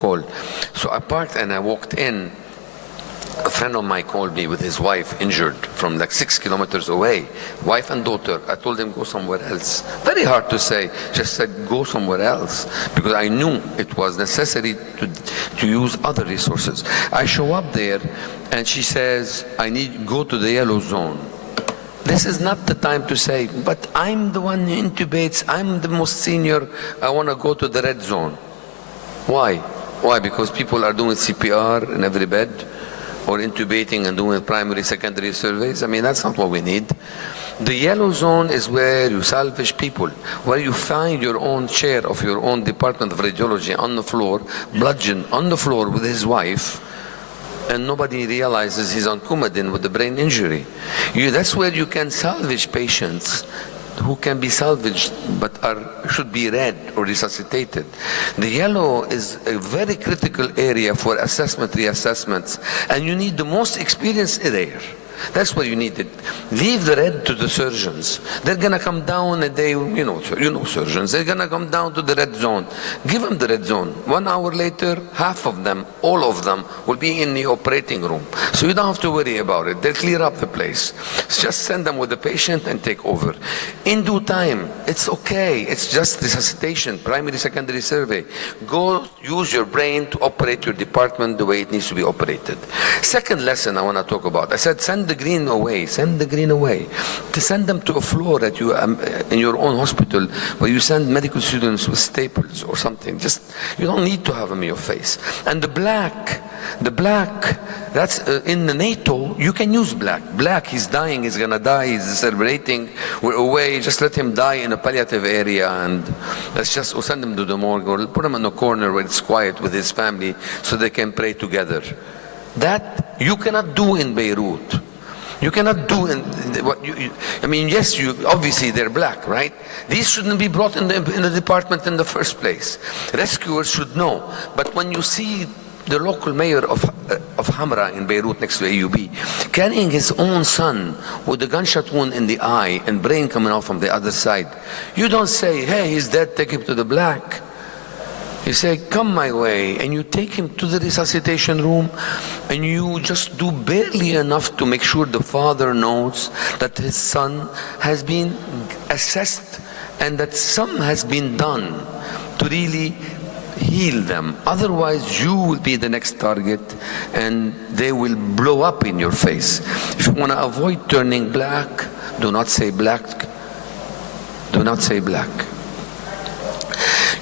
call. So I parked and I walked in. A friend of mine called me with his wife injured from like 6 kilometers away, wife and daughter. I told him go somewhere else. Very hard to say, just said go somewhere else, because I knew it was necessary to use other resources. I show up there and she says, I need go to the yellow zone. This is not the time to say, but I'm the one who intubates, I'm the most senior, I want to go to the red zone. Why? Why? Because people are doing CPR in every bed, or intubating and doing primary, secondary surveys. I mean, that's not what we need. The yellow zone is where you salvage people, where you find your own chair of your own department of radiology on the floor, bludgeoned on the floor with his wife, and nobody realizes he's on Coumadin with a brain injury. That's where you can salvage patients who can be salvaged but should be read or resuscitated. The yellow is a very critical area for assessment, reassessments, and you need the most experience there. That's what you need it. Leave the red to the surgeons. They're gonna come down and you know surgeons, they're gonna come down to the red zone. Give them the red zone. 1 hour later, half of them, all of them, will be in the operating room. So you don't have to worry about it. They'll clear up the place. Just send them with the patient and take over. In due time, it's okay. It's just resuscitation, primary, secondary survey. Go use your brain to operate your department the way it needs to be operated. Second lesson I want to talk about. I said send the green away. Send the green away. To send them to a floor that you in your own hospital where you send medical students with staples or something. Just you don't need to have them in your face. And the black, that's in the NATO. You can use black. Black. He's dying. He's gonna die. He's celebrating. We're away. Just let him die in a palliative area, and let's just send him to the morgue or put him in a corner where it's quiet with his family so they can pray together. That you cannot do in Beirut. You cannot do I mean, yes, obviously they're black, right? These shouldn't be brought in the department in the first place. Rescuers should know. But when you see the local mayor of Hamra in Beirut next to AUB carrying his own son with a gunshot wound in the eye and brain coming out from the other side, you don't say, hey, he's dead, take him to the black. You say, come my way, and you take him to the resuscitation room, and you just do barely enough to make sure the father knows that his son has been assessed and that some has been done to really heal them. Otherwise, you will be the next target and they will blow up in your face. If you want to avoid turning black, do not say black. Do not say black.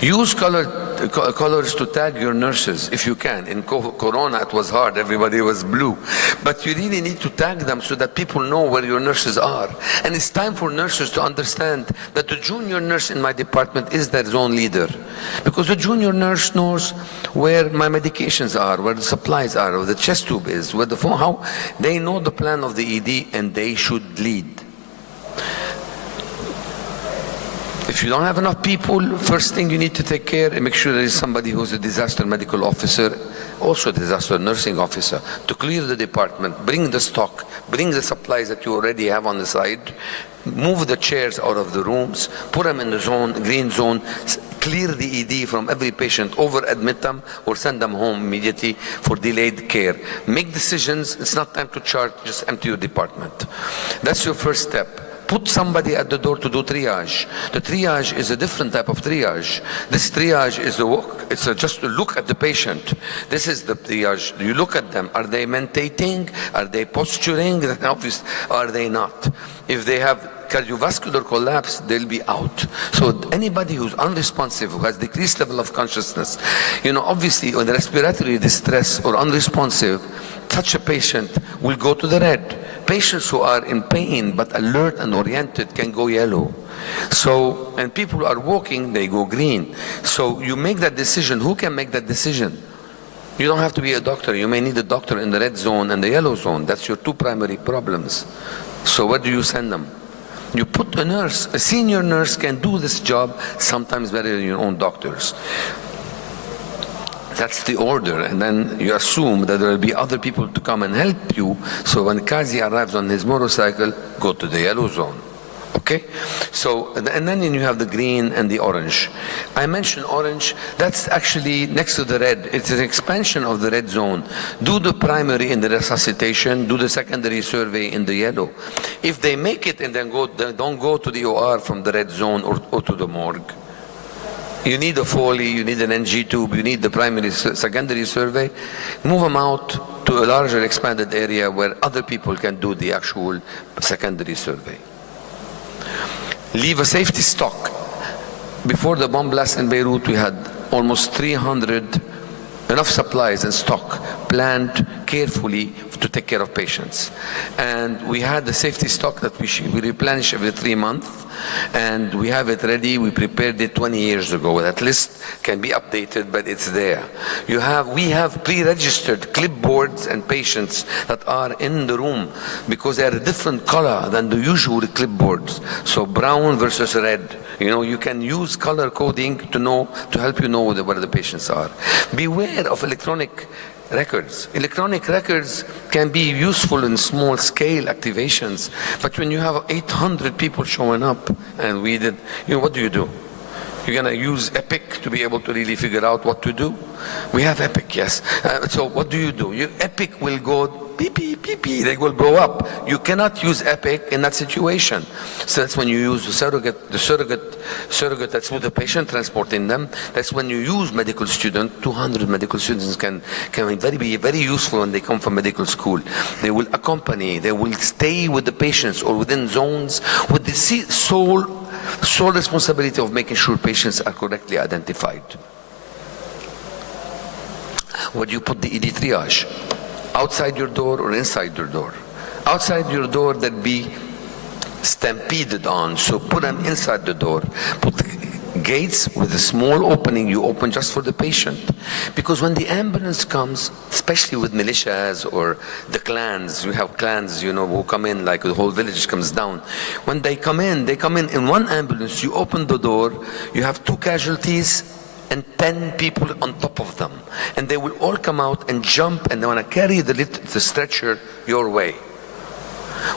Use colors to tag your nurses if you can. In Corona it was hard, everybody was blue. But you really need to tag them so that people know where your nurses are. And it's time for nurses to understand that the junior nurse in my department is their zone leader. Because the junior nurse knows where my medications are, where the supplies are, where the chest tube is, where the phone, how they know the plan of the ED and they should lead. If you don't have enough people, first thing you need to take care and make sure there is somebody who's a disaster medical officer, also a disaster nursing officer, to clear the department, bring the stock, bring the supplies that you already have on the side, move the chairs out of the rooms, put them in the zone, green zone, clear the ED from every patient, over-admit them or send them home immediately for delayed care. Make decisions. It's not time to charge, just empty your department. That's your first step. Put somebody at the door to do triage. The triage is a different type of triage. This triage is the walk. It's just to look at the patient. This is the triage. You look at them. Are they mentating? Are they posturing? Obviously, are they not? If they have cardiovascular collapse, they'll be out. So anybody who's unresponsive, who has decreased level of consciousness, obviously on respiratory distress or unresponsive, such a patient will go to the red. Patients who are in pain but alert and oriented can go yellow. So, and people who are walking, they go green. So you make that decision. Who can make that decision? You don't have to be a doctor. You may need a doctor in the red zone and the yellow zone. That's your two primary problems. So where do you send them? You put a nurse. A senior nurse can do this job sometimes better than your own doctors. That's the order, and then you assume that there will be other people to come and help you. So when Kazi arrives on his motorcycle, go to the yellow zone. Okay? So, and then you have the green and the orange. I mentioned orange. That's actually next to the red. It's an expansion of the red zone. Do the primary in the resuscitation, do the secondary survey in the yellow. If they make it and then don't go to the OR from the red zone or to the morgue. You need a Foley, you need an NG tube, you need the primary, secondary survey. Move them out to a larger expanded area where other people can do the actual secondary survey. Leave a safety stock. Before the bomb blast in Beirut, we had almost 300 enough supplies and stock planned carefully to take care of patients. And we had the safety stock that we replenish every 3 months, and we have it ready. We prepared it 20 years ago. That list can be updated, but it's there. We have pre-registered clipboards and patients that are in the room because they are a different color than the usual clipboards. So brown versus red. You can use color coding to help you know where the patients are. Beware of electronic records. Electronic records can be useful in small scale activations, but when you have 800 people showing up, and we did, what do you do? You're going to use Epic to be able to really figure out what to do? We have Epic, yes. So what do? Epic will go beep, beep, beep, beep. They will blow up. You cannot use Epic in that situation. So that's when you use the surrogate that's with the patient transporting them. That's when you use medical student. 200 medical students can be very useful when they come from medical school. They will accompany, they will stay with the patients or within zones with the sole responsibility of making sure patients are correctly identified. Where do you put the ED triage? Outside your door or inside your door? Outside your door, that be stampeded on, so put them inside the door. Put the gates with a small opening you open just for the patient. Because when the ambulance comes, especially with militias or the clans, you have clans, who come in, like the whole village comes down. When they come in in one ambulance, you open the door, you have 2 casualties and 10 people on top of them. And they will all come out and jump, and they want to carry the stretcher your way.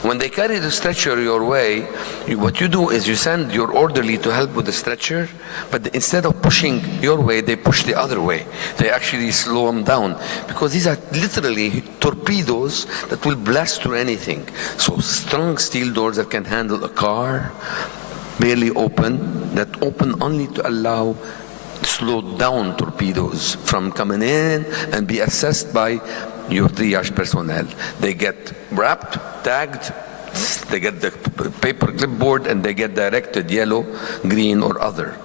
When they carry the stretcher your way, what you do is you send your orderly to help with the stretcher, but instead of pushing your way, they push the other way. They actually slow them down, because these are literally torpedoes that will blast through anything. So strong steel doors that can handle a car, barely open, that open only to allow slowed down torpedoes from coming in and be assessed by your triage personnel. They get wrapped, tagged, they get the paper clipboard, and they get directed yellow, green, or other.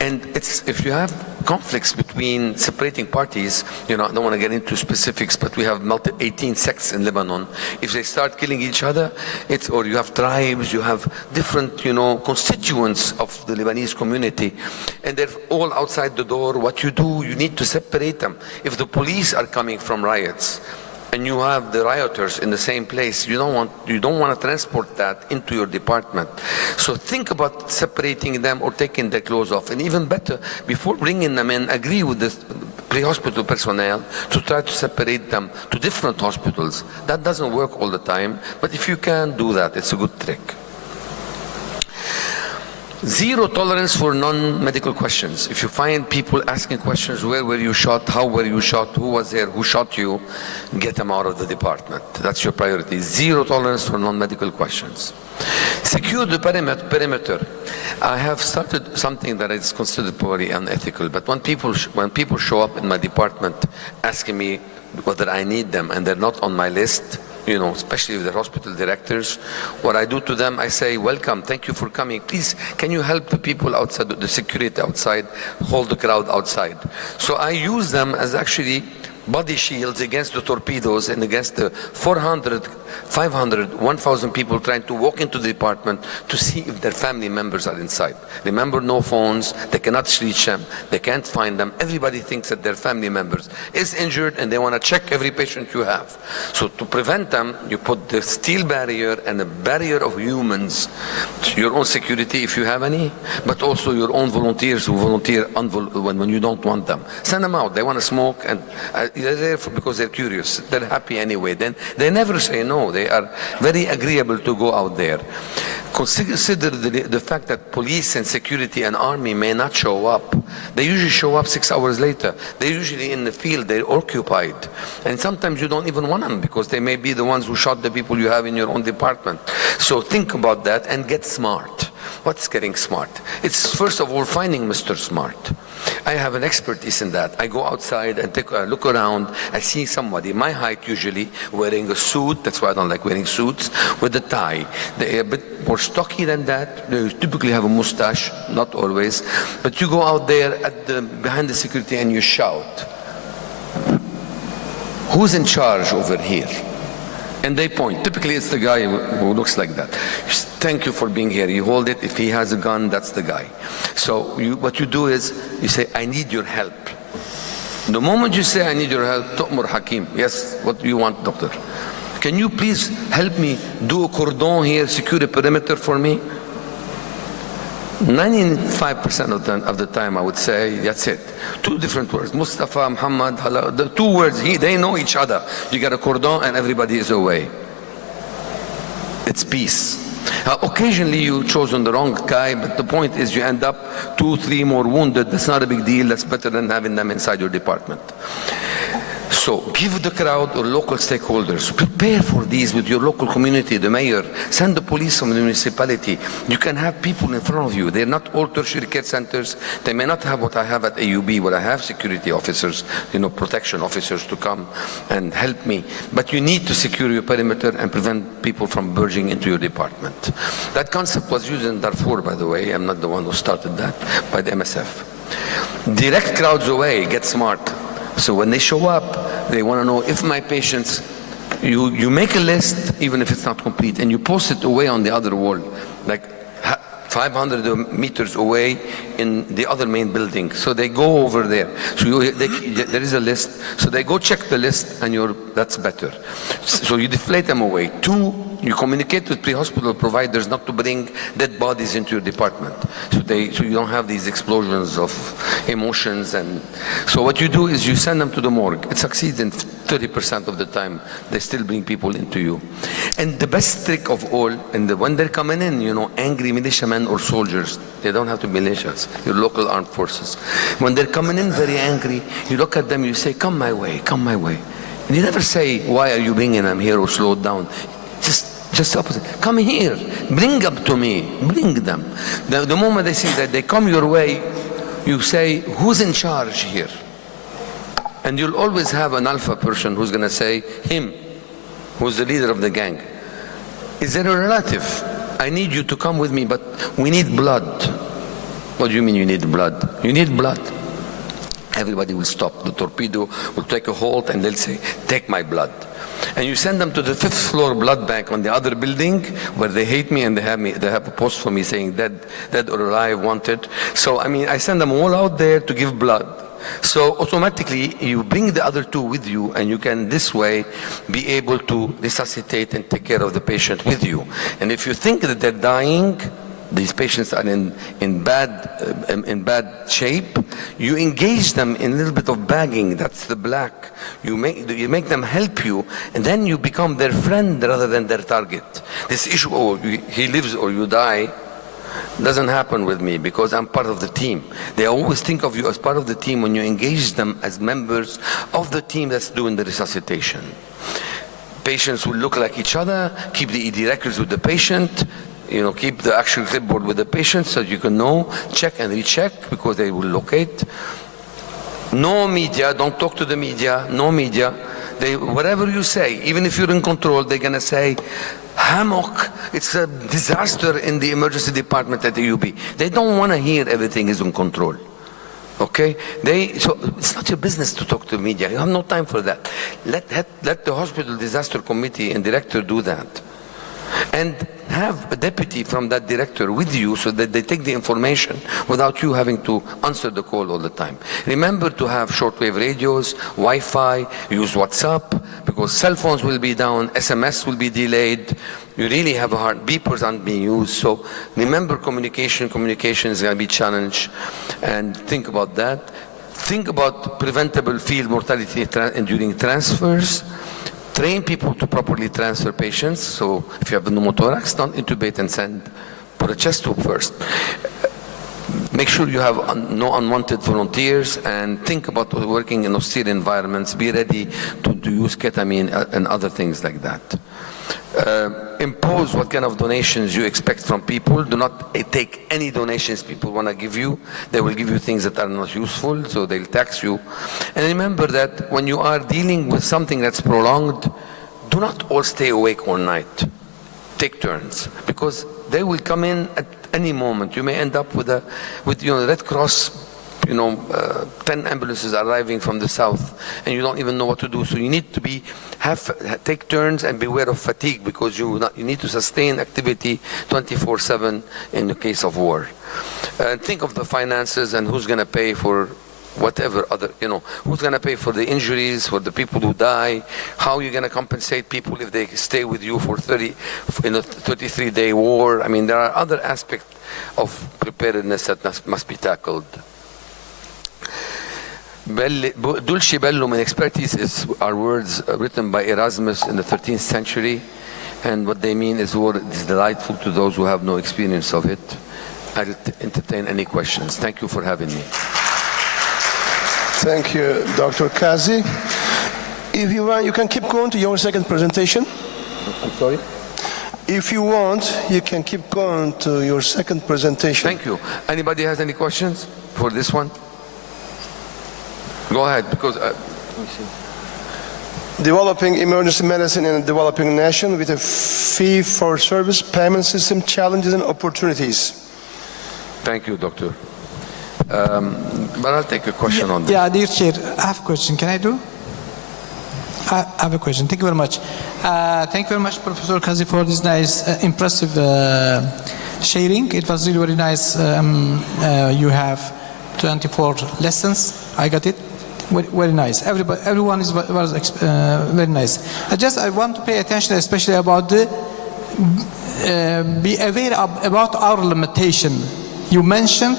And if you have conflicts between separating parties, I don't want to get into specifics, but we have 18 sects in Lebanon. If they start killing each other, or you have tribes, you have different, constituents of the Lebanese community, and they're all outside the door. What you do, you need to separate them. If the police are coming from riots, and you have the rioters in the same place, you don't want to transport that into your department. So think about separating them or taking their clothes off. And even better, before bringing them in, agree with the pre-hospital personnel to try to separate them to different hospitals. That doesn't work all the time, but if you can do that, it's a good trick. Zero tolerance for non-medical questions. If you find people asking questions, where were you shot, how were you shot, who was there, who shot you, get them out of the department. That's your priority. Zero tolerance for non-medical questions. Secure the perimeter. I have started something that is considered probably unethical, but when people show up in my department asking me whether I need them and they're not on my list, especially with the hospital directors, what I do to them, I say, welcome, thank you for coming. Please, can you help the people outside, the security outside, hold the crowd outside? So I use them as actually body shields against the torpedoes and against the 400, 500, 1,000 people trying to walk into the department to see if their family members are inside. Remember, no phones, they cannot reach them, they can't find them. Everybody thinks that their family members is injured and they want to check every patient you have. So to prevent them, you put the steel barrier and a barrier of humans, your own security if you have any, but also your own volunteers who volunteer when you don't want them. Send them out, they want to smoke, and they're there because they're curious. They're happy anyway. Then they never say no. They are very agreeable to go out there. Consider the fact that police and security and army may not show up. They usually show up 6 hours later. They're usually in the field. They're occupied. And sometimes you don't even want them because they may be the ones who shot the people you have in your own department. So think about that and get smart. What's getting smart? It's first of all finding Mr. Smart. I have an expertise in that. I go outside and take a look around. I see somebody, my height usually, wearing a suit. That's why I don't like wearing suits, with a tie. They're a bit more stocky than that. They typically have a mustache, not always. But you go out there behind the security and you shout, who's in charge over here? And they point. Typically it's the guy who looks like that. Thank you for being here. You hold it. If he has a gun, that's the guy. So what you do is you say, I need your help. The moment you say, I need your help, Tu'mur Hakim. Yes, what do you want, doctor? Can you please help me do a cordon here, secure a perimeter for me? 95% of the time I would say, that's it. Two different words, Mustafa, Muhammad, Hala, the two words, they know each other. You get a cordon and everybody is away. It's peace. Occasionally you chosen the wrong guy, but the point is you end up 2, 3 more wounded. That's not a big deal. That's better than having them inside your department. So give the crowd or local stakeholders, prepare for these with your local community, the mayor, send the police from the municipality. You can have people in front of you. They're not all tertiary care centers. They may not have what I have at AUB, where I have security officers, protection officers to come and help me. But you need to secure your perimeter and prevent people from burgeoning into your department. That concept was used in Darfur, by the way. I'm not the one who started that, by the MSF. Direct crowds away, get smart. So when they show up, they want to know if my patients, you make a list, even if it's not complete, and you post it away on the other wall, like 500 meters away in the other main building. So they go over there. So there is a list. So they go check the list, and that's better. So you deflate them away. 2, You communicate with pre-hospital providers not to bring dead bodies into your department, so you don't have these explosions of emotions. And so what you do is you send them to the morgue. It succeeds in 30% of the time. They still bring people into you. And the best trick of all, and when they're coming in, you know, angry militiamen or soldiers, they don't have to be militias, your local armed forces. When they're coming in very angry, you look at them, you say, come my way, come my way. And you never say, why are you bringing them here, or slow it down. Just opposite. Come here, bring them to me, bring them. The moment they see that they come your way, you say, who's in charge here? And you'll always have an alpha person who's going to say, him, who's the leader of the gang. Is there a relative? I need you to come with me, but we need blood. What do you mean you need blood? You need blood. Everybody will stop. The torpedo will take a halt and they'll say, take my blood. And you send them to the 5th floor blood bank on the other building where they hate me and they have a post for me saying dead or alive, wanted. So I mean, I send them all out there to give blood. So automatically you bring the other two with you, and you can this way be able to resuscitate and take care of the patient with you. And if you think that they're dying, these patients are in bad shape, you engage them in a little bit of bagging. That's the black. You make them help you, and then you become their friend rather than their target. This issue, oh, he lives or you die, doesn't happen with me because I'm part of the team. They always think of you as part of the team when you engage them as members of the team that's doing the resuscitation. Patients will look like each other, keep the ED records with the patient, you know, keep the actual clipboard with the patient so you can know, check and recheck because they will locate. No media, don't talk to the media, no media. Whatever you say, even if you're in control, they're gonna say, hammock, it's a disaster in the emergency department at the UB. They don't wanna hear everything is in control. Okay? So it's not your business to talk to the media. You have no time for that. Let the hospital disaster committee and director do that. And have a deputy from that director with you so that they take the information without you having to answer the call all the time. Remember to have shortwave radios, Wi-Fi, use WhatsApp, because cell phones will be down, SMS will be delayed. You really have a hard, beepers aren't being used. So remember communication is going to be challenged, and think about that. Think about preventable field mortality during transfers. Train people to properly transfer patients. So if you have a pneumothorax, don't intubate and send. Put a chest tube first. Make sure you have no unwanted volunteers, and think about working in austere environments. Be ready to use ketamine and other things like that. Impose what kind of donations you expect from people. Do not take any donations people want to give you. They will give you things that are not useful, so they'll tax you. And remember that when you are dealing with something that's prolonged, do not all stay awake all night. Take turns, because they will come in at any moment. You may end up with the Red Cross, 10 ambulances arriving from the south, and you don't even know what to do. So you need to take turns and beware of fatigue, because you need to sustain activity 24/7 in the case of war. Think of the finances and who's going to pay for whatever other, who's going to pay for the injuries, for the people who die, how you're going to compensate people if they stay with you for 33-day war. I mean, there are other aspects of preparedness that must be tackled. Dulci bellum in expertise are words written by Erasmus in the 13th century, and what they mean is war is delightful to those who have no experience of it. I'll entertain any questions. Thank you for having me. Thank you, Dr. Kazi. If you want, you can keep going to your second presentation. I'm sorry? If you want, you can keep going to your second presentation. Thank you. Anybody has any questions for this one? Go ahead, because let me see. Developing emergency medicine in a developing nation with a fee-for-service payment system, challenges and opportunities. Thank you, Doctor. But I'll take a question on this. Yeah, dear Chair, I have a question. Can I do? I have a question. Thank you very much. Thank you very much, Professor Kazi, for this nice, impressive sharing. It was really very nice. You have 24 lessons. I got it. Very nice. Everyone was very nice. I want to pay attention, especially about the be aware about our limitation. You mentioned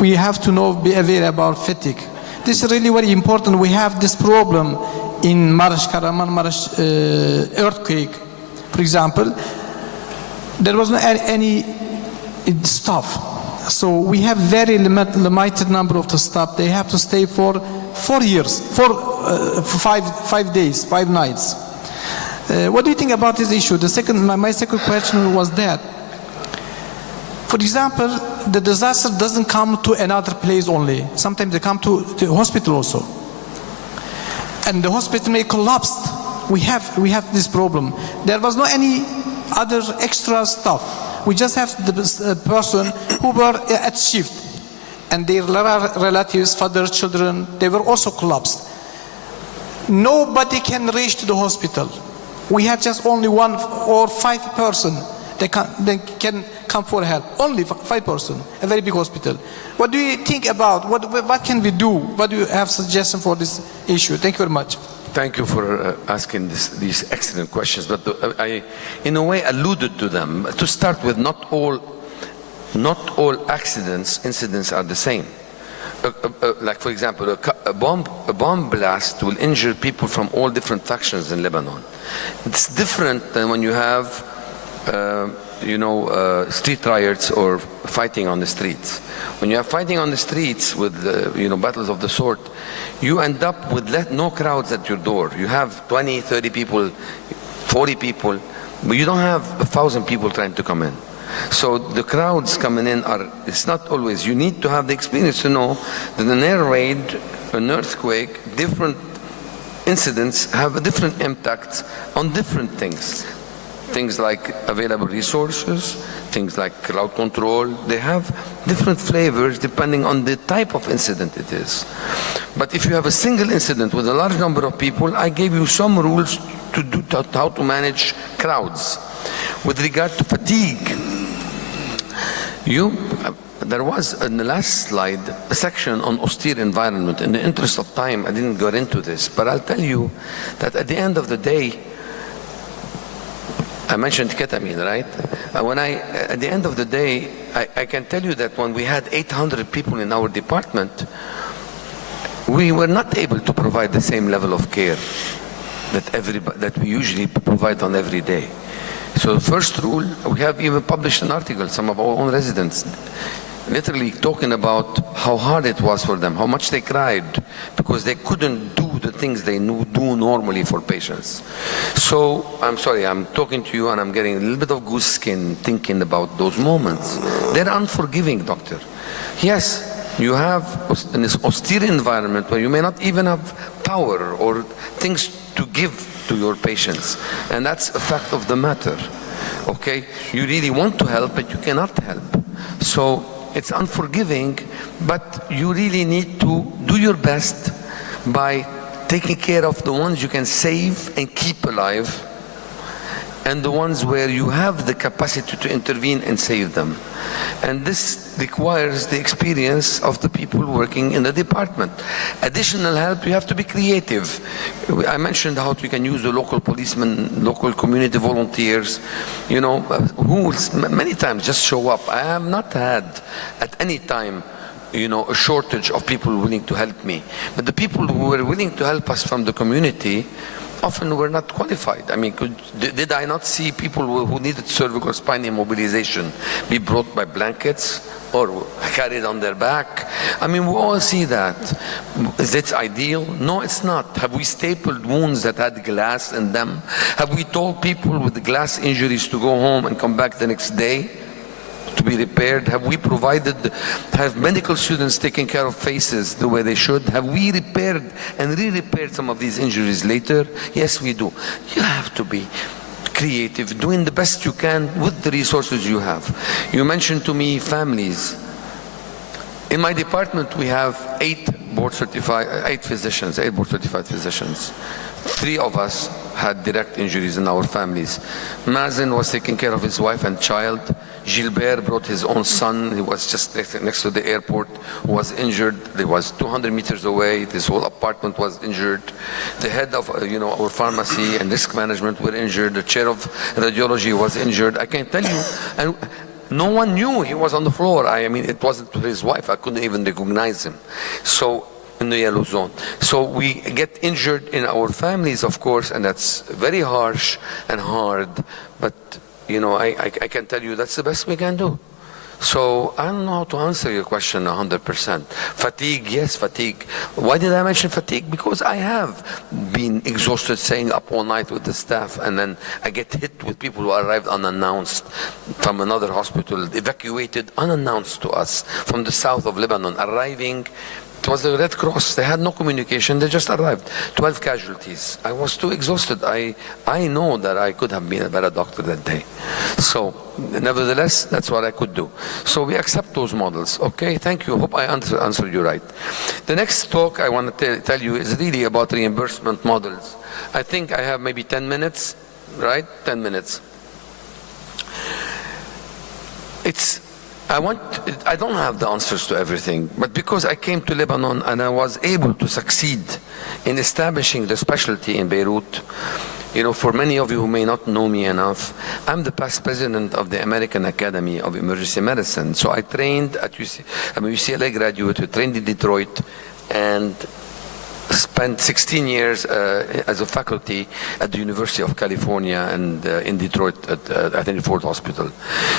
we have to know, be aware about fatigue. This is really very important. We have this problem in Maraş-Kahramanmaraş earthquake, for example. There was not any staff. So we have very limited number of the staff. They have to stay for 4 years, for 5 days, 5 nights. What do you think about this issue? My second question was that, for example, the disaster doesn't come to another place only. Sometimes they come to the hospital also. And the hospital may collapse. We have this problem. There was no any other extra stuff. We just have the person who were at shift. And their relatives, father, children, they were also collapsed. Nobody can reach to the hospital. We had just only 1 or 5 person. They can come for help. Only 5 person, a very big hospital. What do you think about, what can we do? What do you have suggestion for this issue? Thank you very much. Thank you for asking these excellent questions, but I, in a way, alluded to them. To start with, not all incidents are the same. Like, for example, a bomb blast will injure people from all different factions in Lebanon. It's different than when you have, street riots or fighting on the streets. When you have fighting on the streets with, battles of the sword, you end up with no crowds at your door. You have 20, 30 people, 40 people, but you don't have 1,000 people trying to come in. So the crowds coming in it's not always, you need to have the experience to know that an air raid, an earthquake, different incidents have a different impact on different things. Things like available resources, things like crowd control, they have different flavors depending on the type of incident it is. But if you have a single incident with a large number of people, I gave you some rules to how to manage crowds. With regard to fatigue, there was in the last slide a section on austere environment. In the interest of time, I didn't go into this, but I'll tell you that at the end of the day, I mentioned ketamine, right? At the end of the day, I can tell you that when we had 800 people in our department, we were not able to provide the same level of care that we usually provide on every day. So the first rule, we have even published an article, some of our own residents, literally talking about how hard it was for them, how much they cried, because they couldn't do the things they do normally for patients. So, I'm sorry, I'm talking to you and I'm getting a little bit of goose skin thinking about those moments. They're unforgiving, doctor. Yes, you have in this austere environment where you may not even have power or things to give to your patients. And that's a fact of the matter, okay? You really want to help, but you cannot help. So it's unforgiving, but you really need to do your best by taking care of the ones you can save and keep alive, and the ones where you have the capacity to intervene and save them. And this requires the experience of the people working in the department. Additional help, you have to be creative. I mentioned how you can use the local policemen, local community volunteers, who many times just show up. I have not had at any time a shortage of people willing to help me. But the people who were willing to help us from the community often were not qualified. I mean, did I not see people who needed cervical spine immobilization be brought by blankets or carried on their back? I mean, we all see that. Is it ideal? No, it's not. Have we stapled wounds that had glass in them? Have we told people with glass injuries to go home and come back the next day to be repaired? Have we have medical students taking care of faces the way they should? Have we repaired and re-repaired some of these injuries later? Yes, we do. You have to be creative, doing the best you can with the resources you have. You mentioned to me families. In my department, we have 8 board-certified physicians. 3 of us had direct injuries in our families. Mazen was taking care of his wife and child. Gilbert brought his own son. He was just next to the airport, who was injured. He was 200 meters away. His whole apartment was injured. The head of our pharmacy and risk management were injured. The chair of radiology was injured. I can tell you, and no one knew he was on the floor. I mean, it wasn't his wife. I couldn't even recognize him. So in the yellow zone. So we get injured in our families, of course, and that's very harsh and hard. But I can tell you that's the best we can do. So I don't know how to answer your question 100%. Fatigue, yes, fatigue. Why did I mention fatigue? Because I have been exhausted staying up all night with the staff, and then I get hit with people who arrived unannounced from another hospital, evacuated unannounced to us from the south of Lebanon, arriving. It was the Red Cross. They had no communication. They just arrived. 12 casualties. I was too exhausted. I know that I could have been a better doctor that day. So, nevertheless, that's what I could do. So we accept those models. Okay, thank you. Hope I answered you right. The next talk I want to tell you is really about reimbursement models. I think I have maybe 10 minutes, right? 10 minutes. I don't have the answers to everything, but because I came to Lebanon and I was able to succeed in establishing the specialty in Beirut, for many of you who may not know me enough, I'm the past president of the American Academy of Emergency Medicine. So I trained at I'm a UCLA graduate who trained in Detroit and spent 16 years as a faculty at the University of California and in Detroit at Henry Ford Hospital.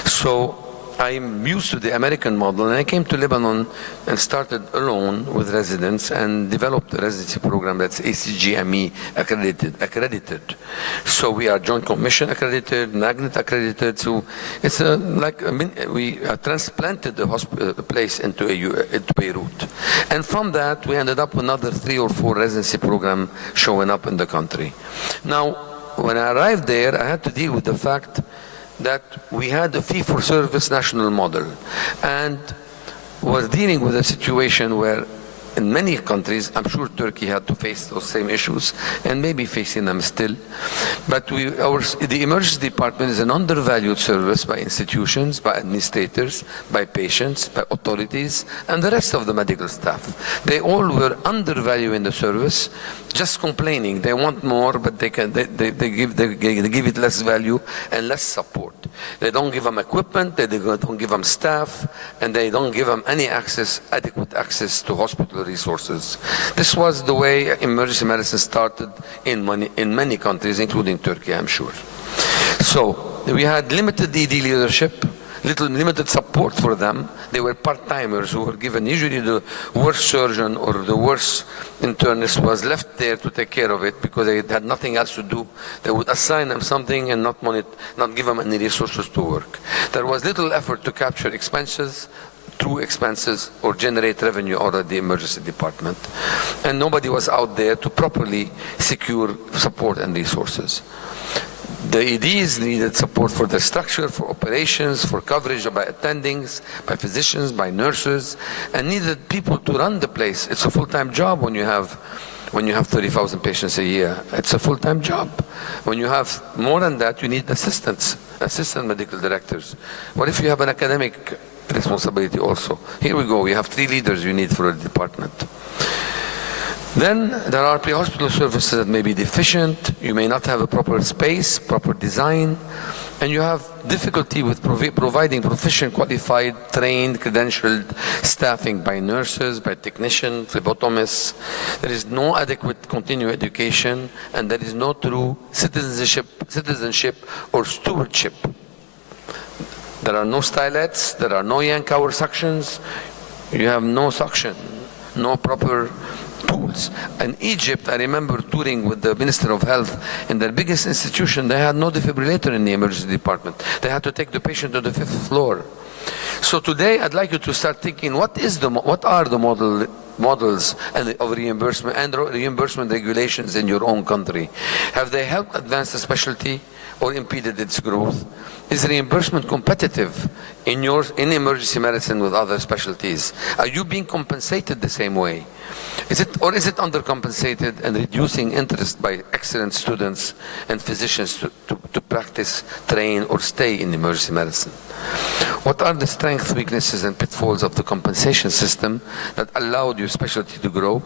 So I'm used to the American model, and I came to Lebanon and started alone with residents and developed a residency program that's ACGME accredited. So we are Joint Commission accredited, Magnet accredited. So it's we transplanted the place into Beirut. And from that, we ended up with another 3 or 4 residency programs showing up in the country. Now, when I arrived there, I had to deal with the fact that we had a fee-for-service national model, and was dealing with a situation where in many countries, I'm sure Turkey had to face those same issues and maybe facing them still, but the emergency department is an undervalued service by institutions, by administrators, by patients, by authorities, and the rest of the medical staff. They all were undervaluing the service, just complaining. They want more, but they give it less value and less support. They don't give them equipment, they don't give them staff, and they don't give them any adequate access to hospital resources. This was the way emergency medicine started in many countries, including Turkey, I'm sure. So we had limited ED leadership, limited support for them. They were part-timers who were given, usually the worst surgeon or the worst internist was left there to take care of it because they had nothing else to do. They would assign them something and not give them any resources to work. There was little effort to capture expenses, true expenses, or generate revenue out of the emergency department. And nobody was out there to properly secure support and resources. The EDs needed support for the structure, for operations, for coverage by attendings, by physicians, by nurses, and needed people to run the place. It's a full-time job when you have 30,000 patients a year. It's a full-time job. When you have more than that, you need assistant medical directors. What if you have an academic responsibility also? Here we go. We have 3 leaders you need for a department. Then there are pre-hospital services that may be deficient. You may not have a proper space, proper design, and you have difficulty with providing proficient, qualified, trained, credentialed staffing by nurses, by technicians, phlebotomists. There is no adequate continuing education, and there is no true citizenship or stewardship. There are no stylets, there are no yank hour suctions, you have no suction, no proper tools. In Egypt, I remember touring with the Minister of Health in their biggest institution. They had no defibrillator in the emergency department. They had to take the patient to the 5th floor. So today, I'd like you to start thinking, what are the models of reimbursement and reimbursement regulations in your own country? Have they helped advance the specialty? or impeded its growth? Is reimbursement competitive in emergency medicine with other specialties? Are you being compensated the same way? Is it undercompensated and reducing interest by excellent students and physicians to practice, train, or stay in emergency medicine? What are the strengths, weaknesses, and pitfalls of the compensation system that allowed your specialty to grow?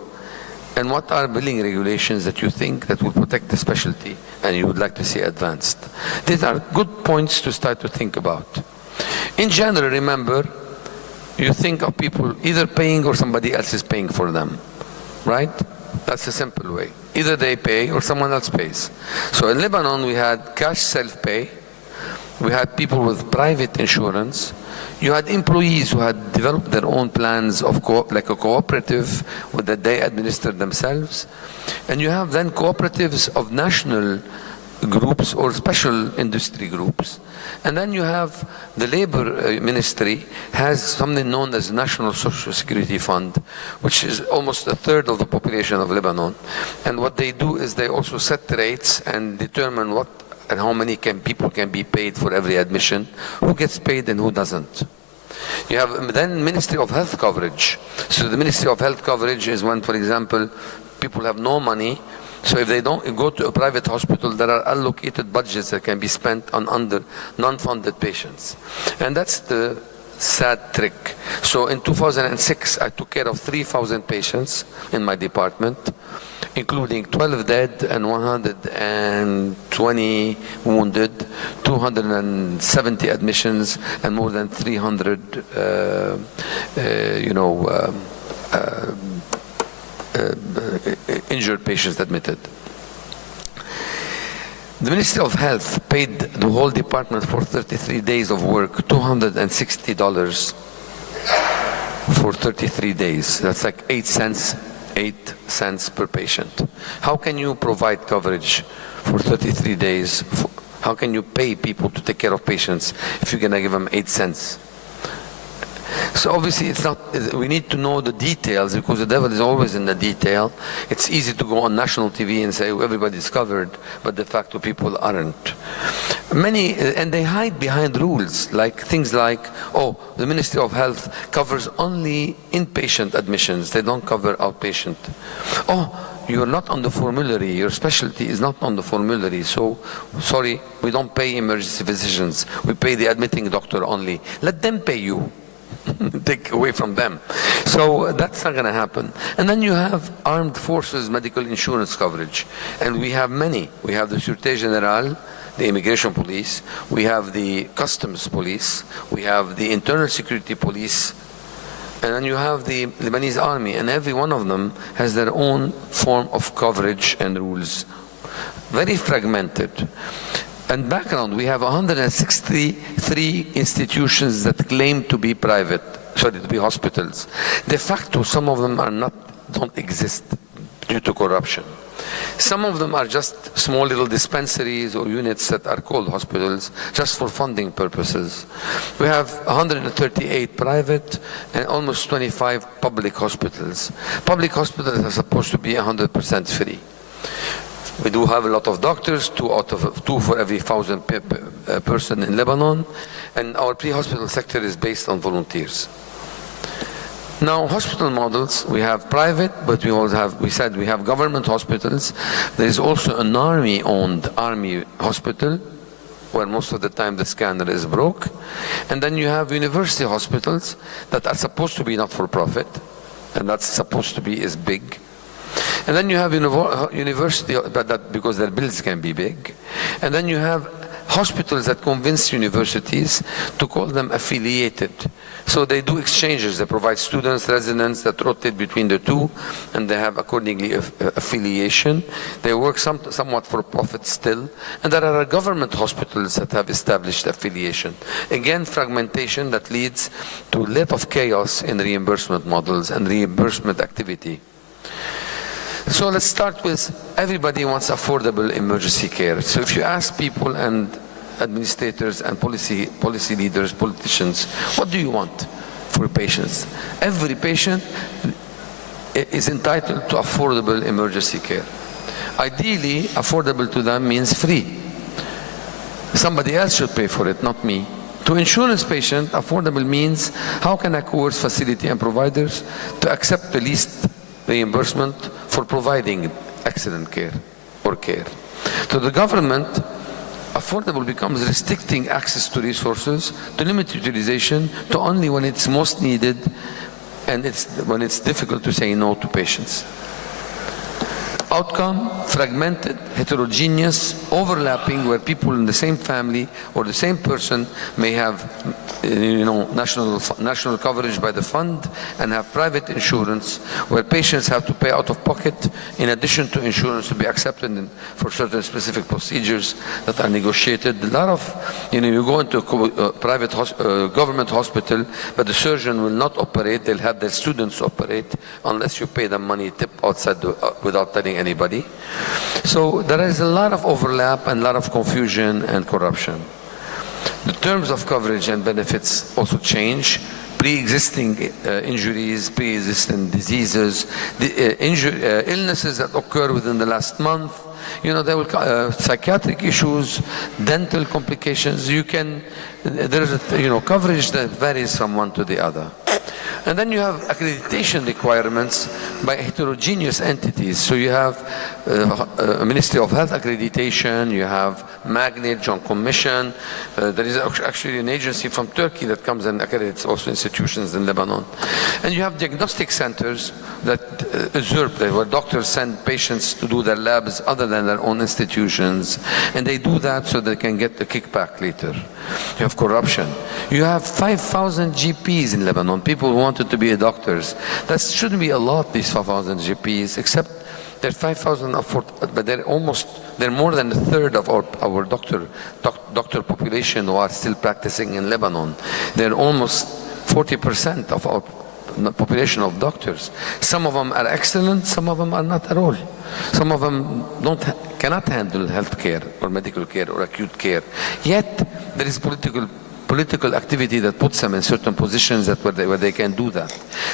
And what are billing regulations that you think that will protect the specialty and you would like to see advanced? These are good points to start to think about. In general, remember, you think of people either paying or somebody else is paying for them, right? That's a simple way. Either they pay or someone else pays. So in Lebanon, we had cash self-pay. We had people with private insurance. You had employees who had developed their own plans of like a cooperative that they administered themselves. And you have then cooperatives of national groups or special industry groups. And then you have the labor ministry has something known as National Social Security Fund, which is almost a third of the population of Lebanon. And what they do is they also set rates and determine what and how many people can be paid for every admission, who gets paid and who doesn't. You have then Ministry of Health coverage. So the Ministry of Health coverage is when, for example, people have no money. So if they don't go to a private hospital, there are allocated budgets that can be spent on non-funded patients. And that's the sad trick. So in 2006, I took care of 3,000 patients in my department, including 12 dead and 120 wounded, 270 admissions, and more than 300, injured patients admitted. The Ministry of Health paid the whole department for 33 days of work, $260 for 33 days. That's like 8 cents per patient. How can you provide coverage for 33 days? How can you pay people to take care of patients if you're going to give them 8 cents? So obviously it's not, we need to know the details because the devil is always in the detail. It's easy to go on national TV and say, oh, everybody's covered, but de facto people aren't. And they hide behind rules, like things like, oh, the Ministry of Health covers only inpatient admissions. They don't cover outpatient. Oh, you're not on the formulary. Your specialty is not on the formulary. So, sorry, we don't pay emergency physicians. We pay the admitting doctor only. Let them pay you. Take away from them. So that's not going to happen. And then you have armed forces medical insurance coverage. And we have many. We have the Sûreté Générale, the immigration police. We have the customs police. We have the internal security police. And then you have the Lebanese army. And every one of them has their own form of coverage and rules. Very fragmented. And background, we have 163 institutions that claim to be to be hospitals. De facto, some of them don't exist due to corruption. Some of them are just small little dispensaries or units that are called hospitals just for funding purposes. We have 138 private and almost 25 public hospitals. Public hospitals are supposed to be 100% free. We do have a lot of doctors, two for every 1,000 person in Lebanon, and our pre-hospital sector is based on volunteers. Now, hospital models, we have private, but we said we have government hospitals. There is also an army-owned army hospital, where most of the time the scanner is broke. And then you have university hospitals that are supposed to be not-for-profit, and that's supposed to be as big. And then you have university, because their bills can be big. And then you have hospitals that convince universities to call them affiliated. So they do exchanges. They provide students, residents that rotate between the two, and they have accordingly affiliation. They work somewhat for profit still. And there are government hospitals that have established affiliation. Again, fragmentation that leads to a lot of chaos in reimbursement models and reimbursement activity. So let's start with everybody wants affordable emergency care. So if you ask people and administrators and policy leaders, politicians, what do you want for patients? Every patient is entitled to affordable emergency care. Ideally, affordable to them means free. Somebody else should pay for it, not me. To insurance patient, affordable means how can I coerce facility and providers to accept the least reimbursement for providing excellent care or care. To the government, affordable becomes restricting access to resources, to limit utilization, to only when it's most needed, and when it's difficult to say no to patients. Outcome, fragmented, heterogeneous, overlapping, where people in the same family or the same person may have national coverage by the fund and have private insurance, where patients have to pay out of pocket in addition to insurance to be accepted for certain specific procedures that are negotiated. A lot of, you go into a private government hospital, but the surgeon will not operate, they'll have their students operate unless you pay them money tip outside without telling anybody. So there is a lot of overlap and a lot of confusion and corruption. The terms of coverage and benefits also change. Pre-existing injuries, pre-existing diseases, illnesses that occur within the last month, there will psychiatric issues, dental complications. There's coverage that varies from one to the other. And then you have accreditation requirements by heterogeneous entities. So you have a Ministry of Health accreditation, you have Magnet, John Commission. There is actually an agency from Turkey that comes and accredits also institutions in Lebanon. And you have diagnostic centers that usurp, where doctors send patients to do their labs other than their own institutions. And they do that so they can get the kickback later. You have corruption. You have 5,000 GPs in Lebanon, people who wanted to be doctors. That shouldn't be a lot, these 5,000 GPs, except they're 5,000, but they're more than a third of our doctor population who are still practicing in Lebanon. They're almost 40% of our population of doctors. Some of them are excellent, some of them are not at all. Some of them cannot handle health care or medical care or acute care. Yet there is political activity that puts them in certain positions where they can do that.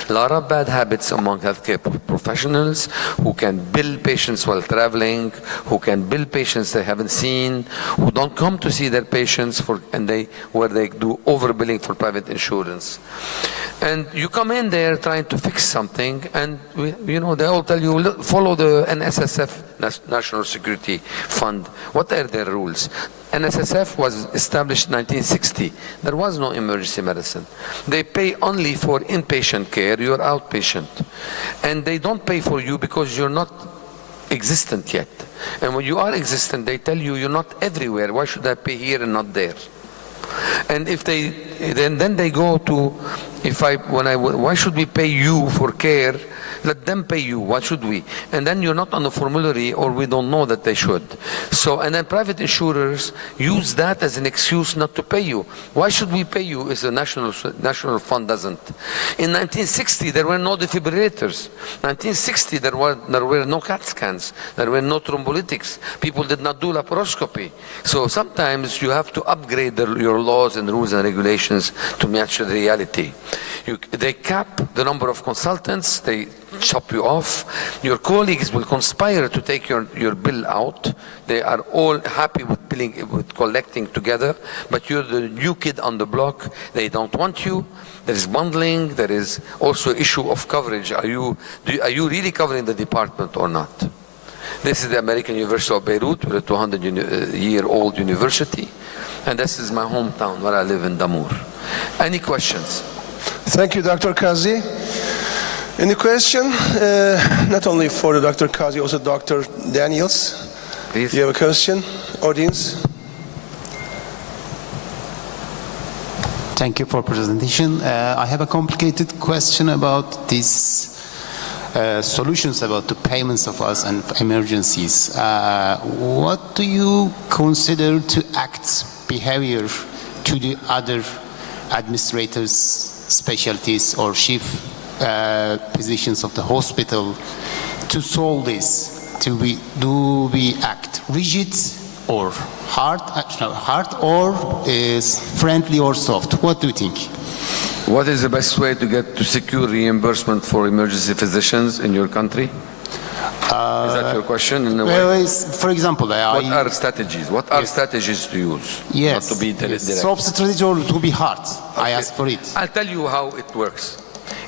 A lot of bad habits among healthcare professionals who can bill patients while traveling, who can bill patients they haven't seen, who don't come to see their patients where they do overbilling for private insurance. And you come in there trying to fix something, and they all tell you, follow the NSSF, National Security Fund. What are their rules? NSSF was established in 1960. There was no emergency medicine. They pay only for inpatient care, you're outpatient. And they don't pay for you because you're not existent yet. And when you are existent, they tell you you're not everywhere. Why should I pay here and not there? And if then they go to, why should we pay you for care? Let them pay you. Why should we? And then you're not on the formulary, or we don't know that they should. So, and then private insurers use that as an excuse not to pay you. Why should we pay you if the national fund doesn't? In 1960, there were no defibrillators. 1960, there were no CAT scans. There were no thrombolytics. People did not do laparoscopy. So sometimes you have to upgrade your laws and rules and regulations to match the reality. They cap the number of consultants, they chop you off. Your colleagues will conspire to take your bill out. They are all happy with collecting together, but you're the new kid on the block. They don't want you. There is bundling. There is also issue of coverage. Are you really covering the department or not? This is the American University of Beirut. We're a 200-year-old university. And this is my hometown where I live in Damour. Any questions? Thank you, Dr. Kazi. Any question? Not only for Dr. Kazi, also Dr. Daniels. Please. Do you have a question, audience? Thank you for presentation. I have a complicated question about these solutions about the payments of us and emergencies. What do you consider to act behavior to the other administrators, specialties, or chief physicians of the hospital to solve this? Do we act rigid or hard or is friendly or soft? What do you think? What is the best way to secure reimbursement for emergency physicians in your country? Is that your question in a way? Well, for example, what are strategies? What are strategies to use? Yes. Not to be direct. Soft strategy or to be hard. I ask for it. I'll tell you how it works.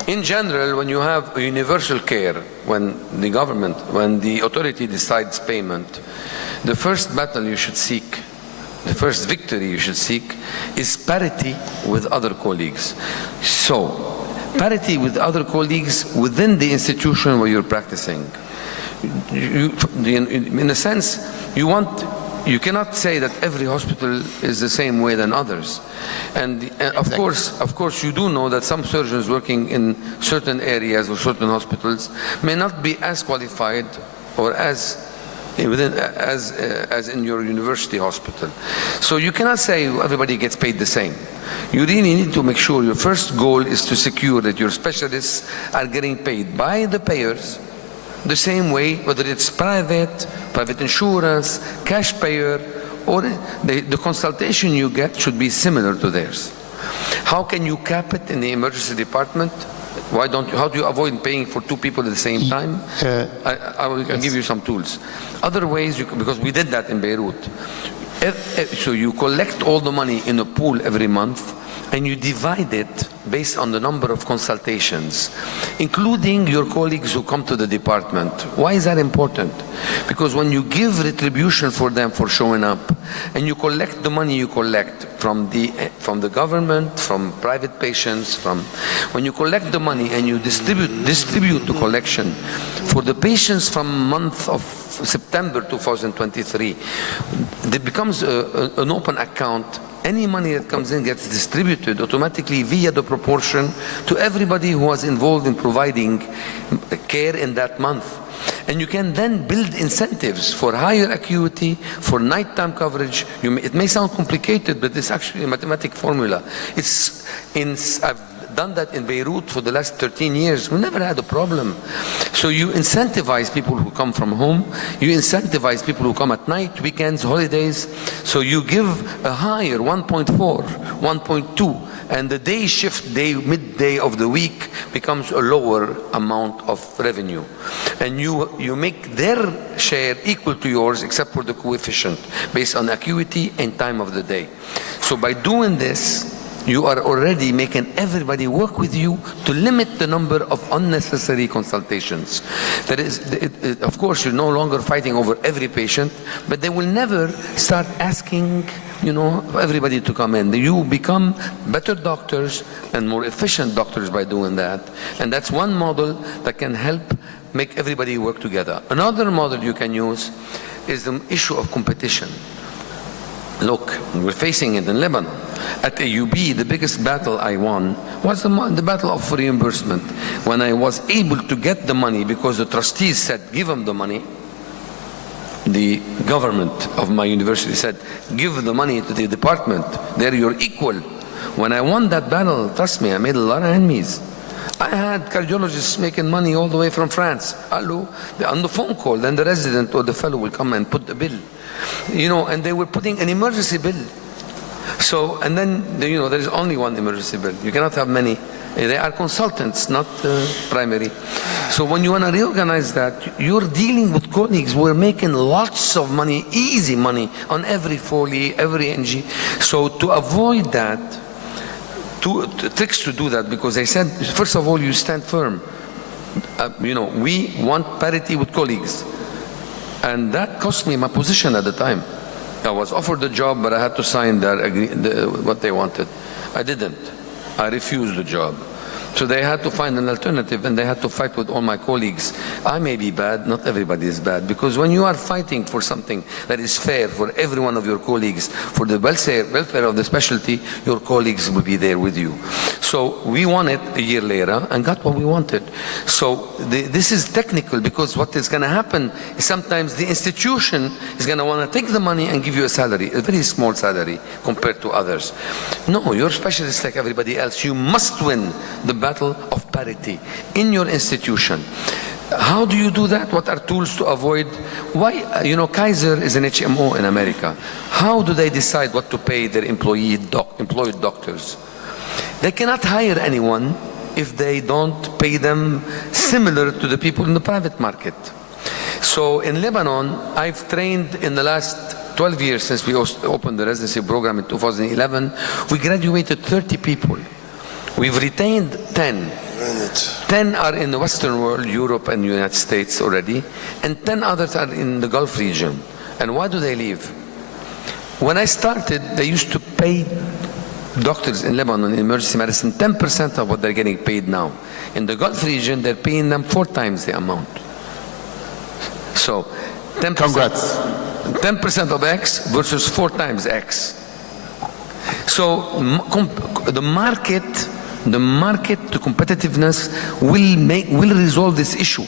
In general, when you have a universal care, when the government, when the authority decides payment, the first battle you should seek, the first victory you should seek, is parity with other colleagues. So, parity with other colleagues within the institution where you're practicing. In a sense, you cannot say that every hospital is the same way than others. And of course, you do know that some surgeons working in certain areas or certain hospitals may not be as qualified or as in your university hospital. So you cannot say everybody gets paid the same. You really need to make sure your first goal is to secure that your specialists are getting paid by the payers the same way, whether it's private insurance, cash payer, or the consultation you get should be similar to theirs. How can you cap it in the emergency department? How do you avoid paying for two people at the same time? I'll give you some tools. Other ways, because we did that in Beirut. So you collect all the money in a pool every month, and you divide it based on the number of consultations, including your colleagues who come to the department. Why is that important? Because when you give retribution for them for showing up, and you collect the money you collect from the government, from private patients, when you collect the money and you distribute the collection for the patients from month of September 2023, it becomes an open account. Any money that comes in gets distributed automatically via the proportion to everybody who was involved in providing care in that month. And you can then build incentives for higher acuity, for nighttime coverage. It may sound complicated, but it's actually a mathematic formula. I've done that in Beirut for the last 13 years. We never had a problem. So you incentivize people who come from home. You incentivize people who come at night, weekends, holidays. So you give a higher 1.4, 1.2, and the day shift, midday of the week becomes a lower amount of revenue. And you make their share equal to yours except for the coefficient based on acuity and time of the day. So by doing this, you are already making everybody work with you to limit the number of unnecessary consultations. That is, of course, you're no longer fighting over every patient, but they will never start asking, everybody to come in. You become better doctors and more efficient doctors by doing that. And that's one model that can help make everybody work together. Another model you can use is the issue of competition. Look, we're facing it in Lebanon. At AUB, the biggest battle I won was the battle of reimbursement. When I was able to get the money because the trustees said, give them the money, the government of my university said, give the money to the department, they're your equal. When I won that battle, trust me, I made a lot of enemies. I had cardiologists making money all the way from France. Hello, on the phone call, then the resident or the fellow will come and put the bill. And they were putting an emergency bill. So, and then, there is only one emergency bill. You cannot have many. They are consultants, not primary. So when you want to reorganize that, you're dealing with colleagues who are making lots of money, easy money, on every Foley, every NG. So to avoid that, tricks to do that, because they said, first of all, you stand firm. We want parity with colleagues. And that cost me my position at the time. I was offered the job, but I had to sign what they wanted. I didn't. I refused the job. So they had to find an alternative, and they had to fight with all my colleagues. I may be bad, not everybody is bad, because when you are fighting for something that is fair for every one of your colleagues, for the welfare of the specialty, your colleagues will be there with you. So we won it a year later and got what we wanted. So this is technical, because what is going to happen is sometimes the institution is going to want to take the money and give you a salary, a very small salary compared to others. No, you're specialists like everybody else. You must win the battle of parity in your institution. How do you do that? What are tools to avoid? Why, Kaiser is an HMO in America. How do they decide what to pay their employed doctors? They cannot hire anyone if they don't pay them similar to the people in the private market. So in Lebanon, I've trained in the last 12 years since we opened the residency program in 2011, we graduated 30 people. We've retained 10. 10 are in the Western world, Europe and United States already, and 10 others are in the Gulf region. And why do they leave? When I started, they used to pay doctors in Lebanon in emergency medicine 10% of what they're getting paid now. In the Gulf region, they're paying them 4 times the amount. So 10%, Congrats. 10% of X versus 4 times X. So the market to competitiveness will resolve this issue.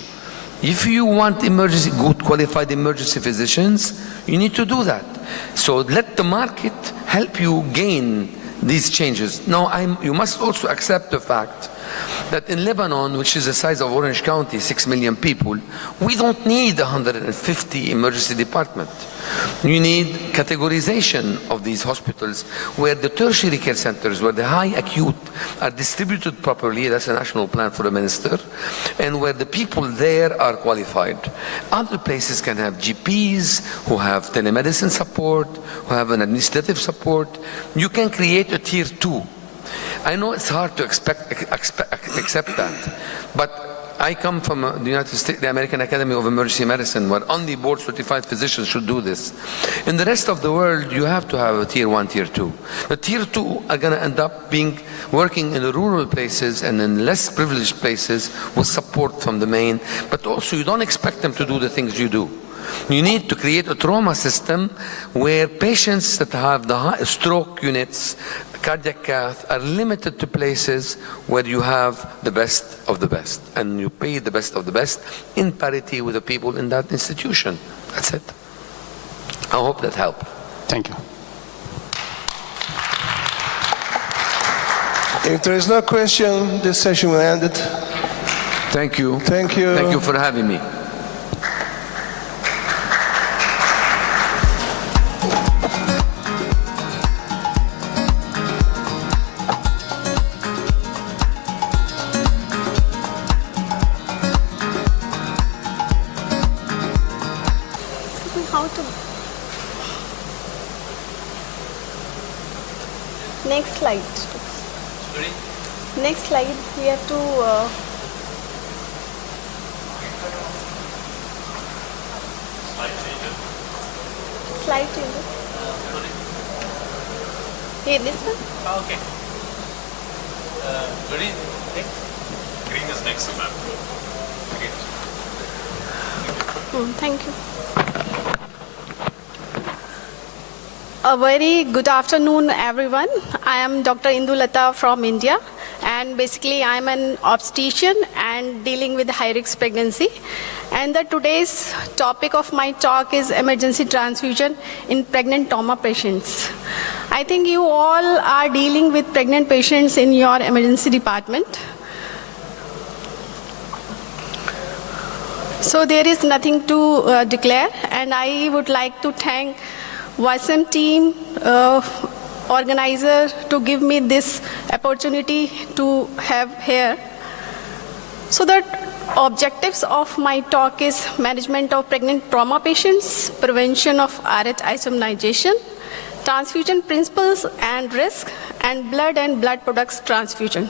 If you want good qualified emergency physicians, you need to do that. So let the market help you gain these changes. Now, you must also accept the fact that in Lebanon, which is the size of Orange County, 6 million people, we don't need 150 emergency departments. You need categorization of these hospitals where the tertiary care centers, where the high acute are distributed properly, that's a national plan for the minister, and where the people there are qualified. Other places can have GPs who have telemedicine support, who have an administrative support. You can create a tier 2. I know it's hard to accept that, but I come from the United States, the American Academy of Emergency Medicine, where only board certified physicians should do this. In the rest of the world, you have to have a tier 1, tier 2. The tier 2 are going to end up working in the rural places and in less privileged places with support from the main, but also you don't expect them to do the things you do. You need to create a trauma system where patients that have the high stroke units, cardiac cath, are limited to places where you have the best of the best, and you pay the best of the best in parity with the people in that institution. That's it. I hope that helped. Thank you. If there is no question, this session will end it. Thank you. Thank you. Thank you for having me. Next slide. Next slide, we have to slide changes. Hey, this one? Okay. Green next? Green is next, ma'am. Thank you. A very good afternoon, everyone. I am Dr. Indulata from India, and basically I am an obstetrician and dealing with high-risk pregnancy. And today's topic of my talk is emergency transfusion in pregnant trauma patients. I think you all are dealing with pregnant patients in your emergency department. So there is nothing to declare, and I would like to thank YSM team, organizer, to give me this opportunity to have here. So the objectives of my talk is management of pregnant trauma patients, prevention of RH isomerization, transfusion principles and risk, and blood products transfusion.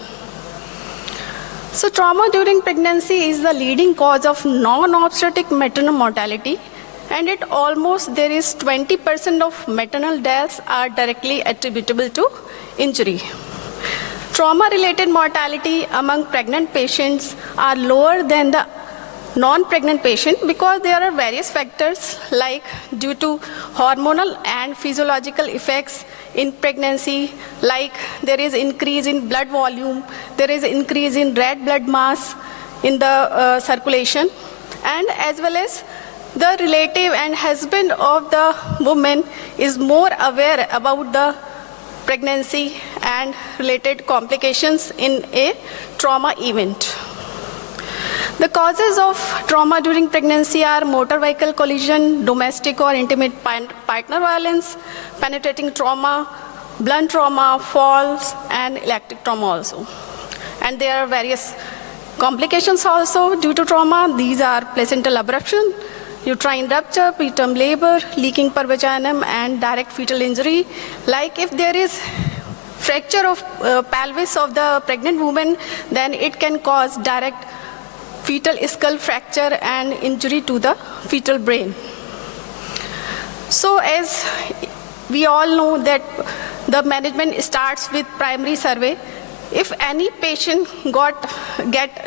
So trauma during pregnancy is the leading cause of non-obstetric maternal mortality, and there is 20% of maternal deaths are directly attributable to injury. Trauma-related mortality among pregnant patients are lower than the non-pregnant patient because there are various factors like due to hormonal and physiological effects in pregnancy, like there is increase in blood volume, there is increase in red blood mass in the circulation, and as well as the relative and husband of the woman is more aware about the pregnancy and related complications in a trauma event. The causes of trauma during pregnancy are motor vehicle collision, domestic or intimate partner violence, penetrating trauma, blunt trauma, falls, and electric trauma also. And there are various complications also due to trauma. These are placental abruption, uterine rupture, preterm labor, leaking per vaginum, and direct fetal injury. Like if there is fracture of pelvis of the pregnant woman, then it can cause direct fetal skull fracture and injury to the fetal brain. So as we all know that the management starts with primary survey. If any patient get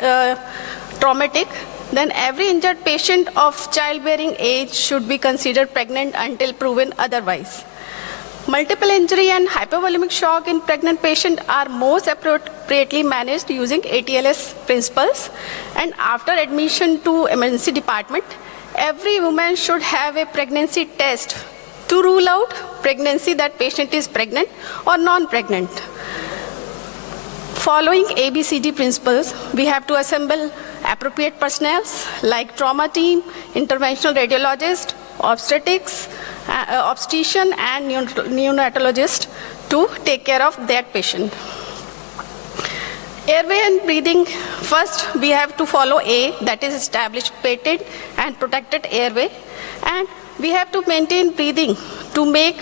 traumatic, then every injured patient of childbearing age should be considered pregnant until proven otherwise. Multiple injury and hypovolemic shock in pregnant patients are most appropriately managed using ATLS principles. And after admission to emergency department, every woman should have a pregnancy test to rule out pregnancy that patient is pregnant or non-pregnant. Following ABCD principles, we have to assemble appropriate personnel like trauma team, interventional radiologist, obstetrics, obstetrician, and neonatologist to take care of that patient. Airway and breathing, first we have to follow A, that is established patent and protected airway, and we have to maintain breathing to make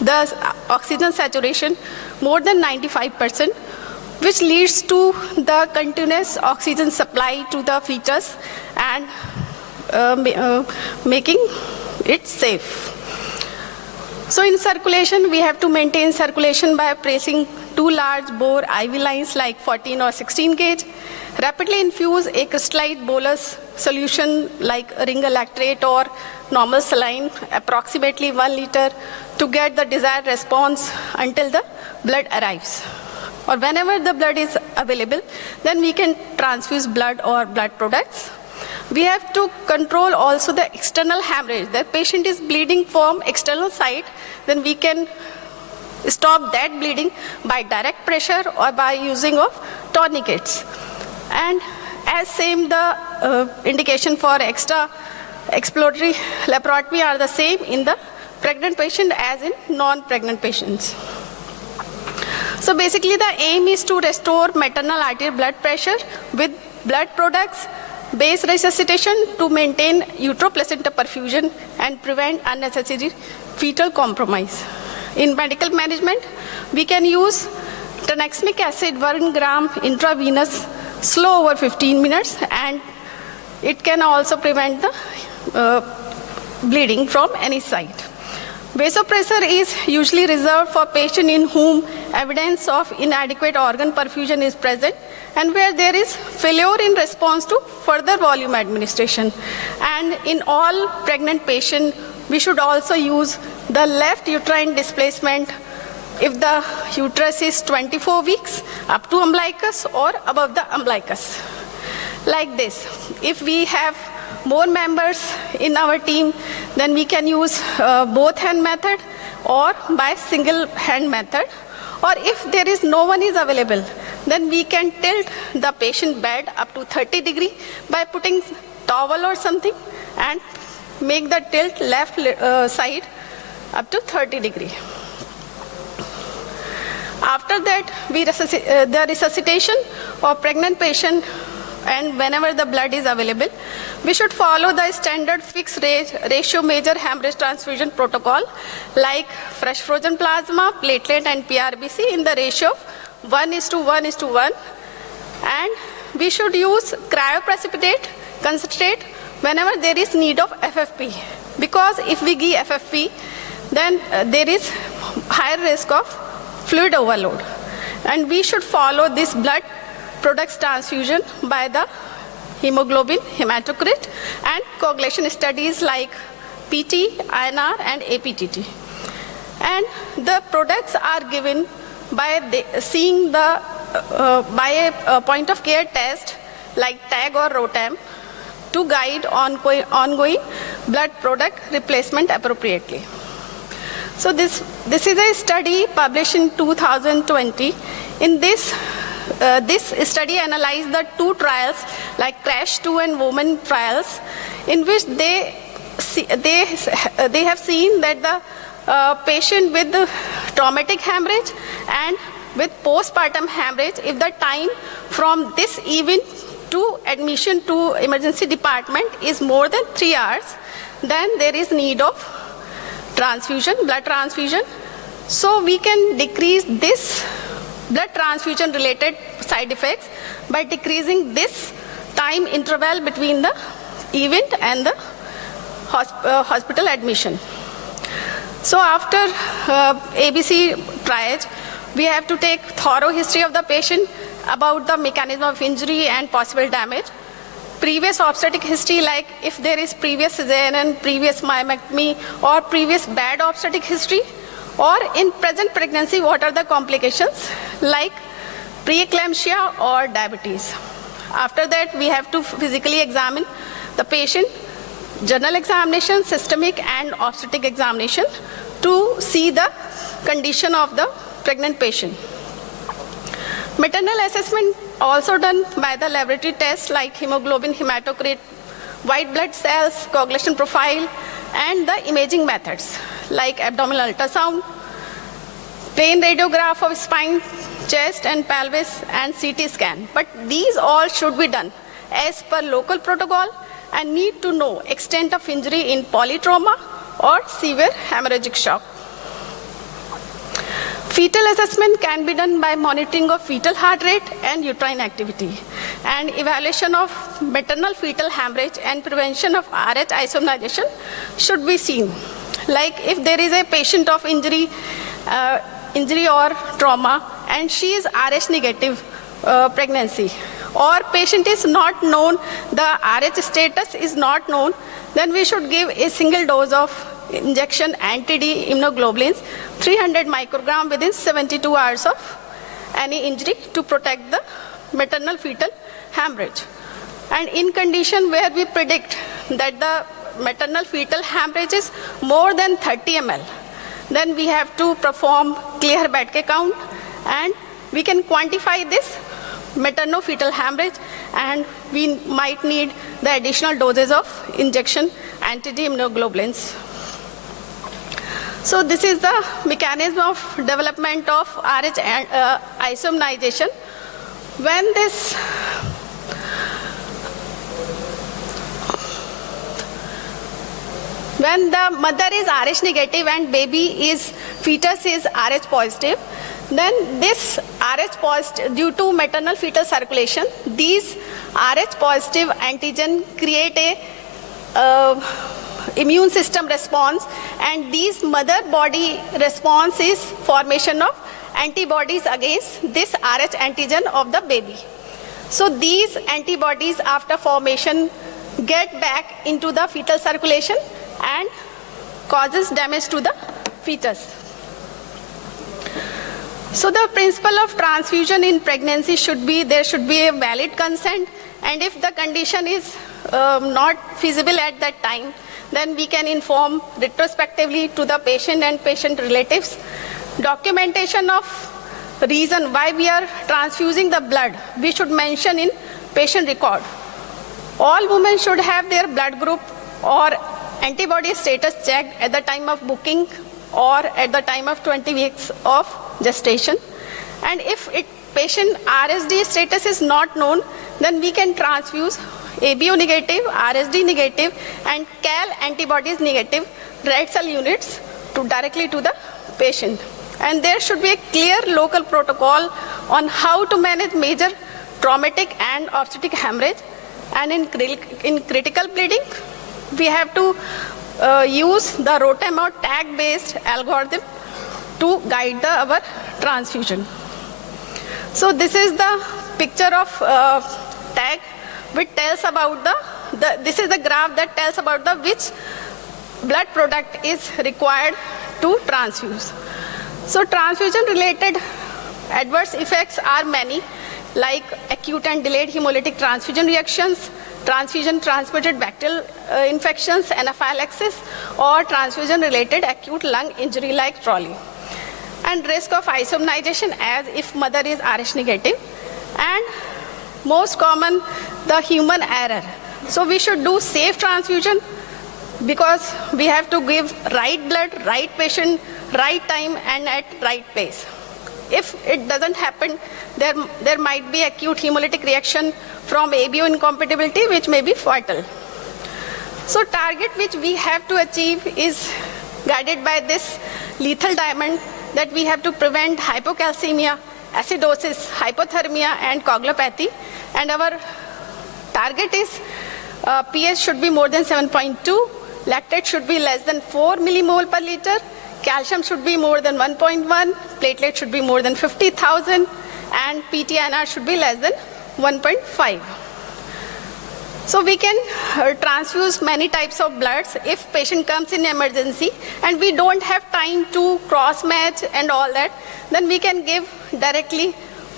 the oxygen saturation more than 95%, which leads to the continuous oxygen supply to the fetus and making it safe. So in circulation, we have to maintain circulation by placing 2 large bore IV lines like 14 or 16 gauge, rapidly infuse a crystallized bolus solution like ringalactrate or normal saline, approximately 1 liter, to get the desired response until the blood arrives. Or whenever the blood is available, then we can transfuse blood or blood products. We have to control also the external hemorrhage. The patient is bleeding from external side, then we can stop that bleeding by direct pressure or by using of tourniquets. And as same, the indication for extra exploratory laparotomy are the same in the pregnant patient as in non-pregnant patients. So basically the aim is to restore maternal arterial blood pressure with blood products, base resuscitation to maintain uteroplacenta perfusion and prevent unnecessary fetal compromise. In medical management, we can use tranexamic acid 1 gram intravenous slow over 15 minutes, and it can also prevent the bleeding from any side. Vasopressor is usually reserved for patients in whom evidence of inadequate organ perfusion is present and where there is failure in response to further volume administration. And in all pregnant patients, we should also use the left uterine displacement if the uterus is 24 weeks up to umbilicus or above the umbilicus. Like this. If we have more members in our team, then we can use both hand method or by single hand method. Or if there is no one is available, then we can tilt the patient bed up to 30 degree by putting towel or something and make the tilt left side up to 30 degree. After that, the resuscitation of pregnant patient, and whenever the blood is available, we should follow the standard fixed ratio major hemorrhage transfusion protocol like fresh frozen plasma, platelet and PRBC in the ratio of 1:1:1. And we should use cryoprecipitate concentrate whenever there is need of FFP. Because if we give FFP, then there is higher risk of fluid overload. And we should follow this blood products transfusion by the hemoglobin, hematocrit, and coagulation studies like PT, INR, and APTT. And the products are given by seeing the by a point of care test like TAG or ROTAM to guide ongoing blood product replacement appropriately. So this is a study published in 2020. In this study analyzed the 2 trials like CRASH 2 and WOMAN trials, in which they have seen that the patient with the traumatic hemorrhage and with postpartum hemorrhage, if the time from this event to admission to emergency department is more than 3 hours, then there is need of transfusion, blood transfusion. So we can decrease this blood transfusion related side effects by decreasing this time interval between the event and the hospital admission. So after ABC triage, we have to take thorough history of the patient about the mechanism of injury and possible damage. Previous obstetric history, like if there is previous cesarean, previous myomectomy, or previous bad obstetric history, or in present pregnancy, what are the complications like preeclampsia or diabetes. After that, we have to physically examine the patient, general examination, systemic and obstetric examination to see the condition of the pregnant patient. Maternal assessment also done by the laboratory tests like hemoglobin, hematocrit, white blood cells, coagulation profile, and the imaging methods like abdominal ultrasound, plain radiograph of spine, chest and pelvis, and CT scan. But these all should be done as per local protocol and need to know extent of injury in polytrauma or severe hemorrhagic shock. Fetal assessment can be done by monitoring of fetal heart rate and uterine activity, and evaluation of maternal fetal hemorrhage and prevention of RH isomnization should be seen. Like if there is a patient of injury or trauma and she is RH negative pregnancy, or patient is not known, the RH status is not known, then we should give a single dose of injection anti-D immunoglobulins, 300 microgram within 72 hours of any injury to protect the maternal fetal hemorrhage. And in condition where we predict that the maternal fetal hemorrhage is more than 30 ml, then we have to perform clear Bedke count, and we can quantify this maternal-fetal hemorrhage, and we might need the additional doses of injection anti-D immunoglobulins. So this is the mechanism of development of RH isomnization. When the mother is RH negative and fetus is RH positive, then this RH positive, due to maternal fetal circulation, these RH positive antigen create a immune system response, and these mother body response is formation of antibodies against this RH antigen of the baby. So these antibodies after formation get back into the fetal circulation and causes damage to the fetus. So the principle of transfusion in pregnancy should be, there should be a valid consent, and if the condition is not feasible at that time, then we can inform retrospectively to the patient and patient relatives. Documentation of reason why we are transfusing the blood, we should mention in patient record. All women should have their blood group or antibody status checked at the time of booking or at the time of 20 weeks of gestation. And if patient RSD status is not known, then we can transfuse ABO negative, RSD negative, and CAL antibodies negative red cell units directly to the patient. And there should be a clear local protocol on how to manage major traumatic and obstetric hemorrhage. And in critical bleeding, we have to use the ROTEM or tag-based algorithm to guide our transfusion. So this is the picture of tag, which tells about this is the graph that tells about which blood product is required to transfuse. So transfusion-related adverse effects are many, like acute and delayed hemolytic transfusion reactions, transfusion-transmitted bacterial infections, anaphylaxis, or transfusion-related acute lung injury like TROLI. And risk of isomnization as if mother is RH negative. And most common, the human error. So we should do safe transfusion because we have to give right blood, right patient, right time, and at right pace. If it doesn't happen, there might be acute hemolytic reaction from ABO incompatibility, which may be fatal. So target which we have to achieve is guided by this lethal diamond, that we have to prevent hypocalcemia, acidosis, hypothermia, and coagulopathy. And our target is pH should be more than 7.2, lactate should be less than 4 millimole per liter, calcium should be more than 1.1, platelet should be more than 50,000, and PTNR should be less than 1.5. So we can transfuse many types of bloods if patient comes in emergency and we don't have time to cross match and all that, then we can give directly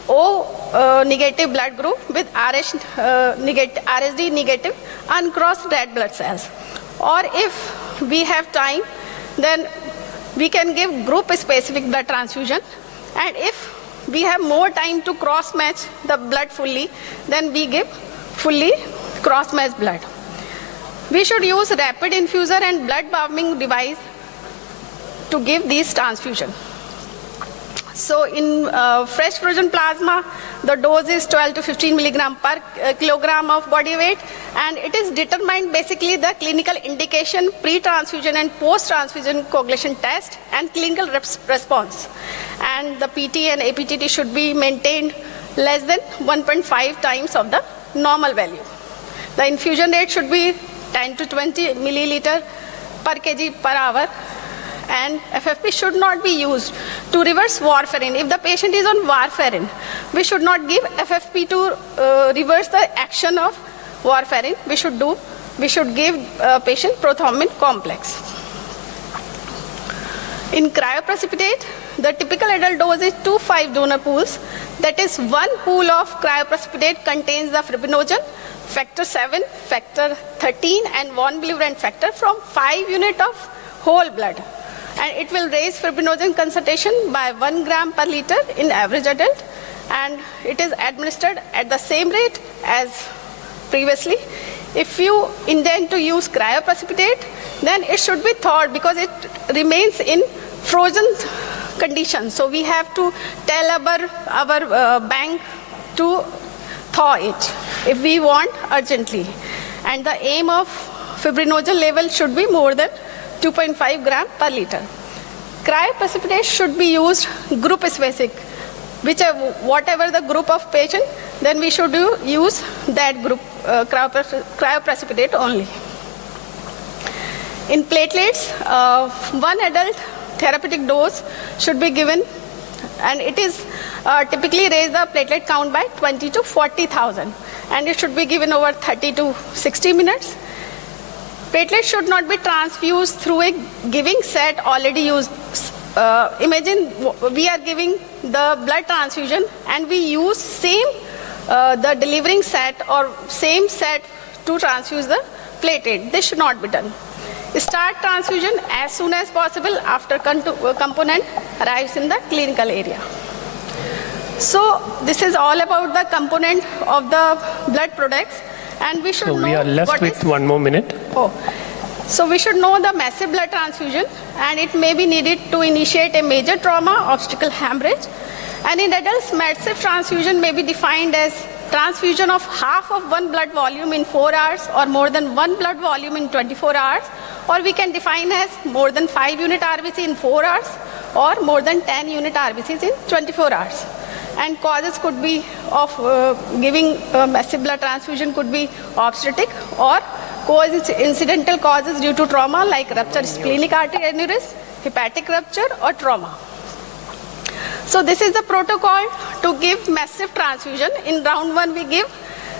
O negative blood group with RSD negative uncrossed red blood cells. Or if we have time, then we can give group specific blood transfusion, and if we have more time to cross match the blood fully, then we give fully cross-matched blood. We should use rapid infuser and blood warming device to give these transfusion. So in fresh frozen plasma, the dose is 12 to 15 milligram per kilogram of body weight, and it is determined basically the clinical indication, pre-transfusion and post-transfusion coagulation test and clinical response. And the PT and APTT should be maintained less than 1.5 times of the normal value. The infusion rate should be 10 to 20 milliliter per kg per hour, and FFP should not be used to reverse warfarin. If the patient is on warfarin, we should not give FFP to reverse the action of warfarin. We should give patient prothrombin complex. In cryoprecipitate, the typical adult dose is 2-5 donor pools. That is, one pool of cryoprecipitate contains the fibrinogen, factor 7, factor 13, and von Willebrand factor from 5 units of whole blood. And it will raise fibrinogen concentration by 1 gram per liter in average adult, and it is administered at the same rate as previously. If you intend to use cryoprecipitate, then it should be thawed because it remains in frozen condition. So we have to tell our bank to thaw it if we want urgently. And the aim of fibrinogen level should be more than 2.5 gram per liter. Cryoprecipitate should be used group specific. Whatever the group of patient, then we should use that group cryoprecipitate only. In platelets, one adult therapeutic dose should be given, and it is typically raise the platelet count by 20 to 40,000, and it should be given over 30 to 60 minutes. Platelets should not be transfused through a giving set already used. Imagine we are giving the blood transfusion and we use the delivering set or same set to transfuse the platelet. This should not be done. Start transfusion as soon as possible after component arrives in the clinical area. So this is all about the component of the blood products, and we should know. We are left with 1 more minute. So we should know the massive blood transfusion, and it may be needed to initiate a major trauma, obstacle hemorrhage. And in adults, massive transfusion may be defined as transfusion of half of 1 blood volume in 4 hours, or more than 1 blood volume in 24 hours, or we can define as more than 5 unit RBC in 4 hours, or more than 10 unit RBCs in 24 hours. And causes could be of giving massive blood transfusion could be obstetric, or incidental causes due to trauma like rupture splenic artery aneurysm, hepatic rupture, or trauma. So this is the protocol to give massive transfusion. In round 1, we give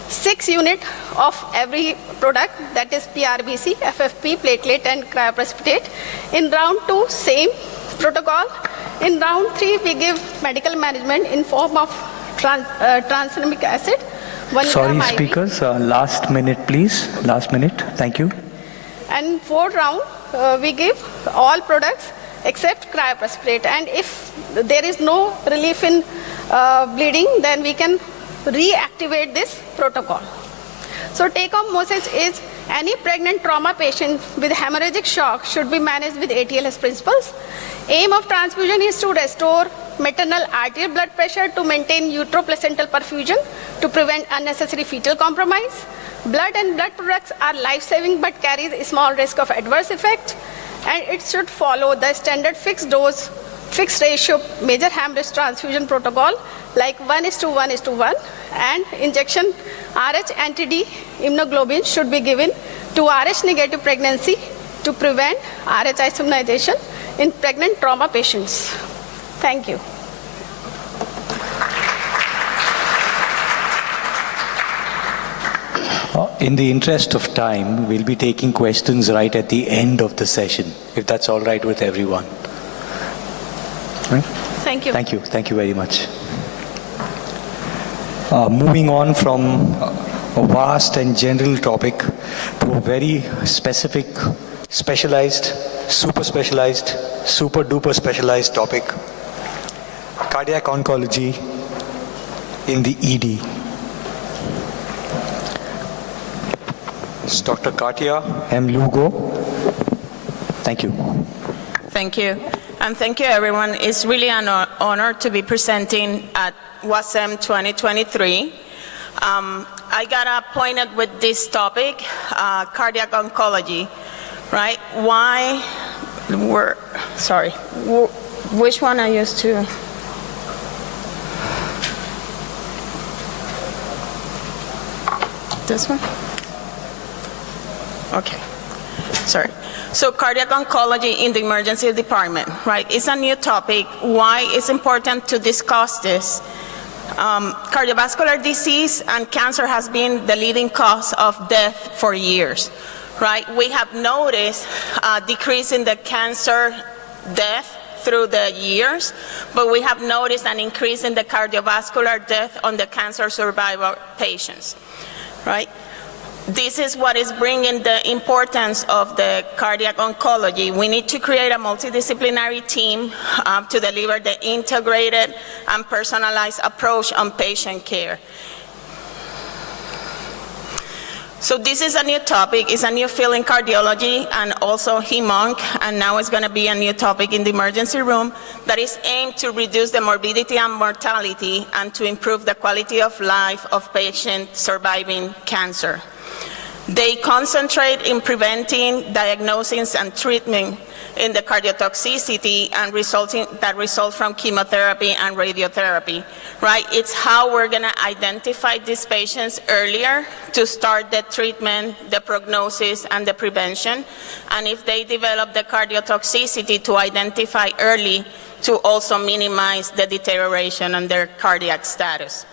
6 units of every product, that is PRBC, FFP, platelet, and cryoprecipitate. In round 2, same protocol. In round 3, we give medical management in form of tranexamic acid. Sorry, speakers, last minute, please. Last minute. Thank you. And 4th round, we give all products except cryoprecipitate. And if there is no relief in bleeding, then we can reactivate this protocol. So take-home message is any pregnant trauma patient with hemorrhagic shock should be managed with ATLS principles. Aim of transfusion is to restore maternal arterial blood pressure to maintain uteroplacental perfusion to prevent unnecessary fetal compromise. Blood and blood products are life-saving but carries a small risk of adverse effect, and it should follow the standard fixed dose, fixed ratio major hemorrhage transfusion protocol like 1:1:1, and injection RH anti-D immunoglobulin should be given to RH negative pregnancy to prevent RH isomerization in pregnant trauma patients. Thank you. In the interest of time, we'll be taking questions right at the end of the session, if that's all right with everyone. Right? Thank you. Thank you. Thank you very much. Moving on from a vast and general topic to a very specific, specialized, super duper specialized topic, cardiac oncology in the ED. It's Dr. Katia M. Lugo. Thank you. Thank you. And thank you, everyone. It's really an honor to be presenting at WASM 2023. I got appointed with this topic, cardiac oncology, right? Which one I used to? This one? Okay, sorry. So cardiac oncology in the emergency department, right? It's a new topic. Why it's important to discuss this? Cardiovascular disease and cancer has been the leading cause of death for years, right? We have noticed a decrease in the cancer death through the years, but we have noticed an increase in the cardiovascular death on the cancer survivor patients, right? This is what is bringing the importance of the cardiac oncology. We need to create a multidisciplinary team to deliver the integrated and personalized approach on patient care. So this is a new topic. It's a new field in cardiology and also hem-onc, and now it's going to be a new topic in the emergency room that is aimed to reduce the morbidity and mortality and to improve the quality of life of patients surviving cancer. They concentrate in preventing, diagnosis, and treatment in the cardiotoxicity and that result from chemotherapy and radiotherapy, right? It's how we're going to identify these patients earlier to start the treatment, the prognosis, and the prevention. And if they develop the cardiotoxicity, to identify early to also minimize the deterioration on their cardiac status.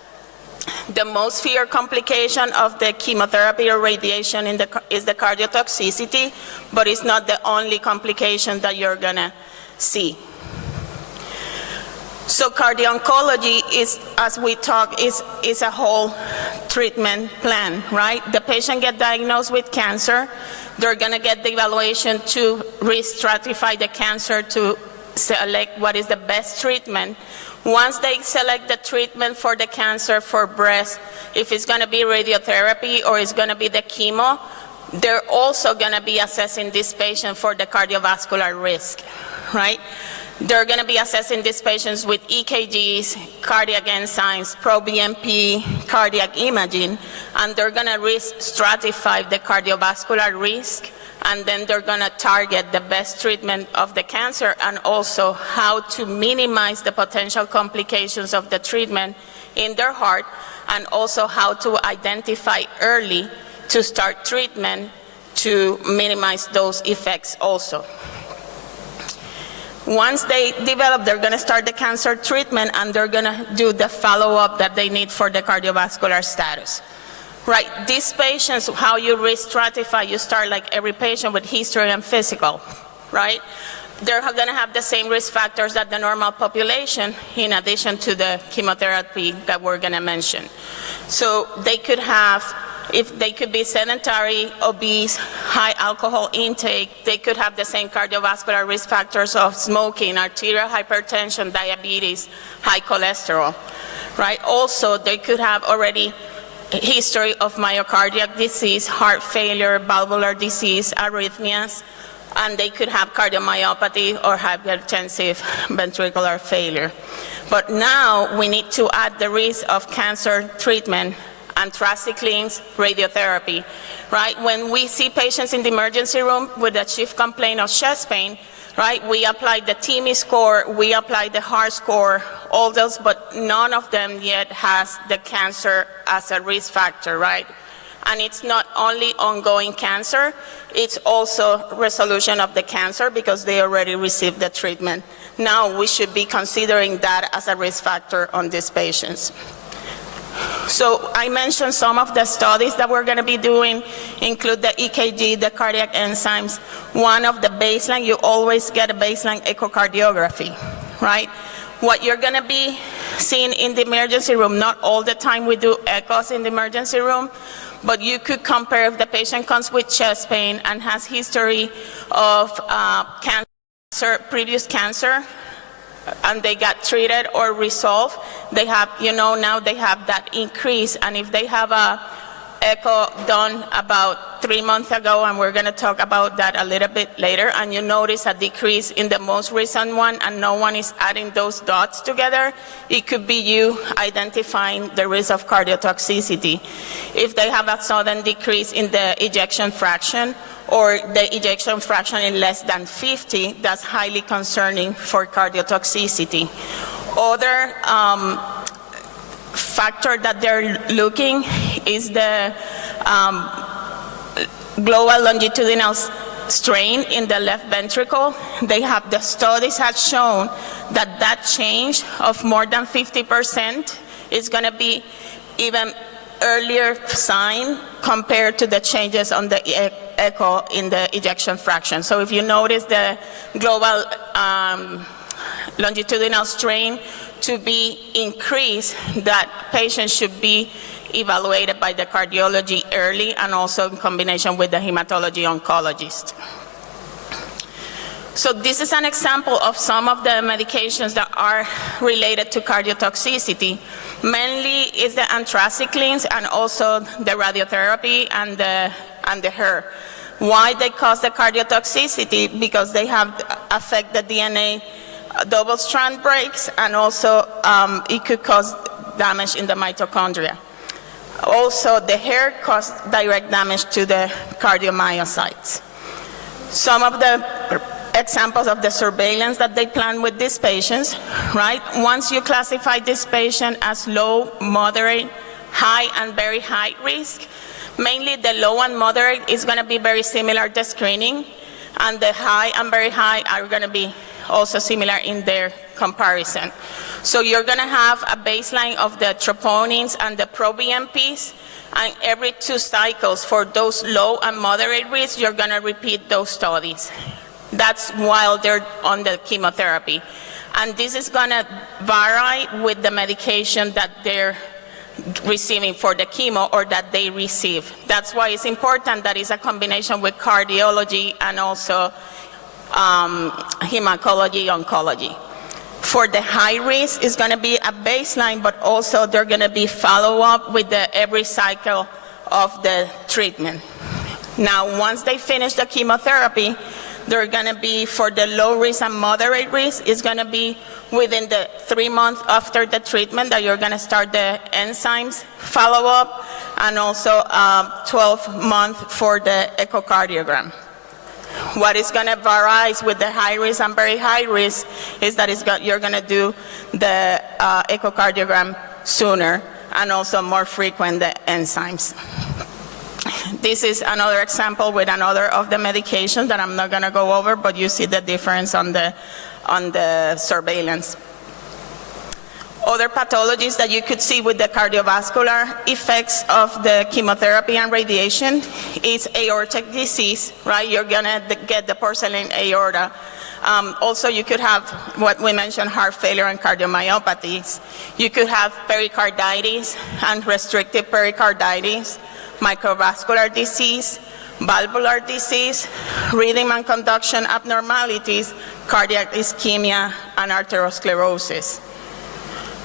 The most feared complication of the chemotherapy or radiation is the cardiotoxicity, but it's not the only complication that you're gonna see. So cardio-oncology is, as we talk, is a whole treatment plan, right? The patient gets diagnosed with cancer, they're gonna get the evaluation to re-stratify the cancer to select what is the best treatment. Once they select the treatment for the cancer for breast, if it's going to be radiotherapy or it's going to be the chemo, they're also going to be assessing this patient for the cardiovascular risk, right? They're going to be assessing these patients with EKGs, cardiac enzymes, pro-BNP, cardiac imaging, and they're going to stratify the cardiovascular risk, and then they're going to target the best treatment of the cancer and also how to minimize the potential complications of the treatment in their heart, and also how to identify early to start treatment to minimize those effects also. Once they develop, they're going to start the cancer treatment and they're going to do the follow-up that they need for the cardiovascular status. Right, these patients, how you re-stratify, you start like every patient with history and physical, right? They're going to have the same risk factors that the normal population, in addition to the chemotherapy that we're going to mention. So they could have, if they could be sedentary, obese, high alcohol intake, they could have the same cardiovascular risk factors of smoking, arterial hypertension, diabetes, high cholesterol, right? Also, they could have already history of myocardial disease, heart failure, valvular disease, arrhythmias, and they could have cardiomyopathy or hypertensive ventricular failure. But now we need to add the risk of cancer treatment, anthracyclines, radiotherapy, right? When we see patients in the emergency room with a chief complaint of chest pain, right, we apply the TIMI score, we apply the HART score, all those, but none of them yet has the cancer as a risk factor, right? And it's not only ongoing cancer, it's also resolution of the cancer because they already received the treatment. Now we should be considering that as a risk factor on these patients. So I mentioned some of the studies that we're going to be doing, include the EKG, the cardiac enzymes. One of the baseline, you always get a baseline echocardiography, right? What you're going to be seeing in the emergency room, not all the time we do echoes in the emergency room, but you could compare if the patient comes with chest pain and has history of cancer, previous cancer, and they got treated or resolved, they have, now they have that increase. And if they have a echo done about 3 months ago, and we're going to talk about that a little bit later, and you notice a decrease in the most recent one, and no one is adding those dots together, it could be you identifying the risk of cardiotoxicity. If they have a sudden decrease in the ejection fraction, or the ejection fraction in less than 50, that's highly concerning for cardiotoxicity. Other factor that they're looking is the global longitudinal strain in the left ventricle. The studies have shown that that change of more than 50% is going to be even earlier sign compared to the changes on the echo in the ejection fraction. So if you notice the global longitudinal strain to be increased, that patient should be evaluated by the cardiology early and also in combination with the hematology oncologist. So this is an example of some of the medications that are related to cardiotoxicity. Mainly is the anthracyclines and also the radiotherapy and the HER. Why they cause the cardiotoxicity? Because they have affect the DNA double strand breaks, and also it could cause damage in the mitochondria. Also, the HER causes direct damage to the cardiomyocytes. Some of the examples of the surveillance that they plan with these patients, right? Once you classify this patient as low, moderate, high, and very high risk, mainly the low and moderate is going to be very similar to screening, and the high and very high are going to be also similar in their comparison. So you're going to have a baseline of the troponins and the pro-BNPs, and every 2 cycles for those low and moderate risk, you're going to repeat those studies. That's while they're on the chemotherapy. And this is going to vary with the medication that they're receiving for the chemo or that they receive. That's why it's important that it's a combination with cardiology and also hematology, oncology. For the high risk, it's going to be a baseline, but also they're going to be follow-up with every cycle of the treatment. Now, once they finish the chemotherapy, they're going to be, for the low risk and moderate risk, it's going to be within the 3 months after the treatment that you're going to start the enzymes follow-up, and also 12 months for the echocardiogram. What is going to vary with the high risk and very high risk is that you're going to do the echocardiogram sooner and also more frequent the enzymes. This is another example with another of the medications that I'm not going to go over, but you see the difference on the surveillance. Other pathologies that you could see with the cardiovascular effects of the chemotherapy and radiation is aortic disease, right? You're going to get the porcelain aorta. Also, you could have what we mentioned, heart failure and cardiomyopathies. You could have pericarditis and restrictive pericarditis, microvascular disease, valvular disease, rhythm and conduction abnormalities, cardiac ischemia, and arteriosclerosis.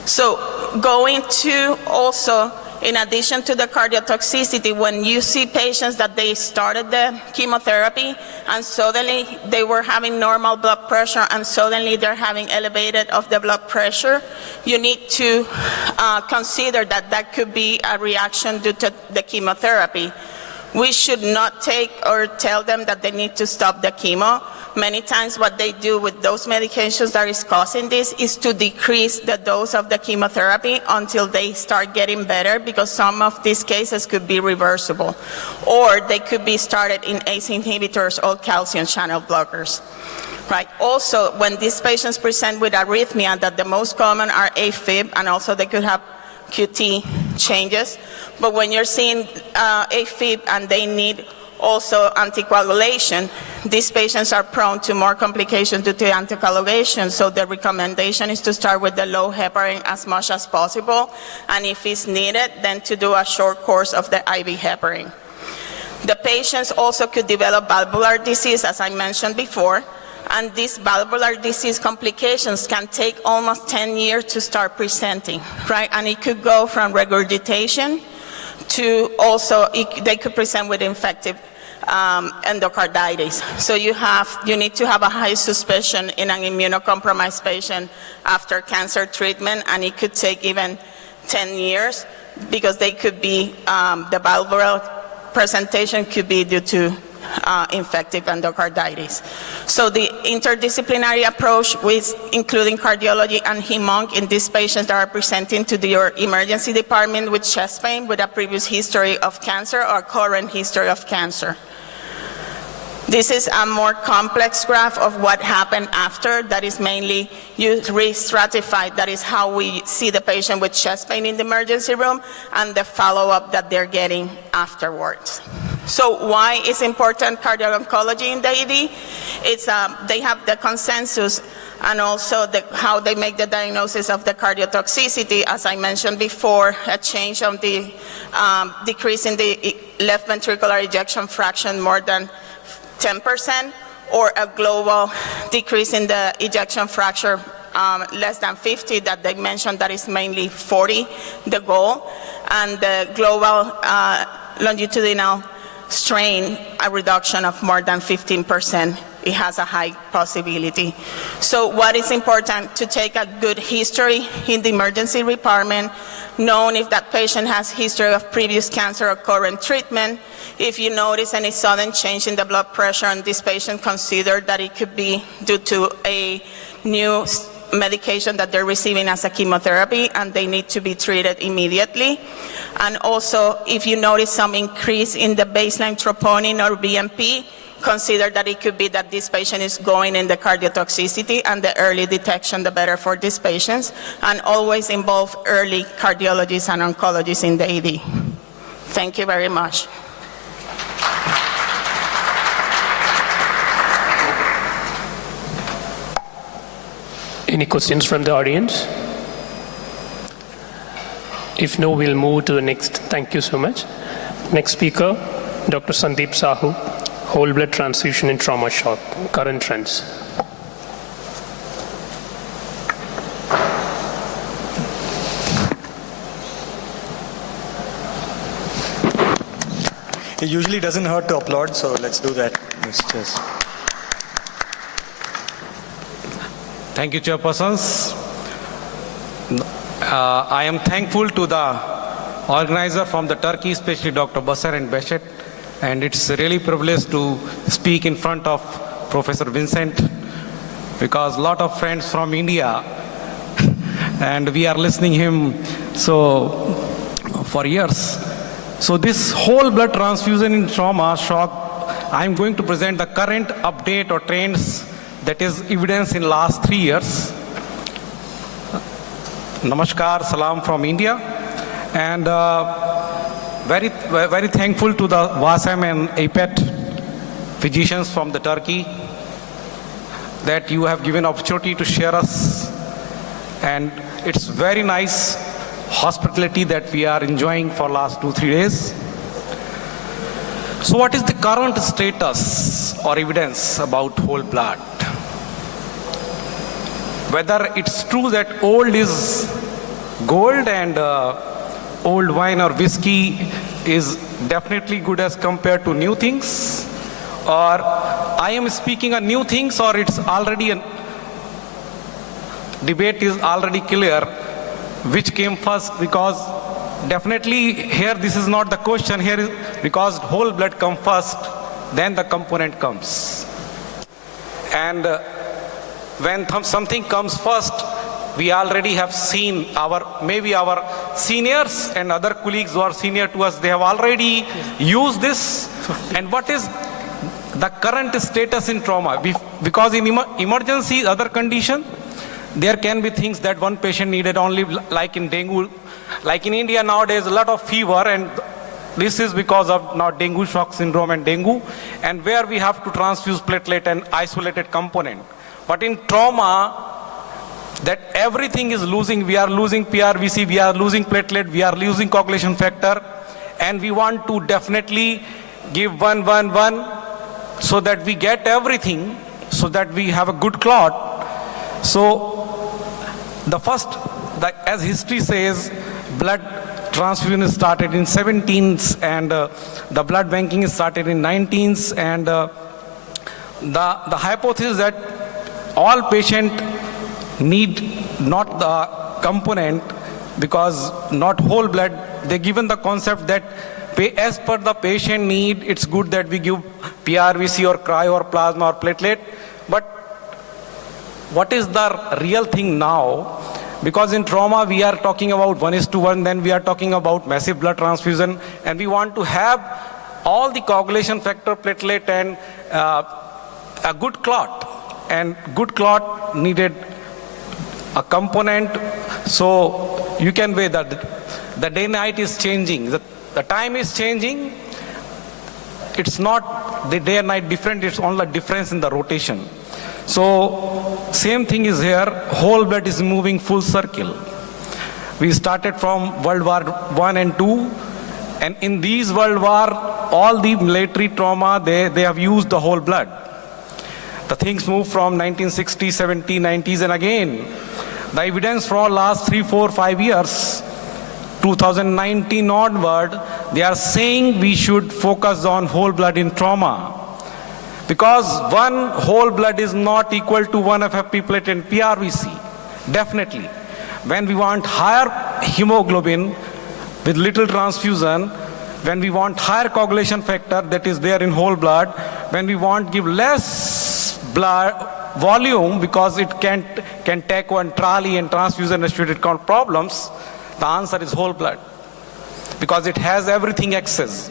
So going to also in addition to the cardiotoxicity, when you see patients that they started the chemotherapy and suddenly they were having normal blood pressure and suddenly they're having elevated of the blood pressure, you need to consider that that could be a reaction due to the chemotherapy. We should not take or tell them that they need to stop the chemo. Many times what they do with those medications that is causing this is to decrease the dose of the chemotherapy until they start getting better, because some of these cases could be reversible. Or they could be started in ACE inhibitors or calcium channel blockers. Right. Also, when these patients present with arrhythmia, that the most common are AFib, and also they could have QT changes. But when you're seeing AFib and they need also anticoagulation, these patients are prone to more complications due to anticoagulation, so the recommendation is to start with the low heparin as much as possible, and if it's needed, then to do a short course of the IV heparin. The patients also could develop valvular disease, as I mentioned before, and these valvular disease complications can take almost 10 years to start presenting, right? And it could go from regurgitation to also, they could present with infective endocarditis. So you need to have a high suspicion in an immunocompromised patient after cancer treatment, and it could take even 10 years because they could be, the valvular presentation could be due to infective endocarditis. So the interdisciplinary approach with including cardiology and hem-onc in these patients that are presenting to your emergency department with chest pain with a previous history of cancer or current history of cancer. This is a more complex graph of what happened after. That is mainly you re-stratify. That is how we see the patient with chest pain in the emergency room and the follow-up that they're getting afterwards. So why is important cardio-oncology in the ED? It's, they have the consensus and also how they make the diagnosis of the cardiotoxicity. As I mentioned before, a change of the decrease in the left ventricular ejection fraction more than 10%, or a global decrease in the ejection fraction less than 50 that they mentioned, that is mainly 40, the goal, and the global longitudinal strain, a reduction of more than 15%. It has a high possibility. So what is important to take a good history in the emergency department, knowing if that patient has history of previous cancer or current treatment. If you notice any sudden change in the blood pressure and this patient consider that it could be due to a new medication that they're receiving as a chemotherapy and they need to be treated immediately. And also, if you notice some increase in the baseline troponin or BNP, consider that it could be that this patient is going in the cardiotoxicity, and the early detection, the better for these patients. And always involve early cardiologists and oncologists in the ED. Thank you very much. Any questions from the audience? If no, we'll move to the next. Thank you so much. Next speaker, Dr. Sandeep Sahu, whole blood transfusion in trauma shock, current trends. It usually doesn't hurt to applaud, so let's do that. Just. Thank you, chairpersons. I am thankful to the organizer from the Turkey, especially Dr. Basar and Beshet, and it's really a privilege to speak in front of Professor Vincent, because a lot of friends from India, and we are listening him for years. So this whole blood transfusion in trauma shock, I'm going to present the current update or trends that is evidence in last 3 years. Namaskar, salam from India, and very thankful to the WASM and APET physicians from the Turkey that you have given opportunity to share us, and it's very nice hospitality that we are enjoying for last 2-3 days. So what is the current status or evidence about whole blood? Whether it's true that old is gold and old wine or whiskey is definitely good as compared to new things? Or I am speaking on new things, or it's already a debate is already clear which came first? Because definitely here this is not the question here is because whole blood comes first, then the component comes. And when something comes first, we already have seen maybe our seniors and other colleagues who are senior to us, they have already used this. And what is the current status in trauma? Because in emergency, other condition, there can be things that one patient needed only, like in dengue. Like in India nowadays, a lot of fever, and this is because of now dengue shock syndrome and dengue, and where we have to transfuse platelet and isolated component. But in trauma, that everything is losing. We are losing PRVC, we are losing platelet, we are losing coagulation factor, and we want to definitely give 1, 1, 1 so that we get everything, so that we have a good clot. So the first, as history says, blood transfusion started in 17th, and the blood banking started in 19th, and the hypothesis that all patients need not the component, because not whole blood, they given the concept that as per the patient need, it's good that we give PRVC or cryo or plasma or platelet. But what is the real thing now? Because in trauma we are talking about 1:1, then we are talking about massive blood transfusion, and we want to have all the coagulation factor, platelet, and a good clot. And good clot needed a component. So you can weigh that the day-night is changing, the time is changing. It's not the day and night different, it's only a difference in the rotation. So same thing is here, whole blood is moving full circle. We started from World War I and II, and in these World War, all the military trauma, they have used the whole blood. The things moved from 1960s, 70s, 90s, and again, the evidence for last 3, 4, 5 years, 2019 onward, they are saying we should focus on whole blood in trauma. Because one whole blood is not equal to one FFP platelet and PRVC. Definitely. When we want higher hemoglobin with little transfusion, when we want higher coagulation factor that is there in whole blood, when we want give less blood volume because it can take one trolley and transfusion associated problems, the answer is whole blood. Because it has everything excess.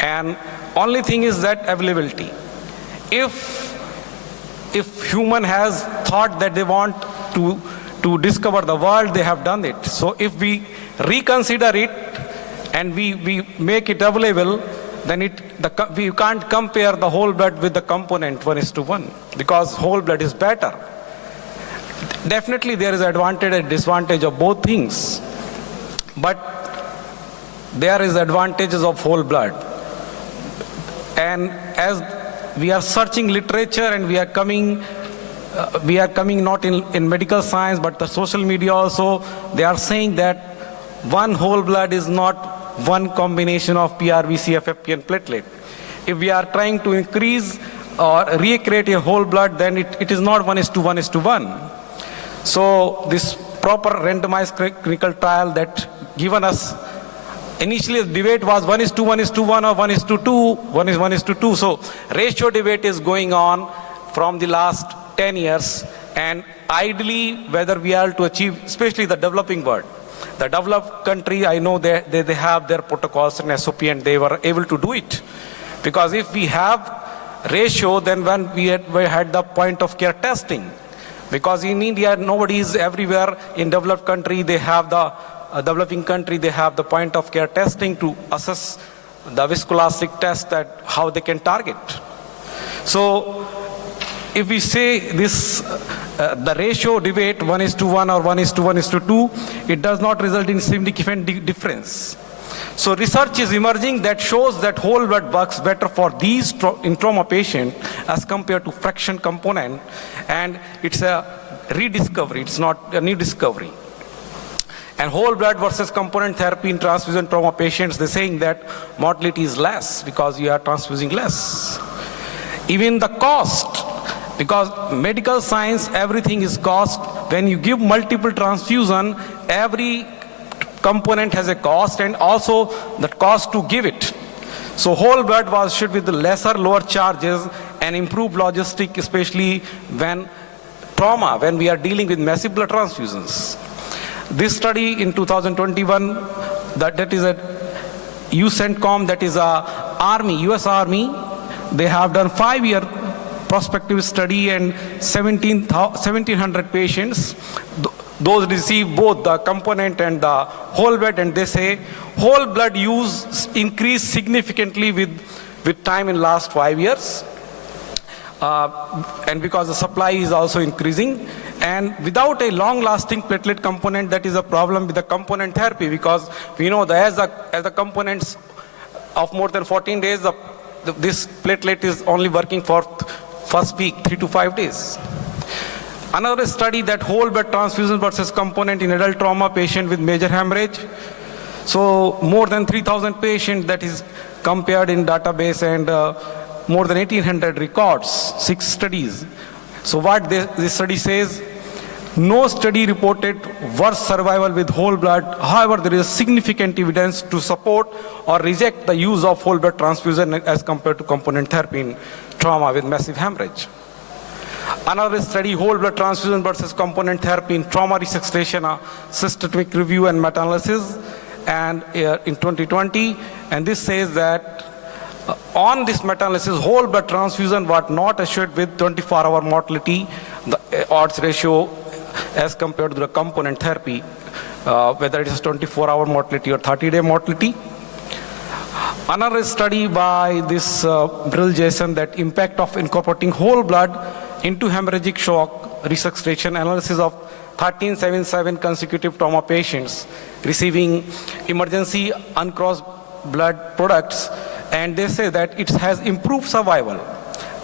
And only thing is that availability. If human has thought that they want to discover the world, they have done it. So if we reconsider it and we make it available, then we can't compare the whole blood with the component 1:1, because whole blood is better. Definitely there is advantage and disadvantage of both things, but there is advantages of whole blood. And as we are searching literature and we are coming not in medical science but the social media also, they are saying that one whole blood is not one combination of PRVC, FFP and platelet. If we are trying to increase or recreate a whole blood, then it is not 1:1. So this proper randomized clinical trial that given us, initially the debate was 1:1 or 1:2, 1:2. So ratio debate is going on from the last 10 years, and ideally whether we are to achieve, especially the developing world. The developed country, I know they have their protocols and SOP and they were able to do it. Because if we have ratio, then when we had the point of care testing. Because in India, nobody is everywhere. In developed country, they have the developing country, they have the point of care testing to assess the viscoelastic test that how they can target. So if we say this, the ratio debate 1:1 or 1:1:2, it does not result in significant difference. So research is emerging that shows that whole blood works better for these in trauma patient as compared to fraction component, and it's a rediscovery, it's not a new discovery. And whole blood versus component therapy in transfusion trauma patients, they're saying that mortality is less because you are transfusing less. Even the cost, because medical science, everything is cost. When you give multiple transfusion, every component has a cost and also the cost to give it. So whole blood was shipped with the lower charges and improved logistic, especially when trauma, when we are dealing with massive blood transfusions. This study in 2021, that is a UCENTCOM, that is a Army, US Army, they have done 5-year prospective study and 1,700 patients. Those receive both the component and the whole blood, and they say whole blood use increased significantly with time in last 5 years. And because the supply is also increasing. And without a long-lasting platelet component, that is a problem with the component therapy, because we know that as the components of more than 14 days, this platelet is only working for first week, 3 to 5 days. Another study that whole blood transfusion versus component in adult trauma patient with major hemorrhage. So more than 3,000 patients that is compared in database, and more than 1,800 records, 6 studies. So what this study says, no study reported worse survival with whole blood. However, there is significant evidence to support or reject the use of whole blood transfusion as compared to component therapy in trauma with massive hemorrhage. Another study, whole blood transfusion versus component therapy in trauma resuscitation, a systematic review and meta-analysis, and in 2020, and this says that on this meta-analysis, whole blood transfusion was not assured with 24-hour mortality, the odds ratio as compared to the component therapy, whether it is 24-hour mortality or 30-day mortality. Another study by this Brill Jason, that impact of incorporating whole blood into hemorrhagic shock resuscitation, analysis of 1377 consecutive trauma patients receiving emergency uncrossed blood products, and they say that it has improved survival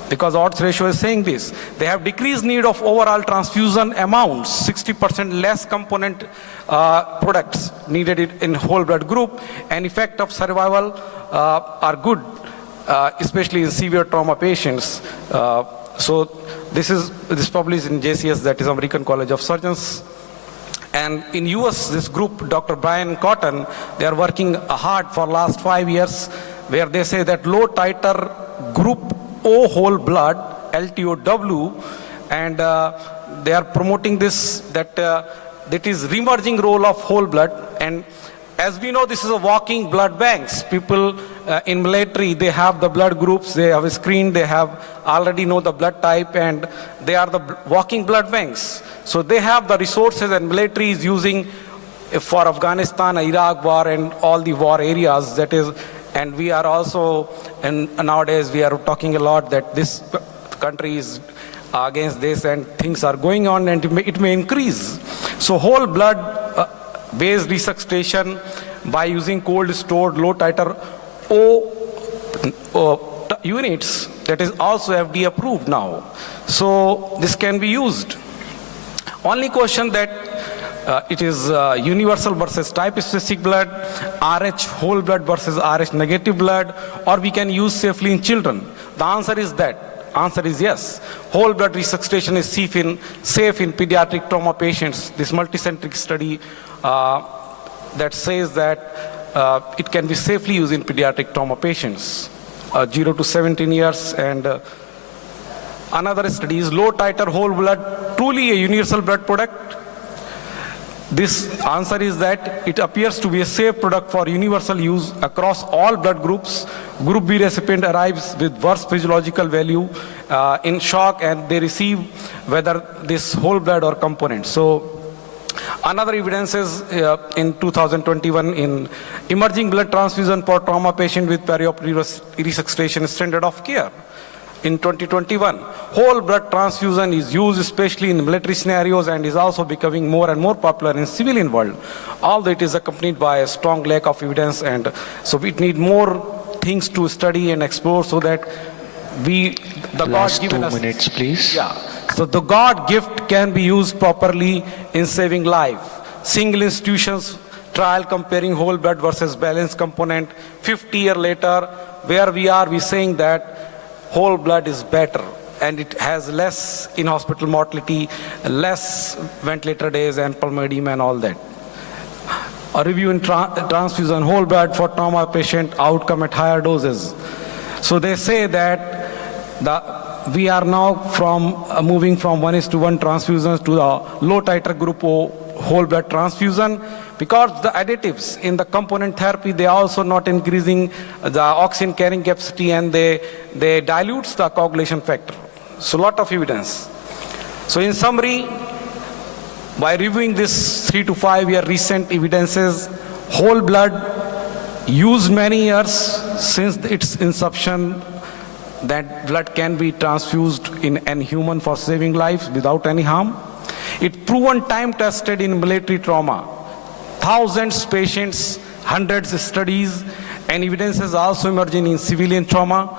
because odds ratio is saying this. They have decreased need of overall transfusion amounts, 60% less component products needed in whole blood group, and effect of survival are good, especially in severe trauma patients. So this published in JCS, that is American College of Surgeons. And in US, this group, Dr. Brian Cotton, they are working hard for last 5 years, where they say that low titer group O whole blood, LTOW, and they are promoting this, that is remerging role of whole blood. And as we know, this is a walking blood banks. People in military, they have the blood groups, they have a screen, they have already know the blood type, and they are the walking blood banks. So they have the resources, and military is using for Afghanistan, Iraq war, and all the war areas, that is. And we are also, and nowadays we are talking a lot that this country is against this, and things are going on, and it may increase. So whole blood based resuscitation by using cold stored low titer O units, that is also FDA approved now. So this can be used. Only question that it is universal versus type specific blood, RH whole blood versus RH negative blood, or we can use safely in children. The answer is that. Answer is yes. Whole blood resuscitation is safe in pediatric trauma patients. This multicentric study that says that it can be safely used in pediatric trauma patients, 0 to 17 years. And another study is low titer whole blood, truly a universal blood product. This answer is that it appears to be a safe product for universal use across all blood groups. Group B recipient arrives with worse physiological value in shock, and they receive whether this whole blood or component. So another evidence is in 2021 in emerging blood transfusion for trauma patient with perioperative resuscitation standard of care. In 2021, whole blood transfusion is used especially in military scenarios and is also becoming more and more popular in civilian world. Although it is accompanied by a strong lack of evidence, and so we need more things to study and explore so that the Last God given 2 us, minutes, please. yeah. So the God gift can be used properly in saving life. single institutions trial comparing whole blood versus balance component. 50 years later, where we are, we saying that whole blood is better and it has less in-hospital mortality, less ventilator days, ample edema and all that. A review in transfusion whole blood for trauma patient outcome at higher doses. So they say that we are now moving from 1:1 transfusions to the low titer group O whole blood transfusion, because the additives in the component therapy, they are also not increasing the oxygen carrying capacity, and they dilutes the coagulation factor. So lot of evidence. So in summary, by reviewing this 3 to 5 year recent evidences, whole blood used many years since its inception, that blood can be transfused in an human for saving lives without any harm. It proven time tested in military trauma. Thousands of patients, hundreds of studies, and evidences also emerging in civilian trauma.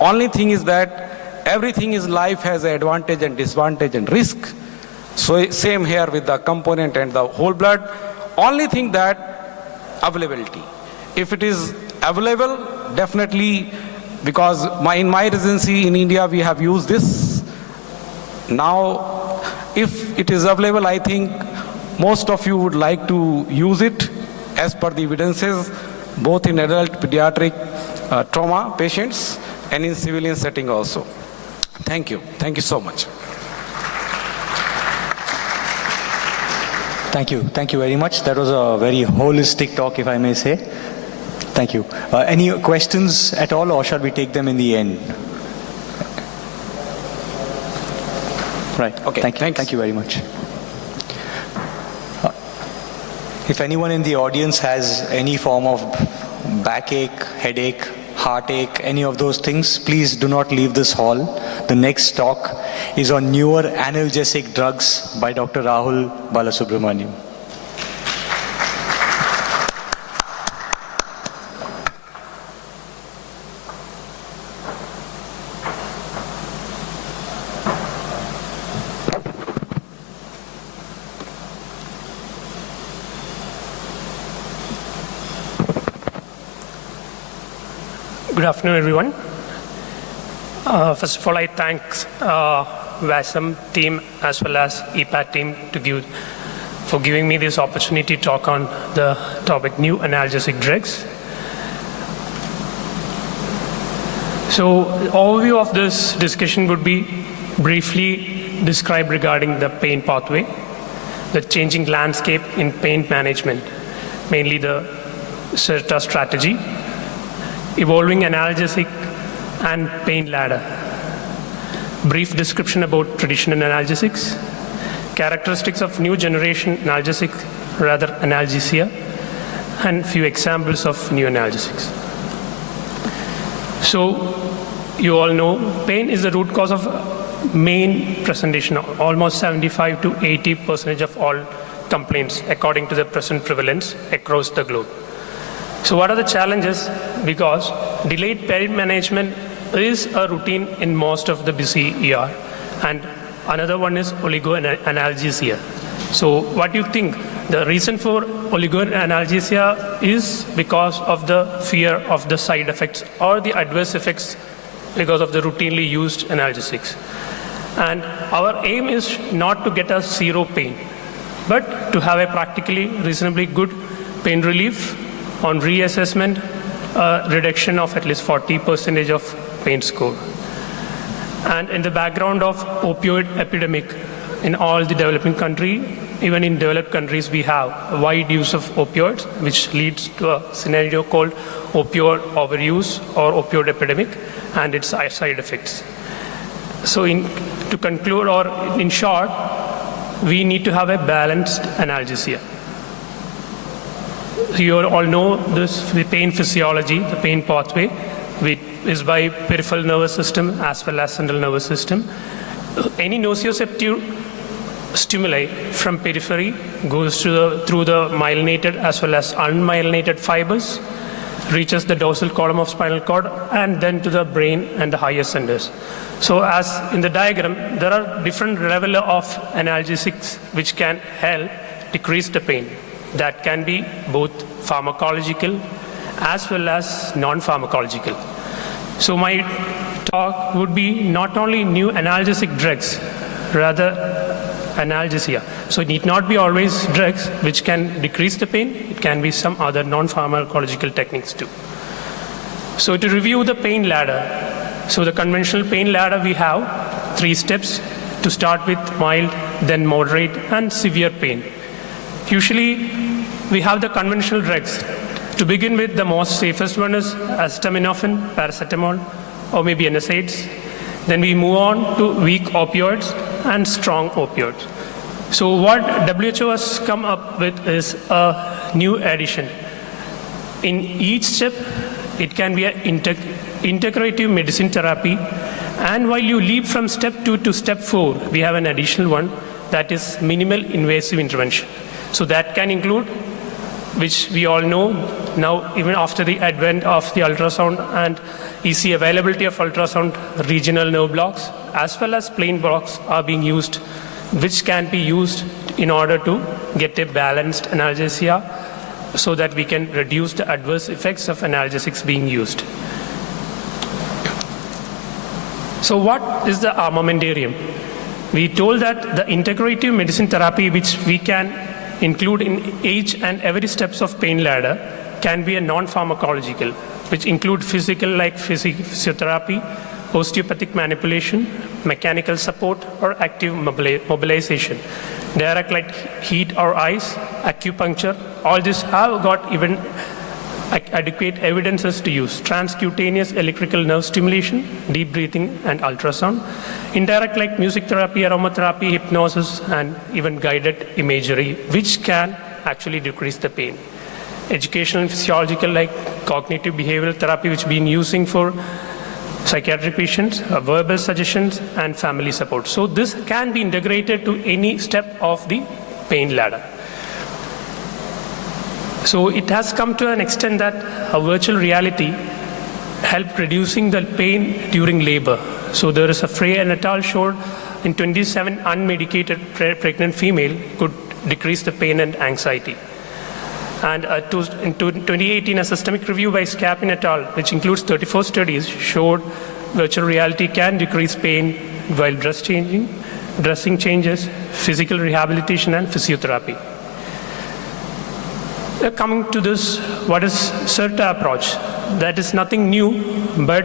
Only thing is that everything in life has an advantage and disadvantage and risk. So same here with the component and the whole blood. Only thing that availability. If it is available, definitely, because in my residency in India we have used this. Now, if it is available, I think most of you would like to use it as per the evidences, both in adult pediatric trauma patients and in civilian setting also. Thank you. Thank you so much. Thank you. Thank you very much. That was a very holistic talk, if I may say. Thank you. Any questions at all, or shall we take them in the end? Right. Okay. Thank you very much. If anyone in the audience has any form of backache, headache, heartache, any of those things, please do not leave this hall. The next talk is on newer analgesic drugs by Dr. Rahul Balasubramaniam. Good afternoon, everyone. First of all, I thank WASM team as well as EPAT team for giving me this opportunity to talk on the topic new analgesic drugs. So, overview of this discussion would be briefly described regarding the pain pathway, the changing landscape in pain management, mainly the CERTA strategy, evolving analgesic and pain ladder, brief description about traditional analgesics, characteristics of new generation analgesic, rather analgesia, and few examples of new analgesics. So, you all know pain is the root cause of main presentation, almost 75 to 80% of all complaints according to the present prevalence across the globe. So what are the challenges? Because delayed pain management is a routine in most of the busy ER, and another one is oligoanalgesia. So what do you think? The reason for oligoanalgesia is because of the fear of the side effects or the adverse effects because of the routinely used analgesics. And our aim is not to get a zero pain, but to have a practically reasonably good pain relief on reassessment, reduction of at least 40% of pain score. And in the background of opioid epidemic in all the developing countries, even in developed countries, we have a wide use of opioids, which leads to a scenario called opioid overuse or opioid epidemic and its side effects. So to conclude, or in short, we need to have a balanced analgesia. You all know this, the pain physiology, the pain pathway, which is by peripheral nervous system as well as central nervous system. Any nociceptive stimuli from periphery goes through the myelinated as well as unmyelinated fibers, reaches the dorsal column of spinal cord, and then to the brain and the higher centers. So as in the diagram, there are different levels of analgesics which can help decrease the pain. That can be both pharmacological as well as non-pharmacological. So my talk would be not only new analgesic drugs, rather analgesia. So it need not be always drugs which can decrease the pain. It can be some other non-pharmacological techniques too. So to review the pain ladder, so the conventional pain ladder, we have 3 steps to start with: mild, then moderate, and severe pain. Usually we have the conventional drugs. To begin with, the most safest one is acetaminophen, paracetamol, or maybe NSAIDs. Then we move on to weak opioids and strong opioids. So what WHO has come up with is a new addition. In each step, it can be an integrative medicine therapy. And while you leap from step 2 to step 4, we have an additional one, that is minimal invasive intervention. So that can include, which we all know now, even after the advent of the ultrasound and easy availability of ultrasound, regional nerve blocks as well as plain blocks are being used, which can be used in order to get a balanced analgesia so that we can reduce the adverse effects of analgesics being used. So what is the armamentarium? We told that the integrative medicine therapy, which we can include in each and every steps of pain ladder, can be a non-pharmacological, which include physical like physiotherapy, osteopathic manipulation, mechanical support, or active mobilization. Direct like heat or ice, acupuncture, all this have got even adequate evidences to use. Transcutaneous electrical nerve stimulation, deep breathing, and ultrasound. Indirect like music therapy, aromatherapy, hypnosis, and even guided imagery, which can actually decrease the pain. Educational and physiological like cognitive behavioral therapy, which been using for psychiatric patients, verbal suggestions, and family support. So this can be integrated to any step of the pain ladder. So it has come to an extent that a virtual reality helped reducing the pain during labor. So there is a Frey and et al. Showed in 27 unmedicated pregnant female could decrease the pain and anxiety. And in 2018, a systemic review by Scapin et al., which includes 34 studies, showed virtual reality can decrease pain while dressing changes, physical rehabilitation, and physiotherapy. Coming to this, what is CERTA approach? That is nothing new, but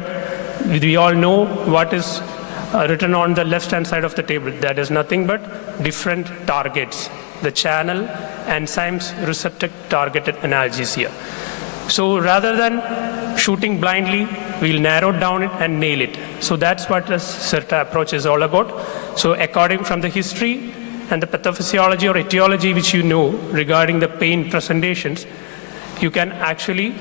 we all know what is written on the left-hand side of the table. That is nothing but different targets. The channel, enzymes, receptor targeted analgesia. So rather than shooting blindly, we'll narrow down it and nail it. So that's what the CERTA approach is all about. So according from the history and the pathophysiology or etiology which you know regarding the pain presentations, you can actually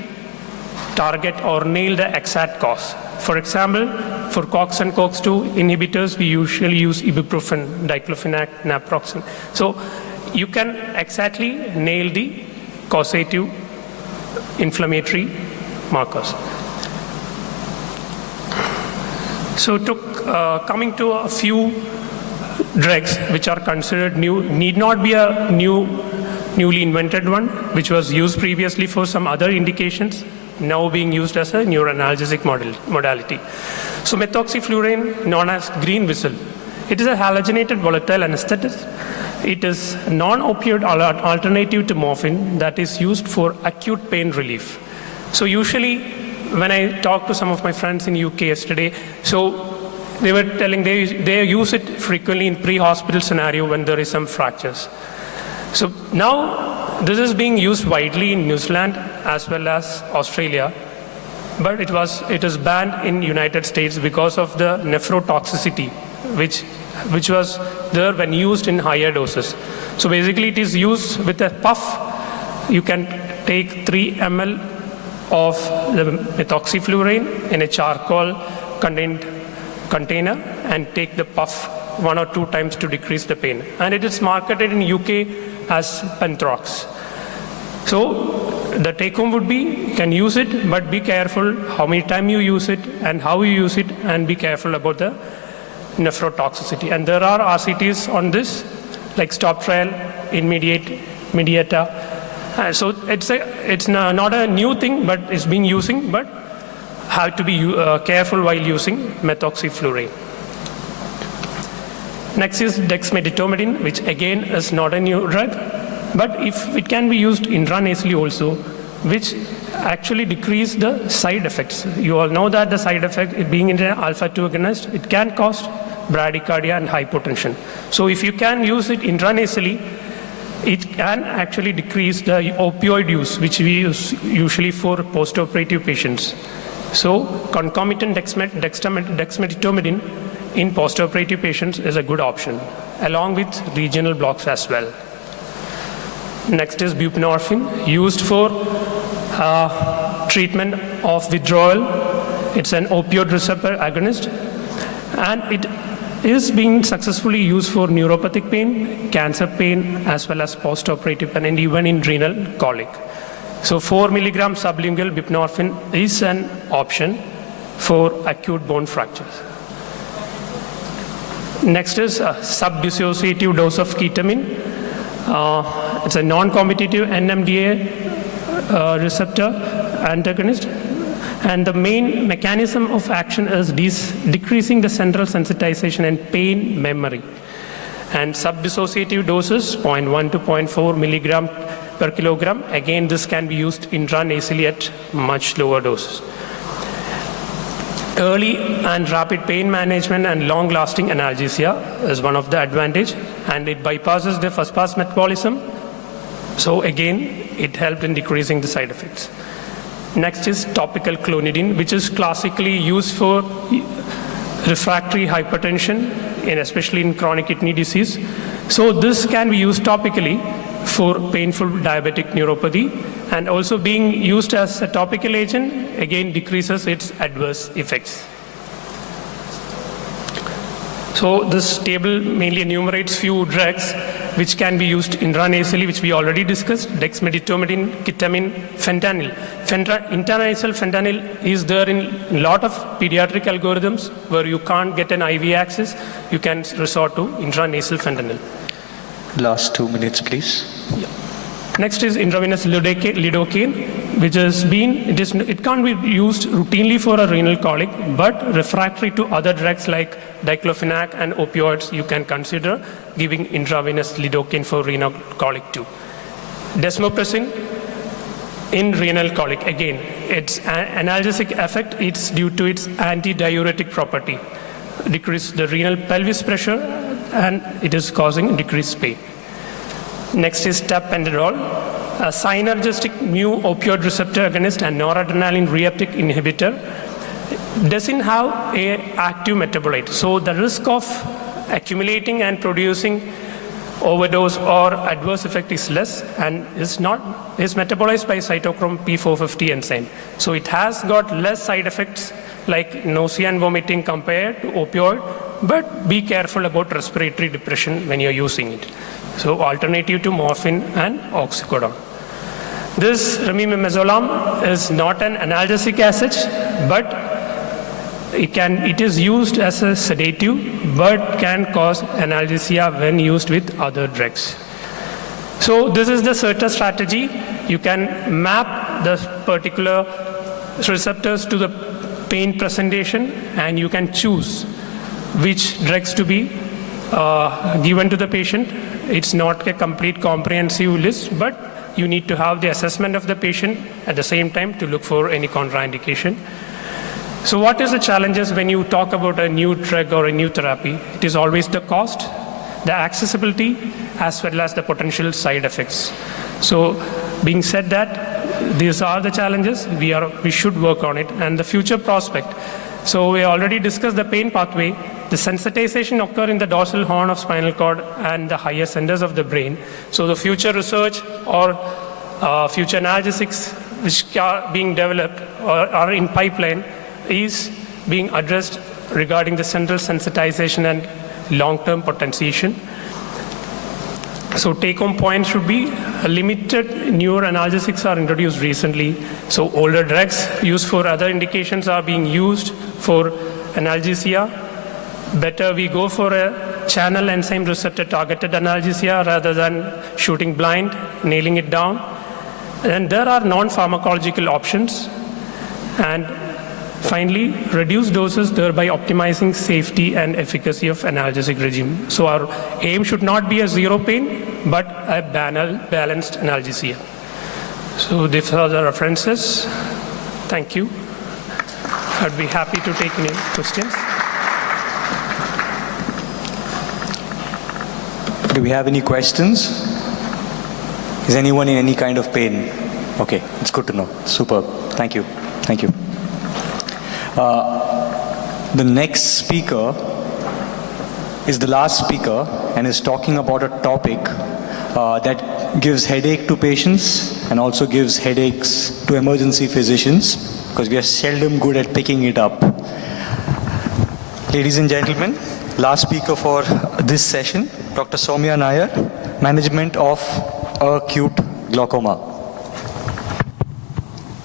target or nail the exact cause. For example, for COX and COX-2 inhibitors, we usually use ibuprofen, diclofenac, naproxen. So you can exactly nail the causative inflammatory markers. So coming to a few drugs which are considered new, need not be a newly invented one, which was used previously for some other indications, now being used as a neuroanalgesic modality. So methoxyflurane, known as green whistle, it is a halogenated volatile anesthetic. It is a non-opioid alternative to morphine that is used for acute pain relief. So usually when I talked to some of my friends in UK yesterday, so they were telling they use it frequently in pre-hospital scenario when there is some fractures. So now this is being used widely in New Zealand as well as Australia, but it is banned in United States because of the nephrotoxicity, which was there when used in higher doses. So basically it is used with a puff. You can take 3 ml of the methoxyflurane in a charcoal container and take the puff 1 or 2 times to decrease the pain. And it is marketed in UK as Penthrox. So the take home would be, you can use it, but be careful how many times you use it and how you use it, and be careful about the nephrotoxicity. And there are RCTs on this, like stop trial, immediate mediator. So it's not a new thing, but it's being using, but have to be careful while using methoxyflurane. Next is dexmedetomidine, which again is not a new drug, but if it can be used intranasally also, which actually decrease the side effects. You all know that the side effect, it being an alpha-2 agonist, it can cause bradycardia and hypotension. So if you can use it intranasally, it can actually decrease the opioid use, which we use usually for postoperative patients. So concomitant dexmedetomidine in postoperative patients is a good option, along with regional blocks as well. Next is buprenorphine, used for treatment of withdrawal. It's an opioid receptor agonist, and it is being successfully used for neuropathic pain, cancer pain, as well as postoperative pain, and even in renal colic. So 4 milligram sublingual buprenorphine is an option for acute bone fractures. Next is a sub-dissociative dose of ketamine. It's a non-competitive NMDA receptor antagonist. And the main mechanism of action is decreasing the central sensitization and pain memory. And sub-dissociative doses, 0.1 to 0.4 milligram per kilogram. Again, this can be used intranasally at much lower doses. Early and rapid pain management and long-lasting analgesia is one of the advantage, and it bypasses the first-pass metabolism. So again, it helped in decreasing the side effects. Next is topical clonidine, which is classically used for refractory hypertension, and especially in chronic kidney disease. So this can be used topically for painful diabetic neuropathy, and also being used as a topical agent, again decreases its adverse effects. So this table mainly enumerates few drugs which can be used intranasally, which we already discussed: dexmedetomidine, ketamine, fentanyl. Intranasal fentanyl is there in a lot of pediatric algorithms where you can't get an IV access. You can resort to intranasal fentanyl. Last 2 minutes, please. Yeah. Next is intravenous lidocaine, which has been, it can't be used routinely for a renal colic, but refractory to other drugs like diclofenac and opioids, you can consider giving intravenous lidocaine for renal colic too. Desmopressin in renal colic, again, its analgesic effect, it's due to its antidiuretic property. Decrease the renal pelvis pressure, and it is causing decreased pain. Next is tapentadol, a synergistic mu opioid receptor agonist and noradrenaline reuptake inhibitor. Doesn't have an active metabolite, so the risk of accumulating and producing overdose or adverse effect is less, and is metabolized by cytochrome P450 enzyme. So it has got less side effects like nausea and vomiting compared to opioid, but be careful about respiratory depression when you're using it. So alternative to morphine and oxycodone. This remimazolam is not an analgesic as such, but it is used as a sedative, but can cause analgesia when used with other drugs. So this is the CERTA strategy. You can map the particular receptors to the pain presentation, and you can choose which drugs to be given to the patient. It's not a complete comprehensive list, but you need to have the assessment of the patient at the same time to look for any contraindication. So what is the challenges when you talk about a new drug or a new therapy? It is always the cost, the accessibility, as well as the potential side effects. So being said that, these are the challenges, we should work on it, and the future prospect. So we already discussed the pain pathway. The sensitization occurs in the dorsal horn of spinal cord and the higher centers of the brain. So the future research or future analgesics which are being developed or are in pipeline is being addressed regarding the central sensitization and long-term potentiation. So take-home point should be limited newer analgesics are introduced recently. So older drugs used for other indications are being used for analgesia. Better we go for a channel enzyme receptor targeted analgesia rather than shooting blind, nailing it down. And there are non-pharmacological options. And finally, reduce doses, thereby optimizing safety and efficacy of analgesic regime. So our aim should not be a zero pain, but a balanced analgesia. So these are the references. Thank you. I'd be happy to take any questions. Do we have any questions? Is anyone in any kind of pain? Okay, it's good to know. Superb. Thank you. Thank you. The next speaker is the last speaker and is talking about a topic that gives headache to patients and also gives headaches to emergency physicians, because we are seldom good at picking it up. Ladies and gentlemen, last speaker for this session, Dr. Soumya Nair, Management of Acute Glaucoma.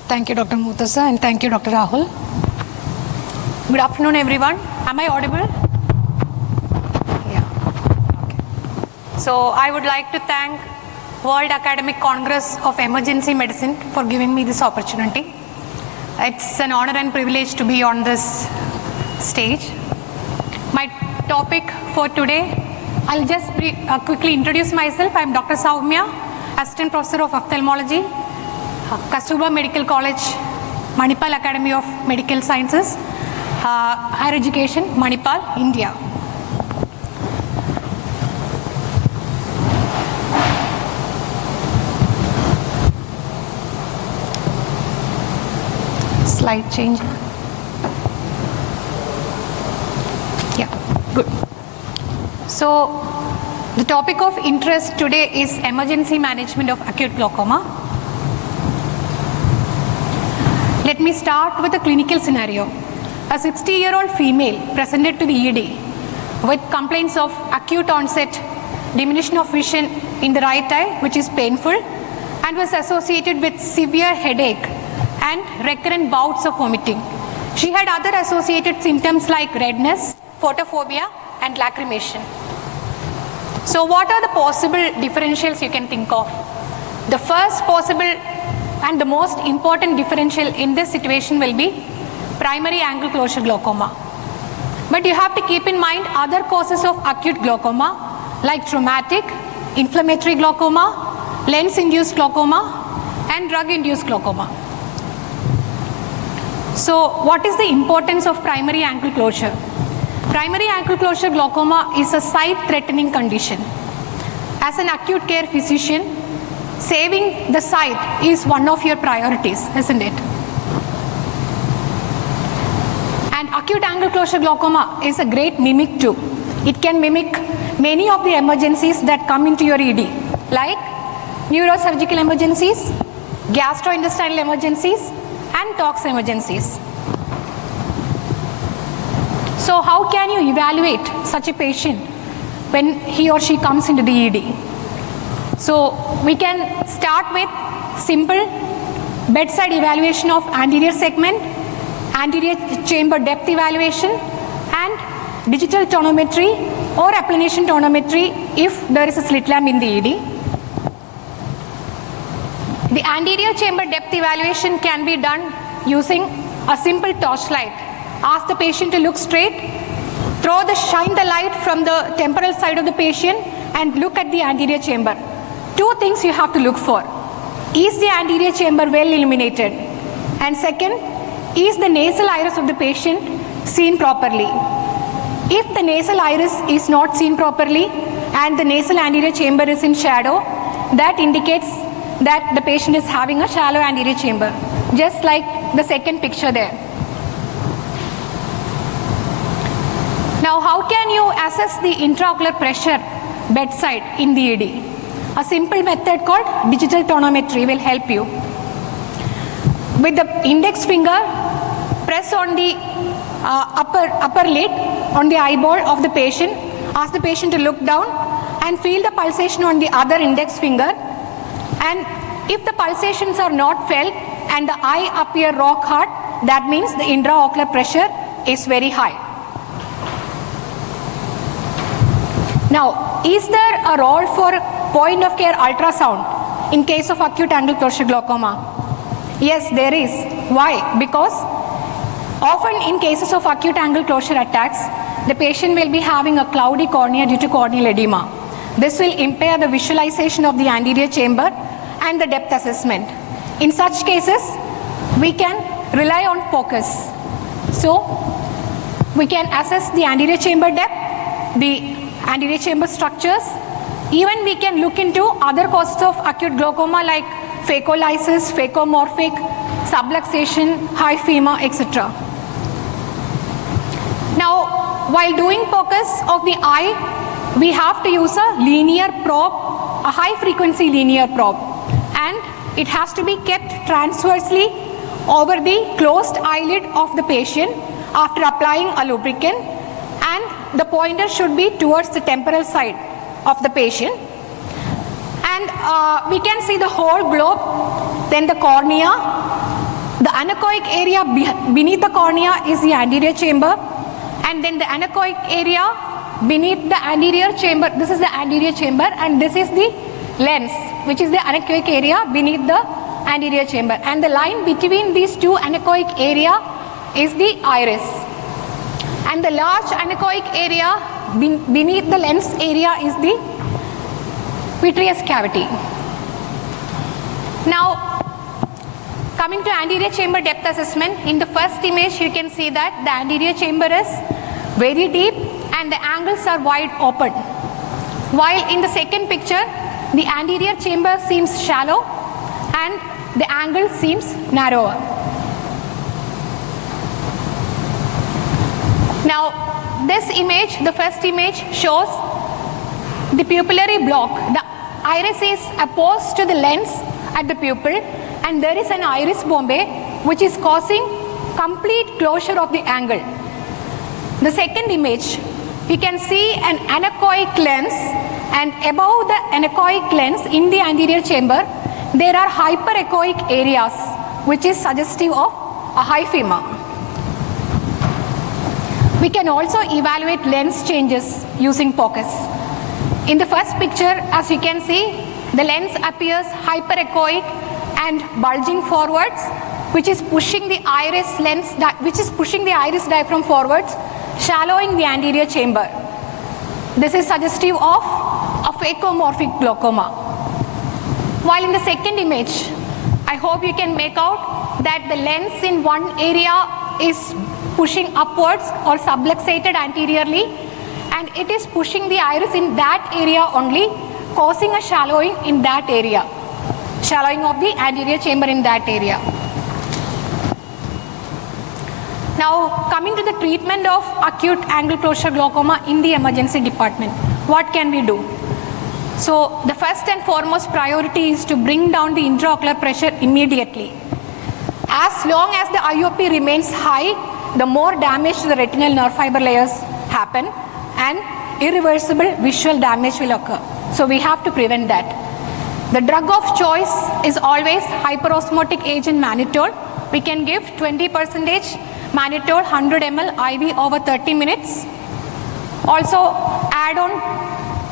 Thank you, Dr. Mutasa, and thank you, Dr. Rahul. Good afternoon, everyone. Am I audible? Yeah. Okay. So I would like to thank World Academic Congress of Emergency Medicine for giving me this opportunity. It's an honor and privilege to be on this stage. My topic for today, I'll just quickly introduce myself. I'm Dr. Soumya, Assistant Professor of Ophthalmology, Kasturba Medical College, Manipal Academy of Medical Sciences, Higher Education, Manipal, India. Slide change. Yeah, good. So, the topic of interest today is emergency management of acute glaucoma. Let me start with a clinical scenario. A 60-year-old female presented to the ED with complaints of acute onset diminution of vision in the right eye, which is painful, and was associated with severe headache and recurrent bouts of vomiting. She had other associated symptoms like redness, photophobia, and lacrimation. So what are the possible differentials you can think of? The first possible and the most important differential in this situation will be primary angle closure glaucoma. But you have to keep in mind other causes of acute glaucoma like traumatic, inflammatory glaucoma, lens-induced glaucoma, and drug-induced glaucoma. So what is the importance of primary angle closure? Primary angle closure glaucoma is a sight-threatening condition. As an acute care physician, saving the sight is one of your priorities, isn't it? And acute angle closure glaucoma is a great mimic too. It can mimic many of the emergencies that come into your ED, like neurosurgical emergencies, gastrointestinal emergencies, and tox emergencies. So how can you evaluate such a patient when he or she comes into the ED? So we can start with simple bedside evaluation of anterior segment, anterior chamber depth evaluation, and digital tonometry or applanation tonometry if there is a slit lamp in the ED. The anterior chamber depth evaluation can be done using a simple torchlight. Ask the patient to look straight, shine the light from the temporal side of the patient and look at the anterior chamber. Two things you have to look for. Is the anterior chamber well illuminated? And second, is the nasal iris of the patient seen properly? If the nasal iris is not seen properly and the nasal anterior chamber is in shadow, that indicates that the patient is having a shallow anterior chamber, just like the second picture there. Now, how can you assess the intraocular pressure bedside in the ED? A simple method called digital tonometry will help you. With the index finger, press on the upper lid on the eyeball of the patient. Ask the patient to look down and feel the pulsation on the other index finger. And if the pulsations are not felt and the eye appear rock hard, that means the intraocular pressure is very high. Now, is there a role for point of care ultrasound in case of acute angle closure glaucoma? Yes, there is. Why? Because often in cases of acute angle closure attacks, the patient will be having a cloudy cornea due to corneal edema. This will impair the visualization of the anterior chamber and the depth assessment. In such cases, we can rely on focus. So, we can assess the anterior chamber depth, the anterior chamber structures. Even we can look into other causes of acute glaucoma like phacolysis, phacomorphic, subluxation, hyphema, etc. Now, while doing focus of the eye, we have to use a linear probe, a high frequency linear probe, and it has to be kept transversely over the closed eyelid of the patient after applying a lubricant, and the pointer should be towards the temporal side of the patient. And we can see the whole globe, then the cornea. The anechoic area beneath the cornea is the anterior chamber, and then the anechoic area beneath the anterior chamber, this is the anterior chamber, and this is the lens, which is the anechoic area beneath the anterior chamber. And the line between these two anechoic area is the iris. And the large anechoic area beneath the lens area is the vitreous cavity. Now, coming to anterior chamber depth assessment, in the first image you can see that the anterior chamber is very deep and the angles are wide open. While in the second picture, the anterior chamber seems shallow and the angle seems narrower. Now, this image, the first image, shows the pupillary block. The iris is opposed to the lens at the pupil, and there is an iris bombe which is causing complete closure of the angle. The second image, we can see an anechoic lens, and above the anechoic lens in the anterior chamber, there are hyperechoic areas which is suggestive of a hyphema. We can also evaluate lens changes using focus. In the first picture, as you can see, the lens appears hyperechoic and bulging forwards, which is pushing the iris diaphragm forwards, shallowing the anterior chamber. This is suggestive of a phacomorphic glaucoma. While in the second image, I hope you can make out that the lens in one area is pushing upwards or subluxated anteriorly, and it is pushing the iris in that area only, causing a shallowing in that area, shallowing of the anterior chamber in that area. Now, coming to the treatment of acute angle closure glaucoma in the emergency department, what can we do? So, the first and foremost priority is to bring down the intraocular pressure immediately. As long as the IOP remains high, the more damage to the retinal nerve fiber layers happen and irreversible visual damage will occur. So, we have to prevent that. The drug of choice is always hyperosmotic agent mannitol. We can give 20% mannitol 100 ml IV over 30 minutes. Also add on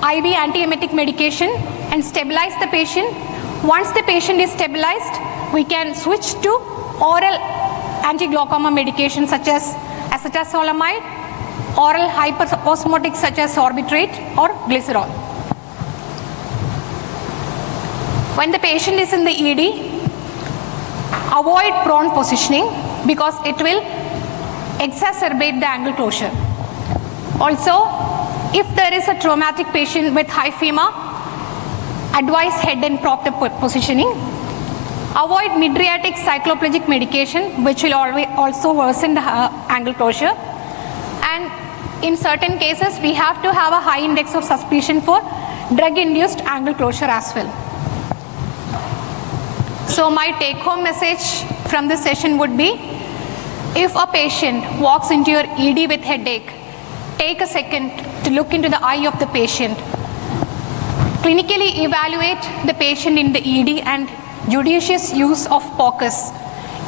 IV antiemetic medication and stabilize the patient. Once the patient is stabilized, we can switch to oral anti-glaucoma medication such as acetazolamide, oral hyperosmotic such as sorbitrate or glycerol. When the patient is in the ED, avoid prone positioning because it will exacerbate the angle closure. Also, if there is a traumatic patient with hyphema, advise head and proper positioning. Avoid mydriatic cycloplegic medication, which will also worsen the angle closure. And in certain cases, we have to have a high index of suspicion for drug-induced angle closure as well. So my take-home message from this session would be, if a patient walks into your ED with headache, take a second to look into the eye of the patient. Clinically evaluate the patient in the ED and judicious use of focus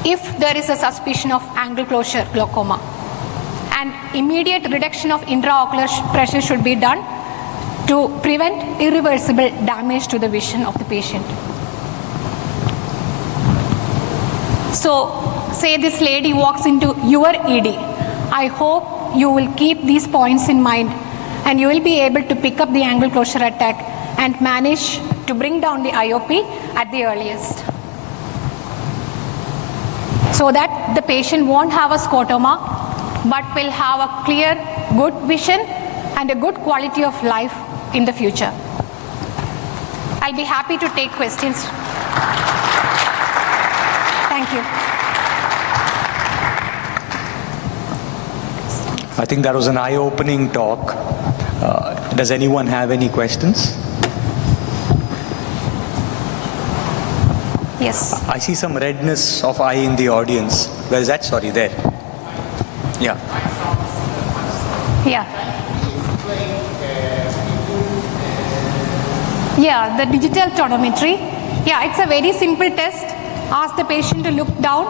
if there is a suspicion of angle closure glaucoma. And immediate reduction of intraocular pressure should be done to prevent irreversible damage to the vision of the patient. So, say this lady walks into your ED. I hope you will keep these points in mind and you will be able to pick up the angle closure attack and manage to bring down the IOP at the earliest, so that the patient won't have a scotoma but will have a clear, good vision and a good quality of life in the future. I'll be happy to take questions. Thank you. I think that was an eye-opening talk. Does anyone have any questions? Yes. I see some redness of eye in the audience. Where is that? Sorry, there. Yeah. Yeah. Yeah, the digital tonometry. Yeah, it's a very simple test. Ask the patient to look down.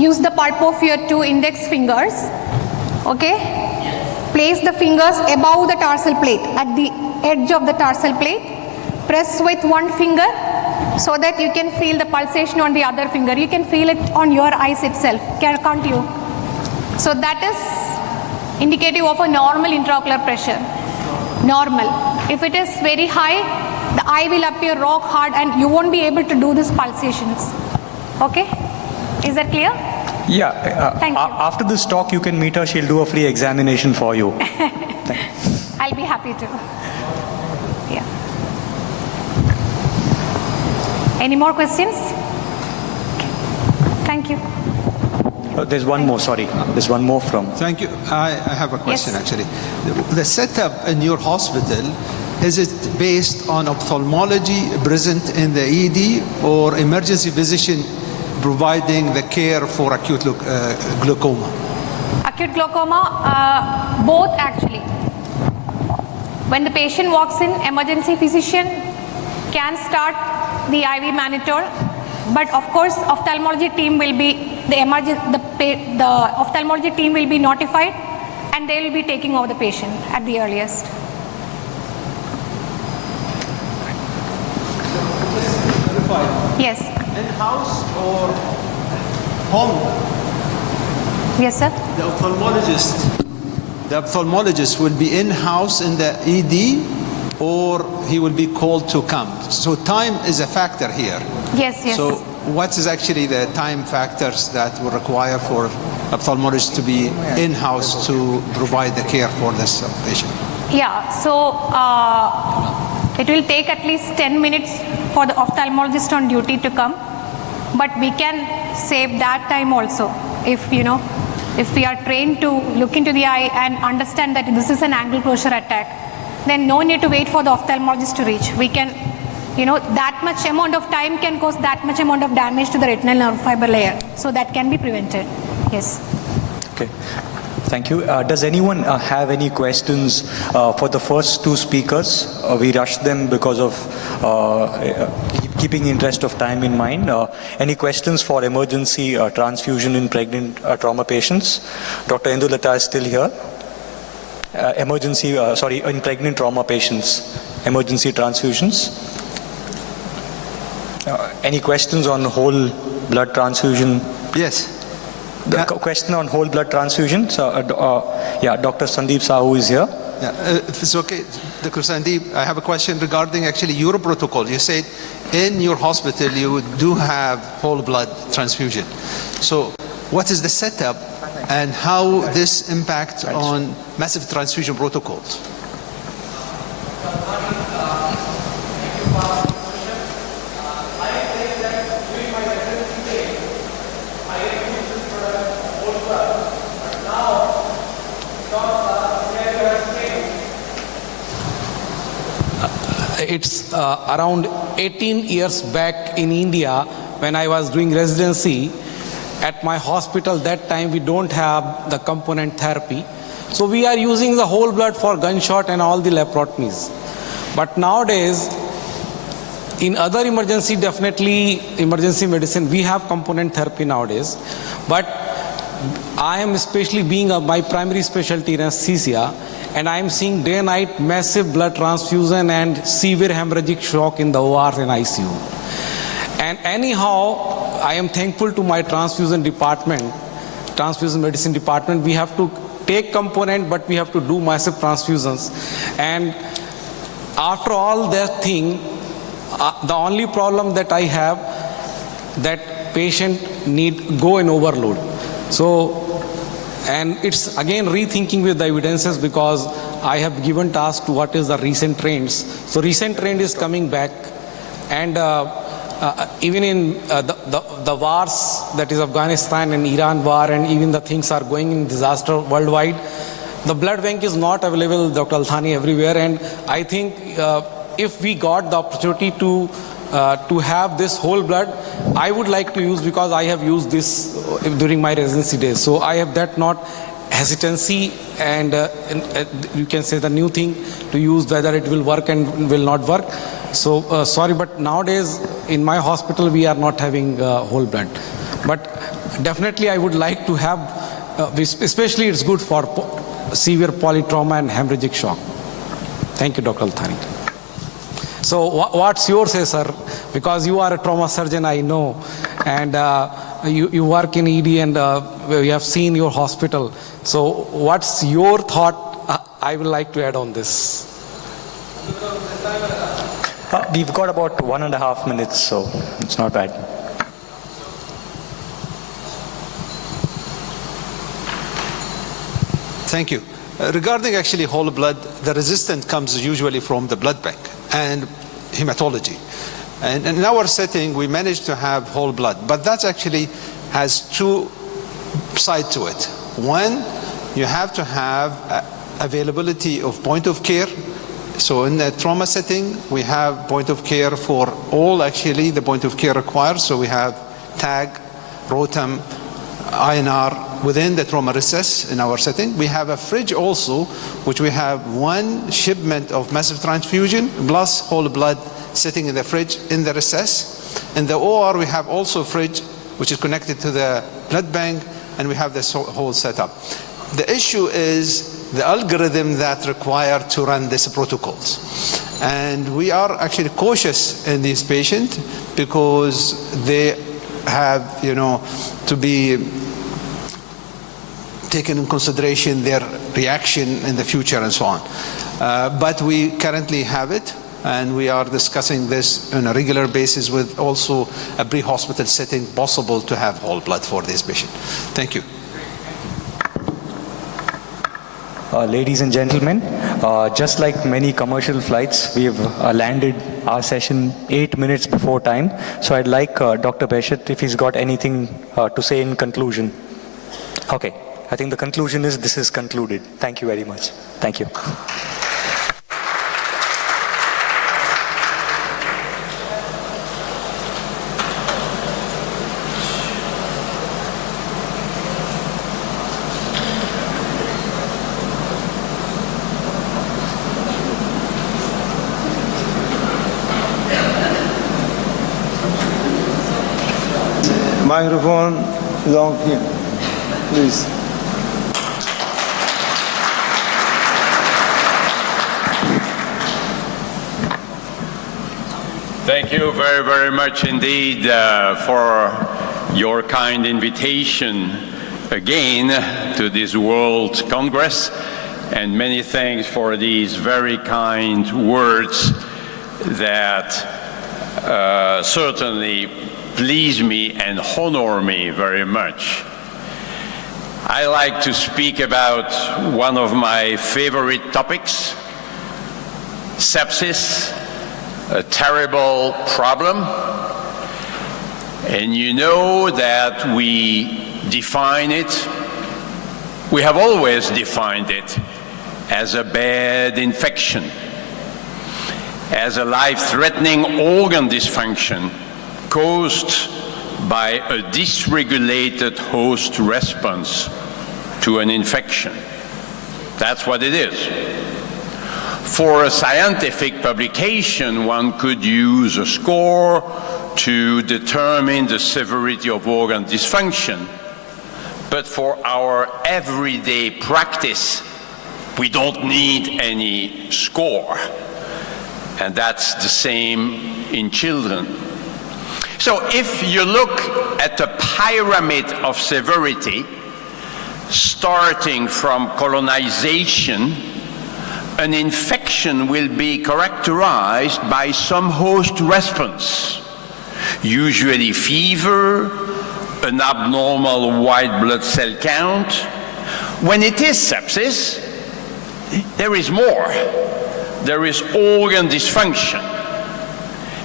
Use the pulp of your 2 index fingers. Okay? Place the fingers above the tarsal plate, at the edge of the tarsal plate. Press with 1 finger so that you can feel the pulsation on the other finger. You can feel it on your eyes itself, can't you? So that is indicative of a normal intraocular pressure. Normal. If it is very high, the eye will appear rock hard and you won't be able to do these pulsations. Okay? Is that clear? Yeah. Thank you. After this talk, you can meet her. She'll do a free examination for you. I'll be happy to. Yeah. Any more questions? Okay. Thank you. There's one more, sorry. There's one more from... Thank you. I have a question, Yes. actually. The setup in your hospital, is it based on ophthalmology present in the ED or emergency physician providing the care for acute glaucoma? Acute glaucoma, both actually. When the patient walks in, emergency physician can start the IV mannitol, but of course, ophthalmology team will be the ophthalmology team will be notified, and they will be taking over the patient at the earliest. Yes. In-house or home? Yes, sir. The ophthalmologist will be in-house in the ED, or he will be called to come. So time is a factor here. Yes, yes. So what is actually the time factors that will require for ophthalmologist to be in-house to provide the care for this patient? Yeah, so it will take at least 10 minutes for the ophthalmologist on duty to come, but we can save that time also if we are trained to look into the eye and understand that this is an angle closure attack, then no need to wait for the ophthalmologist to reach. We can, that much amount of time can cause that much amount of damage to the retinal nerve fiber layer, so that can be prevented. Yes. Okay. Thank you. Does anyone have any questions for the first 2 speakers? We rushed them because of keeping interest of time in mind. Any questions for emergency transfusion in pregnant trauma patients? Dr. Indulata is still here. In pregnant trauma patients, emergency transfusions. Any questions on whole blood transfusion? Yes. The question on whole blood transfusion. So, Dr. Sandeep Sahu is here. Yeah, if it's okay, Dr. Sandeep, I have a question regarding actually your protocol. You said in your hospital you do have whole blood transfusion. So what is the setup and how this impacts on massive transfusion protocols? It's around 18 years back in India when I was doing residency at my hospital. That time we don't have the component therapy. So we are using the whole blood for gunshot and all the laparotomies. But nowadays, in other emergency, definitely emergency medicine, we have component therapy nowadays. But I am especially being my primary specialty in anesthesia, and I'm seeing day and night massive blood transfusion and severe hemorrhagic shock in the ORs and ICU. And anyhow, I am thankful to my transfusion medicine department. We have to take component, but we have to do massive transfusions. And after all that thing, the only problem that I have, that patient need go in overload. So, and it's again rethinking with the evidences, because I have given task to what is the recent trends. So recent trend is coming back, and even in the wars, that is Afghanistan and Iran war, and even the things are going in disaster worldwide, the blood bank is not available, Dr. Althani, everywhere. And I think if we got the opportunity to have this whole blood, I would like to use, because I have used this during my residency days. So I have that not hesitancy, and you can say the new thing to use, whether it will work and will not work. So sorry, but nowadays in my hospital we are not having whole blood. But definitely I would like to have, especially it's good for severe polytrauma and hemorrhagic shock. Thank you, Dr. Althani. So what's your say, sir? Because you are a trauma surgeon, I know, and you work in ED, and we have seen your hospital. So what's your thought? I would like to add on this. We've got about 1.5 minutes, so it's not bad. Thank you. Regarding actually whole blood, the resistance comes usually from the blood bank and hematology. And in our setting, we managed to have whole blood, but that actually has two sides to it. One, you have to have availability of point of care. So in the trauma setting, we have point of care for all actually the point of care required. So we have TAG, ROTAM, INR within the trauma recess in our setting. We have a fridge also, which we have one shipment of massive transfusion plus whole blood sitting in the fridge in the recess. In the OR, we have also a fridge which is connected to the blood bank, and we have this whole setup. The issue is the algorithm that required to run these protocols. And we are actually cautious in these patients because they have, to be taken in consideration their reaction in the future and so on. But we currently have it, and we are discussing this on a regular basis with also a pre-hospital setting possible to have whole blood for this patient. Thank you. Ladies and gentlemen, just like many commercial flights, we've landed our session 8 minutes before time. So I'd like Dr. Beshet, if he's got anything to say in conclusion. Okay, I think the conclusion is this is concluded. Thank you very much. Thank you. Microphone long here, please. Thank you very, very much indeed for your kind invitation again to this World Congress, and many thanks for these very kind words that certainly please me and honor me very much. I like to speak about one of my favorite topics, sepsis, a terrible problem. And you know that we define it, we have always defined it as a bad infection, as a life-threatening organ dysfunction caused by a dysregulated host response to an infection. That's what it is. For a scientific publication, one could use a score to determine the severity of organ dysfunction. But for our everyday practice, We don't need any score. And that's the same in children. So if you look at the pyramid of severity, starting from colonization, an infection will be characterized by some host response, usually fever, an abnormal white blood cell count. When it is sepsis, there is more. There is organ dysfunction.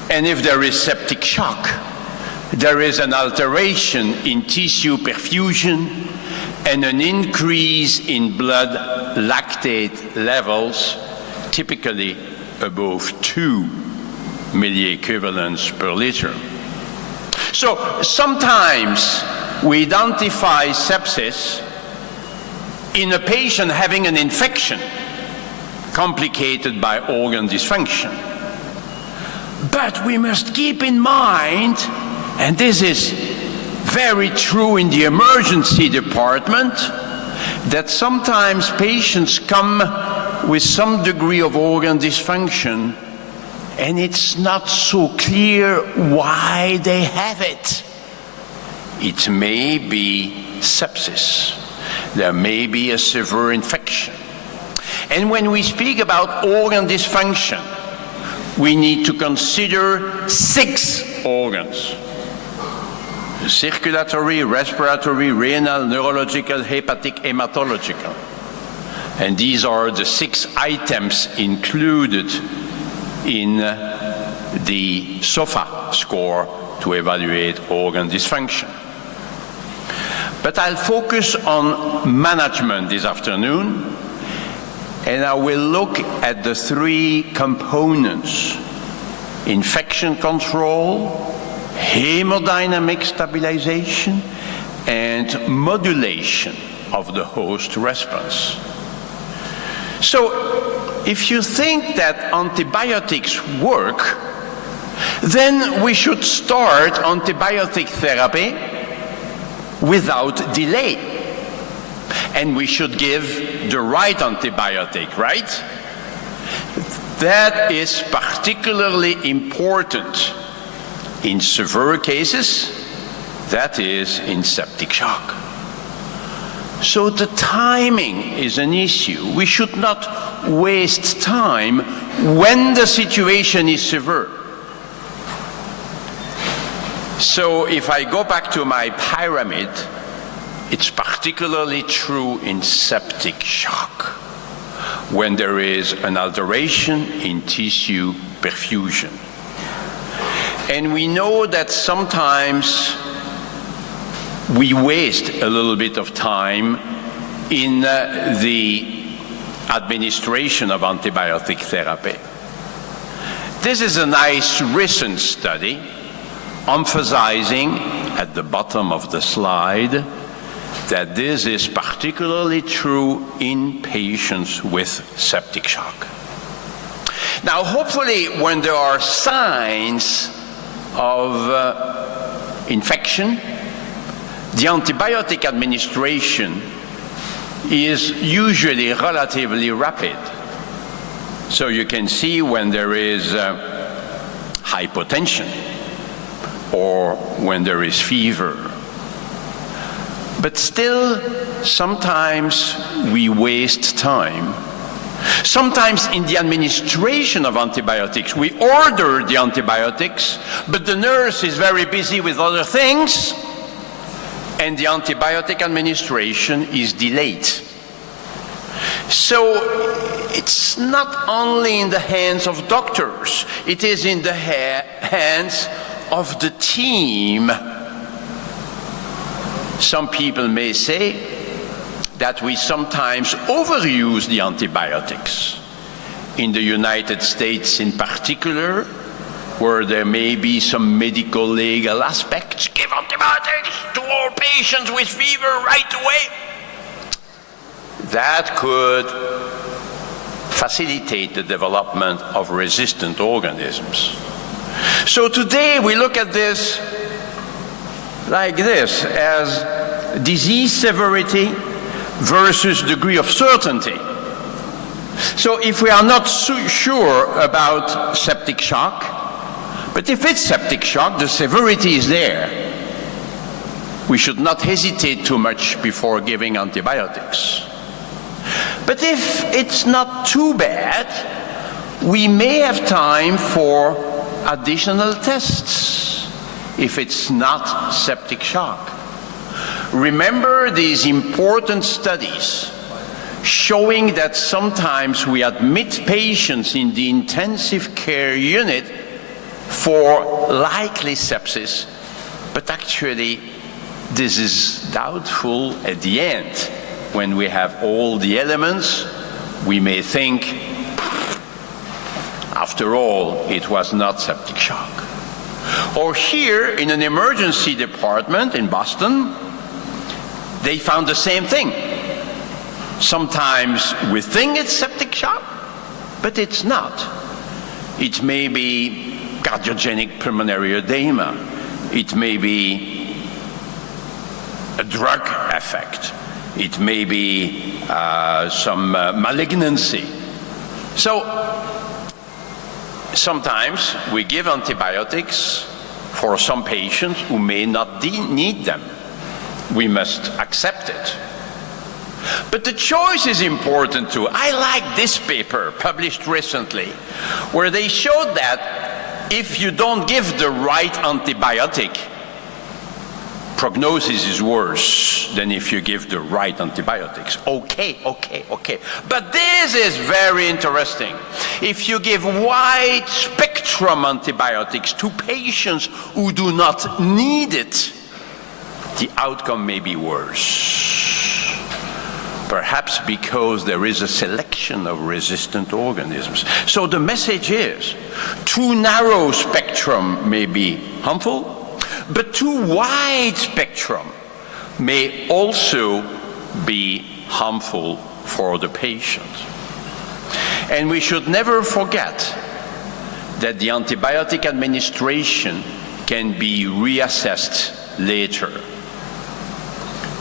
And if there is septic shock, there is an alteration in tissue perfusion and an increase in blood lactate levels, typically above 2 milliequivalents per liter. So sometimes we identify sepsis in a patient having an infection complicated by organ dysfunction. But we must keep in mind, and this is very true in the emergency department, that sometimes patients come with some degree of organ dysfunction and it's not so clear why they have it. It may be sepsis. There may be a severe infection. And when we speak about organ dysfunction, we need to consider 6 organs: circulatory, respiratory, renal, neurological, hepatic, hematological. And these are the 6 items included in the SOFA score to evaluate organ dysfunction. But I'll focus on management this afternoon, and I will look at the 3 components: infection control, hemodynamic stabilization, and modulation of the host response. So if you think that antibiotics work, then we should start antibiotic therapy without delay. And we should give the right antibiotic, right? That is particularly important in severe cases, that is in septic shock. So the timing is an issue. We should not waste time when the situation is severe. So if I go back to my pyramid, it's particularly true in septic shock, when there is an alteration in tissue perfusion. And we know that sometimes we waste a little bit of time in the administration of antibiotic therapy. This is a nice recent study emphasizing at the bottom of the slide that this is particularly true in patients with septic shock. Now, hopefully, when there are signs of infection, the antibiotic administration is usually relatively rapid. So you can see when there is hypotension or when there is fever. But still, sometimes we waste time. Sometimes in the administration of antibiotics, we order the antibiotics, but the nurse is very busy with other things, and the antibiotic administration is delayed. So it's not only in the hands of doctors, it is in the hands of the team. Some people may say that we sometimes overuse the antibiotics. In the United States in particular, where there may be some medical legal aspects, give antibiotics to all patients with fever right away. That could facilitate the development of resistant organisms. So today we look at this like this, as disease severity versus degree of certainty. So if we are not so sure about septic shock, but if it's septic shock, the severity is there. We should not hesitate too much before giving antibiotics. But if it's not too bad, we may have time for additional tests if it's not septic shock. Remember these important studies showing that sometimes we admit patients in the intensive care unit for likely sepsis, but actually this is doubtful at the end. When we have all the elements, we may think, after all, it was not septic shock. Or here in an emergency department in Boston, they found the same thing. Sometimes we think it's septic shock, but it's not. It may be cardiogenic pulmonary edema. It may be a drug effect. It may be some malignancy. So sometimes we give antibiotics for some patients who may not need them. We must accept it. But the choice is important too. I like this paper published recently, where they showed that if you don't give the right antibiotic, prognosis is worse than if you give the right antibiotics. Okay. But this is very interesting. If you give wide spectrum antibiotics to patients who do not need it, the outcome may be worse. Perhaps because there is a selection of resistant organisms. So the message is, too narrow spectrum may be harmful, but too wide spectrum may also be harmful for the patient. And we should never forget that the antibiotic administration can be reassessed later.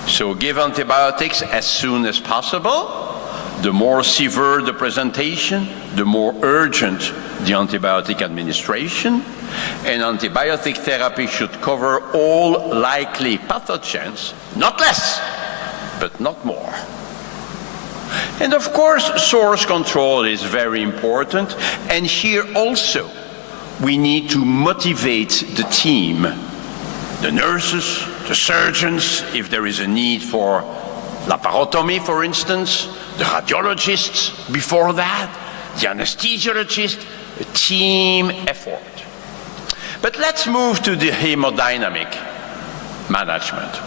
So give antibiotics as soon as possible. The more severe the presentation, the more urgent the antibiotic administration. And antibiotic therapy should cover all likely pathogens, not less, but not more. And of course, source control is very important. And here also, we need to motivate the team, the nurses, the surgeons, if there is a need for laparotomy, for instance, the radiologists before that, the anesthesiologist, a team effort. But let's move to the hemodynamic management.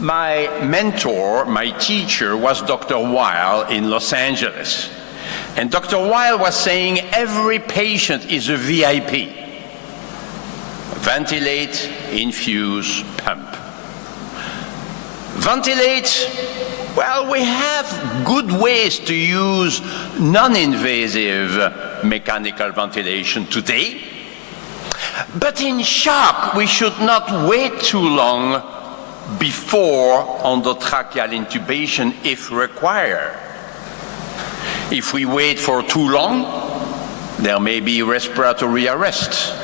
My mentor, my teacher, was Dr. Weil in Los Angeles. And Dr. Weil was saying every patient is a VIP. Ventilate, infuse, pump. Ventilate, well, we have good ways to use non-invasive mechanical ventilation today. But in shock, we should not wait too long before endotracheal intubation if required. If we wait for too long, there may be respiratory arrest.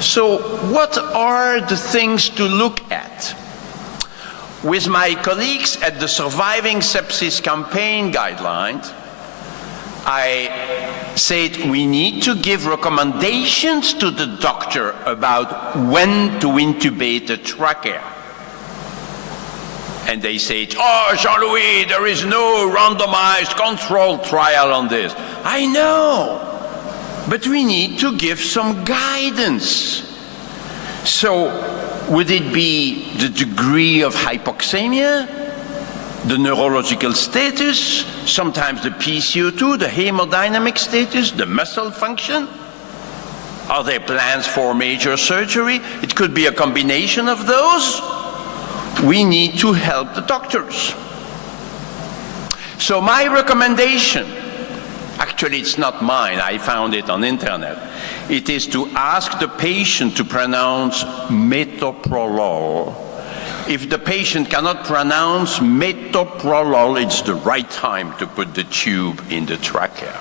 So what are the things to look at? With my colleagues at the Surviving Sepsis Campaign guidelines, I said we need to give recommendations to the doctor about when to intubate the trachea. And they said, oh, Jean-Louis, there is no randomized controlled trial on this. I know. But we need to give some guidance. So, would it be the degree of hypoxemia, the neurological status, sometimes the PCO2, the hemodynamic status, the muscle function? Are there plans for major surgery? It could be a combination of those. We need to help the doctors. So my recommendation, actually it's not mine, I found it on the internet. It is to ask the patient to pronounce metoprolol If the patient cannot pronounce metoprolol, it's the right time to put the tube in the trachea.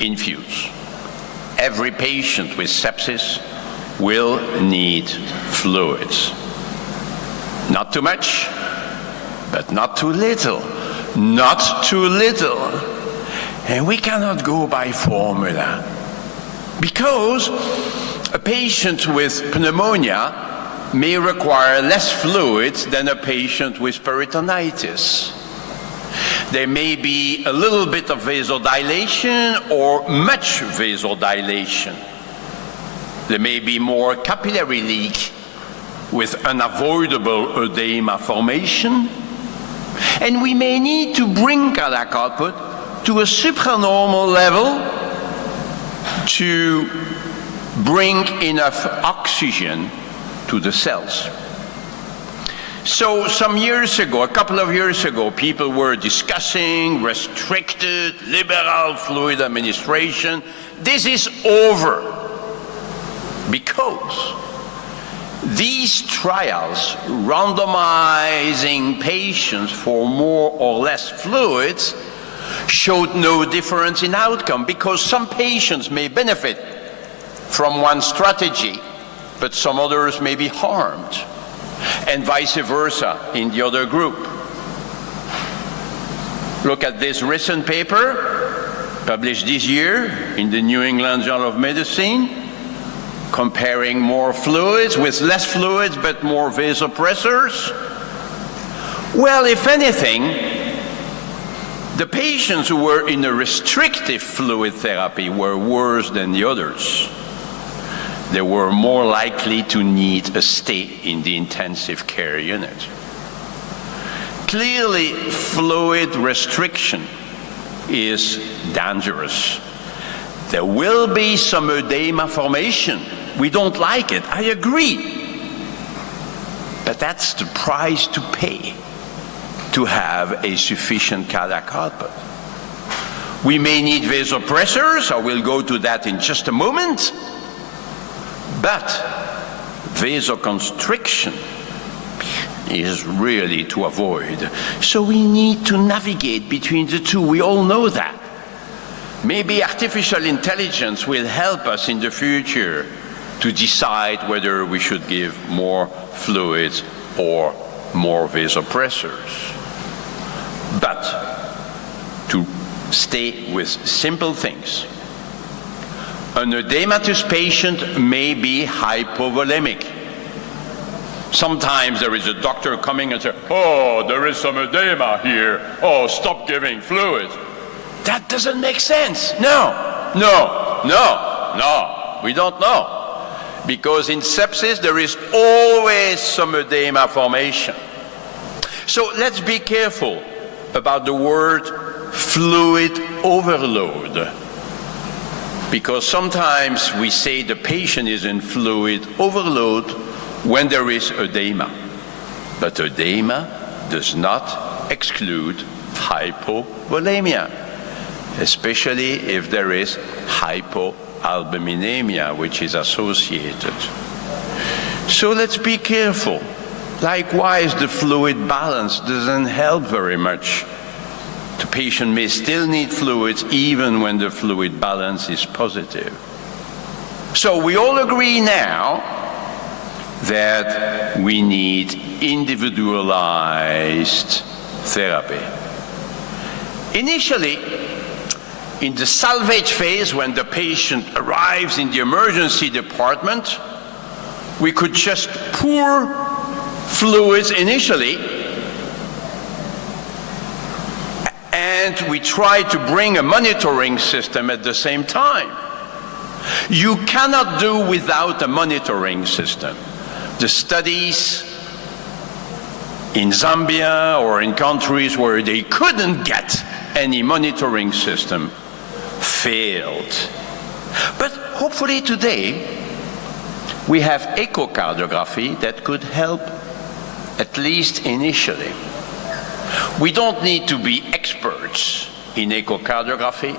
Infuse. Every patient with sepsis will need fluids. Not too much, but not too little. Not too little. And we cannot go by formula. Because a patient with pneumonia may require less fluids than a patient with peritonitis. There may be a little bit of vasodilation or much vasodilation. There may be more capillary leak with unavoidable edema formation. And we may need to bring cardiac output to a supranormal level to bring enough oxygen to the cells. So some years ago, a couple of years ago, people were discussing restricted liberal fluid administration. This is over because these trials randomizing patients for more or less fluids showed no difference in outcome because some patients may benefit from one strategy, but some others may be harmed, and vice versa in the other group. Look at this recent paper published this year in the New England Journal of Medicine, comparing more fluids with less fluids but more vasopressors. Well, if anything, the patients who were in a restrictive fluid therapy were worse than the others. They were more likely to need a stay in the intensive care unit. Clearly, fluid restriction is dangerous. There will be some edema formation. We don't like it, I agree. But that's the price to pay to have a sufficient cardiac output. We may need vasopressors, I will go to that in just a moment. But vasoconstriction is really to avoid. So we need to navigate between the two. We all know that. Maybe artificial intelligence will help us in the future to decide whether we should give more fluids or more vasopressors. But to stay with simple things. An edematous patient may be hypovolemic. Sometimes there is a doctor coming and says, oh, there is some edema here. Oh, stop giving fluid. That doesn't make sense. No, we don't know. Because in sepsis, there is always some edema formation. So let's be careful about the word fluid overload. Because sometimes we say the patient is in fluid overload when there is edema. But edema does not exclude hypovolemia, especially if there is hypoalbuminemia, which is associated. So let's be careful. Likewise, the fluid balance doesn't help very much. The patient may still need fluids even when the fluid balance is positive. So we all agree now that we need individualized therapy. Initially, in the salvage phase, when the patient arrives in the emergency department, we could just pour fluids initially, and we try to bring a monitoring system at the same time. You cannot do without a monitoring system. The studies in Zambia or in countries where they couldn't get any monitoring system failed. But hopefully today we have echocardiography that could help, at least initially. We don't need to be experts in echocardiography.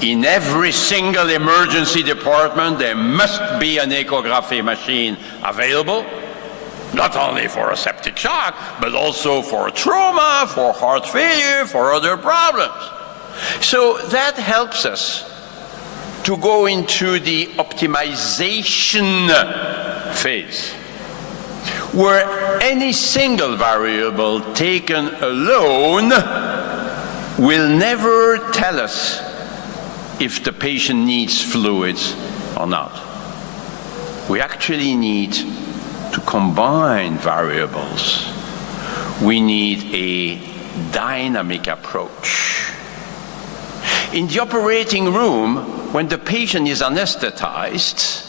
In every single emergency department, there must be an echography machine available. Not only for a septic shock, but also for trauma, for heart failure, for other problems. So that helps us to go into the optimization phase, where any single variable taken alone will never tell us if the patient needs fluids or not. We actually need to combine variables. We need a dynamic approach. In the operating room, when the patient is anesthetized,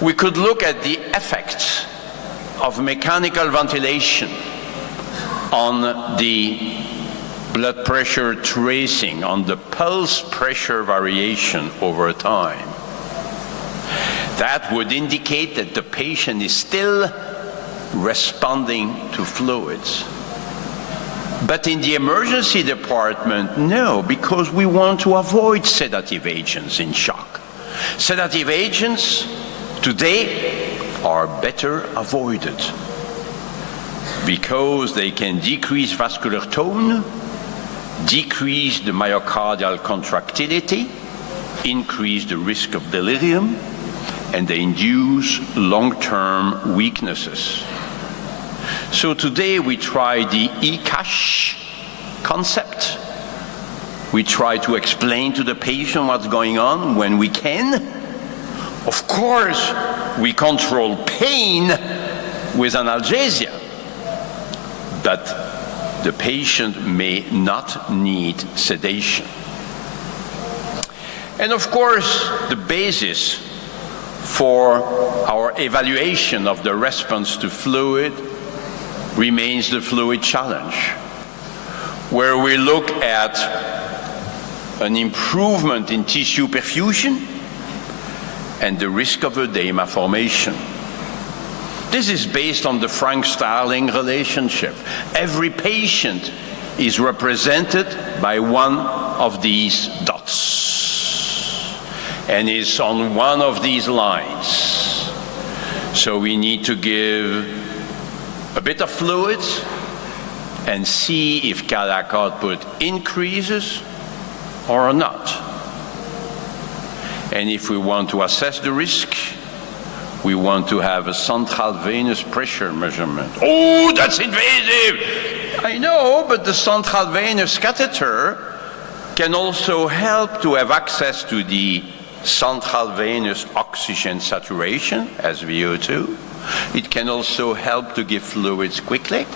we could look at the effects of mechanical ventilation on the blood pressure tracing, on the pulse pressure variation over time. That would indicate that the patient is still responding to fluids. But in the emergency department, no, because we want to avoid sedative agents in shock. Sedative agents today are better avoided because they can decrease vascular tone, decrease the myocardial contractility, increase the risk of delirium, and they induce long-term weaknesses. So today we try the ECASH concept. We try to explain to the patient what's going on when we can. Of course, we control pain with analgesia, but the patient may not need sedation. And of course, the basis for our evaluation of the response to fluid remains the fluid challenge, where we look at an improvement in tissue perfusion and the risk of edema formation. This is based on the Frank-Starling relationship. Every patient is represented by one of these dots and is on one of these lines. So we need to give a bit of fluids and see if cardiac output increases or not. And if we want to assess the risk, we want to have a central venous pressure measurement. Oh, that's invasive! I know, but the central venous catheter can also help to have access to the central venous oxygen saturation, SVO2. It can also help to give fluids quickly.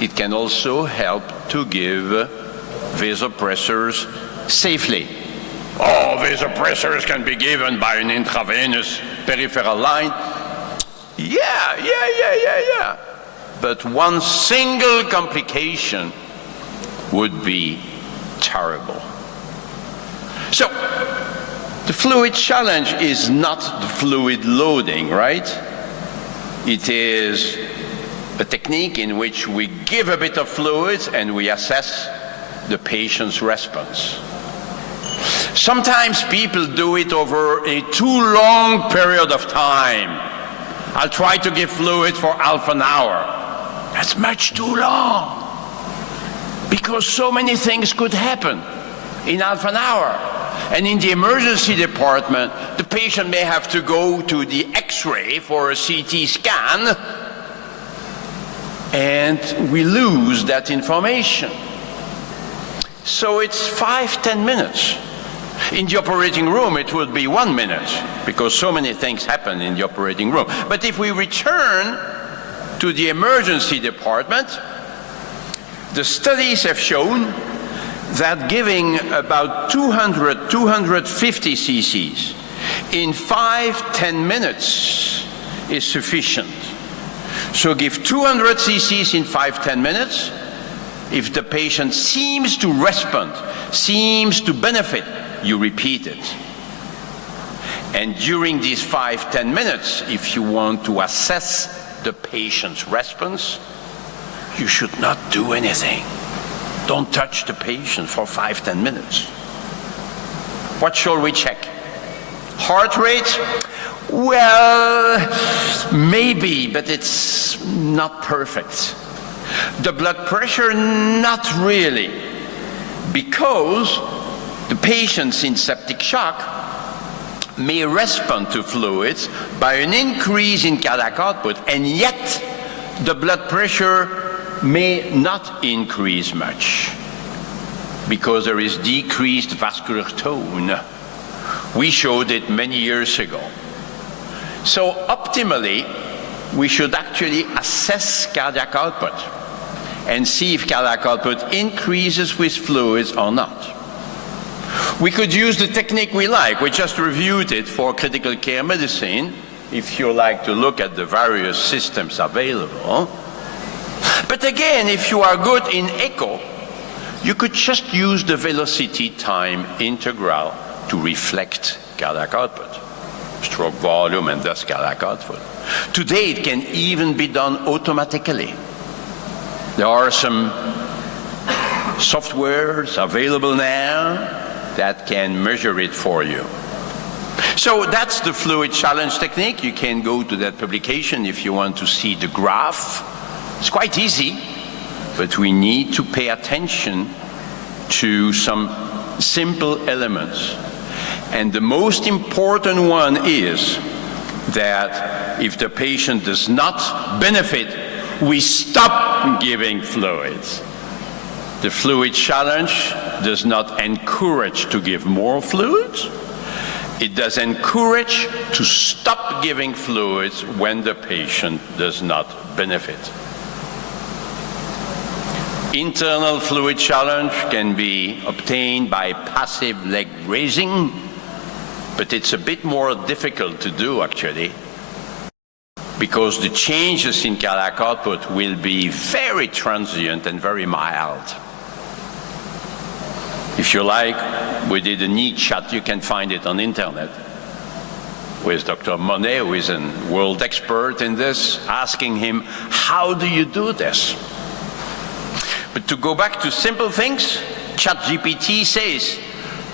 It can also help to give vasopressors safely. Oh, vasopressors can be given by an intravenous peripheral line. Yeah. But one single complication would be terrible. So, the fluid challenge is not the fluid loading, right? It is a technique in which we give a bit of fluids and we assess the patient's response. Sometimes people do it over a too long period of time. I'll try to give fluid for half an hour. That's much too long because so many things could happen in half an hour. And in the emergency department, the patient may have to go to the X-ray for a CT scan, and we lose that information. So it's 5-10 minutes. In the operating room, it would be 1 minute, because so many things happen in the operating room. But if we return to the emergency department, the studies have shown that giving about 250 cc's in 5-10 minutes is sufficient. So give 200 cc's in 5-10 minutes. If the patient seems to respond, seems to benefit, you repeat it. And during these 5-10 minutes, if you want to assess the patient's response, you should not do anything. Don't touch the patient for 5-10 minutes. What shall we check? Heart rate? Well, maybe, but it's not perfect. The blood pressure, not really, because the patients in septic shock may respond to fluids by an increase in cardiac output, and yet the blood pressure may not increase much because there is decreased vascular tone. We showed it many years ago. So optimally, we should actually assess cardiac output and see if cardiac output increases with fluids or not. We could use the technique we like. We just reviewed it for critical care medicine, if you like to look at the various systems available. But again, if you are good in echo, you could just use the velocity time integral to reflect cardiac output, stroke volume, and thus cardiac output. Today, it can even be done automatically. There are some softwares available now that can measure it for you. So that's the fluid challenge technique. You can go to that publication if you want to see the graph. It's quite easy, but we need to pay attention to some simple elements. And the most important one is that if the patient does not benefit, we stop giving fluids. The fluid challenge does not encourage to give more fluids. It does encourage to stop giving fluids when the patient does not benefit. Internal fluid challenge can be obtained by passive leg raising, but it's a bit more difficult to do actually, because the changes in cardiac output will be very transient and very mild. If you like, we did a neat chat, you can find it on internet, with Dr. Monet, who is a world expert in this, asking him, how do you do this? But to go back to simple things, ChatGPT says,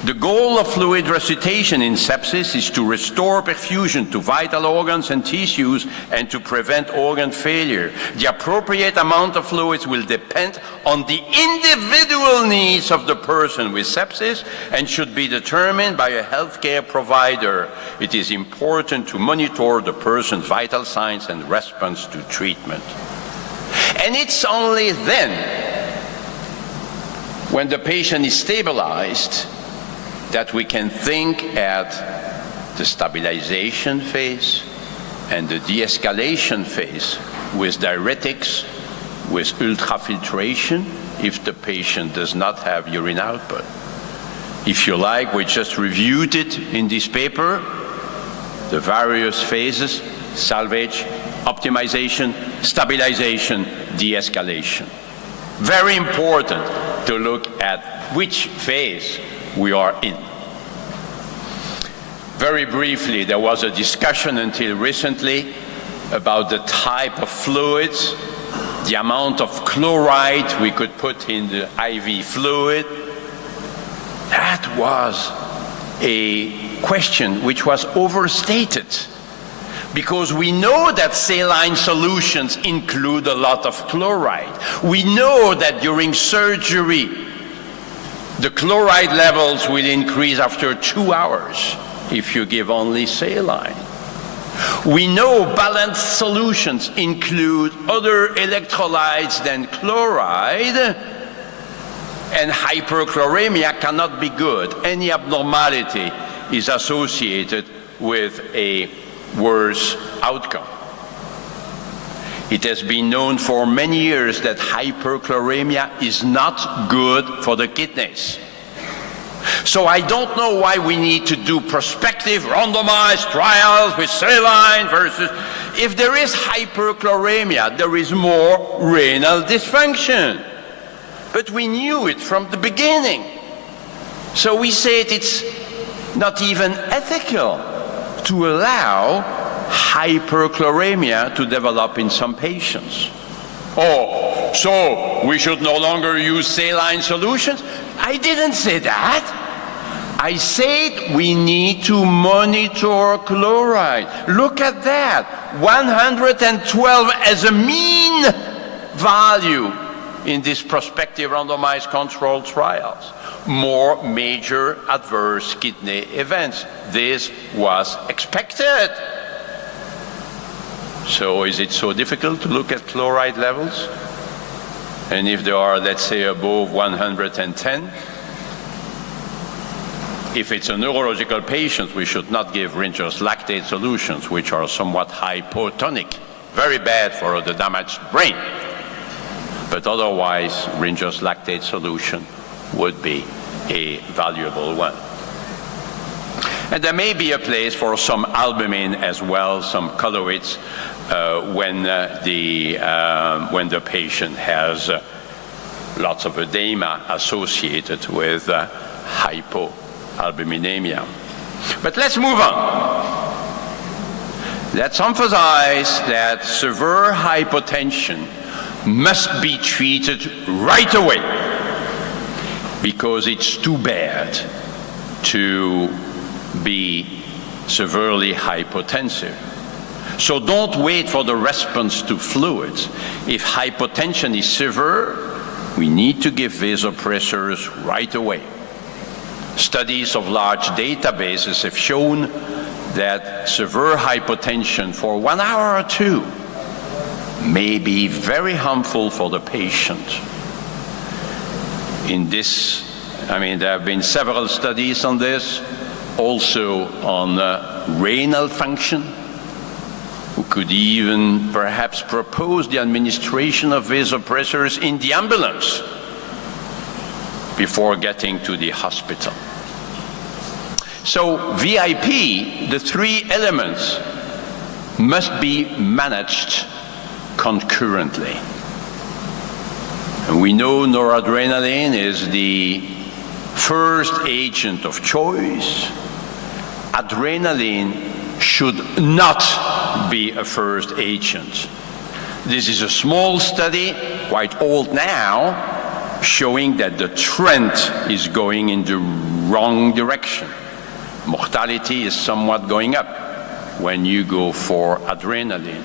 the goal of fluid resuscitation in sepsis is to restore perfusion to vital organs and tissues and to prevent organ failure. The appropriate amount of fluids will depend on the individual needs of the person with sepsis and should be determined by a healthcare provider. It is important to monitor the person's vital signs and response to treatment. And it's only then, when the patient is stabilized, that we can think at the stabilization phase and the de-escalation phase with diuretics, with ultrafiltration, if the patient does not have urine output. If you like, we just reviewed it in this paper, the various phases: salvage, optimization, stabilization, de-escalation. Very important to look at which phase we are in. Very briefly, there was a discussion until recently about the type of fluids, the amount of chloride we could put in the IV fluid. That was a question which was overstated, because we know that saline solutions include a lot of chloride. We know that during surgery, the chloride levels will increase after 2 hours if you give only saline. We know balanced solutions include other electrolytes than chloride, and hyperchloremia cannot be good. Any abnormality is associated with a worse outcome. It has been known for many years that hyperchloremia is not good for the kidneys. So I don't know why we need to do prospective randomized trials with saline versus... If there is hyperchloremia, there is more renal dysfunction. But we knew it from the beginning. So we said it's not even ethical to allow hyperchloremia to develop in some patients. Oh, so we should no longer use saline solutions? I didn't say that. I said we need to monitor chloride. Look at that, 112 as a mean value in these prospective randomized controlled trials. More major adverse kidney events. This was expected. So is it so difficult to look at chloride levels? And if they are, let's say, above 110, if it's a neurological patient, we should not give Ringer's lactate solutions, which are somewhat hypotonic, very bad for the damaged brain. But otherwise, Ringer's lactate solution would be a valuable one. And there may be a place for some albumin as well, some colloids, when the patient has lots of edema associated with hypoalbuminemia. But let's move on. Let's emphasize that severe hypotension must be treated right away, because it's too bad to be severely hypotensive. So don't wait for the response to fluids. If hypotension is severe, we need to give vasopressors right away. Studies of large databases have shown that severe hypotension for 1 hour or two may be very harmful for the patient. In this, there have been several studies on this, also on renal function. We could even perhaps propose the administration of vasopressors in the ambulance before getting to the hospital. So VIP, the three elements, must be managed concurrently. And we know noradrenaline is the first agent of choice. Adrenaline should not be a first agent. This is a small study, quite old now, showing that the trend is going in the wrong direction. Mortality is somewhat going up when you go for adrenaline.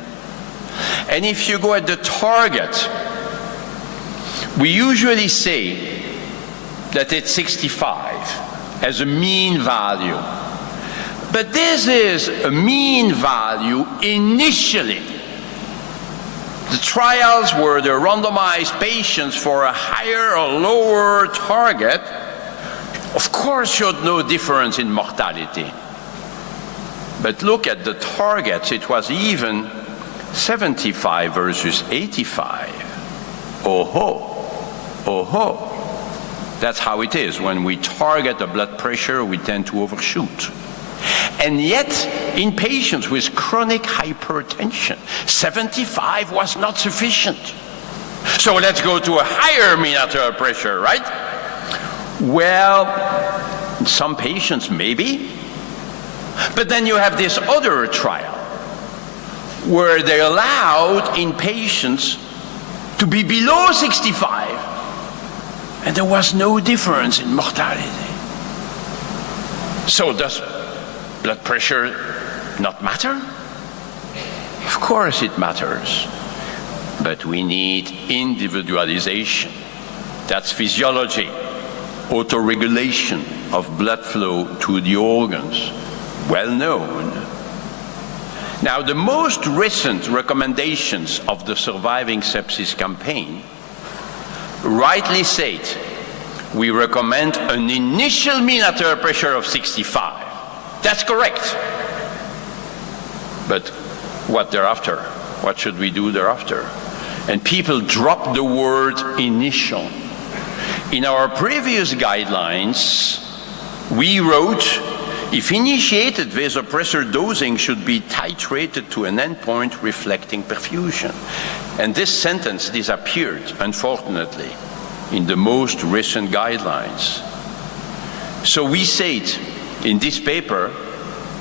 And if you go at the target, we usually say that it's 65 as a mean value. But this is a mean value initially. The trials were the randomized patients for a higher or lower target, of course, showed no difference in mortality. But look at the targets, it was even 75 versus 85. Oh-ho. That's how it is. When we target the blood pressure, we tend to overshoot. And yet, in patients with chronic hypertension, 75 was not sufficient. So let's go to a higher mean arterial pressure, right? Well, in some patients, maybe. But then you have this other trial where they allowed in patients to be below 65, and there was no difference in mortality. So does blood pressure not matter? Of course it matters, but we need individualization. That's physiology, autoregulation of blood flow to the organs, well known. Now, the most recent recommendations of the Surviving Sepsis campaign rightly state we recommend an initial mean arterial pressure of 65. That's correct. But what thereafter? What should we do thereafter? And people drop the word initial. In our previous guidelines, we wrote, if initiated, vasopressor dosing should be titrated to an endpoint reflecting perfusion. And this sentence disappeared, unfortunately, in the most recent guidelines. So we said in this paper,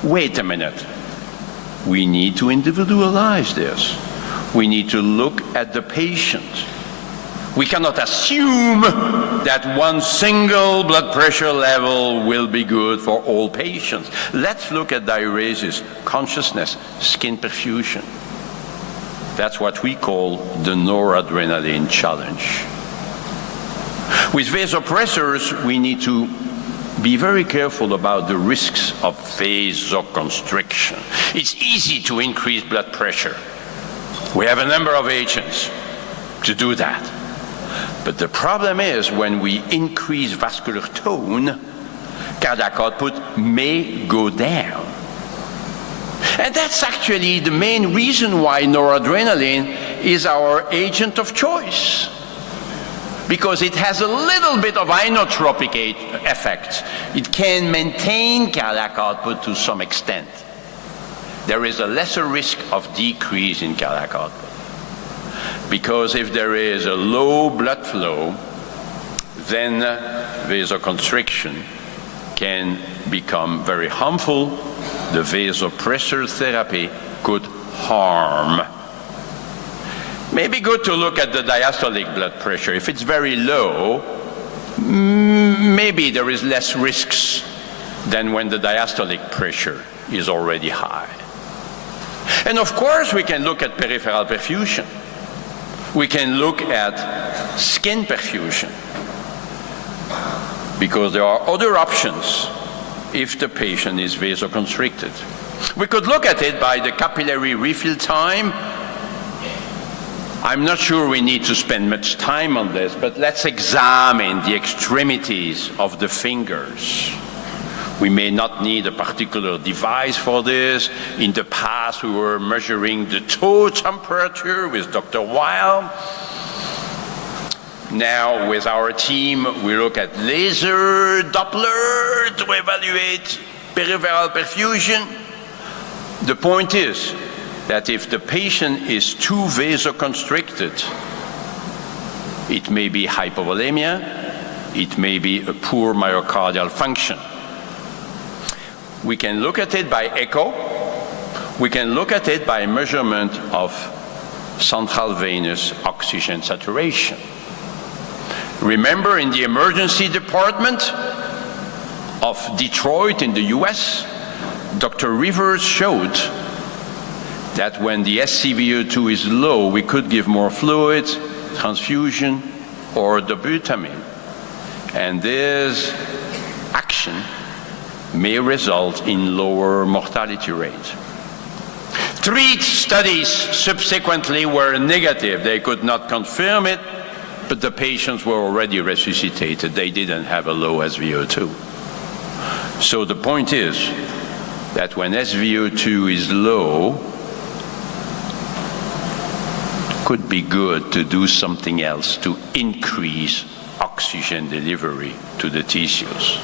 wait a minute, we need to individualize this. We need to look at the patient. We cannot assume that one single blood pressure level will be good for all patients. Let's look at diuresis, consciousness, skin perfusion. That's what we call the noradrenaline challenge. With vasopressors, we need to be very careful about the risks of vasoconstriction. It's easy to increase blood pressure. We have a number of agents to do that. But the problem is when we increase vascular tone, cardiac output may go down. And that's actually the main reason why noradrenaline is our agent of choice. Because it has a little bit of inotropic effect. It can maintain cardiac output to some extent. There is a lesser risk of decrease in cardiac output. Because if there is a low blood flow, then vasoconstriction can become very harmful. The vasopressor therapy could harm. Maybe good to look at the diastolic blood pressure. If it's very low, maybe there is less risks than when the diastolic pressure is already high. And of course, we can look at peripheral perfusion. We can look at skin perfusion, because there are other options if the patient is vasoconstricted. We could look at it by the capillary refill time. I'm not sure we need to spend much time on this, but let's examine the extremities of the fingers. We may not need a particular device for this. In the past, we were measuring the toe temperature with Dr. Weil. Now, with our team, we look at laser Doppler to evaluate peripheral perfusion. The point is that if the patient is too vasoconstricted, it may be hypovolemia, it may be a poor myocardial function. We can look at it by echo. We can look at it by measurement of central venous oxygen saturation. Remember, in the emergency department of Detroit in the US, Dr. Rivers showed that when the SCVO2 is low, we could give more fluid, transfusion, or dobutamine. And this action may result in lower mortality rate. 3 studies subsequently were negative. They could not confirm it, but the patients were already resuscitated. They didn't have a low SVO2. So the point is that when SVO2 is low, it could be good to do something else to increase oxygen delivery to the tissues.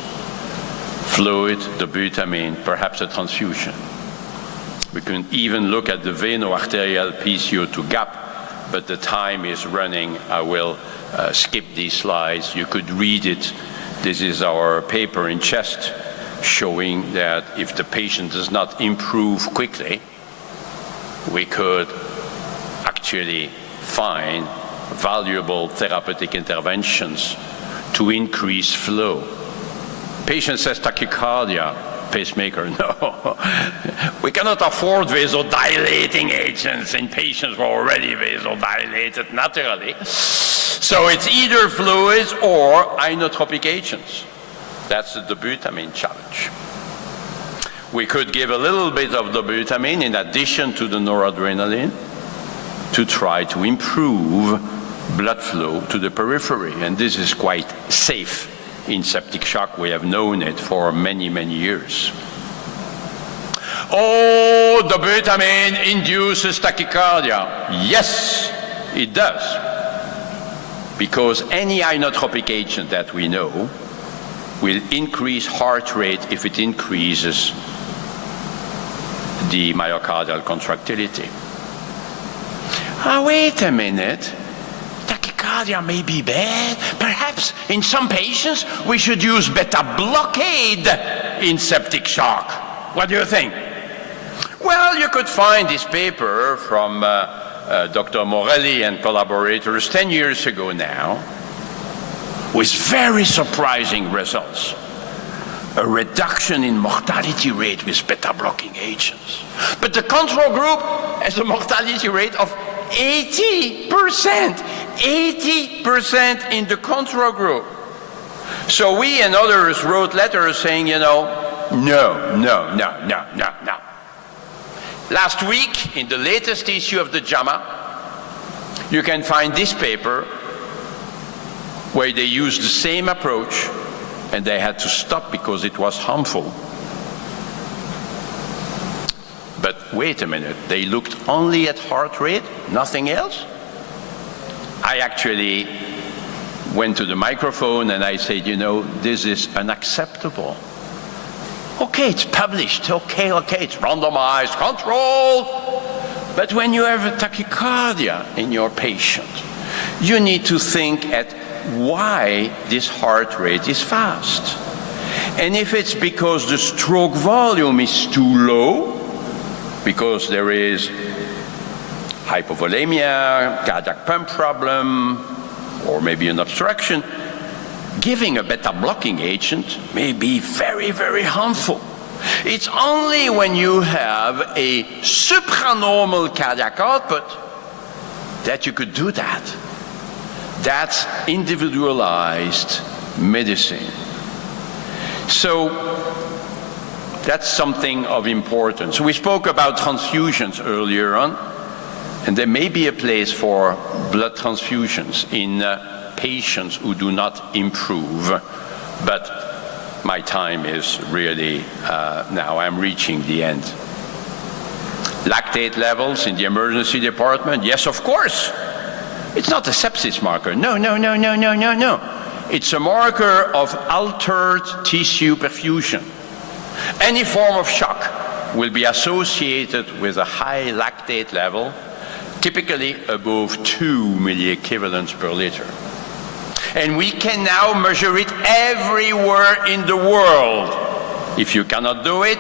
Fluid, dobutamine, perhaps a transfusion. We can even look at the veno-arterial PCO2 gap, but the time is running. I will skip these slides. You could read it. This is our paper in Chest showing that if the patient does not improve quickly, we could actually find valuable therapeutic interventions to increase flow. Patient says tachycardia, pacemaker, no. We cannot afford vasodilating agents in patients who are already vasodilated naturally. So it's either fluids or inotropic agents. That's the dobutamine challenge. We could give a little bit of dobutamine in addition to the noradrenaline to try to improve blood flow to the periphery, and this is quite safe. In septic shock, we have known it for many, many years. Oh, dobutamine induces tachycardia. Yes, it does. Because any inotropic agent that we know will increase heart rate if it increases the myocardial contractility. Wait a minute. Tachycardia may be bad. Perhaps in some patients we should use beta blockade in septic shock. What do you think? Well, you could find this paper from Dr. Morelli and collaborators 10 years ago now, with very surprising results. A reduction in mortality rate with beta-blocking agents. But the control group has a mortality rate of 80%. 80% in the control group. So we and others wrote letters saying, you know, no. Last week, in the latest issue of the JAMA, you can find this paper where they used the same approach and they had to stop because it was harmful. But wait a minute, they looked only at heart rate, nothing else? I actually went to the microphone and I said, you know, this is unacceptable. Okay, it's published, okay, it's randomized, controlled. But when you have a tachycardia in your patient, you need to think at why this heart rate is fast. And if it's because the stroke volume is too low, because there is hypovolemia, cardiac pump problem, or maybe an obstruction, giving a beta-blocking agent may be very, very harmful. It's only when you have a supranormal cardiac output that you could do that. That's individualized medicine. So that's something of importance. We spoke about transfusions earlier on, and there may be a place for blood transfusions in patients who do not improve. But my time is really, now I'm reaching the end. Lactate levels in the emergency department, yes, of course. It's not a sepsis marker. No. It's a marker of altered tissue perfusion. Any form of shock will be associated with a high lactate level, typically above 2 milliequivalents per liter. And we can now measure it everywhere in the world. If you cannot do it,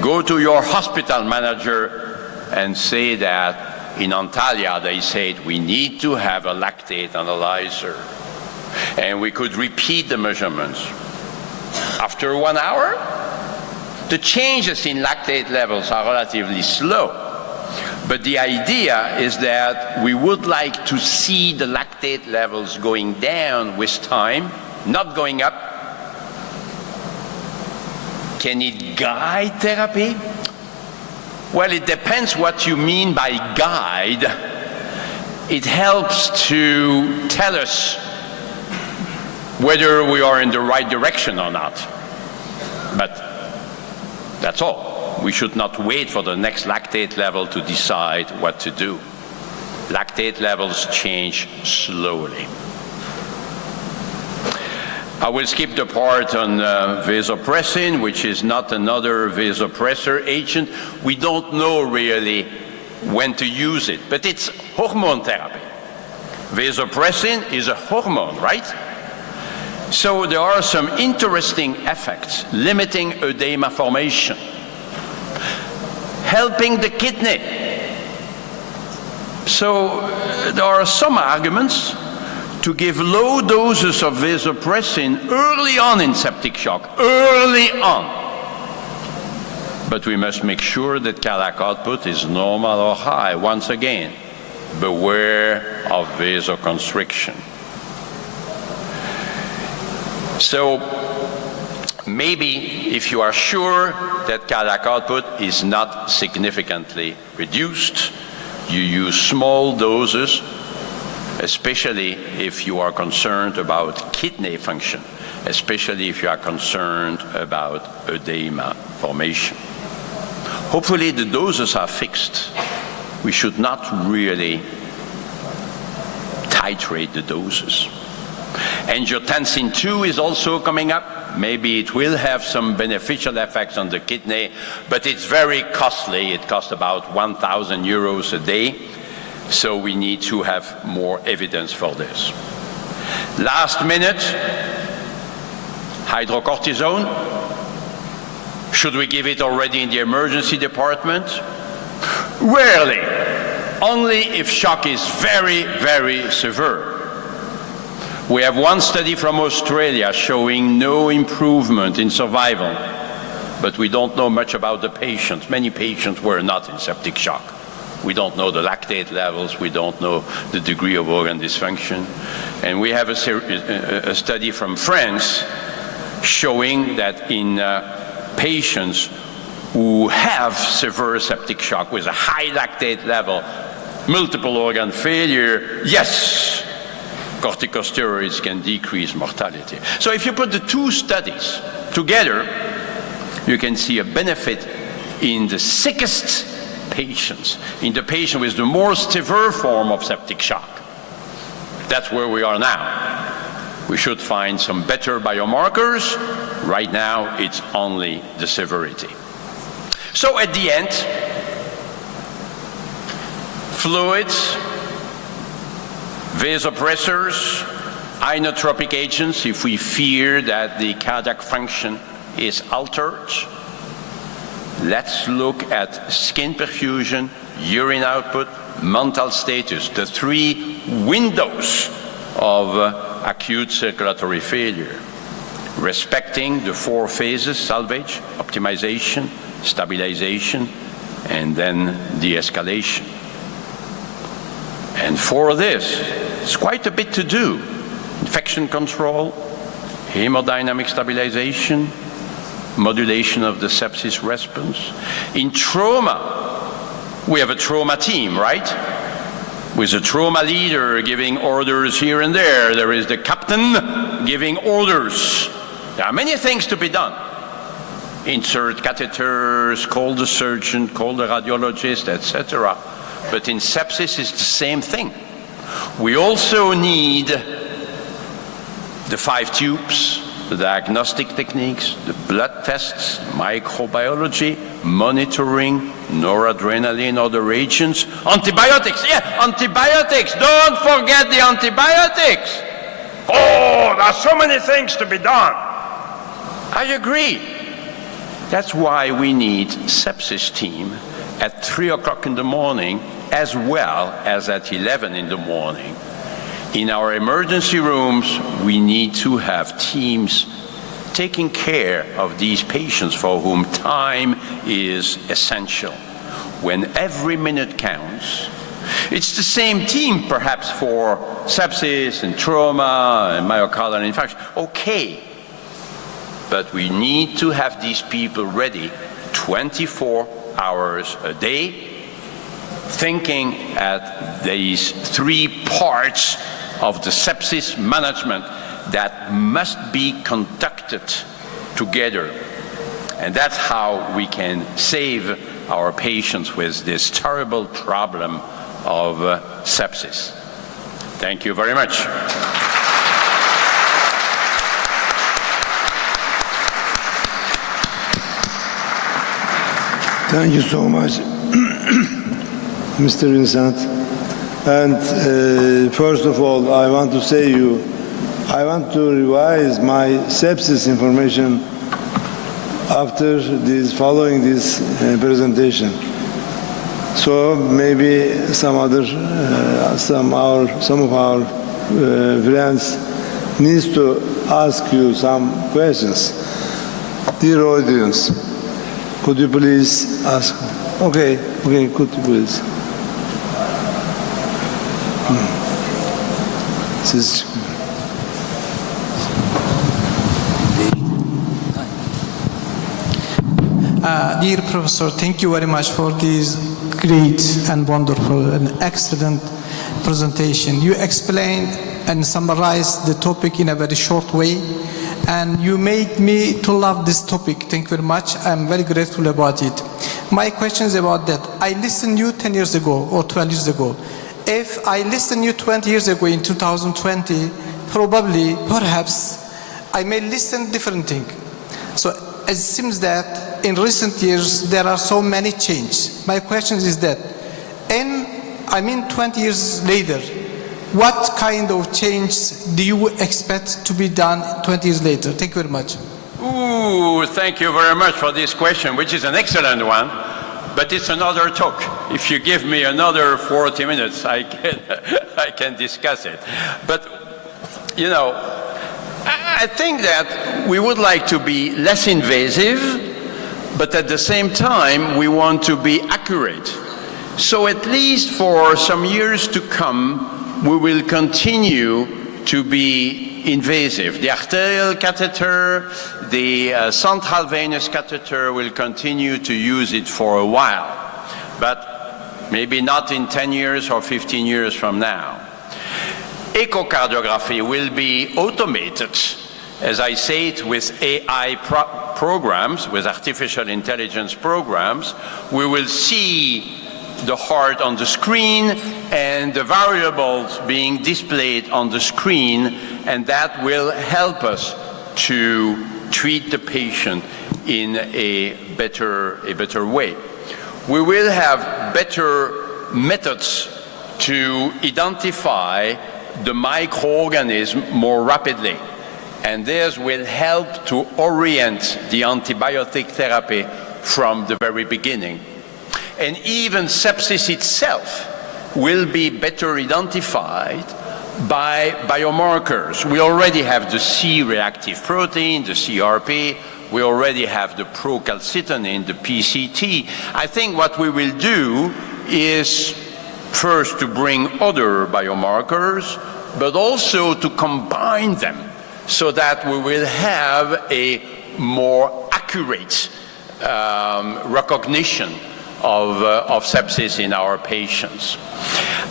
go to your hospital manager and say that in Antalya they said we need to have a lactate analyzer. And we could repeat the measurements. After 1 hour, the changes in lactate levels are relatively slow. But the idea is that we would like to see the lactate levels going down with time, not going up. Can it guide therapy? Well, it depends what you mean by guide. It helps to tell us whether we are in the right direction or not. But that's all. We should not wait for the next lactate level to decide what to do. Lactate levels change slowly. I will skip the part on vasopressin, which is not another vasopressor agent. We don't know really when to use it, but it's hormone therapy. Vasopressin is a hormone, right? So there are some interesting effects limiting edema formation, helping the kidney. So there are some arguments to give low doses of vasopressin early on in septic shock, early on. But we must make sure that cardiac output is normal or high. Once again, beware of vasoconstriction. So maybe if you are sure that cardiac output is not significantly reduced, you use small doses, especially if you are concerned about kidney function, especially if you are concerned about edema formation. Hopefully the doses are fixed. We should not really titrate the doses. Angiotensin II is also coming up. Maybe it will have some beneficial effects on the kidney, but it's very costly. It costs about 1,000 euros a day. So we need to have more evidence for this. Last minute, hydrocortisone. Should we give it already in the emergency department? Rarely. only if shock is very, very severe. We have one study from Australia showing no improvement in survival, but we don't know much about the patients. Many patients were not in septic shock. We don't know the lactate levels, we don't know the degree of organ dysfunction. And we have a study from France showing that in patients who have severe septic shock with a high lactate level, multiple organ failure, yes, corticosteroids can decrease mortality. So if you put the two studies together, you can see a benefit in the sickest patients, in the patient with the more severe form of septic shock. That's where we are now. We should find some better biomarkers. Right now, it's only the severity. So at the end, fluids, vasopressors, inotropic agents if we fear that the cardiac function is altered. Let's look at skin perfusion, urine output, mental status, the three windows of acute circulatory failure, respecting the four phases: salvage, optimization, stabilization, and then de-escalation. And for this, it's quite a bit to do. Infection control, hemodynamic stabilization, modulation of the sepsis response. In trauma, we have a trauma team, right? With a trauma leader giving orders here and there. There is the captain giving orders. There are many things to be done. Insert catheters, call the surgeon, call the radiologist, etc. But in sepsis, it's the same thing. We also need the 5 tubes, the diagnostic techniques, the blood tests, microbiology, monitoring, noradrenaline, other agents, antibiotics. Yeah, antibiotics. Don't forget the antibiotics. Oh, there are so many things to be done. I agree. That's why we need sepsis team at 3 o'clock in the morning as well as at 11 in the morning. In our emergency rooms, we need to have teams taking care of these patients for whom time is essential. When every minute counts, it's the same team perhaps for sepsis and trauma and myocardial infarction. Okay, but we need to have these people ready 24 hours a day, thinking at these 3 parts of the sepsis management that must be conducted together. And that's how we can save our patients with this terrible problem of sepsis. Thank you very much. Thank you so much, Mr. Vincent. And first of all, I want to say I want to revise my sepsis information after following this presentation. So maybe some of our friends needs to ask you some questions. Dear audience, could you please ask? Okay, could you please? Dear Professor, thank you very much for this great and wonderful and excellent presentation. You explained and summarized the topic in a very short way, and you made me to love this topic. Thank you very much. I'm very grateful about it. My question is about that. I listened to you 10 years ago or 12 years ago. If I listened to you 20 years ago in 2020, perhaps, I may listen different thing. So it seems that in recent years, there are so many changes. My question is that, 20 years later, what kind of change do you expect to be done 20 years later? Thank you very much. Ooh, thank you very much for this question, which is an excellent one, but it's another talk. if you give me another 40 minutes, I can discuss it. But, you know, I think that we would like to be less invasive, but at the same time, we want to be accurate. So at least for some years to come, we will continue to be invasive. The arterial catheter, the central venous catheter will continue to use it for a while, but maybe not in 10 years or 15 years from now. Echocardiography will be automated, as I say it, with AI programs, with artificial intelligence programs. We will see the heart on the screen and the variables being displayed on the screen, and that will help us to treat the patient in a better way. We will have better methods to identify the microorganism more rapidly, and this will help to orient the antibiotic therapy from the very beginning. And even sepsis itself will be better identified by biomarkers. We already have the C-reactive protein, the CRP. We already have the procalcitonin, the PCT. I think what we will do is first to bring other biomarkers, but also to combine them so that we will have a more accurate recognition of sepsis in our patients.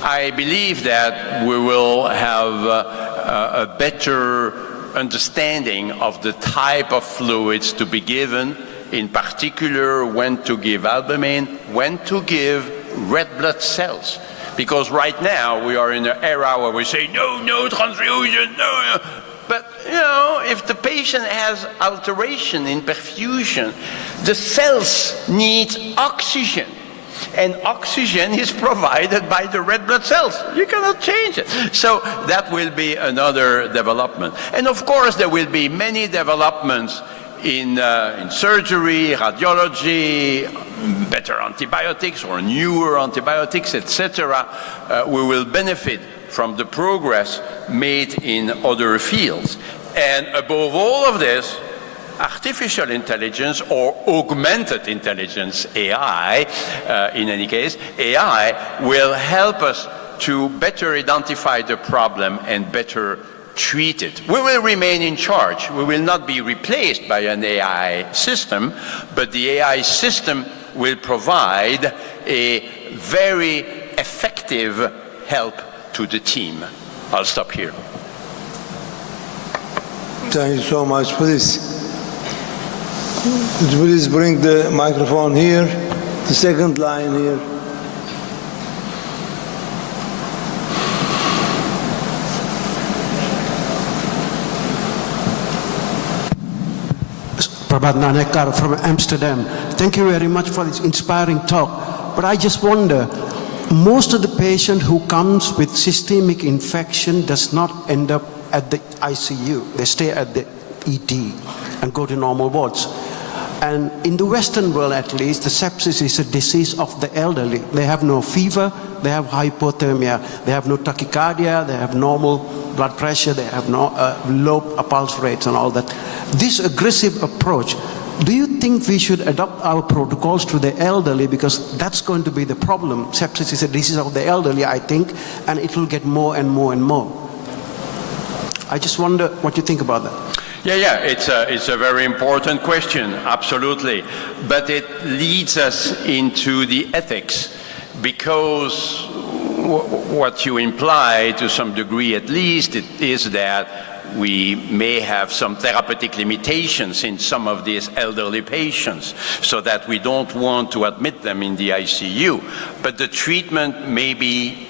I believe that we will have a better understanding of the type of fluids to be given, in particular when to give albumin, when to give red blood cells. Because right now we are in an era where we say, no transfusion, no. But, you know, if the patient has alteration in perfusion, the cells need oxygen. And oxygen is provided by the red blood cells. You cannot change it. So that will be another development. And of course, there will be many developments in surgery, radiology, better antibiotics or newer antibiotics, etc. We will benefit from the progress made in other fields. And above all of this, artificial intelligence or augmented intelligence, AI, in any case, AI will help us to better identify the problem and better treat it. We will remain in charge. We will not be replaced by an AI system, but the AI system will provide a very effective help to the team. I'll stop here. Thank you so much. Please bring the microphone here, the second line here. Prabhat Nanekar from Amsterdam. Thank you very much for this inspiring talk. But I just wonder, most of the patient who comes with systemic infection does not end up at the ICU. They stay at the ED and go to normal wards. And in the Western world, at least, the sepsis is a disease of the elderly. They have no fever, they have hypothermia, they have no tachycardia, they have normal blood pressure, they have no low pulse rates and all that. This aggressive approach, do you think we should adopt our protocols to the elderly, because that's going to be the problem? Sepsis is a disease of the elderly, I think, and it will get more and more and more. I just wonder what you think about that. Yeah, it's a very important question, absolutely. But it leads us into the ethics, because what you imply, to some degree at least, is that we may have some therapeutic limitations in some of these elderly patients, so that we don't want to admit them in the ICU. But the treatment may be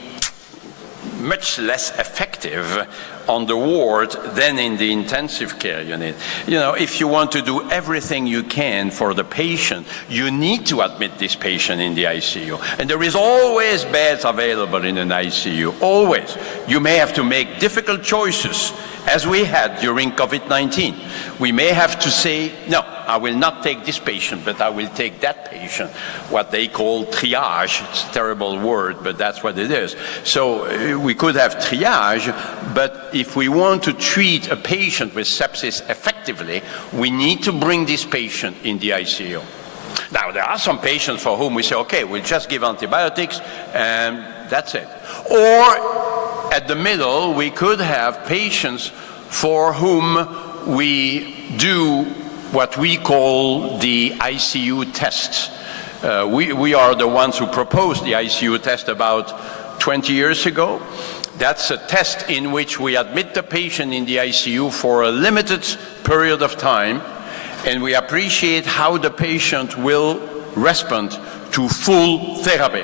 much less effective on the ward than in the intensive care unit. You know, if you want to do everything you can for the patient, you need to admit this patient in the ICU. And there is always beds available in an ICU, always. You may have to make difficult choices, as we had during COVID-19. We may have to say, no, I will not take this patient, but I will take that patient, what they call triage. It's a terrible word, but that's what it is. So we could have triage, but if we want to treat a patient with sepsis effectively, we need to bring this patient in the ICU. Now, there are some patients for whom we say, okay, we'll just give antibiotics and that's it. Or at the middle, we could have patients for whom we do what we call the ICU test. We are the ones who proposed the ICU test about 20 years ago. That's a test in which we admit the patient in the ICU for a limited period of time, and we appreciate how the patient will respond to full therapy.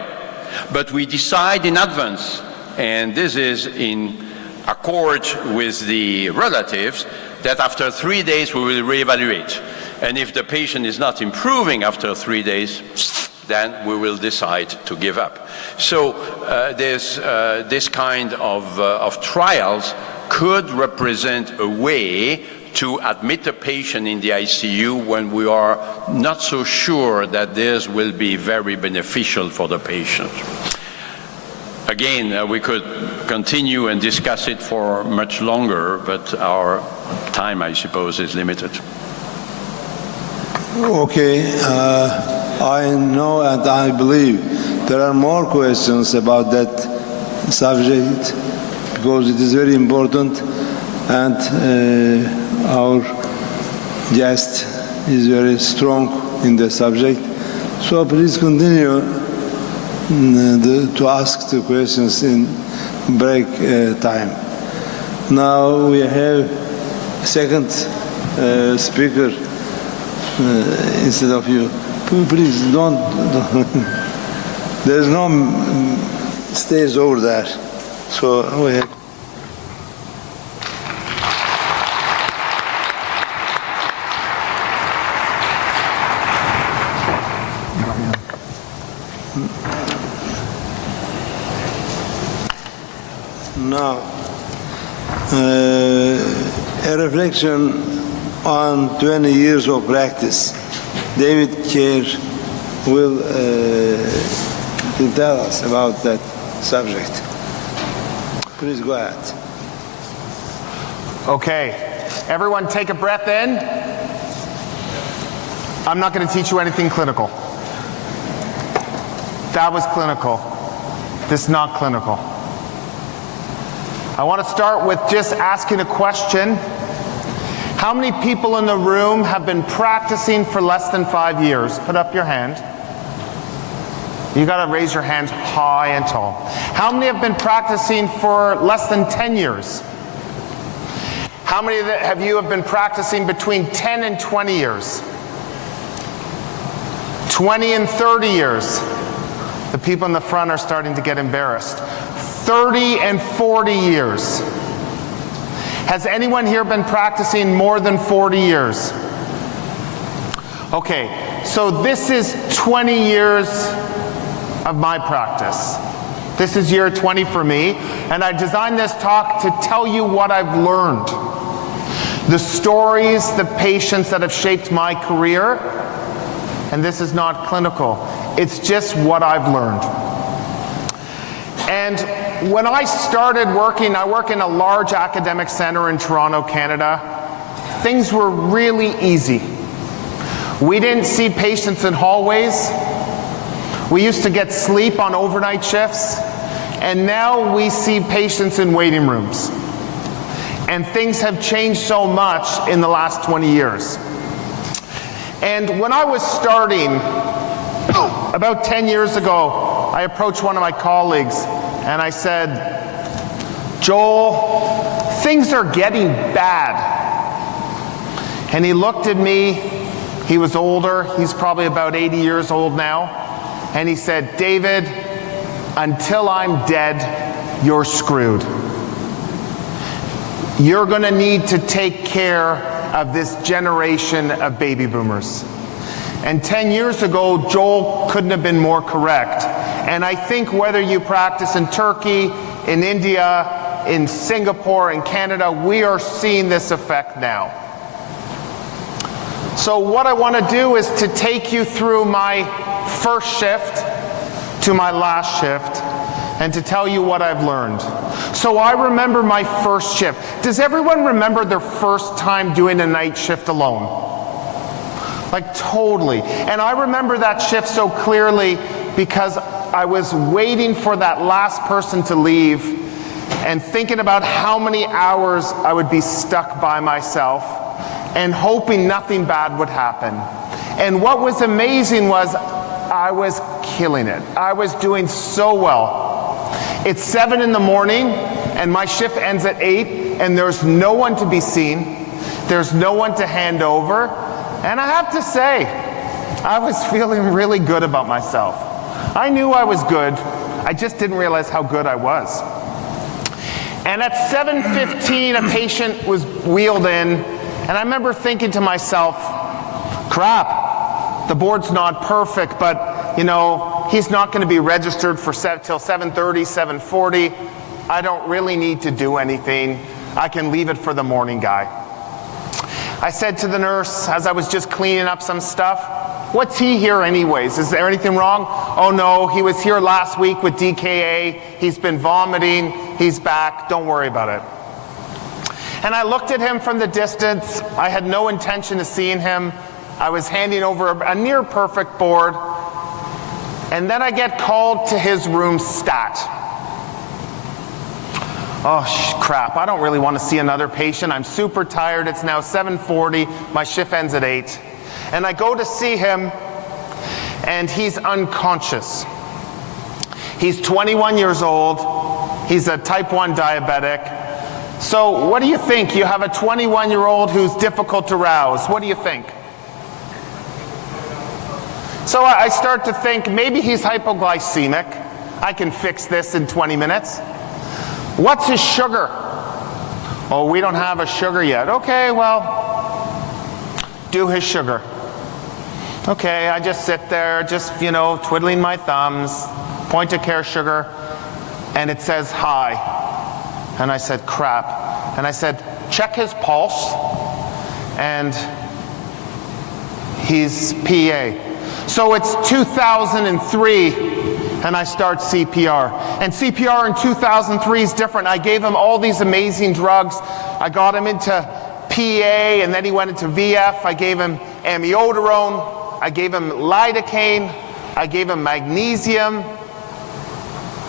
But we decide in advance, and this is in accord with the relatives, that after 3 days we will reevaluate. And if the patient is not improving after 3 days, then we will decide to give up. So this kind of trials could represent a way to admit a patient in the ICU when we are not so sure that this will be very beneficial for the patient. Again, we could continue and discuss it for much longer, but our time, I suppose, is limited. Okay, I know and I believe there are more questions about that subject because it is very important, and our guest is very strong in the subject. So please continue to ask the questions in break time. Now we have a second speaker instead of you. Please don't. There's no stage over there. So we have. Now, a reflection on 20 years of practice. David Kerr will tell us about that subject. Please go ahead. Okay, everyone take a breath in. I'm not going to teach you anything clinical. That was clinical. This is not clinical. I want to start with just asking a question. How many people in the room have been practicing for less than 5 years? Put up your hand. You got to raise your hands high and tall. How many have been practicing for less than 10 years? How many of you have been practicing between 10 and 20 years? 20 and 30 years. The people in the front are starting to get embarrassed. 30 and 40 years. Has anyone here been practicing more than 40 years? Okay, so this is 20 years of my practice. This is year 20 for me, and I designed this talk to tell you what I've learned. The stories, the patients that have shaped my career, and this is not clinical. It's just what I've learned. And when I started working, I work in a large academic center in Toronto, Canada. Things were really easy. We didn't see patients in hallways. We used to get sleep on overnight shifts. And now we see patients in waiting rooms. And things have changed so much in the last 20 years. And when I was starting, about 10 years ago, I approached one of my colleagues and I said, Joel, things are getting bad. And he looked at me, he was older, he's probably about 80 years old now, and he said, David, until I'm dead, you're screwed. You're going to need to take care of this generation of baby boomers. And 10 years ago, Joel couldn't have been more correct. And I think whether you practice in Turkey, in India, in Singapore, in Canada, we are seeing this effect now. So what I want to do is to take you through my first shift to my last shift and to tell you what I've learned. So I remember my first shift. Does everyone remember their first time doing a night shift alone? Like totally. And I remember that shift so clearly because I was waiting for that last person to leave and thinking about how many hours I would be stuck by myself and hoping nothing bad would happen. And what was amazing was I was killing it. I was doing so well. It's 7 in the morning and my shift ends at 8 and there's no one to be seen. There's no one to hand over. And I have to say, I was feeling really good about myself. I knew I was good. I just didn't realize how good I was. And at 7:15, a patient was wheeled in, and I remember thinking to myself, crap, the board's not perfect, but you know, he's not going to be registered for till 7:30, 7:40. I don't really need to do anything. I can leave it for the morning guy. I said to the nurse, as I was just cleaning up some stuff, what's he here anyways? Is there anything wrong? Oh no, he was here last week with DKA. He's been vomiting. He's back. Don't worry about it. And I looked at him from the distance. I had no intention of seeing him. I was handing over a near perfect board. And then I get called to his room stat. Oh, crap, I don't really want to see another patient. I'm super tired. It's now 7:40. My shift ends at 8. And I go to see him, and he's unconscious. He's 21 years old. He's a type 1 diabetic. So what do you think? You have a 21-year-old who's difficult to rouse. What do you think? So I start to think maybe he's hypoglycemic. I can fix this in 20 minutes. What's his sugar? Oh, we don't have a sugar yet. Okay, well, do his sugar. Okay, I just sit there, just, you know, twiddling my thumbs, point of care sugar, and it says high. And I said, crap. And I said, check his pulse, and he's PA. So it's 2003. And I start CPR. And CPR in 2003 is different. I gave him all these amazing drugs. I got him into PA, and then he went into VF. I gave him amiodarone. I gave him lidocaine. I gave him magnesium.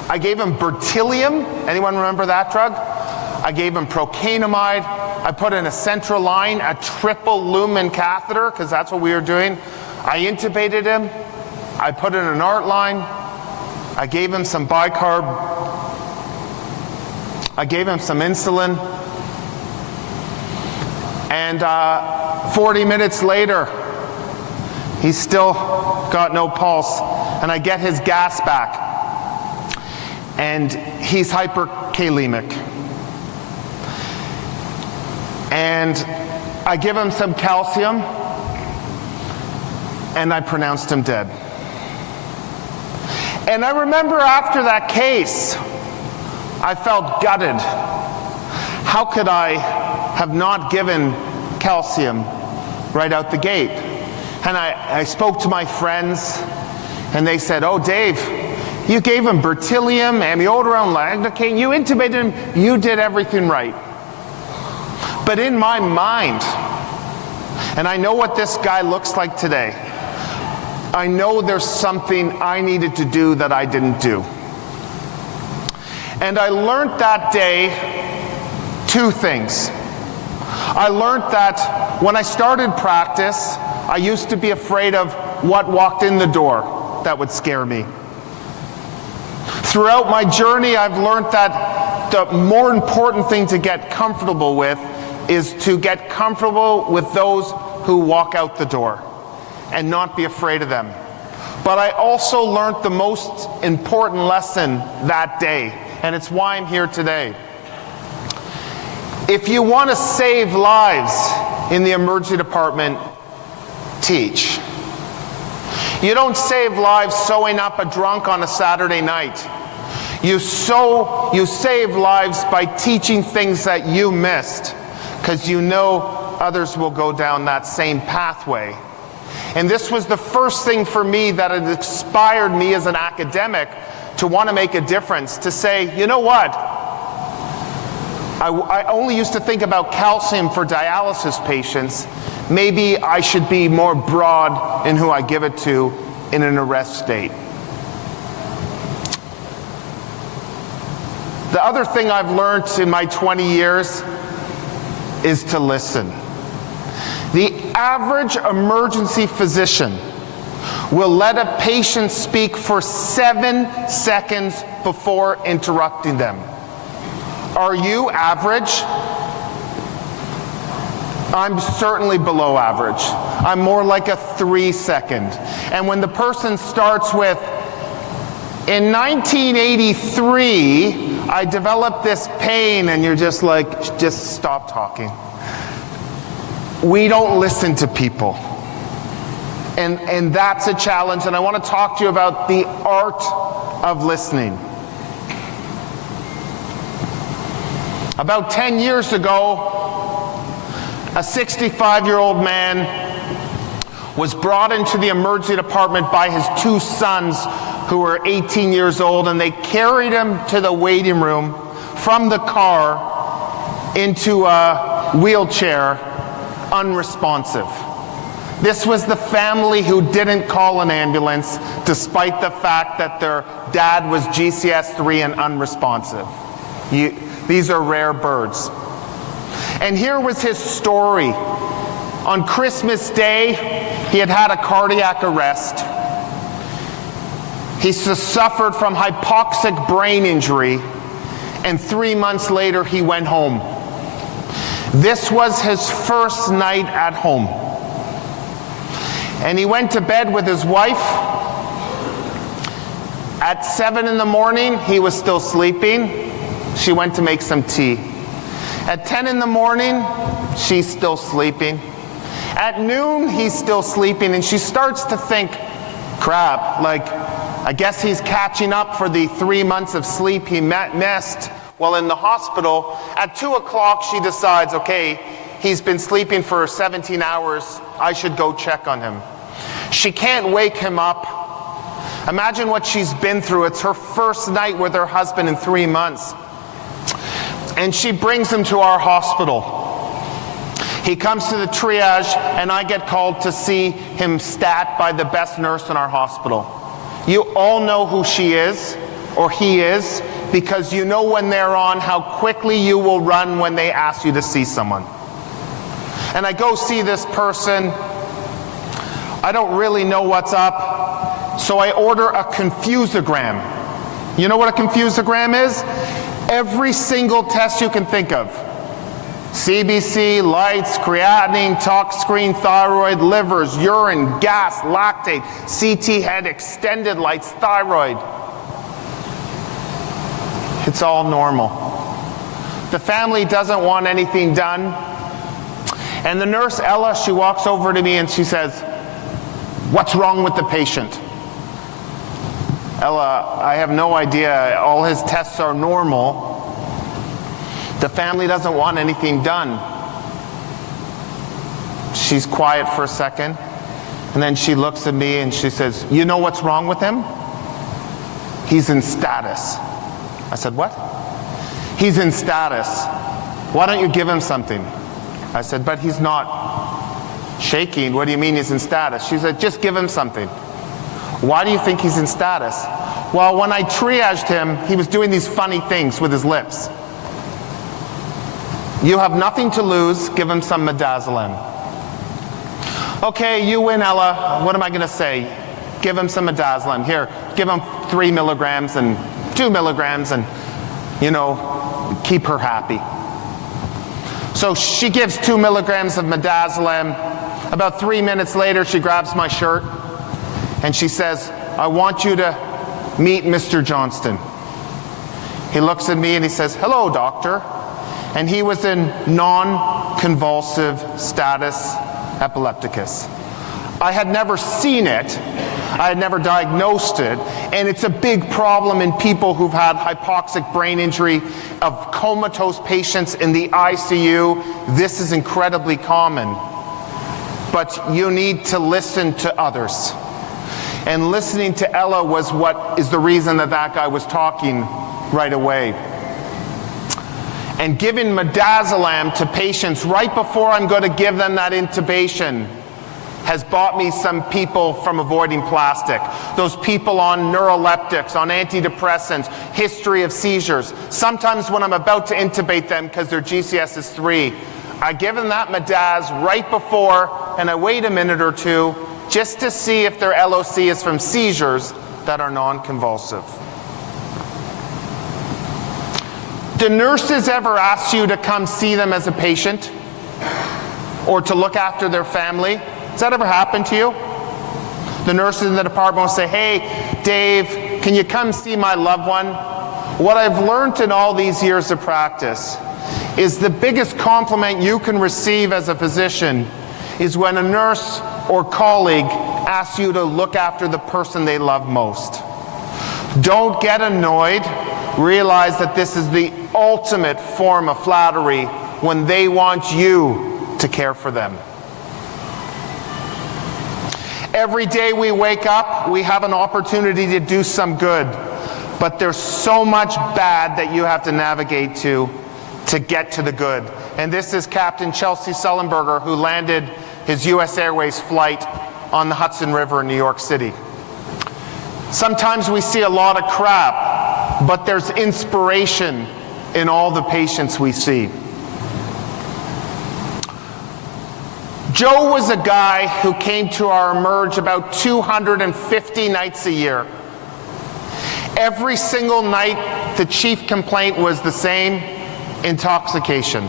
I gave him bertilium. Anyone remember that drug? I gave him procainamide. I put in a central line, a triple lumen catheter, because that's what we were doing. I intubated him. I put in an art line. I gave him some bicarb. I gave him some insulin. And 40 minutes later, he's still got no pulse. And I get his gas back. And he's hyperkalemic. And I give him some calcium. And I pronounced him dead. And I remember after that case, I felt gutted. How could I have not given calcium right out the gate? And I spoke to my friends, and they said, oh, Dave, you gave him bertilium, amiodarone, lidocaine, you intubated him, you did everything right. But in my mind, and I know what this guy looks like today, I know there's something I needed to do that I didn't do. And I learned that day 2 things. I learned that when I started practice, I used to be afraid of what walked in the door that would scare me. Throughout my journey, I've learned that the more important thing to get comfortable with is to get comfortable with those who walk out the door and not be afraid of them. But I also learned the most important lesson that day, and it's why I'm here today. If you want to save lives in the emergency department, teach. You don't save lives sewing up a drunk on a Saturday night. You save lives by teaching things that you missed, because you know others will go down that same pathway. And this was the first thing for me that had inspired me as an academic to want to make a difference, to say, you know what? I only used to think about calcium for dialysis patients. Maybe I should be more broad in who I give it to in an arrest state. The other thing I've learned in my 20 years is to listen. The average emergency physician will let a patient speak for 7 seconds before interrupting them. Are you average? I'm certainly below average. I'm more like a 3-second. And when the person starts with, in 1983, I developed this pain, and you're just like, just stop talking. We don't listen to people. And that's a challenge, and I want to talk to you about the art of listening. About 10 years ago, a 65-year-old man was brought into the emergency department by his 2 sons who were 18 years old, and they carried him to the waiting room from the car into a wheelchair, unresponsive. This was the family who didn't call an ambulance despite the fact that their dad was GCS3 and unresponsive. These are rare birds. And here was his story. On Christmas Day, he had had a cardiac arrest. He suffered from hypoxic brain injury, and 3 months later he went home. This was his first night at home. And he went to bed with his wife. At 7 in the morning, he was still sleeping. She went to make some tea. At 10 in the morning, she's still sleeping. At noon, he's still sleeping, and she starts to think, crap, like, I guess he's catching up for the 3 months of sleep he missed while in the hospital. At 2 o'clock, she decides, okay, he's been sleeping for 17 hours. I should go check on him. She can't wake him up. Imagine what she's been through. It's her first night with her husband in 3 months. And she brings him to our hospital. He comes to the triage, and I get called to see him stat by the best nurse in our hospital. You all know who she is, or he is, because you know when they're on how quickly you will run when they ask you to see someone. And I go see this person. I don't really know what's up, so I order a confusogram. You know what a confusogram is? Every single test you can think of. CBC, lights, creatinine, tox screen, thyroid, livers, urine, gas, lactate, CT head, extended lights, thyroid. It's all normal. The family doesn't want anything done. And the nurse, Ella, she walks over to me and she says, "What's wrong with the patient?" Ella, I have no idea. All his tests are normal. The family doesn't want anything done. She's quiet for a second, and then she looks at me and she says, "You know what's wrong with him? He's in status." I said, "What?" "He's in status. Why don't you give him something?" I said, "But he's not shaking. What do you mean he's in status?" She said, "Just give him something." "Why do you think he's in status?" "Well, when I triaged him, he was doing these funny things with his lips." "You have nothing to lose. Give him some midazolam." "Okay, you win, Ella. What am I going to say? Give him some midazolam. Here, give him 3 milligrams and 2 milligrams and, you know, keep her happy." So she gives 2 milligrams of midazolam. About 3 minutes later, she grabs my shirt and she says, "I want you to meet Mr. Johnston. He looks at me and he says, "Hello, doctor." And he was in non-convulsive status epilepticus. I had never seen it. I had never diagnosed it, and it's a big problem in people who've had hypoxic brain injury, of comatose patients in the ICU. This is incredibly common. But you need to listen to others. And listening to Ella was what is the reason that that guy was talking right away. And giving midazolam to patients right before I'm going to give them that intubation has bought me some people from avoiding plastic. Those people on neuroleptics, on antidepressants, history of seizures. Sometimes when I'm about to intubate them because their GCS is 3, I give them that midaz right before, and I wait a minute or two just to see if their LOC is from seizures that are non-convulsive. Do nurses ever ask you to come see them as a patient or to look after their family? Has that ever happened to you? The nurses in the department will say, "Hey, Dave, can you come see my loved one?" What I've learned in all these years of practice is the biggest compliment you can receive as a physician is when a nurse or colleague asks you to look after the person they love most. Don't get annoyed. Realize that this is the ultimate form of flattery when they want you to care for them. Every day we wake up, we have an opportunity to do some good, but there's so much bad that you have to navigate to get to the good. And this is Captain Chelsea Sullenberger, who landed his US Airways flight on the Hudson River in New York City. Sometimes we see a lot of crap, but there's inspiration in all the patients we see. Joe was a guy who came to our Emerge about 250 nights a year. Every single night, the chief complaint was the same: intoxication.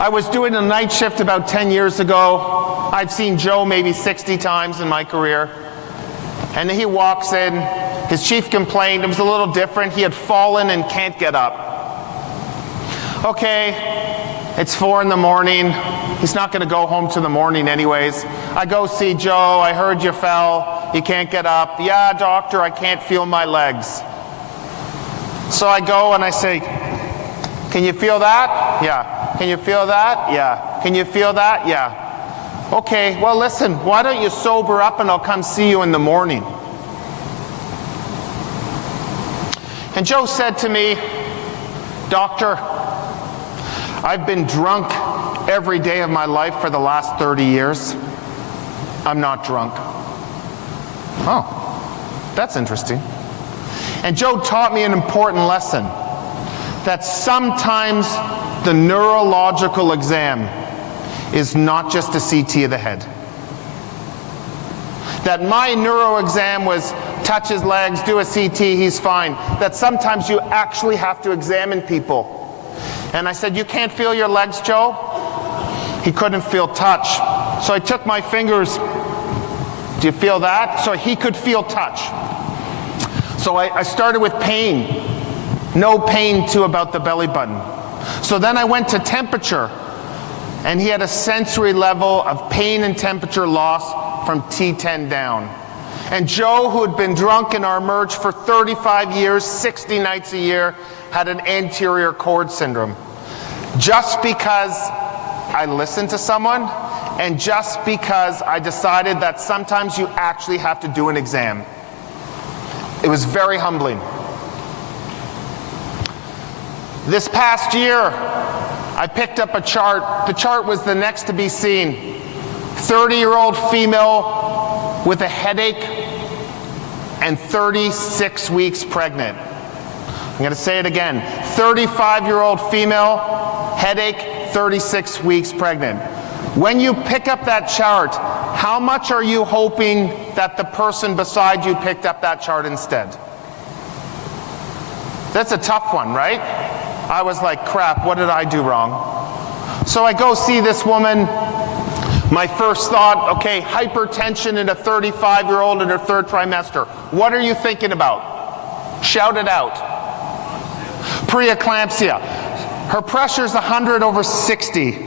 I was doing a night shift about 10 years ago. I've seen Joe maybe 60 times in my career. And he walks in, his chief complaint, it was a little different. He had fallen and can't get up. Okay, it's 4 in the morning. He's not going to go home till the morning anyways. I go see Joe. I heard you fell. You can't get up. Yeah, doctor, I can't feel my legs. So I go and I say, "Can you feel that?" "Yeah." "Can you feel that?" "Yeah." "Can you feel that?" "Yeah." "Okay, well listen, why don't you sober up and I'll come see you in the morning." And Joe said to me, "Doctor, I've been drunk every day of my life for the last 30 years. I'm not drunk." Oh, that's interesting. And Joe taught me an important lesson, that sometimes the neurological exam is not just a CT of the head. That my neuro exam was touch his legs, do a CT, he's fine. That sometimes you actually have to examine people. And I said, "You can't feel your legs, Joe?" He couldn't feel touch. So I took my fingers, "Do you feel that?" So he could feel touch. So I started with pain. No pain to about the belly button. So then I went to temperature, and he had a sensory level of pain and temperature loss from T10 down. And Joe, who had been drunk in our Emerge for 35 years, 60 nights a year, had an anterior cord syndrome. Just because I listened to someone, and just because I decided that sometimes you actually have to do an exam. It was very humbling. This past year, I picked up a chart. The chart was the next to be seen. 30-year-old female with a headache and 36 weeks pregnant. I'm going to say it again. 35-year-old female, headache, 36 weeks pregnant. When you pick up that chart, how much are you hoping that the person beside you picked up that chart instead? That's a tough one, right? I was like, crap, what did I do wrong? So I go see this woman. My first thought, okay, hypertension in a 35-year-old in her 3rd trimester. What are you thinking about? Shout it out. preeclampsia. Her pressure's 100/60.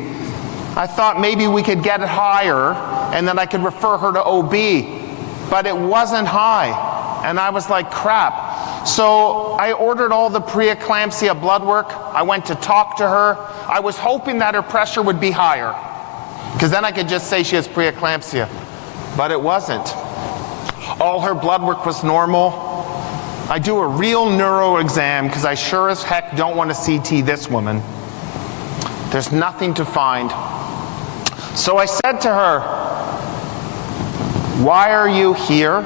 I thought maybe we could get it higher and then I could refer her to OB, but it wasn't high. And I was like, crap. So I ordered all the preeclampsia blood work. I went to talk to her. I was hoping that her pressure would be higher, because then I could just say she has preeclampsia, but it wasn't. All her blood work was normal. I do a real neuro exam because I sure as heck don't want to CT this woman. There's nothing to find. So I said to her, why are you here?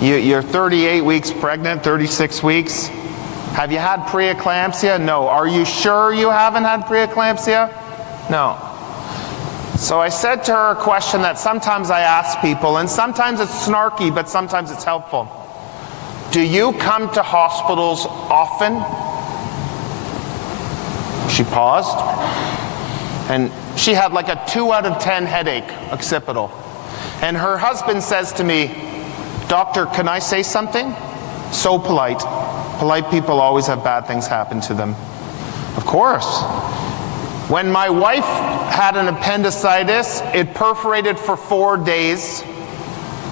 You're 38 weeks pregnant, 36 weeks. Have you had preeclampsia? No. Are you sure you haven't had preeclampsia? No. So I said to her a question that sometimes I ask people, and sometimes it's snarky, but sometimes it's helpful. Do you come to hospitals often? She paused, and she had like a 2 out of 10 headache, occipital. And her husband says to me, doctor, can I say something? So polite. Polite people always have bad things happen to them. Of course. When my wife had an appendicitis, it perforated for 4 days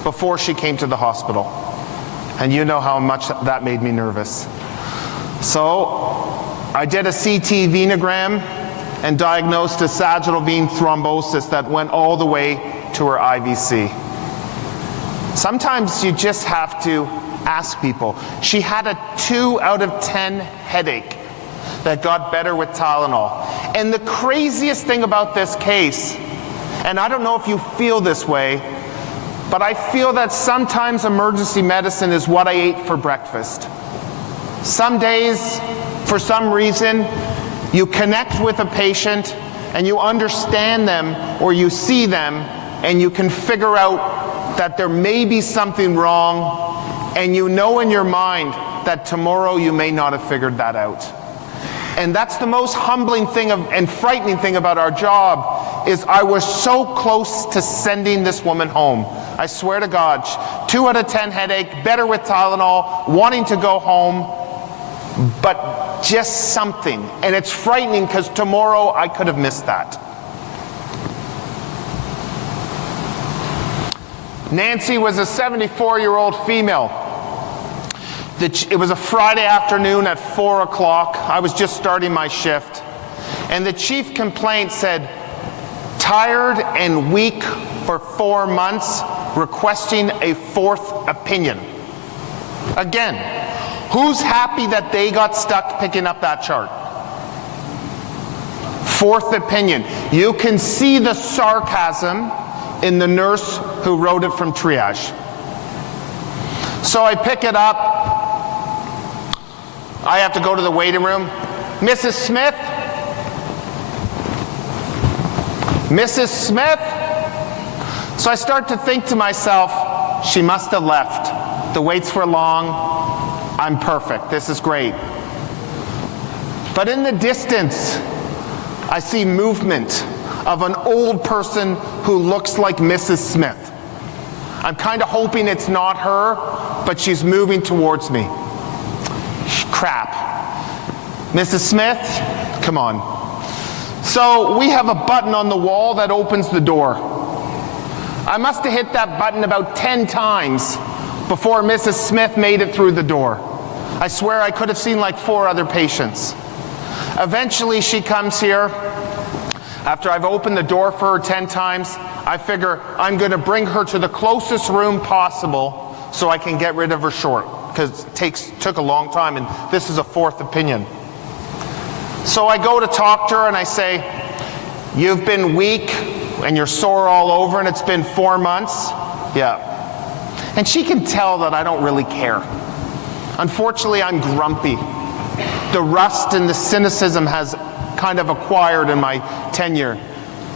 before she came to the hospital. And you know how much that made me nervous. So I did a CT venogram and diagnosed a sagittal vein thrombosis that went all the way to her IVC. Sometimes you just have to ask people. She had a 2 out of 10 headache that got better with Tylenol. And the craziest thing about this case, and I don't know if you feel this way, but I feel that sometimes emergency medicine is what I ate for breakfast. Some days, for some reason, you connect with a patient and you understand them, or you see them and you can figure out that there may be something wrong, and you know in your mind that tomorrow you may not have figured that out. And that's the most humbling thing and frightening thing about our job, is I was so close to sending this woman home. I swear to God, 2 out of 10 headache, better with Tylenol, wanting to go home, but just something. And it's frightening because tomorrow I could have missed that. Nancy was a 74-year-old female. It was a Friday afternoon at 4 o'clock. I was just starting my shift. And the chief complaint said, tired and weak for 4 months, requesting a 4th opinion. Again, who's happy that they got stuck picking up that chart? 4th opinion. You can see the sarcasm in the nurse who wrote it from triage. So I pick it up. I have to go to the waiting room. Mrs. Smith? Mrs. Smith? So I start to think to myself, she must have left. The waits were long. I'm perfect. This is great. But in the distance, I see movement of an old person who looks like Mrs. Smith. I'm kind of hoping it's not her, but she's moving towards me. Crap. Mrs. Smith, come on. So we have a button on the wall that opens the door. I must have hit that button about 10 times before Mrs. Smith made it through the door. I swear I could have seen like 4 other patients. Eventually she comes here. After I've opened the door for her 10 times, I figure I'm going to bring her to the closest room possible so I can get rid of her short, because it took a long time, and this is a 4th opinion. So I go to talk to her and I say, you've been weak and you're sore all over and it's been 4 months? Yeah. And she can tell that I don't really care. Unfortunately, I'm grumpy. The rust and the cynicism has kind of acquired in my tenure.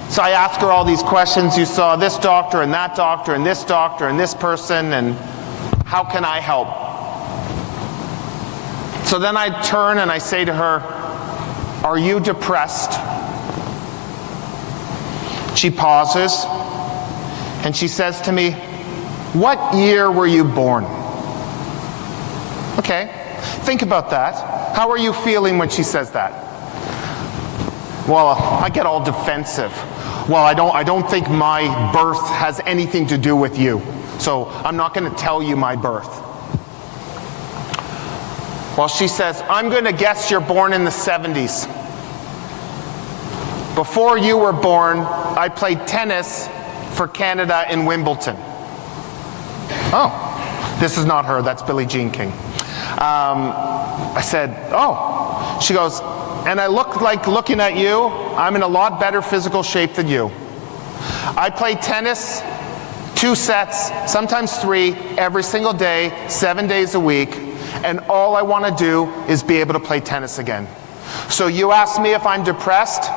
So I ask her all these questions. You saw this doctor and that doctor and this doctor and this person, and how can I help? So then I turn and I say to her, are you depressed? She pauses and she says to me, what year were you born? Okay, think about that. How are you feeling when she says that? Well, I get all defensive. Well, I don't think my birth has anything to do with you, so I'm not going to tell you my birth. Well, she says, I'm going to guess you're born in the 70s. Before you were born, I played tennis for Canada in Wimbledon. Oh, this is not her, that's Billie Jean King. I said, oh. She goes, and I look like looking at you, I'm in a lot better physical shape than you. I play tennis 2 sets, sometimes 3, every single day, 7 days a week, and all I want to do is be able to play tennis again. So you ask me if I'm depressed?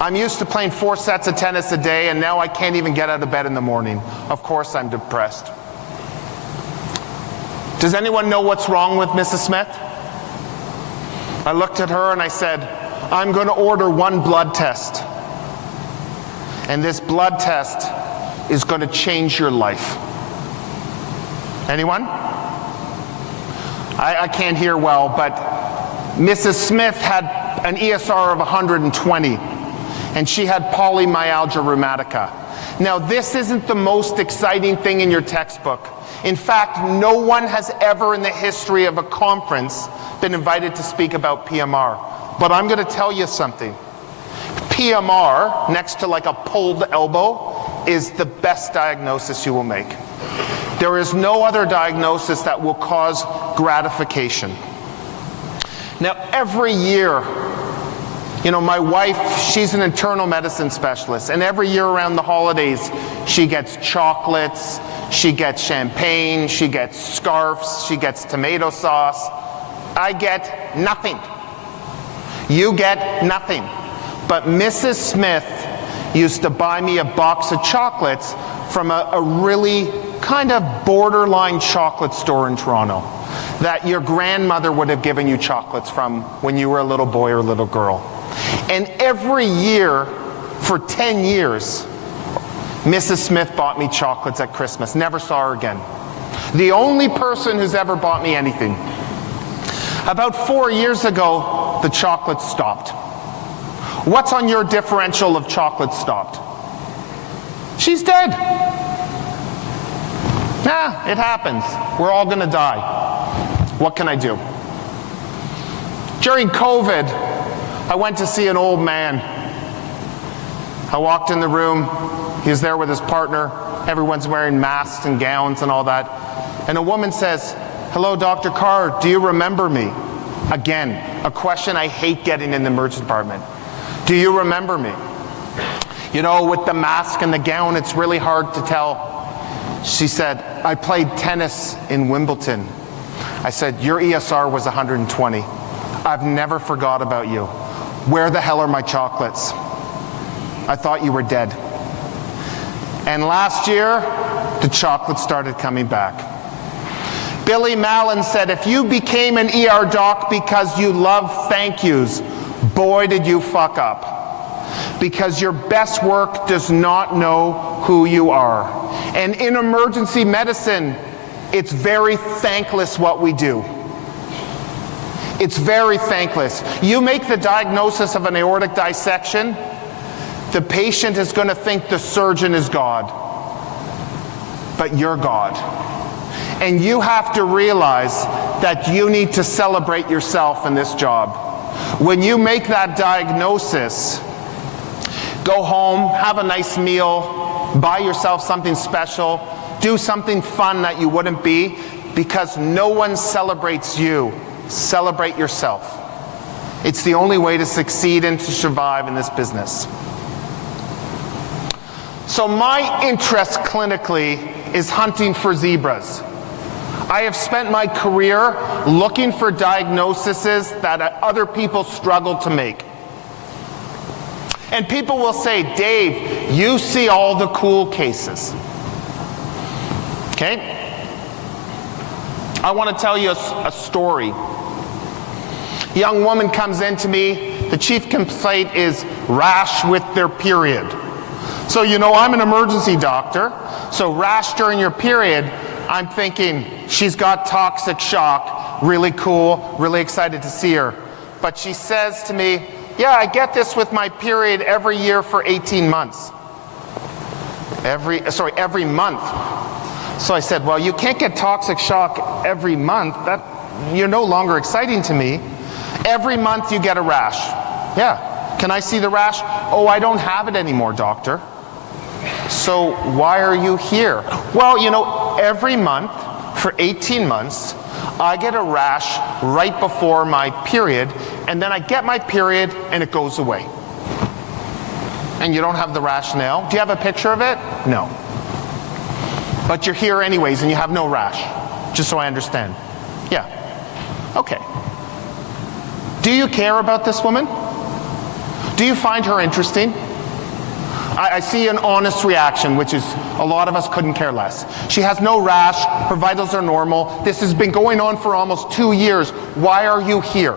I'm used to playing 4 sets of tennis a day, and now I can't even get out of bed in the morning. Of course I'm depressed. Does anyone know what's wrong with Mrs. Smith? I looked at her and I said, I'm going to order 1 blood test. And this blood test is going to change your life. Anyone? I can't hear well, but Mrs. Smith had an ESR of 120, and she had polymyalgia rheumatica. Now, this isn't the most exciting thing in your textbook. In fact, no one has ever in the history of a conference been invited to speak about PMR. But I'm going to tell you something. PMR, next to like a pulled elbow, is the best diagnosis you will make. There is no other diagnosis that will cause gratification. Now, every year, you know, my wife, she's an internal medicine specialist, and every year around the holidays, she gets chocolates, she gets champagne, she gets scarves, she gets tomato sauce. I get nothing. You get nothing. But Mrs. Smith used to buy me a box of chocolates from a really kind of borderline chocolate store in Toronto that your grandmother would have given you chocolates from when you were a little boy or a little girl. And every year, for 10 years, Mrs. Smith bought me chocolates at Christmas. Never saw her again. The only person who's ever bought me anything. About 4 years ago, the chocolates stopped. What's on your differential of chocolate stopped? She's dead. Nah, it happens. We're all gonna die. What can I do? During COVID, I went to see an old man. I walked in the room. He was there with his partner. Everyone's wearing masks and gowns and all that. And a woman says, hello, Dr. Carr, do you remember me? Again, a question I hate getting in the emergency department. Do you remember me? You know, with the mask and the gown, it's really hard to tell. She said, I played tennis in Wimbledon. I said, your ESR was 120. I've never forgot about you. Where the hell are my chocolates? I thought you were dead. And last year, the chocolates started coming back. Billy Mallon said, if you became an ER doc because you love thank yous, boy did you fuck up. Because your best work does not know who you are. And in emergency medicine, it's very thankless what we do. It's very thankless. You make the diagnosis of an aortic dissection, the patient is going to think the surgeon is God. But you're God. And you have to realize that you need to celebrate yourself in this job. When you make that diagnosis, go home, have a nice meal, buy yourself something special, do something fun that you wouldn't be, because no one celebrates you. Celebrate yourself. It's the only way to succeed and to survive in this business. So my interest clinically is hunting for zebras. I have spent my career looking for diagnoses that other people struggle to make. And people will say, Dave, you see all the cool cases. Okay? I want to tell you a story. A young woman comes in to me. The chief complaint is rash with their period. So, you know, I'm an emergency doctor. So rash during your period, I'm thinking she's got toxic shock. really cool, really excited to see her. But she says to me, yeah, I get this with my period every year for 18 months. Every month. So I said, well, you can't get toxic shock every month. You're no longer exciting to me. Every month you get a rash. Yeah. Can I see the rash? Oh, I don't have it anymore, doctor. So why are you here? Well, you know, every month for 18 months, I get a rash right before my period, and then I get my period and it goes away. And you don't have the rash now? Do you have a picture of it? No. But you're here anyways and you have no rash, just so I understand. Yeah. Okay. Do you care about this woman? Do you find her interesting? I see an honest reaction, which is a lot of us couldn't care less. She has no rash, her vitals are normal. This has been going on for almost 2 years. Why are you here?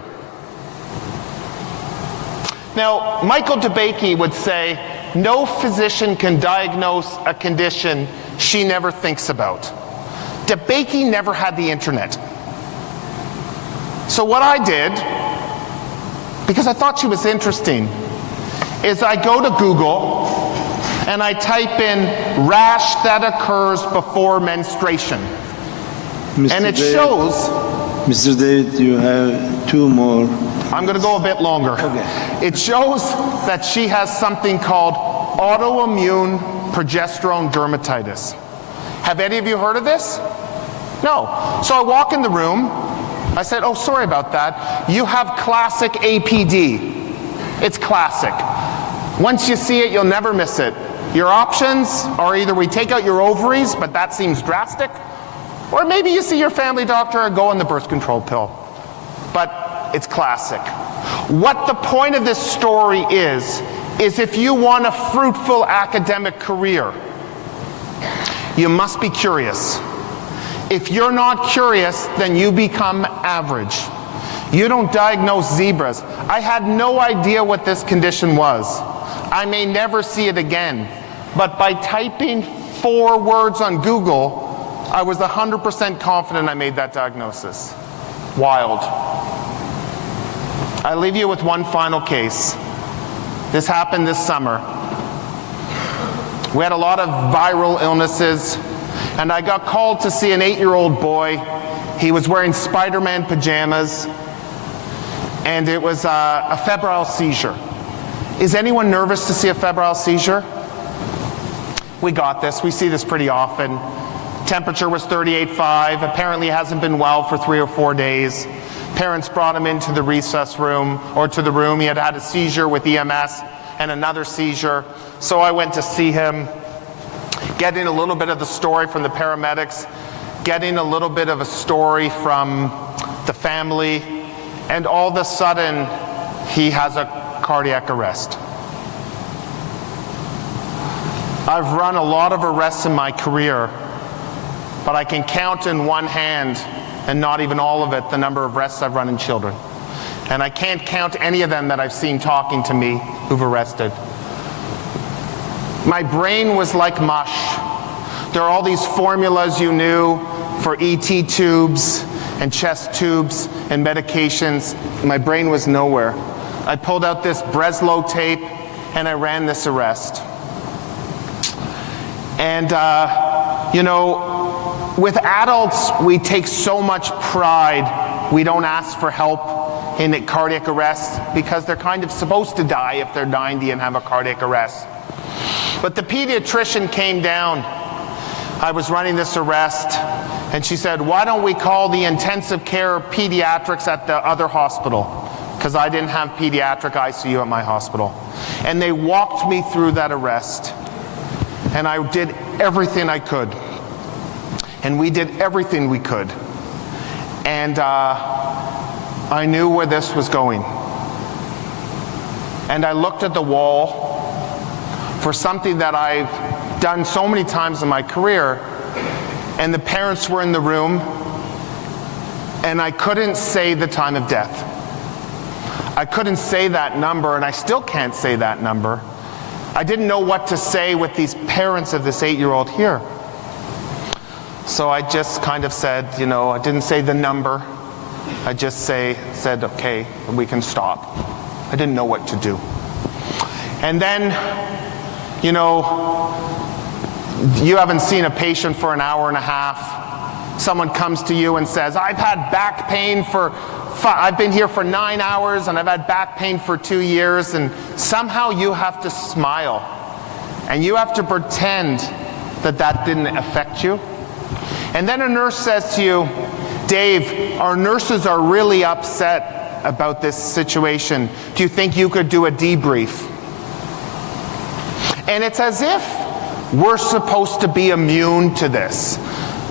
Now, Michael DeBakey would say, no physician can diagnose a condition she never thinks about. DeBakey never had the internet. So what I did, because I thought she was interesting, is I go to Google and I type in rash that occurs before menstruation. And it shows... Mr. David, you have 2 more. I'm going to go a bit longer. Okay. It shows that she has something called autoimmune progesterone dermatitis. Have any of you heard of this? No. So I walk in the room. I said, oh, sorry about that. You have classic APD. It's classic. Once you see it, you'll never miss it. Your options are either we take out your ovaries, but that seems drastic, or maybe you see your family doctor and go on the birth control pill. But it's classic. What the point of this story is if you want a fruitful academic career, you must be curious. If you're not curious, then you become average. You don't diagnose zebras. I had no idea what this condition was. I may never see it again. But by typing 4 words on Google, I was 100% confident I made that diagnosis. Wild. I leave you with one final case. This happened this summer. We had a lot of viral illnesses, and I got called to see an 8-year-old boy. He was wearing Spider-Man pajamas, and it was a febrile seizure. Is anyone nervous to see a febrile seizure? We got this. We see this pretty often. Temperature was 38.5. Apparently hasn't been well for 3 or 4 days. Parents brought him into the recess room, or to the room. He had had a seizure with EMS and another seizure. So I went to see him, getting a little bit of the story from the paramedics, getting a little bit of a story from the family, and all of a sudden, he has a cardiac arrest. I've run a lot of arrests in my career, but I can count in one hand, and not even all of it, the number of arrests I've run in children. And I can't count any of them that I've seen talking to me who've arrested. My brain was like mush. There are all these formulas you knew for ET tubes and chest tubes and medications. My brain was nowhere. I pulled out this Breslow tape and I ran this arrest. And, you know, with adults, we take so much pride. We don't ask for help in a cardiac arrest because they're kind of supposed to die if they're 90 and have a cardiac arrest. But the pediatrician came down. I was running this arrest, and she said, why don't we call the intensive care pediatrics at the other hospital? Because I didn't have pediatric ICU at my hospital. And they walked me through that arrest. And I did everything I could. And we did everything we could. And I knew where this was going. And I looked at the wall for something that I've done so many times in my career, and the parents were in the room, and I couldn't say the time of death. I couldn't say that number, and I still can't say that number. I didn't know what to say with these parents of this 8-year-old here. So I just kind of said, you know, I didn't say the number. I just said, okay, we can stop. I didn't know what to do. And then, you know, you haven't seen a patient for an hour and a half. Someone comes to you and says, I've had back pain I've been here for 9 hours and I've had back pain for 2 years, and somehow you have to smile and you have to pretend that that didn't affect you. And then a nurse says to you, Dave, our nurses are really upset about this situation. Do you think you could do a debrief? And it's as if we're supposed to be immune to this.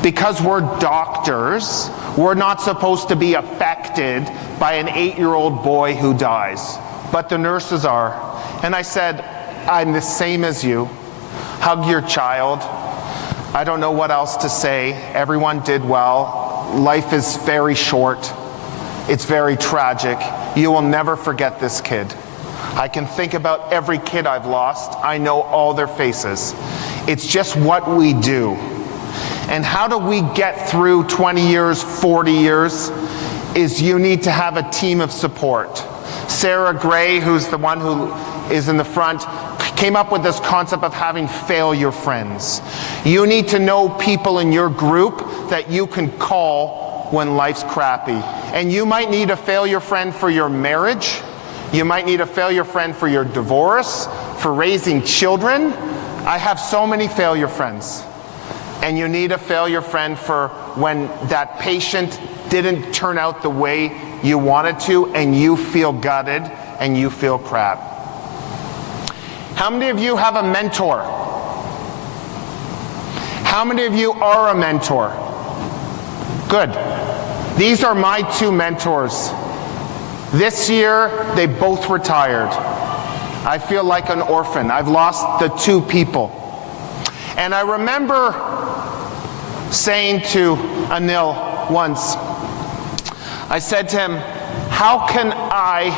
Because we're doctors, we're not supposed to be affected by an 8-year-old boy who dies. But the nurses are. And I said, I'm the same as you. Hug your child. I don't know what else to say. Everyone did well. Life is very short. It's very tragic. You will never forget this kid. I can think about every kid I've lost. I know all their faces. It's just what we do. And how do we get through 20 years, 40 years? Is you need to have a team of support. Sarah Gray, who's the one who is in the front, came up with this concept of having failure friends. You need to know people in your group that you can call when life's crappy. And you might need a failure friend for your marriage. You might need a failure friend for your divorce, for raising children. I have so many failure friends. And you need a failure friend for when that patient didn't turn out the way you wanted to and you feel gutted and you feel crap. How many of you have a mentor? How many of you are a mentor? Good. These are my 2 mentors. This year, they both retired. I feel like an orphan. I've lost the 2 people. And I remember saying to Anil once, I said to him, how can I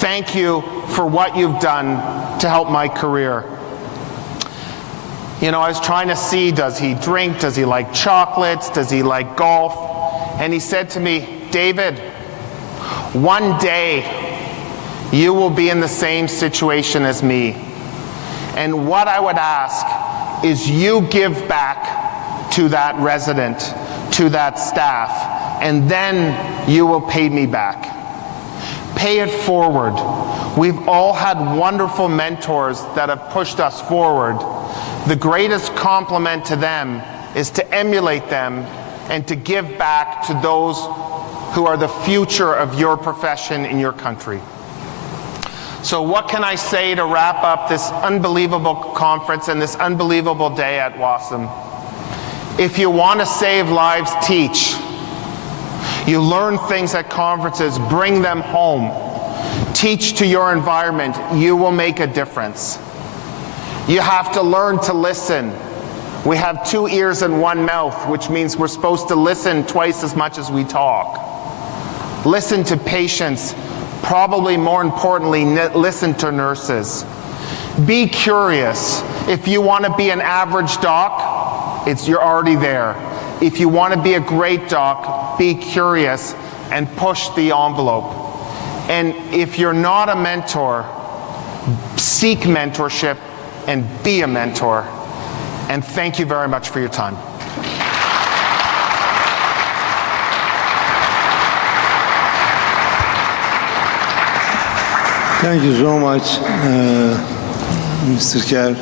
thank you for what you've done to help my career? You know, I was trying to see, does he drink? Does he like chocolates? Does he like golf? And he said to me, David, one day you will be in the same situation as me. And what I would ask is you give back to that resident, to that staff, and then you will pay me back. Pay it forward. We've all had wonderful mentors that have pushed us forward. The greatest compliment to them is to emulate them and to give back to those who are the future of your profession in your country. So what can I say to wrap up this unbelievable conference and this unbelievable day at WASM? If you want to save lives, teach. You learn things at conferences, bring them home. Teach to your environment. You will make a difference. You have to learn to listen. We have 2 ears and 1 mouth, which means we're supposed to listen twice as much as we talk. Listen to patients. Probably more importantly, listen to nurses. Be curious. If you want to be an average doc, you're already there. If you want to be a great doc, be curious and push the envelope. And if you're not a mentor, seek mentorship and be a mentor. And thank you very much for your time. Thank you so much, Mr. Kerr.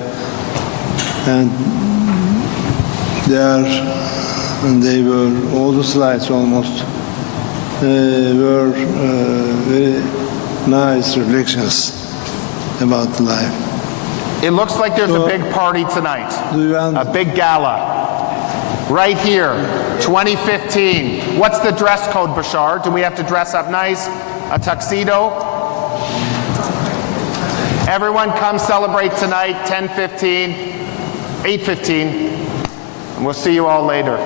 And they were, all the slides almost, were very nice reflections about life. It looks like there's a big party tonight, a big gala, right here, 2015. What's the dress code, Bashar? Do we have to dress up nice? A tuxedo? Everyone come celebrate tonight, 10:15, 8:15, and we'll see you all later.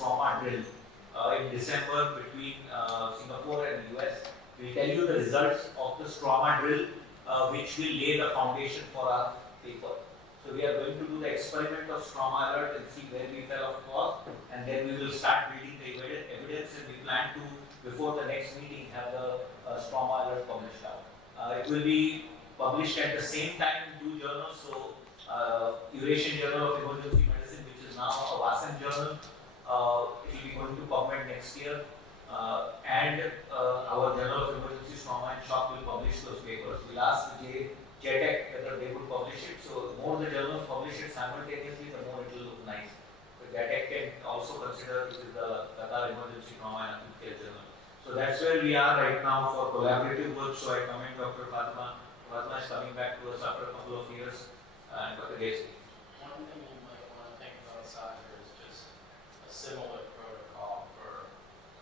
trauma drill in December between Singapore and US. We'll tell you the results of this trauma drill, which will lay the foundation for our paper. So we are going to do the experiment of trauma alert and see where we fell off course, and then we will start building the evidence, and we plan to, before the next meeting, have the trauma alert published out. It will be published at the same time in two journals, so Eurasian Journal of Emergency Medicine, which is now a WASM journal, it will be going to PubMed next year, and our Journal of Emergency Trauma and Shock will publish those papers. We'll ask JTEC whether they would publish it, so the more the journals publish it simultaneously, the more it will look nice. So JTEC can also consider this is the Qatar Emergency Trauma and Acute Care Journal. So that's where we are right now for collaborative work. So I commend Dr. Fatima. Fatima is coming back to us after a couple of years, and Dr. Desi. One thing you might want to think about, Sagar, is just a similar protocol for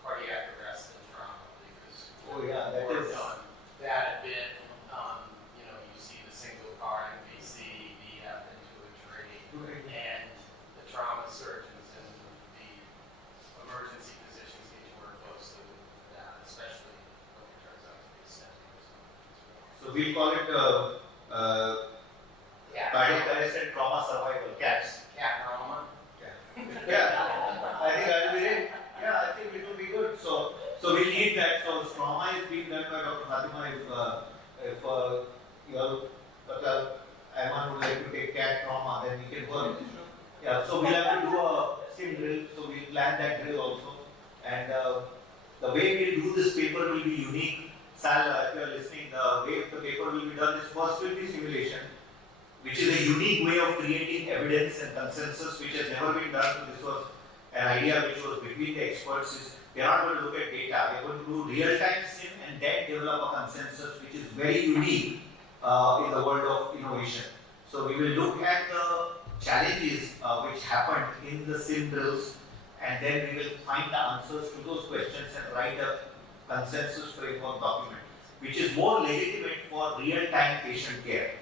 cardiac arrest and trauma, because that we've is done that a bit. You know, you see the single car MVC, VF into a tree, and the trauma surgeons and the emergency physicians need to work closely with that, especially when it turns out to be a stent or something. So we'll call it cardiac arrest and trauma survival, CATS. Cat trauma. Yeah, I think that will be it. Yeah, I think it will be good. So we need that. So trauma is being done by Dr. Fatima. If you all, Dr. Ayman would like to take CAT trauma, then we can work. Yeah, so we'll have to do a sim drill. So we'll plan that drill also. And the way we'll do this paper will be unique. Sal, if you are listening, the way the paper will be done is first will be simulation, which is a unique way of creating evidence and consensus, which has never been done. So this was an idea which was between the experts. Is they are not going to look at data. They are going to do real-time sim and then develop a consensus, which is very unique in the world of innovation. So we will look at the challenges which happened in the sim drills, and then we will find the answers to those questions and write a consensus framework document, which is more legitimate for real-time patient care.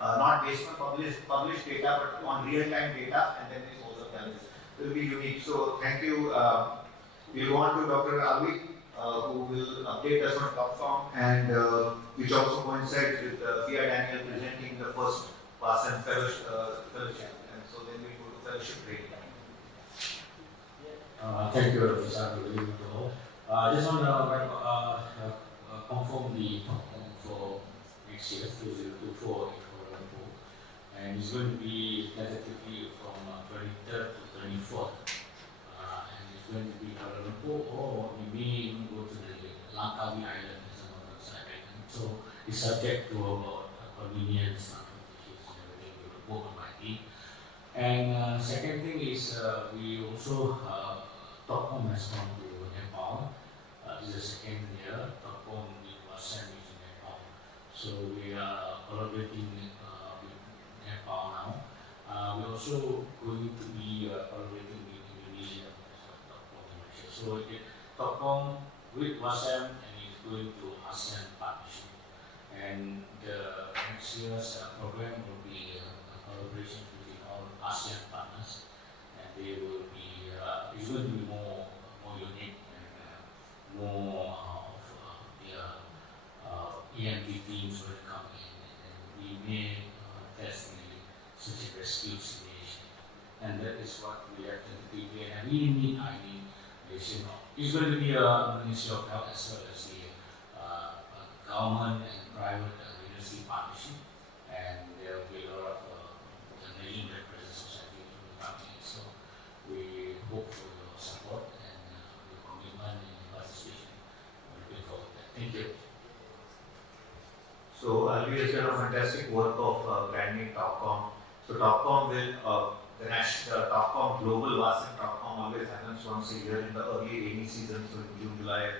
Not based on published data, but on real-time data, and then we solve the challenges. It will be unique. So thank you. We'll go on to Dr. Alvi, who will update us on TopCom, and which also coincides with Pia Daniel presenting the first WASM fellowship, and so then we go to fellowship training. Thank you, Professor. Just want to confirm the TopCom for next year, 2024 in Kuala Lumpur, and it's going to be tentatively from 23rd to 24th. And it's going to be Kuala Lumpur, or we may even go to the Langkawi Island as another side island. So it's subject to about convenience, notifications, and everything. We will book on my team. And second thing is we also TopCom has gone to Nepal. This is the second year TopCom was sent to Nepal. So we are collaborating with Nepal now. We're also going to be collaborating with Indonesia as TopCom. So TopCom with WASM and it's going to ASEAN partnership. And the next year's program will be a collaboration between all ASEAN partners, and they will be it's going to be more unique and more of the EMT teams will come in, and we may test the such a rescue simulation, and that is what we have to do. And we need it's going to be a Ministry of Health as well as the government and private university partnership, and there will be a lot of the Nation Red Crescent Society will come in. So we hope for your support and your commitment and your participation. We're looking forward to that. Thank you. So Alvi has done a fantastic work of branding TopCom. So TopCom will, the national TopCom Global WASM TopCom always happens once a year in the early rainy season, so in June, July.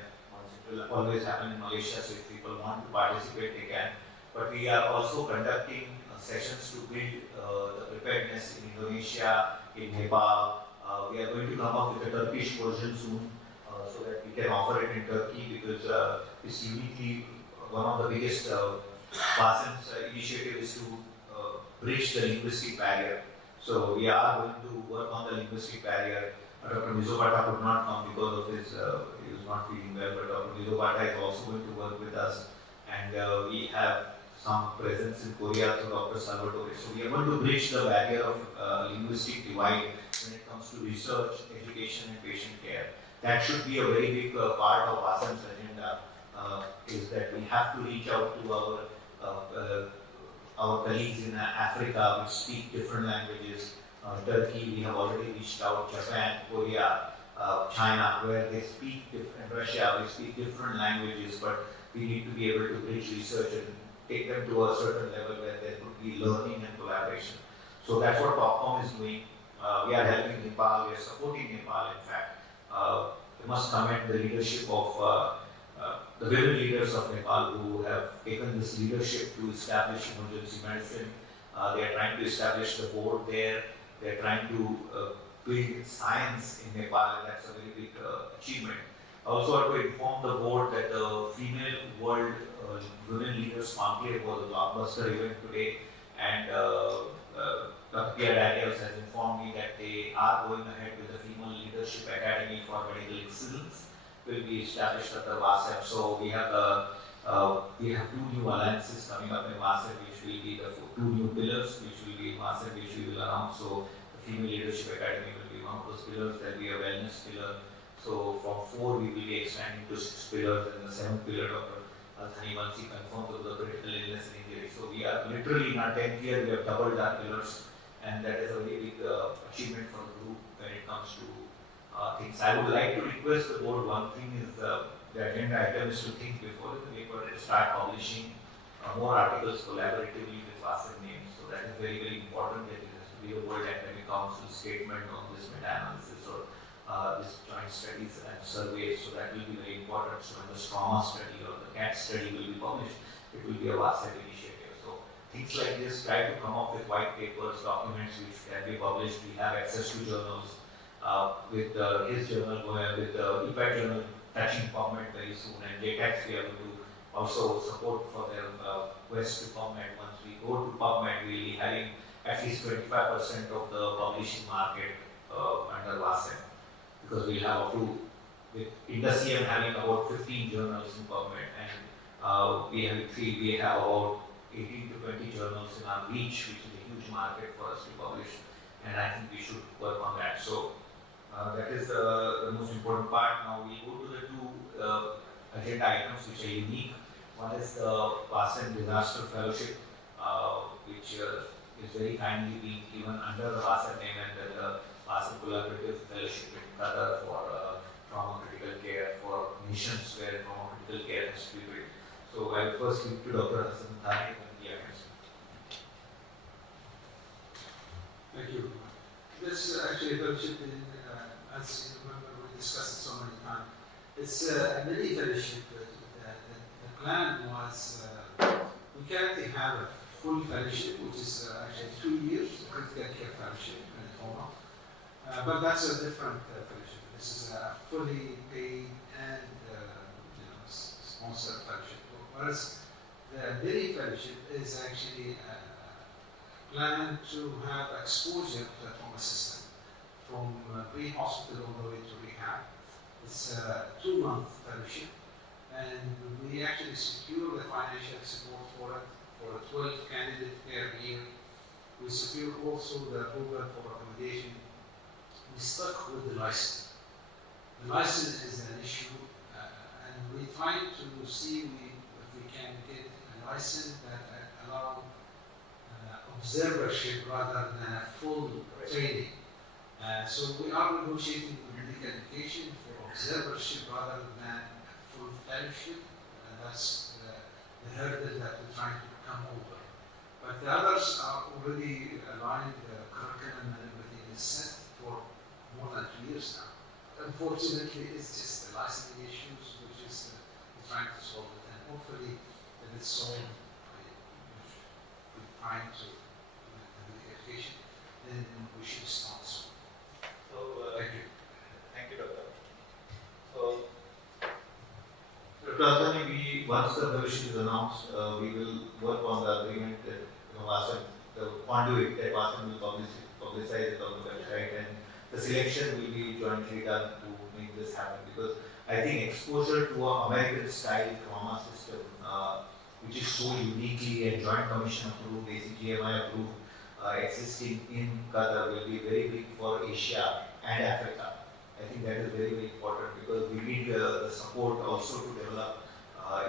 It will always happen in Malaysia, so if people want to participate, they can. But we are also conducting sessions to build the preparedness in Indonesia, in Nepal. We are going to come up with a Turkish version soon, so that we can offer it in Turkey, because it's uniquely one of the biggest WASM's initiative is to bridge the linguistic barrier. So we are going to work on the linguistic barrier. Dr. Mizobata could not come because of his, he was not feeling well, but Dr. Mizobata is also going to work with us, and we have some presence in Korea through Dr. Salvatore. So we are going to bridge the barrier of linguistic divide when it comes to research, education, and patient care. That should be a very big part of ASEM's agenda, is that we have to reach out to our colleagues in Africa which speak different languages. Turkey, we have already reached out, Japan, Korea, China, where they speak different, Russia, we speak different languages, but we need to be able to bridge research and take them to a certain level where there could be learning and collaboration. So that's what TopCom is doing. We are helping Nepal, we are supporting Nepal in fact. We must commend the leadership of the women leaders of Nepal who have taken this leadership to establish emergency medicine. They are trying to establish the board there. They are trying to build science in Nepal, and that's a very big achievement. I also want to inform the board that the Female World Women Leaders Conclave was a blockbuster event today, and Dr. Pia Daniels has informed me that they are going ahead with the Female Leadership Academy for Medical Excellence, will be established at the WASEP. So we have two new alliances coming up in WASEP, which will be the two new pillars, which will be in WASEP, which we will announce. So the Female Leadership Academy will be one of those pillars. There will be a wellness pillar. So from 4 we will be expanding to 6 pillars, and the 7th pillar, Dr. Thanivansi confirmed of the critical illness and injury. So we are literally in our 10th year, we have doubled our pillars, and that is a very big achievement for the group when it comes to things. I would like to request the board, one thing is the agenda item is to think before the paper and start publishing more articles collaboratively with WASEP names. So that is very, very important, that it has to be a World Academic Council statement on this meta-analysis or this joint studies and surveys. So that will be very important. So when the trauma study or the CAT study will be published, it will be a WASEP initiative. So things like this, try to come up with white papers, documents which can be published. We have access to journals. With his journal, with the EPAT journal touching PubMed very soon, and JTAX we are going to also support for their quest to PubMed. Once we go to PubMed, we will be having at least 25% of the publishing market under WASEP, because we have up to, with Indusiem having about 15 journals in PubMed, and we have about 18 to 20 journals in our reach, which is a huge market for us to publish, and I think we should work on that. So that is the most important part. Now we go to the two agenda items which are unique. One is the WASEP Disaster Fellowship, which is very kindly being given under the WASEP name, and the WASEP Collaborative Fellowship in Qatar for trauma critical care for nations where trauma critical care has to be built. So I'll first speak to Dr. Hassan Tariq and the others. Thank you. This is actually a fellowship in, as you remember, we discussed it so many times. It's a mini fellowship. The plan was, we currently have a full fellowship, which is actually 2 years, critical care fellowship in trauma. But that's a different fellowship. This is a fully paid and sponsored fellowship. Whereas the mini fellowship is actually plan to have exposure to the trauma system from pre-hospital all the way to rehab. It's a 2-month fellowship, and we actually secure the financial support for it for 12 candidates per year. We secure also the approval for accommodation. We stuck with the license. The license is an issue, and we try to see if we can get a license that allows observership rather than a full training. So we are negotiating with medical education for observership rather than full fellowship. That's the hurdle that we're trying to come over. But the others are already aligned, the curriculum and everything is set for more than 2 years now. Unfortunately, it's just the licensing issues which is we're trying to solve it, and hopefully if it's solved, we're trying to education, then we should start soon. So, thank you. Thank you, Doctor. So, Dr. Asani, once the fellowship is announced, we will work on the agreement that WASEP, the conduit that WASEP will publicize it on the website, and the selection will be jointly done to make this happen, because I think exposure to an American style trauma system, which is so uniquely a joint commission approved, ACGMI approved, existing in Qatar, will be very big for Asia and Africa. I think that is very, very important, because we need the support also to develop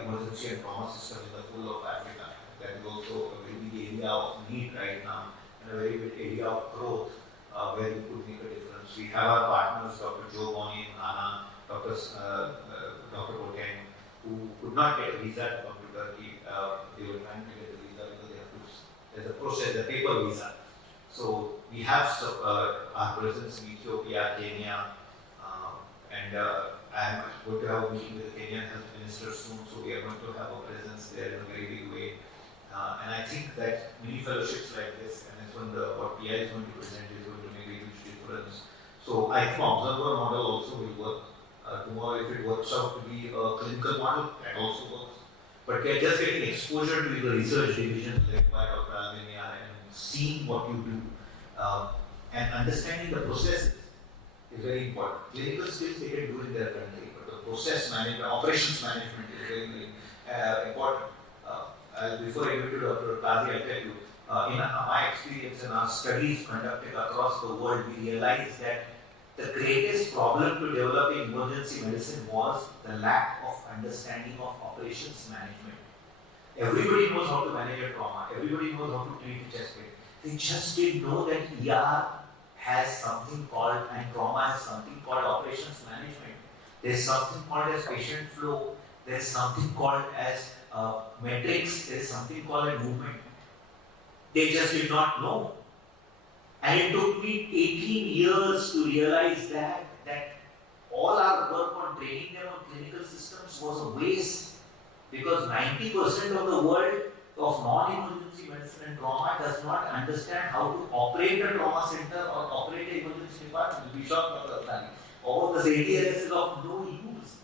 emergency and trauma system in the whole of Africa. That is also a very big area of need right now, and a very big area of growth where we could make a difference. We have our partners, Dr. Joe Boni, Anna, Dr. Boten, who could not get a visa to come to Turkey. They were trying to get a visa because they have to, there's a process, a paper visa. So we have our presence in Ethiopia, Kenya, and I am going to have a meeting with the Kenyan Health Minister soon, so we are going to have a presence there in a very big way. And I think that many fellowships like this, and that's when what PI is going to present is going to make a huge difference. So I think observer model also will work. Tomorrow, if it works out to be a clinical model, that also works. But we are just getting exposure to the research division led by Dr. Alminia and seeing what you do and understanding the processes is very important. Clinical skills they can do in their country, but the process management, operations management is very, very important. Before I go to Dr. Qazi, I'll tell you, in my experience and our studies conducted across the world, we realized that the greatest problem to developing emergency medicine was the lack of understanding of operations management. Everybody knows how to manage a trauma, everybody knows how to treat a chest pain. They just didn't know that ER has something called, and trauma has something called operations management. There's something called as patient flow, there's something called as metrics, there's something called a movement. They just did not know. And it took me 18 years to realize that all our work on training them on clinical systems was a waste, because 90% of the world of non-emergency medicine and trauma does not understand how to operate a trauma center or operate an emergency department. You'll be shocked, Dr. Afghani. All this ADLS is of no use.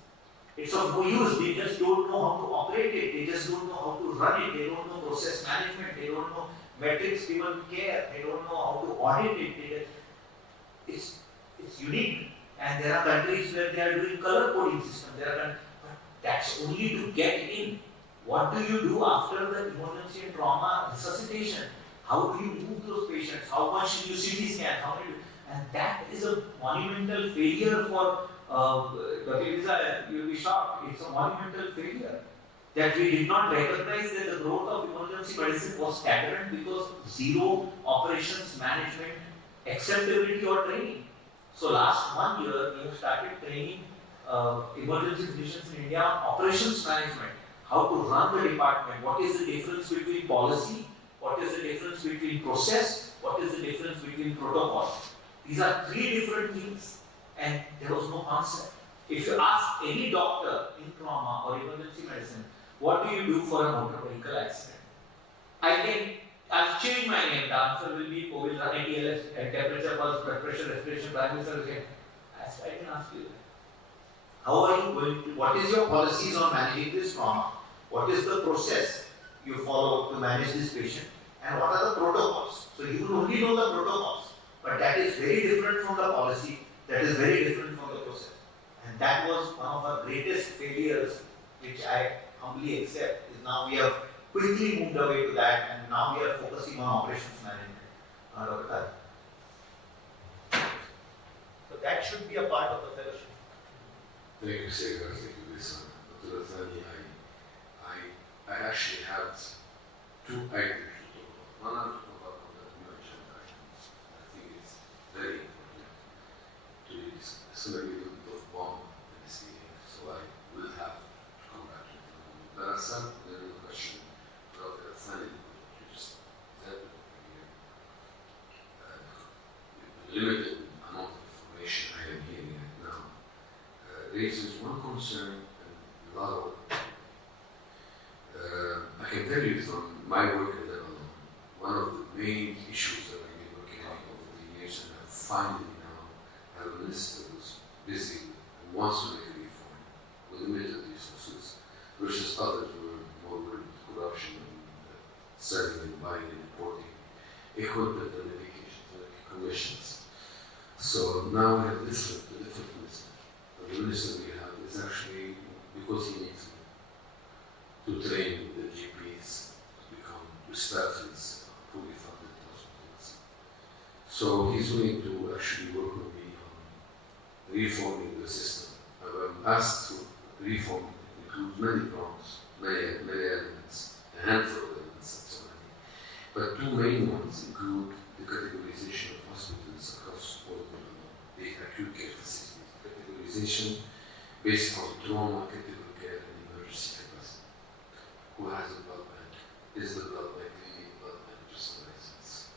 It's of no use. They just don't know how to operate it. They just don't know how to run it. They don't know process management. They don't know metrics, people care. They don't know how to audit it. It's unique. And there are countries where they are doing color coding system. But that's only to get in. What do you do after the emergency and trauma resuscitation? How do you move those patients? How much do you CT scan? And that is a monumental failure for Dr. Lisa, you'll be shocked. It's a monumental failure that we did not recognize that the growth of emergency medicine was stagnant because zero operations management acceptability or training. So last 1 year, we have started training emergency physicians in India on operations management. How to run the department, what is the difference between policy, what is the difference between process, what is the difference between protocol. These are three different things, and there was no concept. If you ask any doctor in trauma or emergency medicine, what do you do for a motor vehicle accident? I'll change my name, the answer will be, will run ATLS, temperature, pulse, blood pressure, respiration, primary service. I can ask you that. How are you going to, what is your policies on managing this trauma? What is the process you follow to manage this patient? And what are the protocols? So you will only know the protocols, but that is very different from the policy, that is very different from the process. And that was one of our greatest failures, which I humbly accept, is now we have quickly moved away to that, and now we are focusing on operations management. Dr. Kari. So that should be a part of the fellowship. Thank you, Segar. Thank you, Lisa. Dr. Athani, I actually had two items to talk about. One, I talk about that you mentioned items. I think it's very important to discuss. It's a little bit of bomb in this meeting, so I will have to come back to it. But I said, there is a question about the Athani, you just said here. The limited amount of information I am hearing right now raises one concern and a lot of I can tell you from my work in Lebanon, one of the main issues that I've been working on over the years, and I finally now have a minister who's busy and wants to make a reform with limited resources, versus others who are more with corruption and selling and buying and importing equipment and medications and commissions. So now we have different minister. The minister we have is actually because he needs to train the GPs to become to staff his fully funded hospitals. So he's willing to actually work with me on reforming the system. I'm asked to reform includes many prongs, many elements, a handful of elements, so many. But two main ones include the categorization of hospitals across all the acute care facilities. Categorization based on trauma, critical care, and emergency capacity. Who has a blood bank? Is the blood bank really a blood bank, just a license?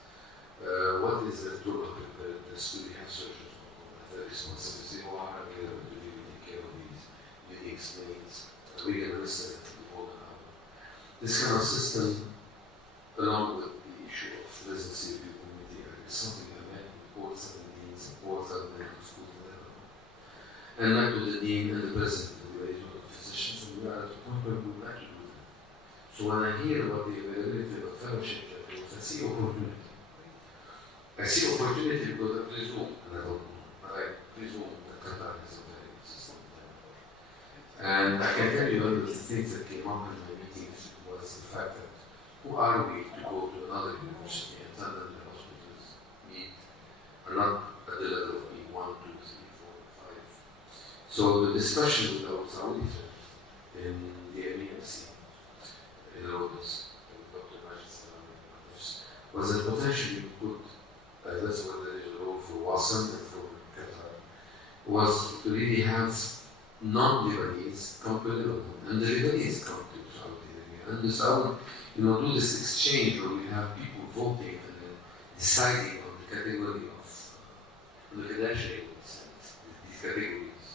What is the trauma preparedness? Do we have surgeons who have the responsibility? Who are available to really take care of these unique needs? Are we going to listen to the whole hour? This kind of system, along with the issue of residency review committee, is something I met with all 7 deans and all 7 medical schools in Lebanon. And met with the dean and the president of the Union of Physicians, and we are at the point where we would like to do that. So when I hear about the availability of a fellowship, I see opportunity. I see opportunity because I presume, and I don't know, but I presume that Qatar is a very good system. And I can tell you one of the things that came up in my meetings was the fact that who are we to go to another university and tell them the hospitals need are not at the level of being 1, 2, 3, 4, 5. So the discussion with our Saudi friend in the MEMC in Rhodes, with Dr. Majid Salam and others, was that potentially we could, that's what there is a role for Wasam and for Qatar, was to really have non-Lebanese come to Lebanon, and the Lebanese come to Saudi Arabia, and the Saudi, do this exchange where we have people voting and then deciding on the category of the credentialing of these categories.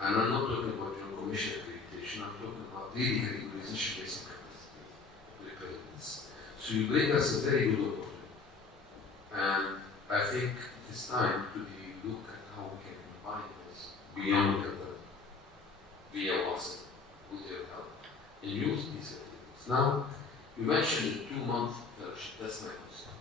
And I'm not talking about your commission accreditation, I'm talking about really categorization based on capacity of preparedness. So you bring us a very good opportunity. And I think it is time to look at how we can combine this beyond Qatar, via WASA, with your help, and use these activities. Now, you mentioned the 2-month fellowship, that's my concern.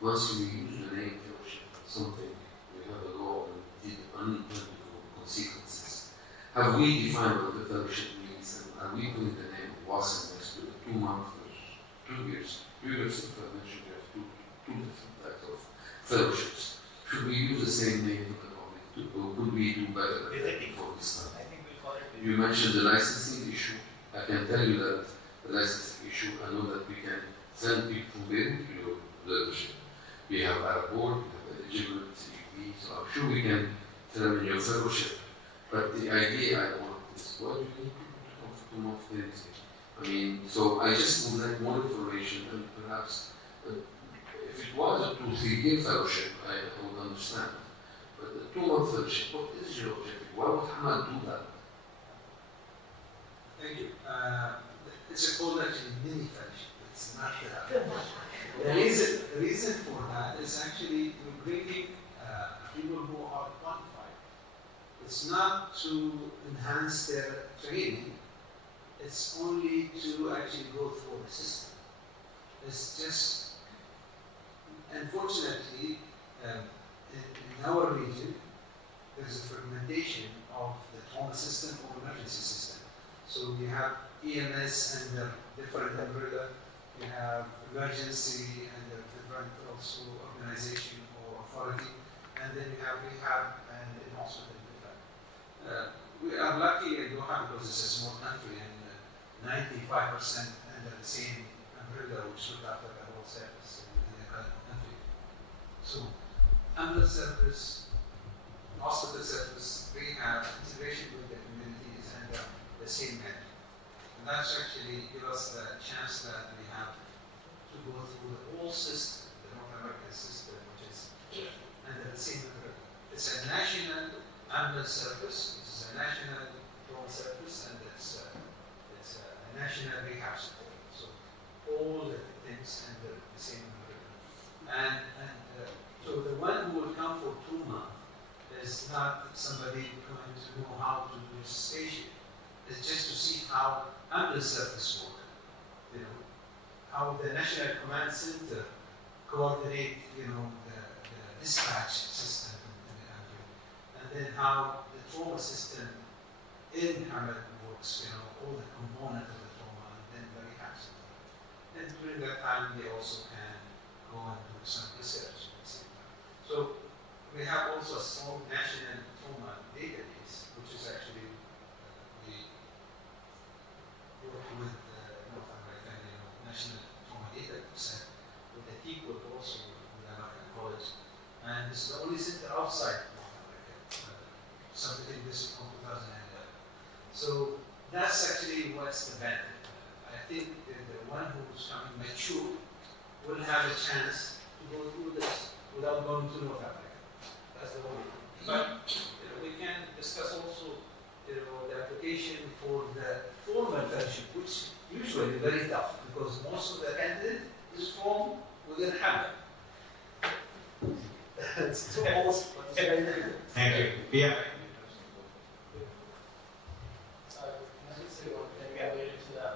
Once we use the name fellowship, something, we have a law and did unintended consequences. Have we defined what the fellowship means, and are we putting the name of WASA next to a 2-month fellowship? 2 years. 2 years of fellowship, we have two different types of fellowships. Should we use the same name for the public, or could we do better for this time? You mentioned the licensing issue. I can tell you that the licensing issue, I know that we can send people from Beirut to your leadership. We have our board, we have eligibility, so I'm sure we can determine your fellowship. But the idea I want is, what do you need people to come to month? I mean, so I just would like more information, and perhaps if it was a 2-3 year fellowship, I would understand. But the 2-month fellowship, what is your objective? Why would Hamad do that? Thank you. It's a called actually mini fellowship. It's not the reason for that is actually we're bringing people who are qualified. It's not to enhance their training. It's only to actually go through the system. It's just, unfortunately, in our region, there's a fragmentation of the trauma system or emergency system. So we have EMS under different umbrella, we have emergency under different also organization or authority, and then we have rehab and hospital different. We are lucky in Doha because it's a small country and 95% under the same umbrella which look after the whole service in the country. So ambulance service, hospital service, rehab, integration with the community is under the same head. And that's actually give us the chance that we have to go through the whole system, the North American system, which is under the same umbrella. It's a national ambulance service, it's a national drone service, and it's a national rehab support. So all the things under the same umbrella. And so the one who will come for trauma is not somebody going to know how to do station. It's just to see how ambulance service work, how the National Command Center coordinate, the dispatch system and then how the trauma system in Hamad works, all the components of the trauma, and then the rehab center. And during that time, they also can go and do some research at the same time. So we have also a strong national trauma database, which is actually we work with North American National Trauma Database with the people also with American College. And this is the only center outside North America, submitting this from 2011. So that's actually what's the benefit. I think that the one who's coming mature will have a chance to go through this without going to North America. That's the only thing. But we can discuss also the application for the formal fellowship, which usually is very tough because most of the candidate is from within Hamad. It's too old, but it's very difficult. Thank you. Yeah. Can I just say one thing related to that?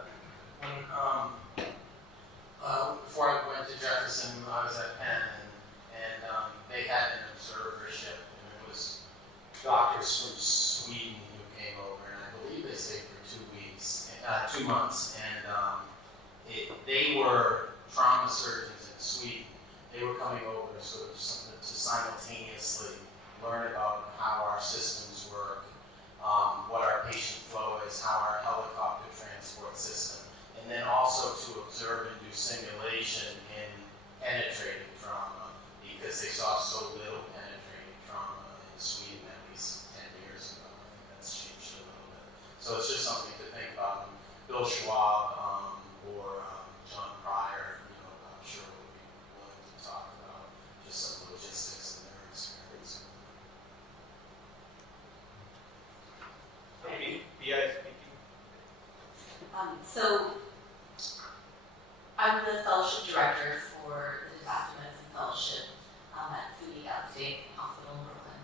Before I went to Jefferson, I was at Penn, and they had an observership, and it was doctors from Sweden who came over, and I believe they stayed for 2 months, and they were trauma surgeons in Sweden. They were coming over sort of to simultaneously learn about how our systems work, what our patient flow is, how our helicopter transport system, and then also to observe and do simulation in penetrating trauma because they saw so little penetrating trauma in Sweden at least 10 years ago. I think that's changed a little bit. So it's just something to think about. And Bill Schwab or John Pryor, I'm sure would be willing to talk about just some logistics in their experience. Maybe PI speaking. So I'm the fellowship director for the Disaster Medicine Fellowship at SUNY Downstate Hospital in Brooklyn.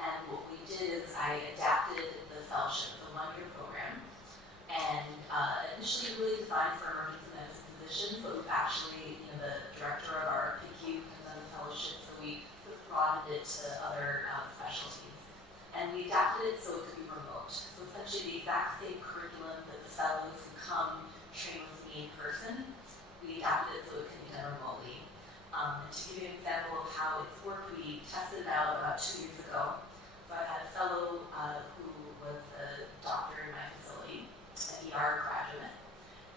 And what we did is I adapted the fellowship, the one-year program, and initially really designed for emergency medicine physicians, but we've actually, the director of our PQ has done the fellowship, so we broadened it to other specialties. And we adapted it so it could be remote. So essentially the exact same curriculum that the fellows who come train with me in person, we adapted it so it can be done remotely. To give you an example of how it's worked, we tested it out about 2 years ago. So I had a fellow who was a doctor in my facility, an ER graduate.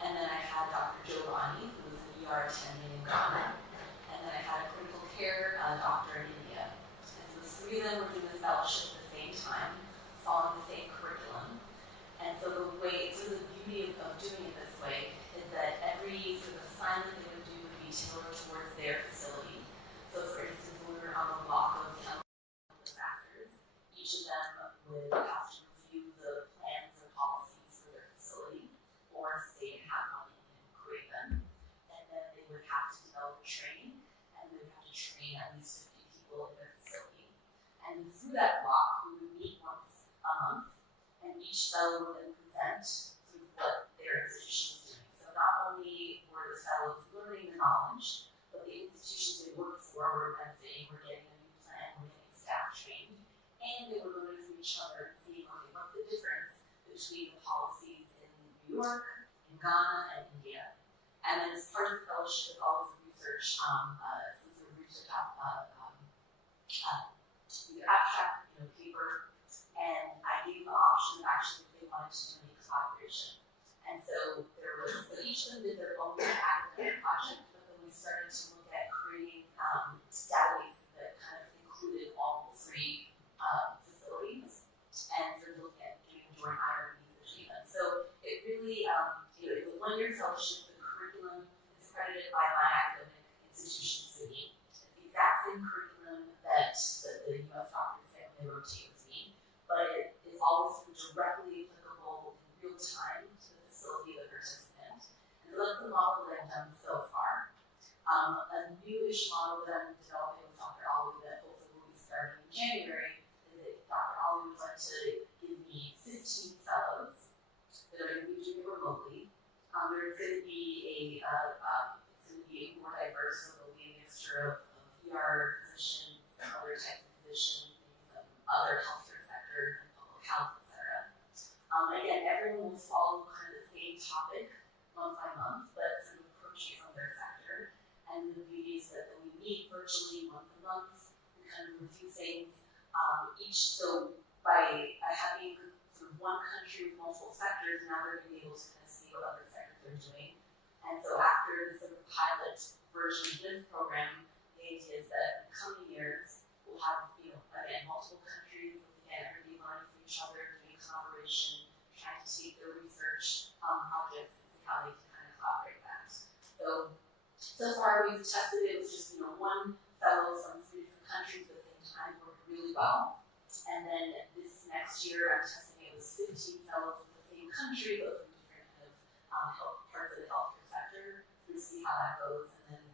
And then I had Dr. Giovanni, who was an ER attending in Ghana. And then I had a critical care doctor in India. And so the three of them were doing this fellowship at the same time, following the same curriculum. And so the beauty of doing it this way is that every sort of assignment they would do would be tailored towards their facility. So for instance, when we were on the block of chemical disasters, each of them would have to review the plans or policies for their facility, or if they didn't have one, and create them. And then they would have to develop training, and they would have to train at least 50 people in their facility. And through that block, we would meet once a month, and each fellow would then present sort of what their institution was doing. So not only were the fellows learning the knowledge, but the institutions they worked for were benefiting, were getting a new plan, were getting staff trained, and they were learning from each other and seeing, okay, what's the difference between the policies in New York, in Ghana, and India. And then as part of the fellowship, it's always a research, either abstract, paper, and I gave them the option of actually if they wanted to do any collaboration. And so each of them did their own academic project, but then we started to look at creating databases that kind of included all three facilities and sort of looking at doing joint IRBs between them. So it really, it's a one-year fellowship. The curriculum is accredited by my academic institution, SUNY. It's the exact same curriculum that the U.S. doctors get when they rotate with me, but it is always directly applicable in real time to the facility of the participant. And so that's the model that I've done so far. A newish model that I'm developing with Dr. Ali that hopefully will be starting in January is that Dr. Ali would like to give me 15 fellows that are going to be doing it remotely. There's going to be more diverse, so there'll be a mixture of ER physicians, some other types of physicians, maybe some other healthcare Again, everyone will follow kind of the same topic month by month, but sort of approaching from their sector. And the beauty is that we meet virtually once a month. We kind of review things so by having sort of one country with multiple sectors, now they're going to be able to kind of see what other sectors are doing. And so after the sort of pilot version of this program, the idea is that in the coming years, we'll have, again, multiple countries, again, everybody learning from each other, doing collaboration, trying to take their research projects and see how they can kind of collaborate that. So far we've tested it with just, one fellow from 3 different countries at the same time, worked really well. And then this next year, I'm testing it with 15 fellows from the same country, but from different kind of parts of the healthcare sector, to see how that goes. And then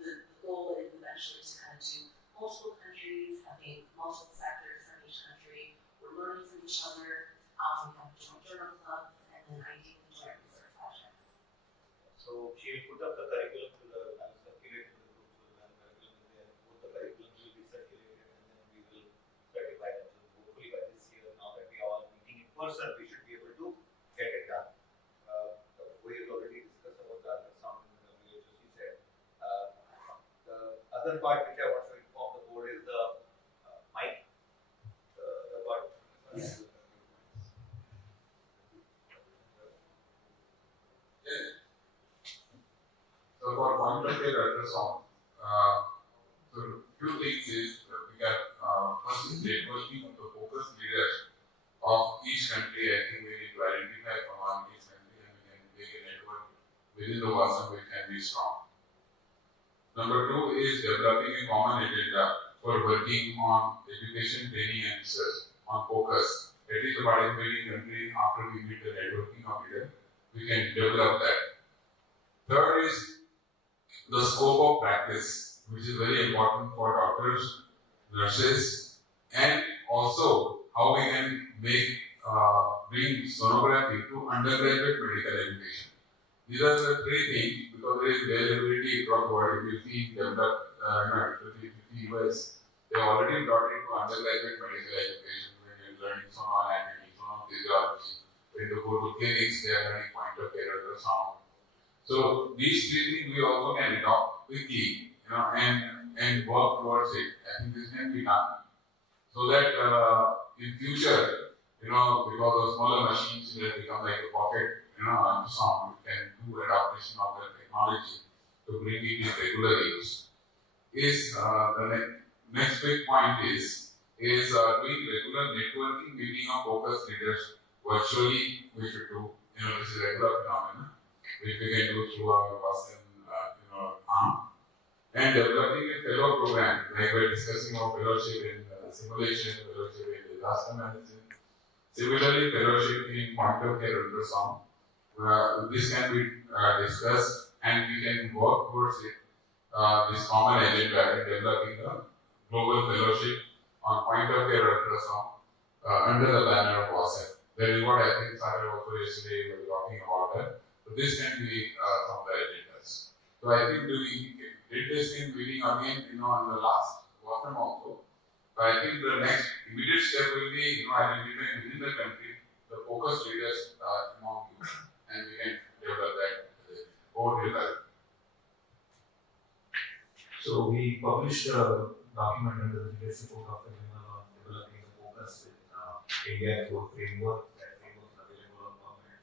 the goal is eventually to kind of do multiple countries, having multiple sectors from each country. We're learning from each other. We have joint journal clubs, and then ideally joint research projects. So she will put up the curriculum to the circulate to the group, so the curriculum is there. Both the curriculums will be circulated, and then we will certify them. So hopefully by this year, now that we are all meeting in person, we should be able to get it done. We have already discussed about the ultrasound and the WHO, she said. The other part which I want to inform the board is the mic. The part. So for point of care ultrasound, so few things is we got first is networking of the focus leaders of each country. I think we need to identify from each country and we can make a network within the WASM which can be strong. Number 2 is developing a common agenda for working on education, training and research on focus. At least the participating country, after we meet the networking of leaders, we can develop that. Third is the scope of practice, which is very important for doctors, nurses, and also how we can bring sonography to undergraduate medical education. These are the 3 things because there is availability across the world. If you see developed, if you see US, they already brought into undergraduate medical education when you're learning sonoanatomy, sonophysiology. When you go to clinics, they are learning point of care ultrasound. So these 3 things we also can adopt quickly, and work towards it. I think this can be done. So that in future, because of smaller machines will become like a pocket, ultrasound, we can do adaptation of the technology to bring it in regular use. The next big point is doing regular networking meeting of focus leaders virtually. We should do, this is a regular phenomenon, which we can do through our WASM, arm. And developing a fellow program, like we're discussing our fellowship in simulation, fellowship in disaster medicine. Similarly, fellowship in point of care ultrasound. This can be discussed and we can work towards it, this common agenda in developing a global fellowship on point of care ultrasound under the banner of WASM. That is what I think Sarah also yesterday was talking about that. So this can be some of the agendas. So I think we did this in meeting again, on the last WASM also. So I think the next immediate step will be, identifying within the country the focus leaders among you, and we can develop that board result. So we published a document under the leadership of Dr. Canlı on developing the focus with India through a framework. That framework is available on government.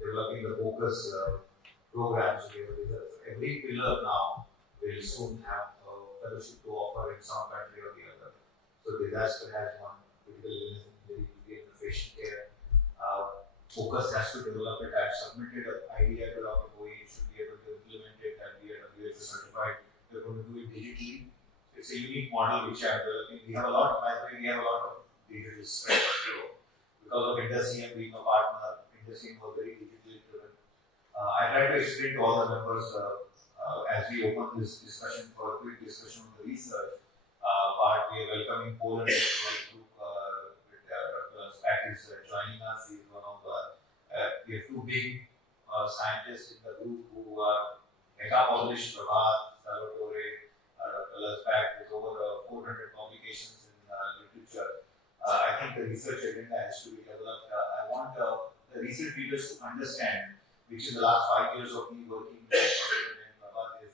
Developing the focus programs. Every pillar now will soon have a fellowship to offer in some country or the other. So disaster has one, critical illness and patient care. Focus has to develop it. I've submitted an idea to Dr. Bowie. You should be able to implement it and be WHO certified. We're going to do it digitally. It's a unique model which I'm developing. We have a lot, by the way, we have a lot of digital strength. Because of IndusIM being a partner, IndusIM was very digitally driven. I tried to explain to all the members as we open this discussion for a quick discussion on the research part. We are welcoming Poland group with Dr. Spack is joining us. He's one of we have 2 big scientists in the group who are mega published, Prabhat, Salvatore, Dr. Spack with over 400 publications in literature. I think the research agenda has to be developed. I want the research leaders to understand, which in the last 5 years of me working with Prabhat, is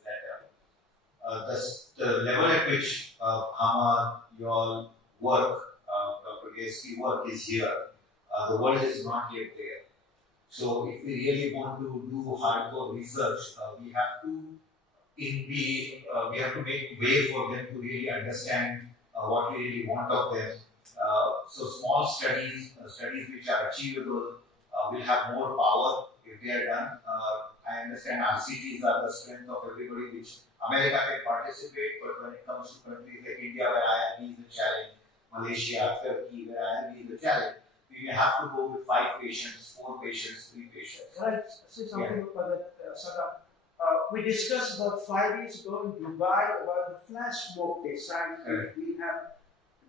that the level at which Hamad, your work, Dr. Gayeski work is here. The world is not yet there. So if we really want to do hardcore research, we have to make way for them to really understand what we really want of them. So small studies which are achievable, will have more power if they are done. I understand RCTs are the strength of everybody, which America can participate, but when it comes to countries like India, where IRB is the challenge, Malaysia, Turkey, where IRB is the challenge, we may have to go with 5 patients, 4 patients, 3 patients. Can I say something about that, Sada? We discussed about 5 years ago in Dubai about the flash mob design that we have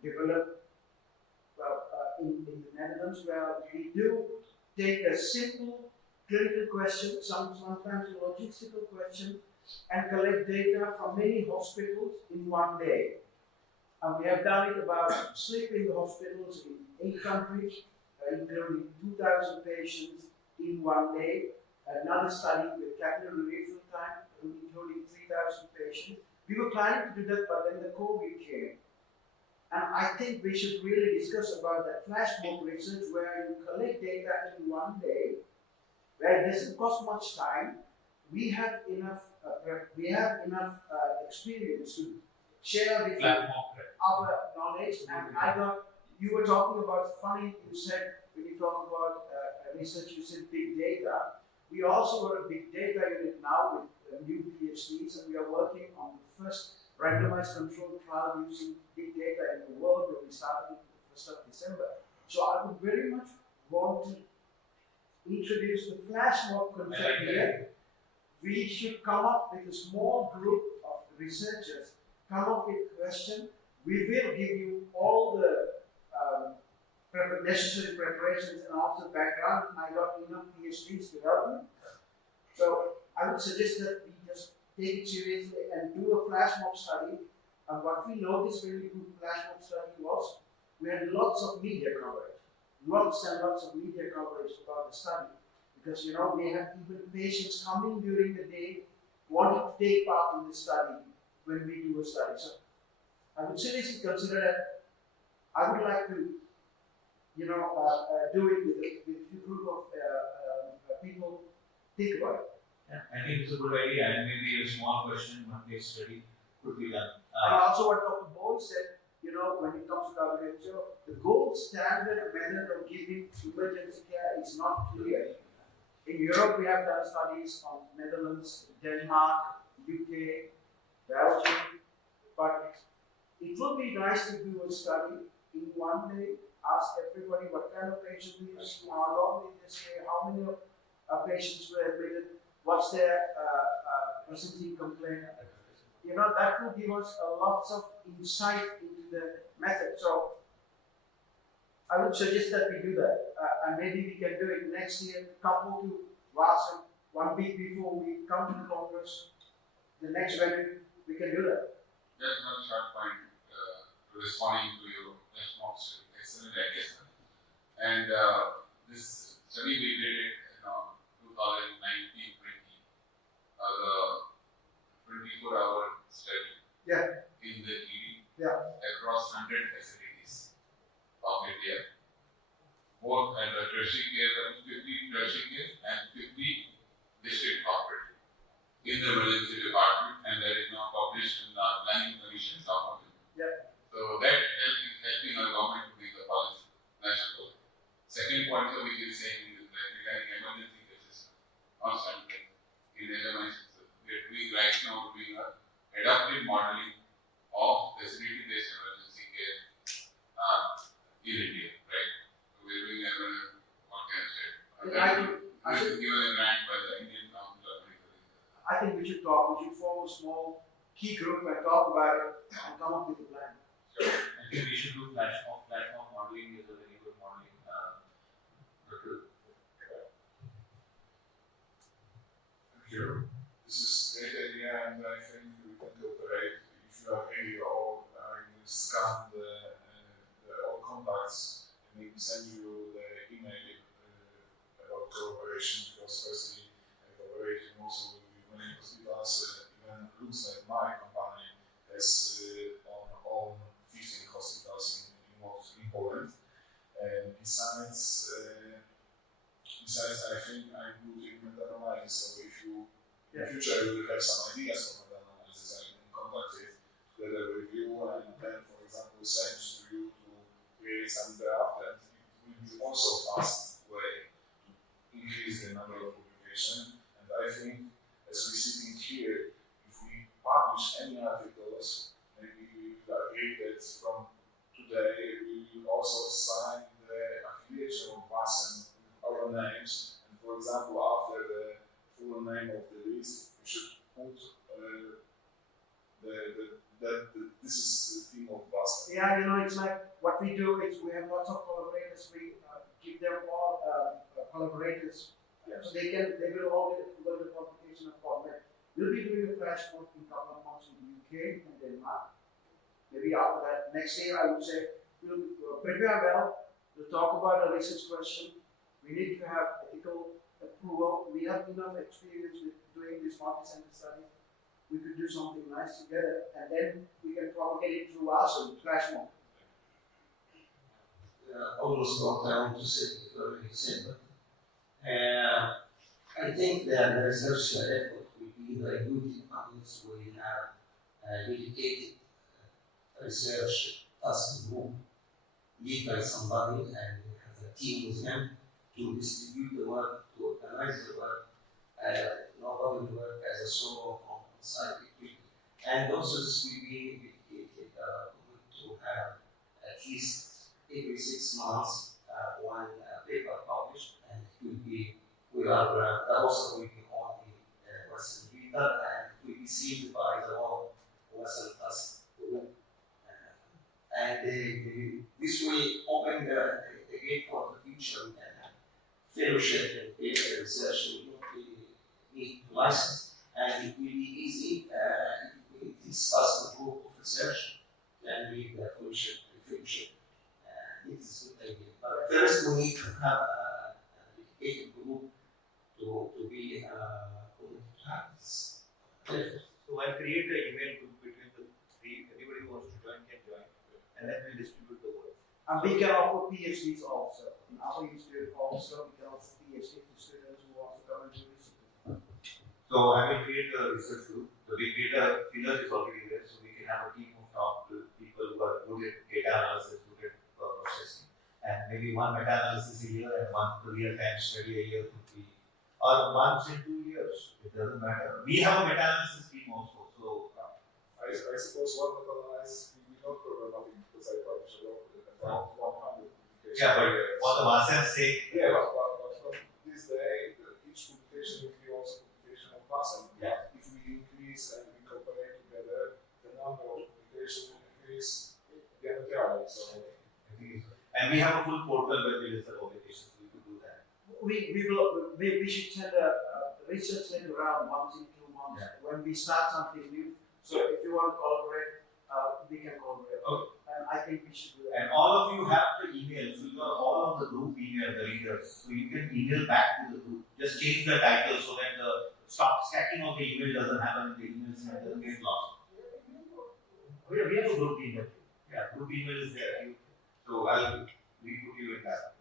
developed in the Netherlands, where we do take a simple clinical question, sometimes a logistical question, and collect data from many hospitals in one day. And we have done it about sleeping hospitals in 8 countries, including 2,000 patients in one day. Another study with capillary refill time, including 3,000 patients. We were planning to do that, but then the COVID came. And I think we should really discuss about that flash mob research where you collect data in one day, where it doesn't cost much time. We have enough experience to share with you our knowledge. And you were talking about, funny you said, when you talk about research, you said big data. We also got a big data unit now with new PhDs, and we are working on the first randomized controlled trial using big data in the world that we started the 1st of December. So I would very much want to introduce the flash mob concept here. We should come up with a small group of researchers, come up with a question. We will give you all the necessary preparations and also background. I got enough PhDs to help me. So I would suggest that we just take it seriously and do a flash mob study. And what we noticed when we did the flash mob study was we had lots of media coverage. Lots and lots of media coverage about the study. Because, you know, we have even patients coming during the day wanting to take part in the study when we do a study. So I would seriously consider that. I would like to, you know, do it with a group of people. Think about it. Yeah, I think it's a good idea, and maybe a small question, one-case study could be done. And also what Dr. Boyd said, you know, when it comes to WHO, the gold standard method of giving emergency care is not clear. In Europe, we have done studies on Netherlands, Denmark, UK, Belgium, but it would be nice to do a study in one day, ask everybody what kind of patient do you see, how long did they stay, how many patients were admitted, what's their presenting complaint. You know, that will give us a lots of insight into the method. So I would suggest that we do that. And maybe we can do it next year, couple to Vaasa, 1 week before we come to the Congress, the next venue, we can do that. Just one short point responding to your response. Excellent idea. And this study we did it in 2019-20, the 24-hour study in the ED across 100 facilities of India. Both at the tertiary care, 50 tertiary care and 50 district hospitals in the emergency department, and that is now published in the planning commission document. So that is helping our government to make the policy national. Second point which is saying is that regarding emergency cases, not something in LMIC. We are doing right now adaptive modeling of facility-based emergency care in India, right? So we are doing what can I say? I should give a grant by the Indian Council of Medical Research. I think we should talk. We should form a small key group and talk about it and come up with a plan. Sure. I think we should do flash mob modeling is a very good modeling. Sure. This is a great idea, and I think we can cooperate. If you have any or you scan the all contacts in send you the email about cooperation, because firstly, cooperation also with many hospitals, even looks like my company has on own 15 hospitals in Poland. And besides, I think I'm good in meta-analysis, so if you in the future you will have some ideas for meta-analysis, I can contact it together with you, and then, for example, send to you to create some draft, and it will be also fast way to increase the number of publication. And I think, as we're sitting here, if we publish any articles, maybe we will agree that from today we will also sign the affiliation of us and our names. And for example, after the full name of the list, we should put that this is the team of Boston. Yeah, it's like what we do is we have lots of collaborators. We give them all collaborators, so they will all go to the publication of format. We'll be doing a flash book in a couple of months in the UK and Denmark. Maybe after that, next year I would say we'll prepare well. We'll talk about a research question. We need to have ethical approval. We have enough experience with doing this multi-center study. We could do something nice together, and then we can propagate it through Acil, flash mob. Almost what I want to say is already said, but I think that the research effort will be very good unless we have a dedicated research task group led by somebody and has a team with them to distribute the work, to organize the work. Nobody will work as a solo on site. And also this will be dedicated to have at least every 6 months one paper published, and it will be, also will be on the Western reader, and it will be sealed by the whole Western task group. And this will open the gate for the future. We can have fellowship and data research will not need license, and it will be easy if this task group of research can be the fellowship and fellowship. It is a good idea. But first, we need to have a dedicated group to be community practice. So I'll create an email group between the three. Anybody who wants to join can join, and then we'll distribute the work. And we can offer PhDs also. In our institute also, we can offer PhD to students who want to come and do research. So I will create a research group. So we create a pillar is already there, so we can have a team of top people who are good at data analysis, good at processing, and maybe one meta-analysis a year and one real-time study a year could be, or once in 2 years. It doesn't matter. We have a meta-analysis team also. So I suppose one meta-analysis will be not problematic because I publish about 100 publications. yeah, but for the master's sake, Yeah, but from this day, each publication will be also publication of Basel. Yeah. If we increase and we cooperate together, the number of publications will increase diametrically. So, and we have a full portal where we list the publications. We could do that. We should send a research letter around once in 2 months when we start something new. So if you want to collaborate, we can collaborate. Okay. And I think we should do that. And all of you have the email, so you are all on the group email, the readers. So you can email back to the group. Just change the title so that the stacking of the email doesn't happen. The emails doesn't get lost. We have a group email. Yeah, group email is there. So I'll re-put you in that.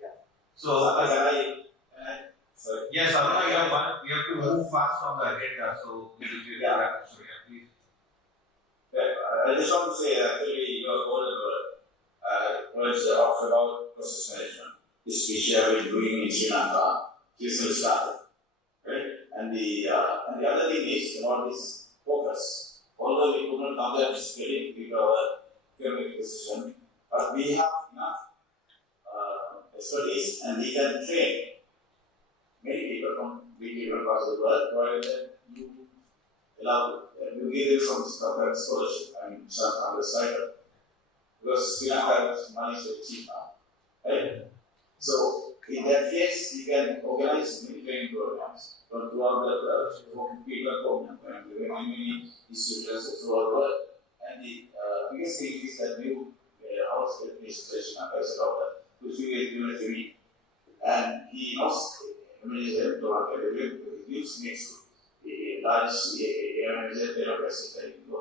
Yeah. So yes, Aruna, you have one. We have to move fast on the agenda. So please. I just want to say, actually, your whole words about process management, this which you have been doing in Sri Lanka, recently started, right? And the other thing is about this focus. Although we could not come there physically due to our economic position, but we have enough expertise and we can train many people from different parts of the world, provided that you you give them some scholarship and some other side. Because Sri Lanka money is very cheap now, right? So in that case, you can organize many training programs throughout the people program and many institutions throughout the world. And the biggest thing is that new house administration is about which we were given a week. And he lost manager to our category, he lives next to a large manager there of Western India.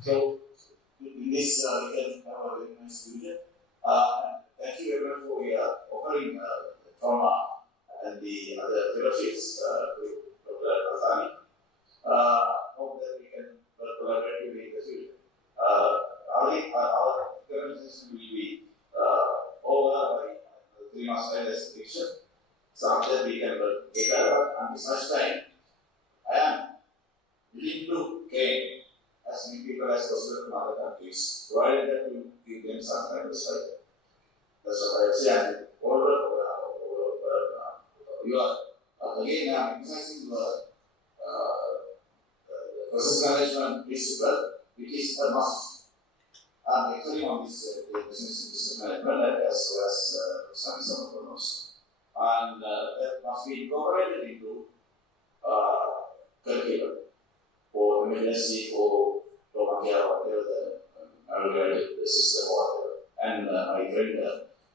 So, in this, we can have a very nice future. Thank you everyone for offering trauma and the other fellowships to Dr. Azani. Hope that we can collaborate in the future. Our organization will be over by 3 months' time as picture. So after we can work together, and besides time, I am willing to gain as many people as possible from other countries, provided that we give them some kind of study. That's what I would say. And you are again emphasizing the process management principle, which is a must. And actually on this business management as well as some of the notes. And that must be incorporated into curriculum or emergency or whatever the algorithm system or whatever. And my friend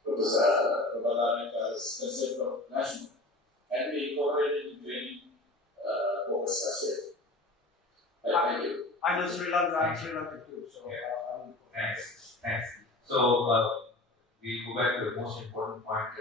Professor Babala's concept of national can be incorporated into any focus as well. Thank you. I know Sri Lanka, I'm Sri Lanka too, so Thanks. So we go back to the most important point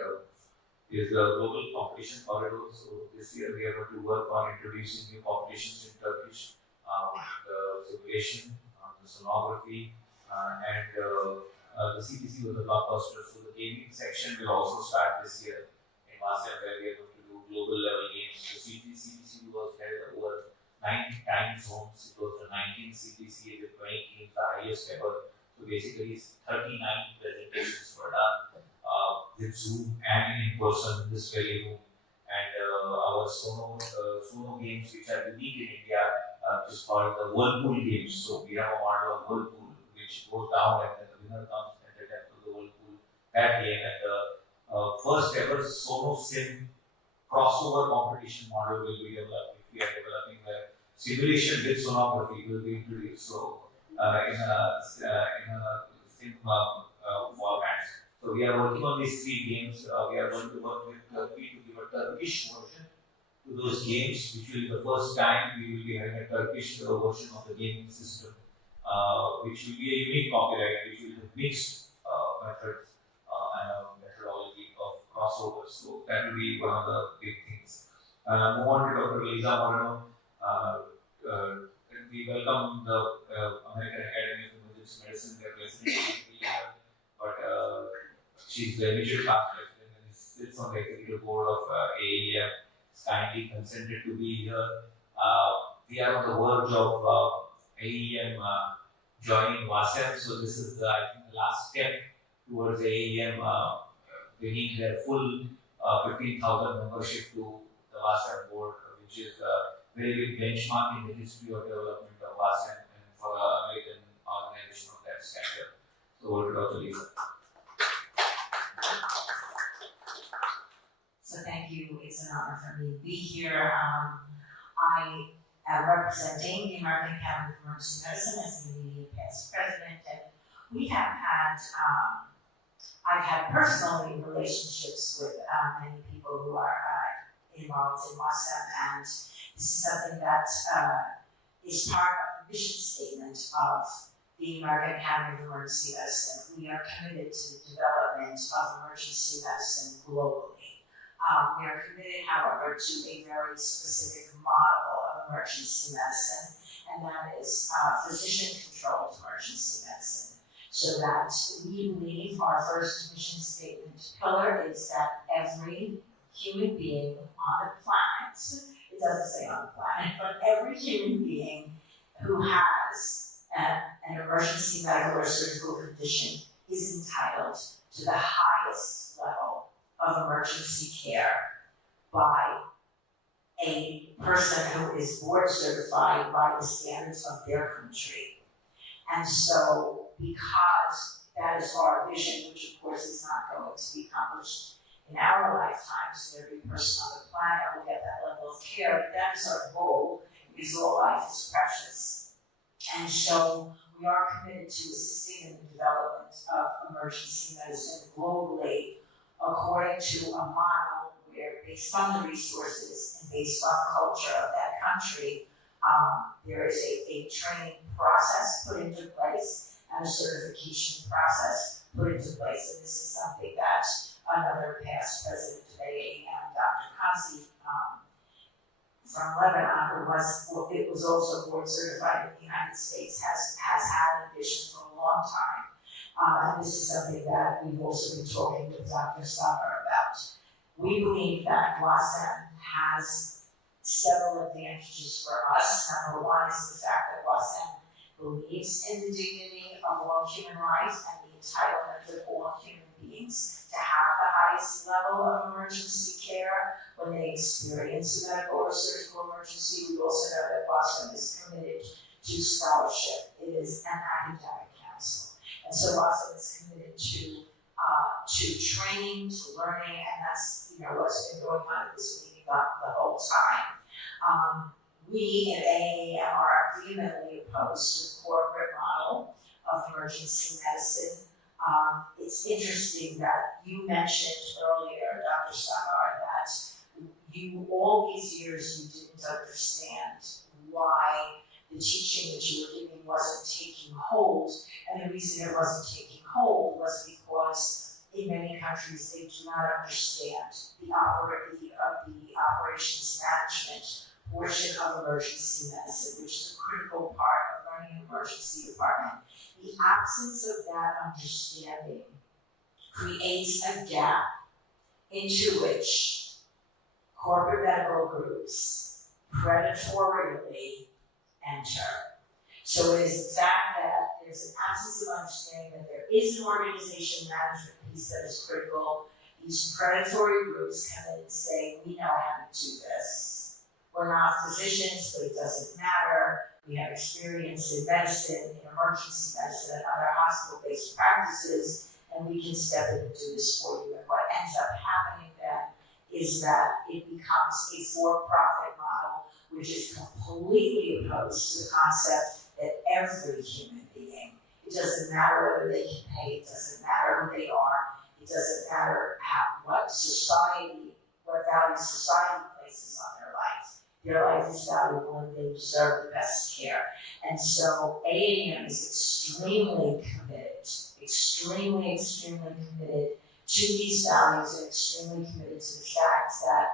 is the global competition corridor. So this year we are going to work on introducing new competitions in Turkish, the simulation, the sonography, and the CTC was a blockbuster. So the gaming section will also start this year in Wasem, where we are going to do global level games. The CTC was held over 9 time zones. It was the 19th CTC with 20 teams, the highest ever. So basically, 39 presentations were done with Zoom and in person in this very room. And our Sono games, which are unique in India, is called the Whirlpool games. So we have a model of Whirlpool, which goes down and then the winner comes at the depth of the Whirlpool that game. And the first ever Sono Sim crossover competition model will be developed. We are developing the simulation with sonography will be introduced. So in a sim format. So we are working on these 3 games. We are going to work with Turkey to give a Turkish version to those games, which will be the first time we will be having a Turkish version of the gaming system, which will be a unique copyright, which will have mixed methods and a methodology of crossovers. So that will be one of the big things. Move on to Dr. Lisa Moreno. We welcome the American Academy of Emergency Medicine. They're president but she's the immediate past president and sits on the executive board of AEM. It's kindly consented to be here. We are on the verge of AEM joining WASEM. So this is I think the last step towards AEM bringing their full 15,000 membership to the WASEM board, which is very big benchmark in the history of development of WASEM and for an American organization of that stature. So over to Dr. Lisa. So thank you. It's an honor for me to be here. I am representing the American Academy of Emergency Medicine as the immediate past president, and we have had, I've had personally relationships with many people who are involved in WASEM, and this is something that is part of the mission statement of the American Academy of Emergency Medicine. We are committed to the development of emergency medicine globally. We are committed, however, to a very specific model of emergency medicine, and that is physician-controlled emergency medicine. So that we believe our first mission statement pillar is that every human being on the planet, it doesn't say on the planet, but every human being who has an emergency medical or surgical condition is entitled to the highest level of emergency care by a person who is board certified by the standards of their country. And so, because that is our vision, which of course is not going to be accomplished in our lifetimes, every person on the planet will get that level of care. That is our goal, because all life is precious. And so we are committed to assisting in the development of emergency medicine globally according to a model where, based on the resources and based on the culture of that country, there is a training process put into place and a certification process put into place. And this is something that another past president of AAM, Dr. Canlı, from Lebanon, it was also board certified in the United States, has had a vision for a long time. And this is something that we've also been talking with Dr. Sagar about. We believe that WASM has several advantages for us. Number one is the fact that WASM believes in the dignity of all human life and the entitlement of all human beings to have the highest level of emergency care when they experience a medical or surgical emergency. We also know that WASM is committed to scholarship. It is an academic council. And so WASM is committed to training, to learning, and that's what's been going on at this meeting the whole time. We at AAM are vehemently opposed to the corporate model of emergency medicine. It's interesting that you mentioned earlier, Dr. Sagar, that all these years you didn't understand why the teaching that you were giving wasn't taking hold. And the reason it wasn't taking hold was because in many countries they do not understand the operations management portion of emergency medicine, which is a critical part of running an emergency department. The absence of that understanding creates a gap into which corporate medical groups predatorily enter. So it is the fact that there's an absence of understanding that there is an organization management piece that is critical. These predatory groups come in and say, we know how to do this. We're not physicians, but it doesn't matter. We have experience in medicine, in emergency medicine, and other hospital-based practices, and we can step in and do this for you. And what ends up happening then is that it becomes a for-profit model, which is completely opposed to the concept that every human being, it doesn't matter whether they can pay, it doesn't matter who they are, it doesn't matter what value society places on their life. Their life is valuable and they deserve the best care. And so AAM is extremely committed to these values and extremely committed to the fact that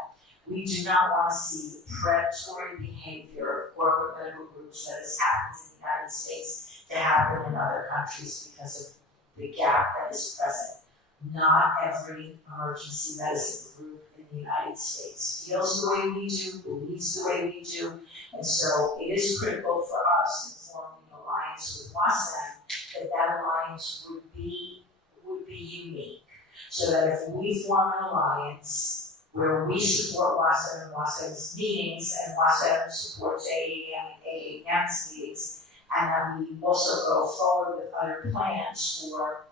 we do not want to see the predatory behavior of corporate medical groups that has happened in the United States to happen in other countries because of the gap that is present. Not every emergency medicine group in the United States feels the way we do, believes the way we do, and so it is critical for us in forming an alliance with WASM that alliance would be unique. So that if we form an alliance where we support WASM and WASM's meetings, and WASM supports AAM and AAM's meetings, and then we also go forward with other plans for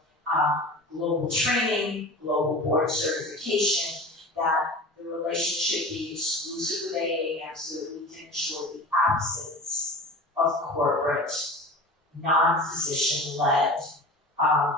global training, global board certification, that the relationship be exclusive with AAM so that we can ensure the absence of corporate, non-physician-led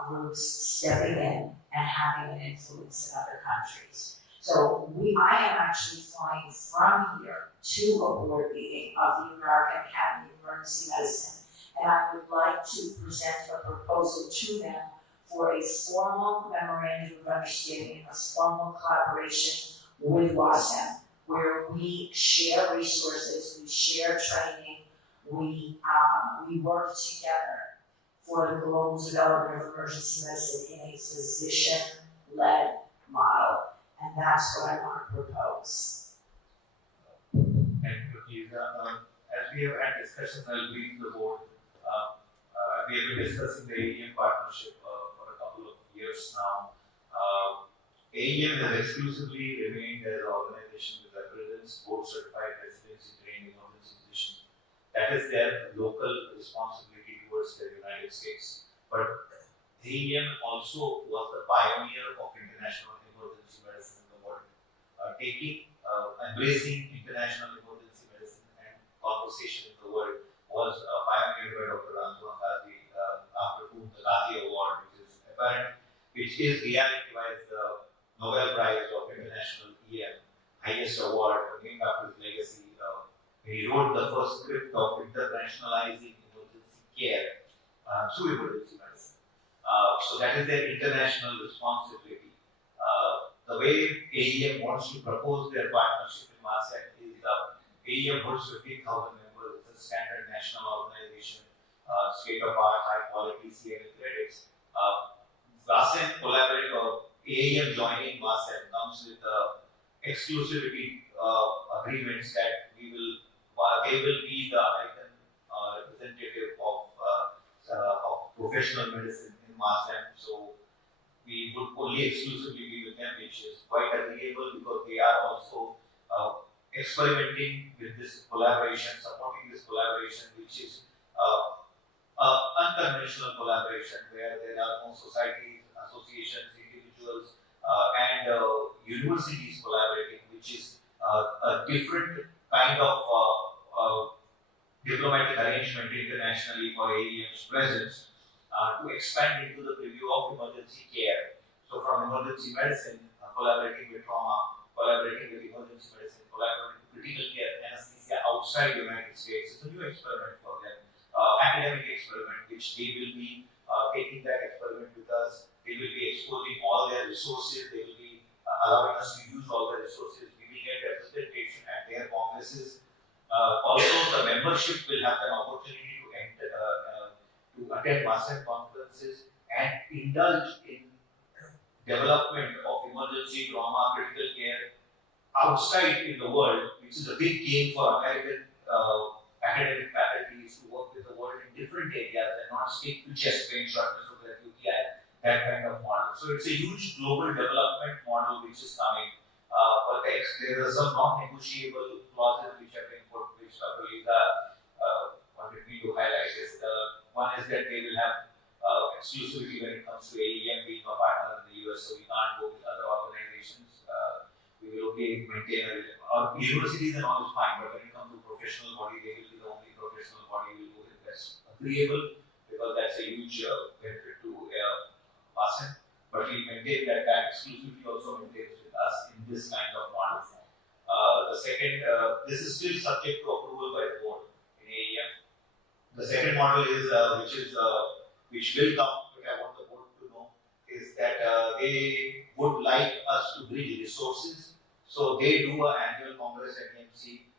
groups stepping in and having an influence in other countries. So I am actually flying from here to a board meeting of the American Academy of Emergency Medicine, and I would like to present a proposal to them for a formal memorandum of understanding, a formal collaboration with WASM, where we share resources, we share training, we work together for the global development of emergency medicine in a physician-led model. And that's what I want to propose. And as we have had discussions, I'll brief the board. We have been discussing the AEM partnership for a couple of years now. AEM has exclusively remained as an organization with residents, board certified residency trained emergency physicians. That is their local responsibility towards the United States. But AEM also was the pioneer of international emergency medicine in the world, embracing international emergency medicine and conversation in the world was pioneered by Dr. Antoine Gazi which is reality-wise the Nobel Prize of International EM, highest award named after his legacy. He wrote the first script of internationalizing emergency care through emergency medicine. So that is their international responsibility. The way AEM wants to propose their partnership in MASEC is AEM holds 15,000 members. It's a standard national organization, state-of-art, high-quality CME credits. MASEC collaborate or AEM joining MASEC comes with exclusivity agreements that they will be the American representative of professional medicine in MASEC. So we would only exclusively be with them, which is quite agreeable because they are also experimenting with this collaboration, supporting this collaboration, which is unconventional collaboration where there are no societies, associations, individuals, and universities collaborating, which is a different kind of diplomatic arrangement internationally for AEM's presence to expand into the preview of emergency care. So from emergency medicine, collaborating with trauma, collaborating with emergency medicine, collaborating with critical care, anesthesia outside the United States. It's a new experiment for them, academic experiment, which they will be taking that experiment with us. They will be exposing all their resources. They will be allowing us to use all their resources. We will get representation at their congresses. Also, the membership will have an opportunity to enter, to attend MASEC conferences and indulge in development of emergency trauma, critical care outside in the world, which is a big gain for American academic faculties to work with the world in different areas and not stick to chest pain, shortness of breath, UTI, that kind of model. So it's a huge global development model which is coming. But there are some non-negotiable clauses which have been put, which Dr. Lisa wanted me to highlight. One is that they will have exclusivity when it comes to AEM being a partner in the US, so we can't go with other organizations. We will only maintain universities and all is fine, but when it comes to professional body, they will be the only professional body we will go with. That's agreeable because that's a huge benefit to MASEC. But we maintain that exclusivity also maintains with us in this kind of model. The second, this is still subject to approval by the board in AEM. The second model is, which will come, which I want the board to know, is that they would like us to bridge resources. So they do an annual Congress at EMC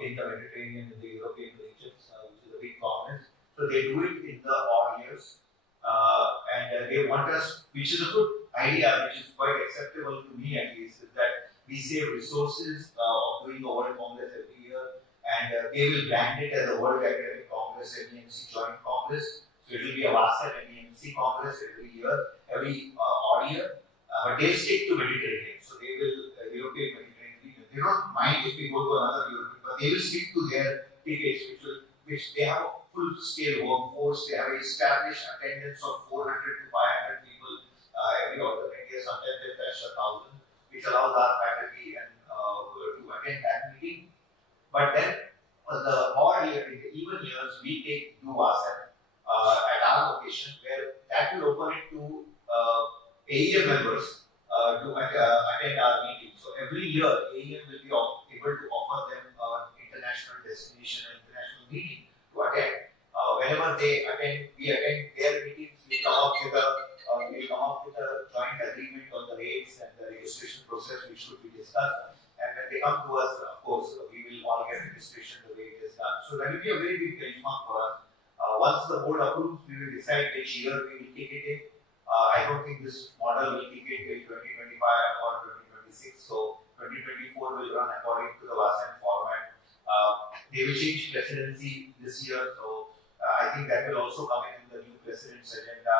in the Mediterranean, in the European regions, which is a big conference. So they do it in the odd years. And they want us, which is a good idea, which is quite acceptable to me at least, is that we save resources of doing a World Congress every year, and they will brand it as a World Academic Congress and EMC Joint Congress. So it will be a WASEC and EMC Congress every year, every odd year, but they stick to Mediterranean. So they will, European Mediterranean region, they don't mind if we go to another European, but they will stick to their tickets, which they have a full-scale workforce. They have established attendance of 400 to 500 people every alternate year. Sometimes they touch 1,000, which allows our faculty and to attend that meeting. But then the odd year, in the even years, we do WASEC at our location, where that will open it to AEM members to attend our meeting. So every year, AEM will be able to offer them an international destination, an international meeting to attend. Whenever they attend, we attend their meetings. We come up with a joint agreement on the rates and the registration process, which should be discussed. And when they come to us, of course, we will all get registration the way it is done. So that will be a very big benchmark for us. Once the board approves, we will decide which year we will take it in. I don't think this model will take it till 2025 or 2026. So 2024 will run according to the WASEC format. They will change presidency this year, so I think that will also come in the new president's agenda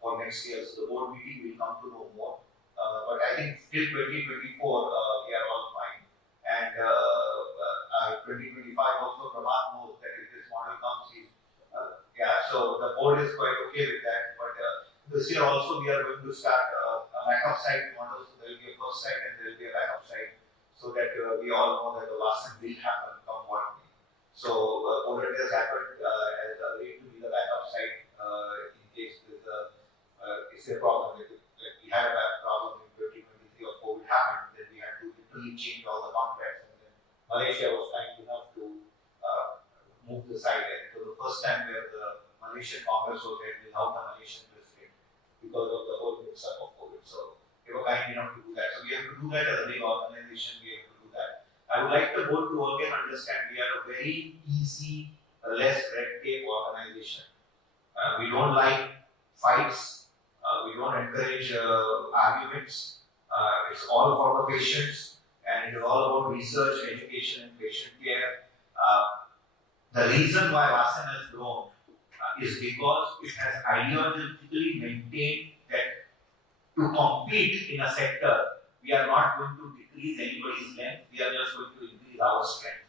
for next year. So the board meeting will come to know more. But I think till 2024 we are all fine. And 2025 also Pramat knows that if this model comes, so the board is quite okay with that. But this year also we are going to start a backup site model. So there will be a first site and there will be a backup site, so that we all know that the WASEC will happen come what may. So Poland has happened as agreed to be the backup site in case there is a it's a problem. Like we had a problem in 2023 of COVID happened, then we had to literally change all the contracts, and then Malaysia was kind enough to move the site. And it was the first time where the Malaysian Congress was held without the Malaysian president because of the whole mix-up of COVID. So they were kind enough to do that. So we have to do that as a big organization. We have to do that. I would like the board to again understand we are a very easy, less red tape organization. We don't like fights. We don't encourage arguments. It's all for the patients, and it is all about research, education, and patient care. The reason why Vasan has grown is because it has ideologically maintained that to compete in a sector, we are not going to decrease anybody's length, we are just going to increase our strength.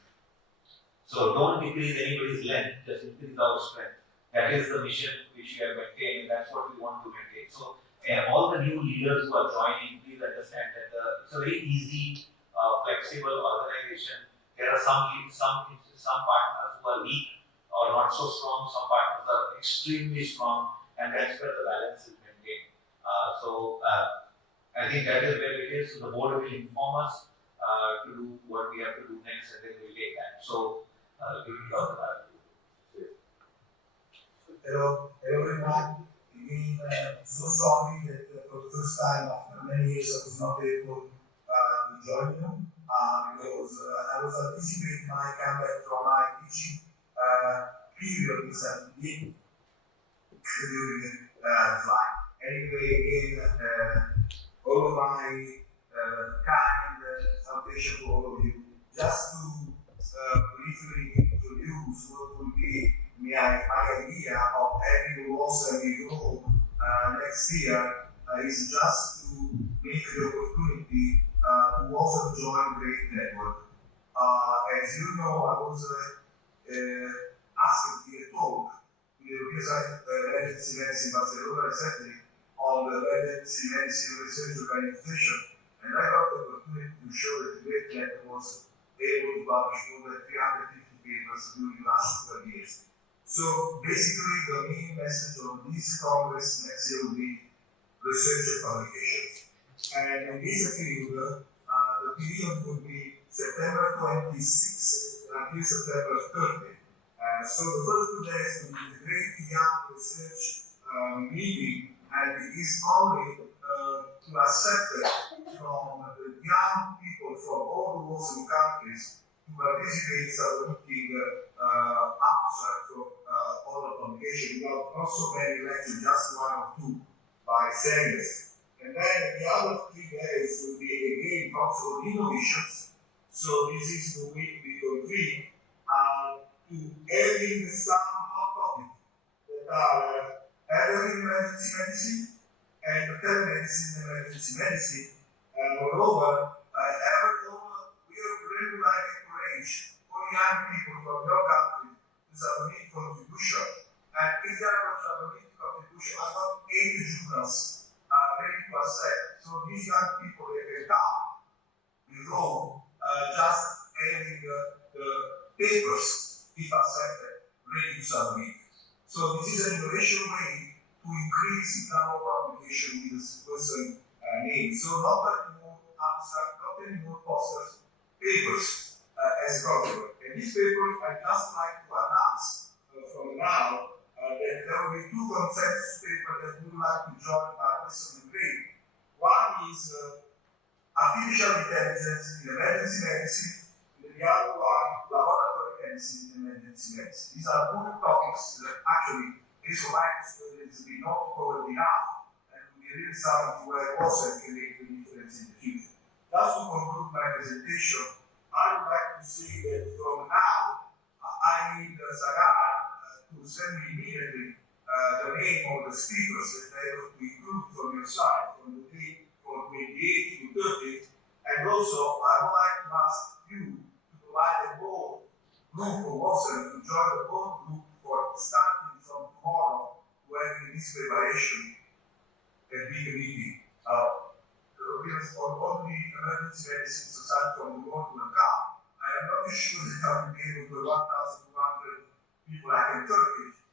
So don't decrease anybody's length, just increase our strength. That is the mission which we have maintained, and that's what we want to maintain. So all the new leaders who are joining, please understand that it's a very easy, flexible organization. There are some partners who are weak or not so strong, some partners are extremely strong, and that's where the balance is maintained. I think that is where it is. So the board will inform us to do what we have to do next, and then we'll take that. So we will talk about it. Hello everyone. Again, so sorry that for the first time after many years I was not able to join you because I was anticipating my comeback from my teaching period in 17 during the flight. Anyway, again, all of my kind salutation to all of you. Just to briefly introduce what will be my idea of having you also enrolled next year is just to make the opportunity to also join the network. As you know, I was asked to give a talk to the European Emergency Medicine Barcelona recently on the Emergency Medicine Research Organization, and I got the opportunity to show that the great network was able to publish more than 350 papers during the last 12 years. So basically, the main message of this Congress next year will be research and publications. And in this field, the period will be September 26 until September 30. So the first 2 days will be the great young research meeting, and it is only to accept from the young people from all the Muslim countries to participate in submitting abstracts of all the publication. Not so many lectures, just 1 or 2 by senders. And then the other 3 days will be again talks on innovations. So this is the week we convene to adding some hot topics that are elderly emergency medicine and telemedicine and emergency medicine. Moreover, we are really like encourage for young people from your country to submit contribution. And if they are not submitting contribution, I got 80 journals ready to accept. So these young people, they can come below just having the papers, if accepted, ready to submit. So this is an innovation way to increase the number of publication with this person name. So not anymore abstract, not anymore posters, papers as popular. And these papers, I just like to announce from now that there will be 2 consensus papers that we would like to join our lesson grade. One is artificial intelligence in emergency medicine, and the other one, laboratory medicine in emergency medicine. These are good topics that actually this has been not covered enough, and will be really something where also can make a difference in the future. Just to conclude my presentation, I would like to say that from now, I need Sagar to send me immediately the name of the speakers that I have to include from your side, from the date from 28 to 30. And also, I would like to ask you to provide a board group of also to join the board group for starting from tomorrow to have this preparation a big meeting. For all the emergency medicine society from the world will come. I am not sure that I will be able to 1,200 people like in Turkey.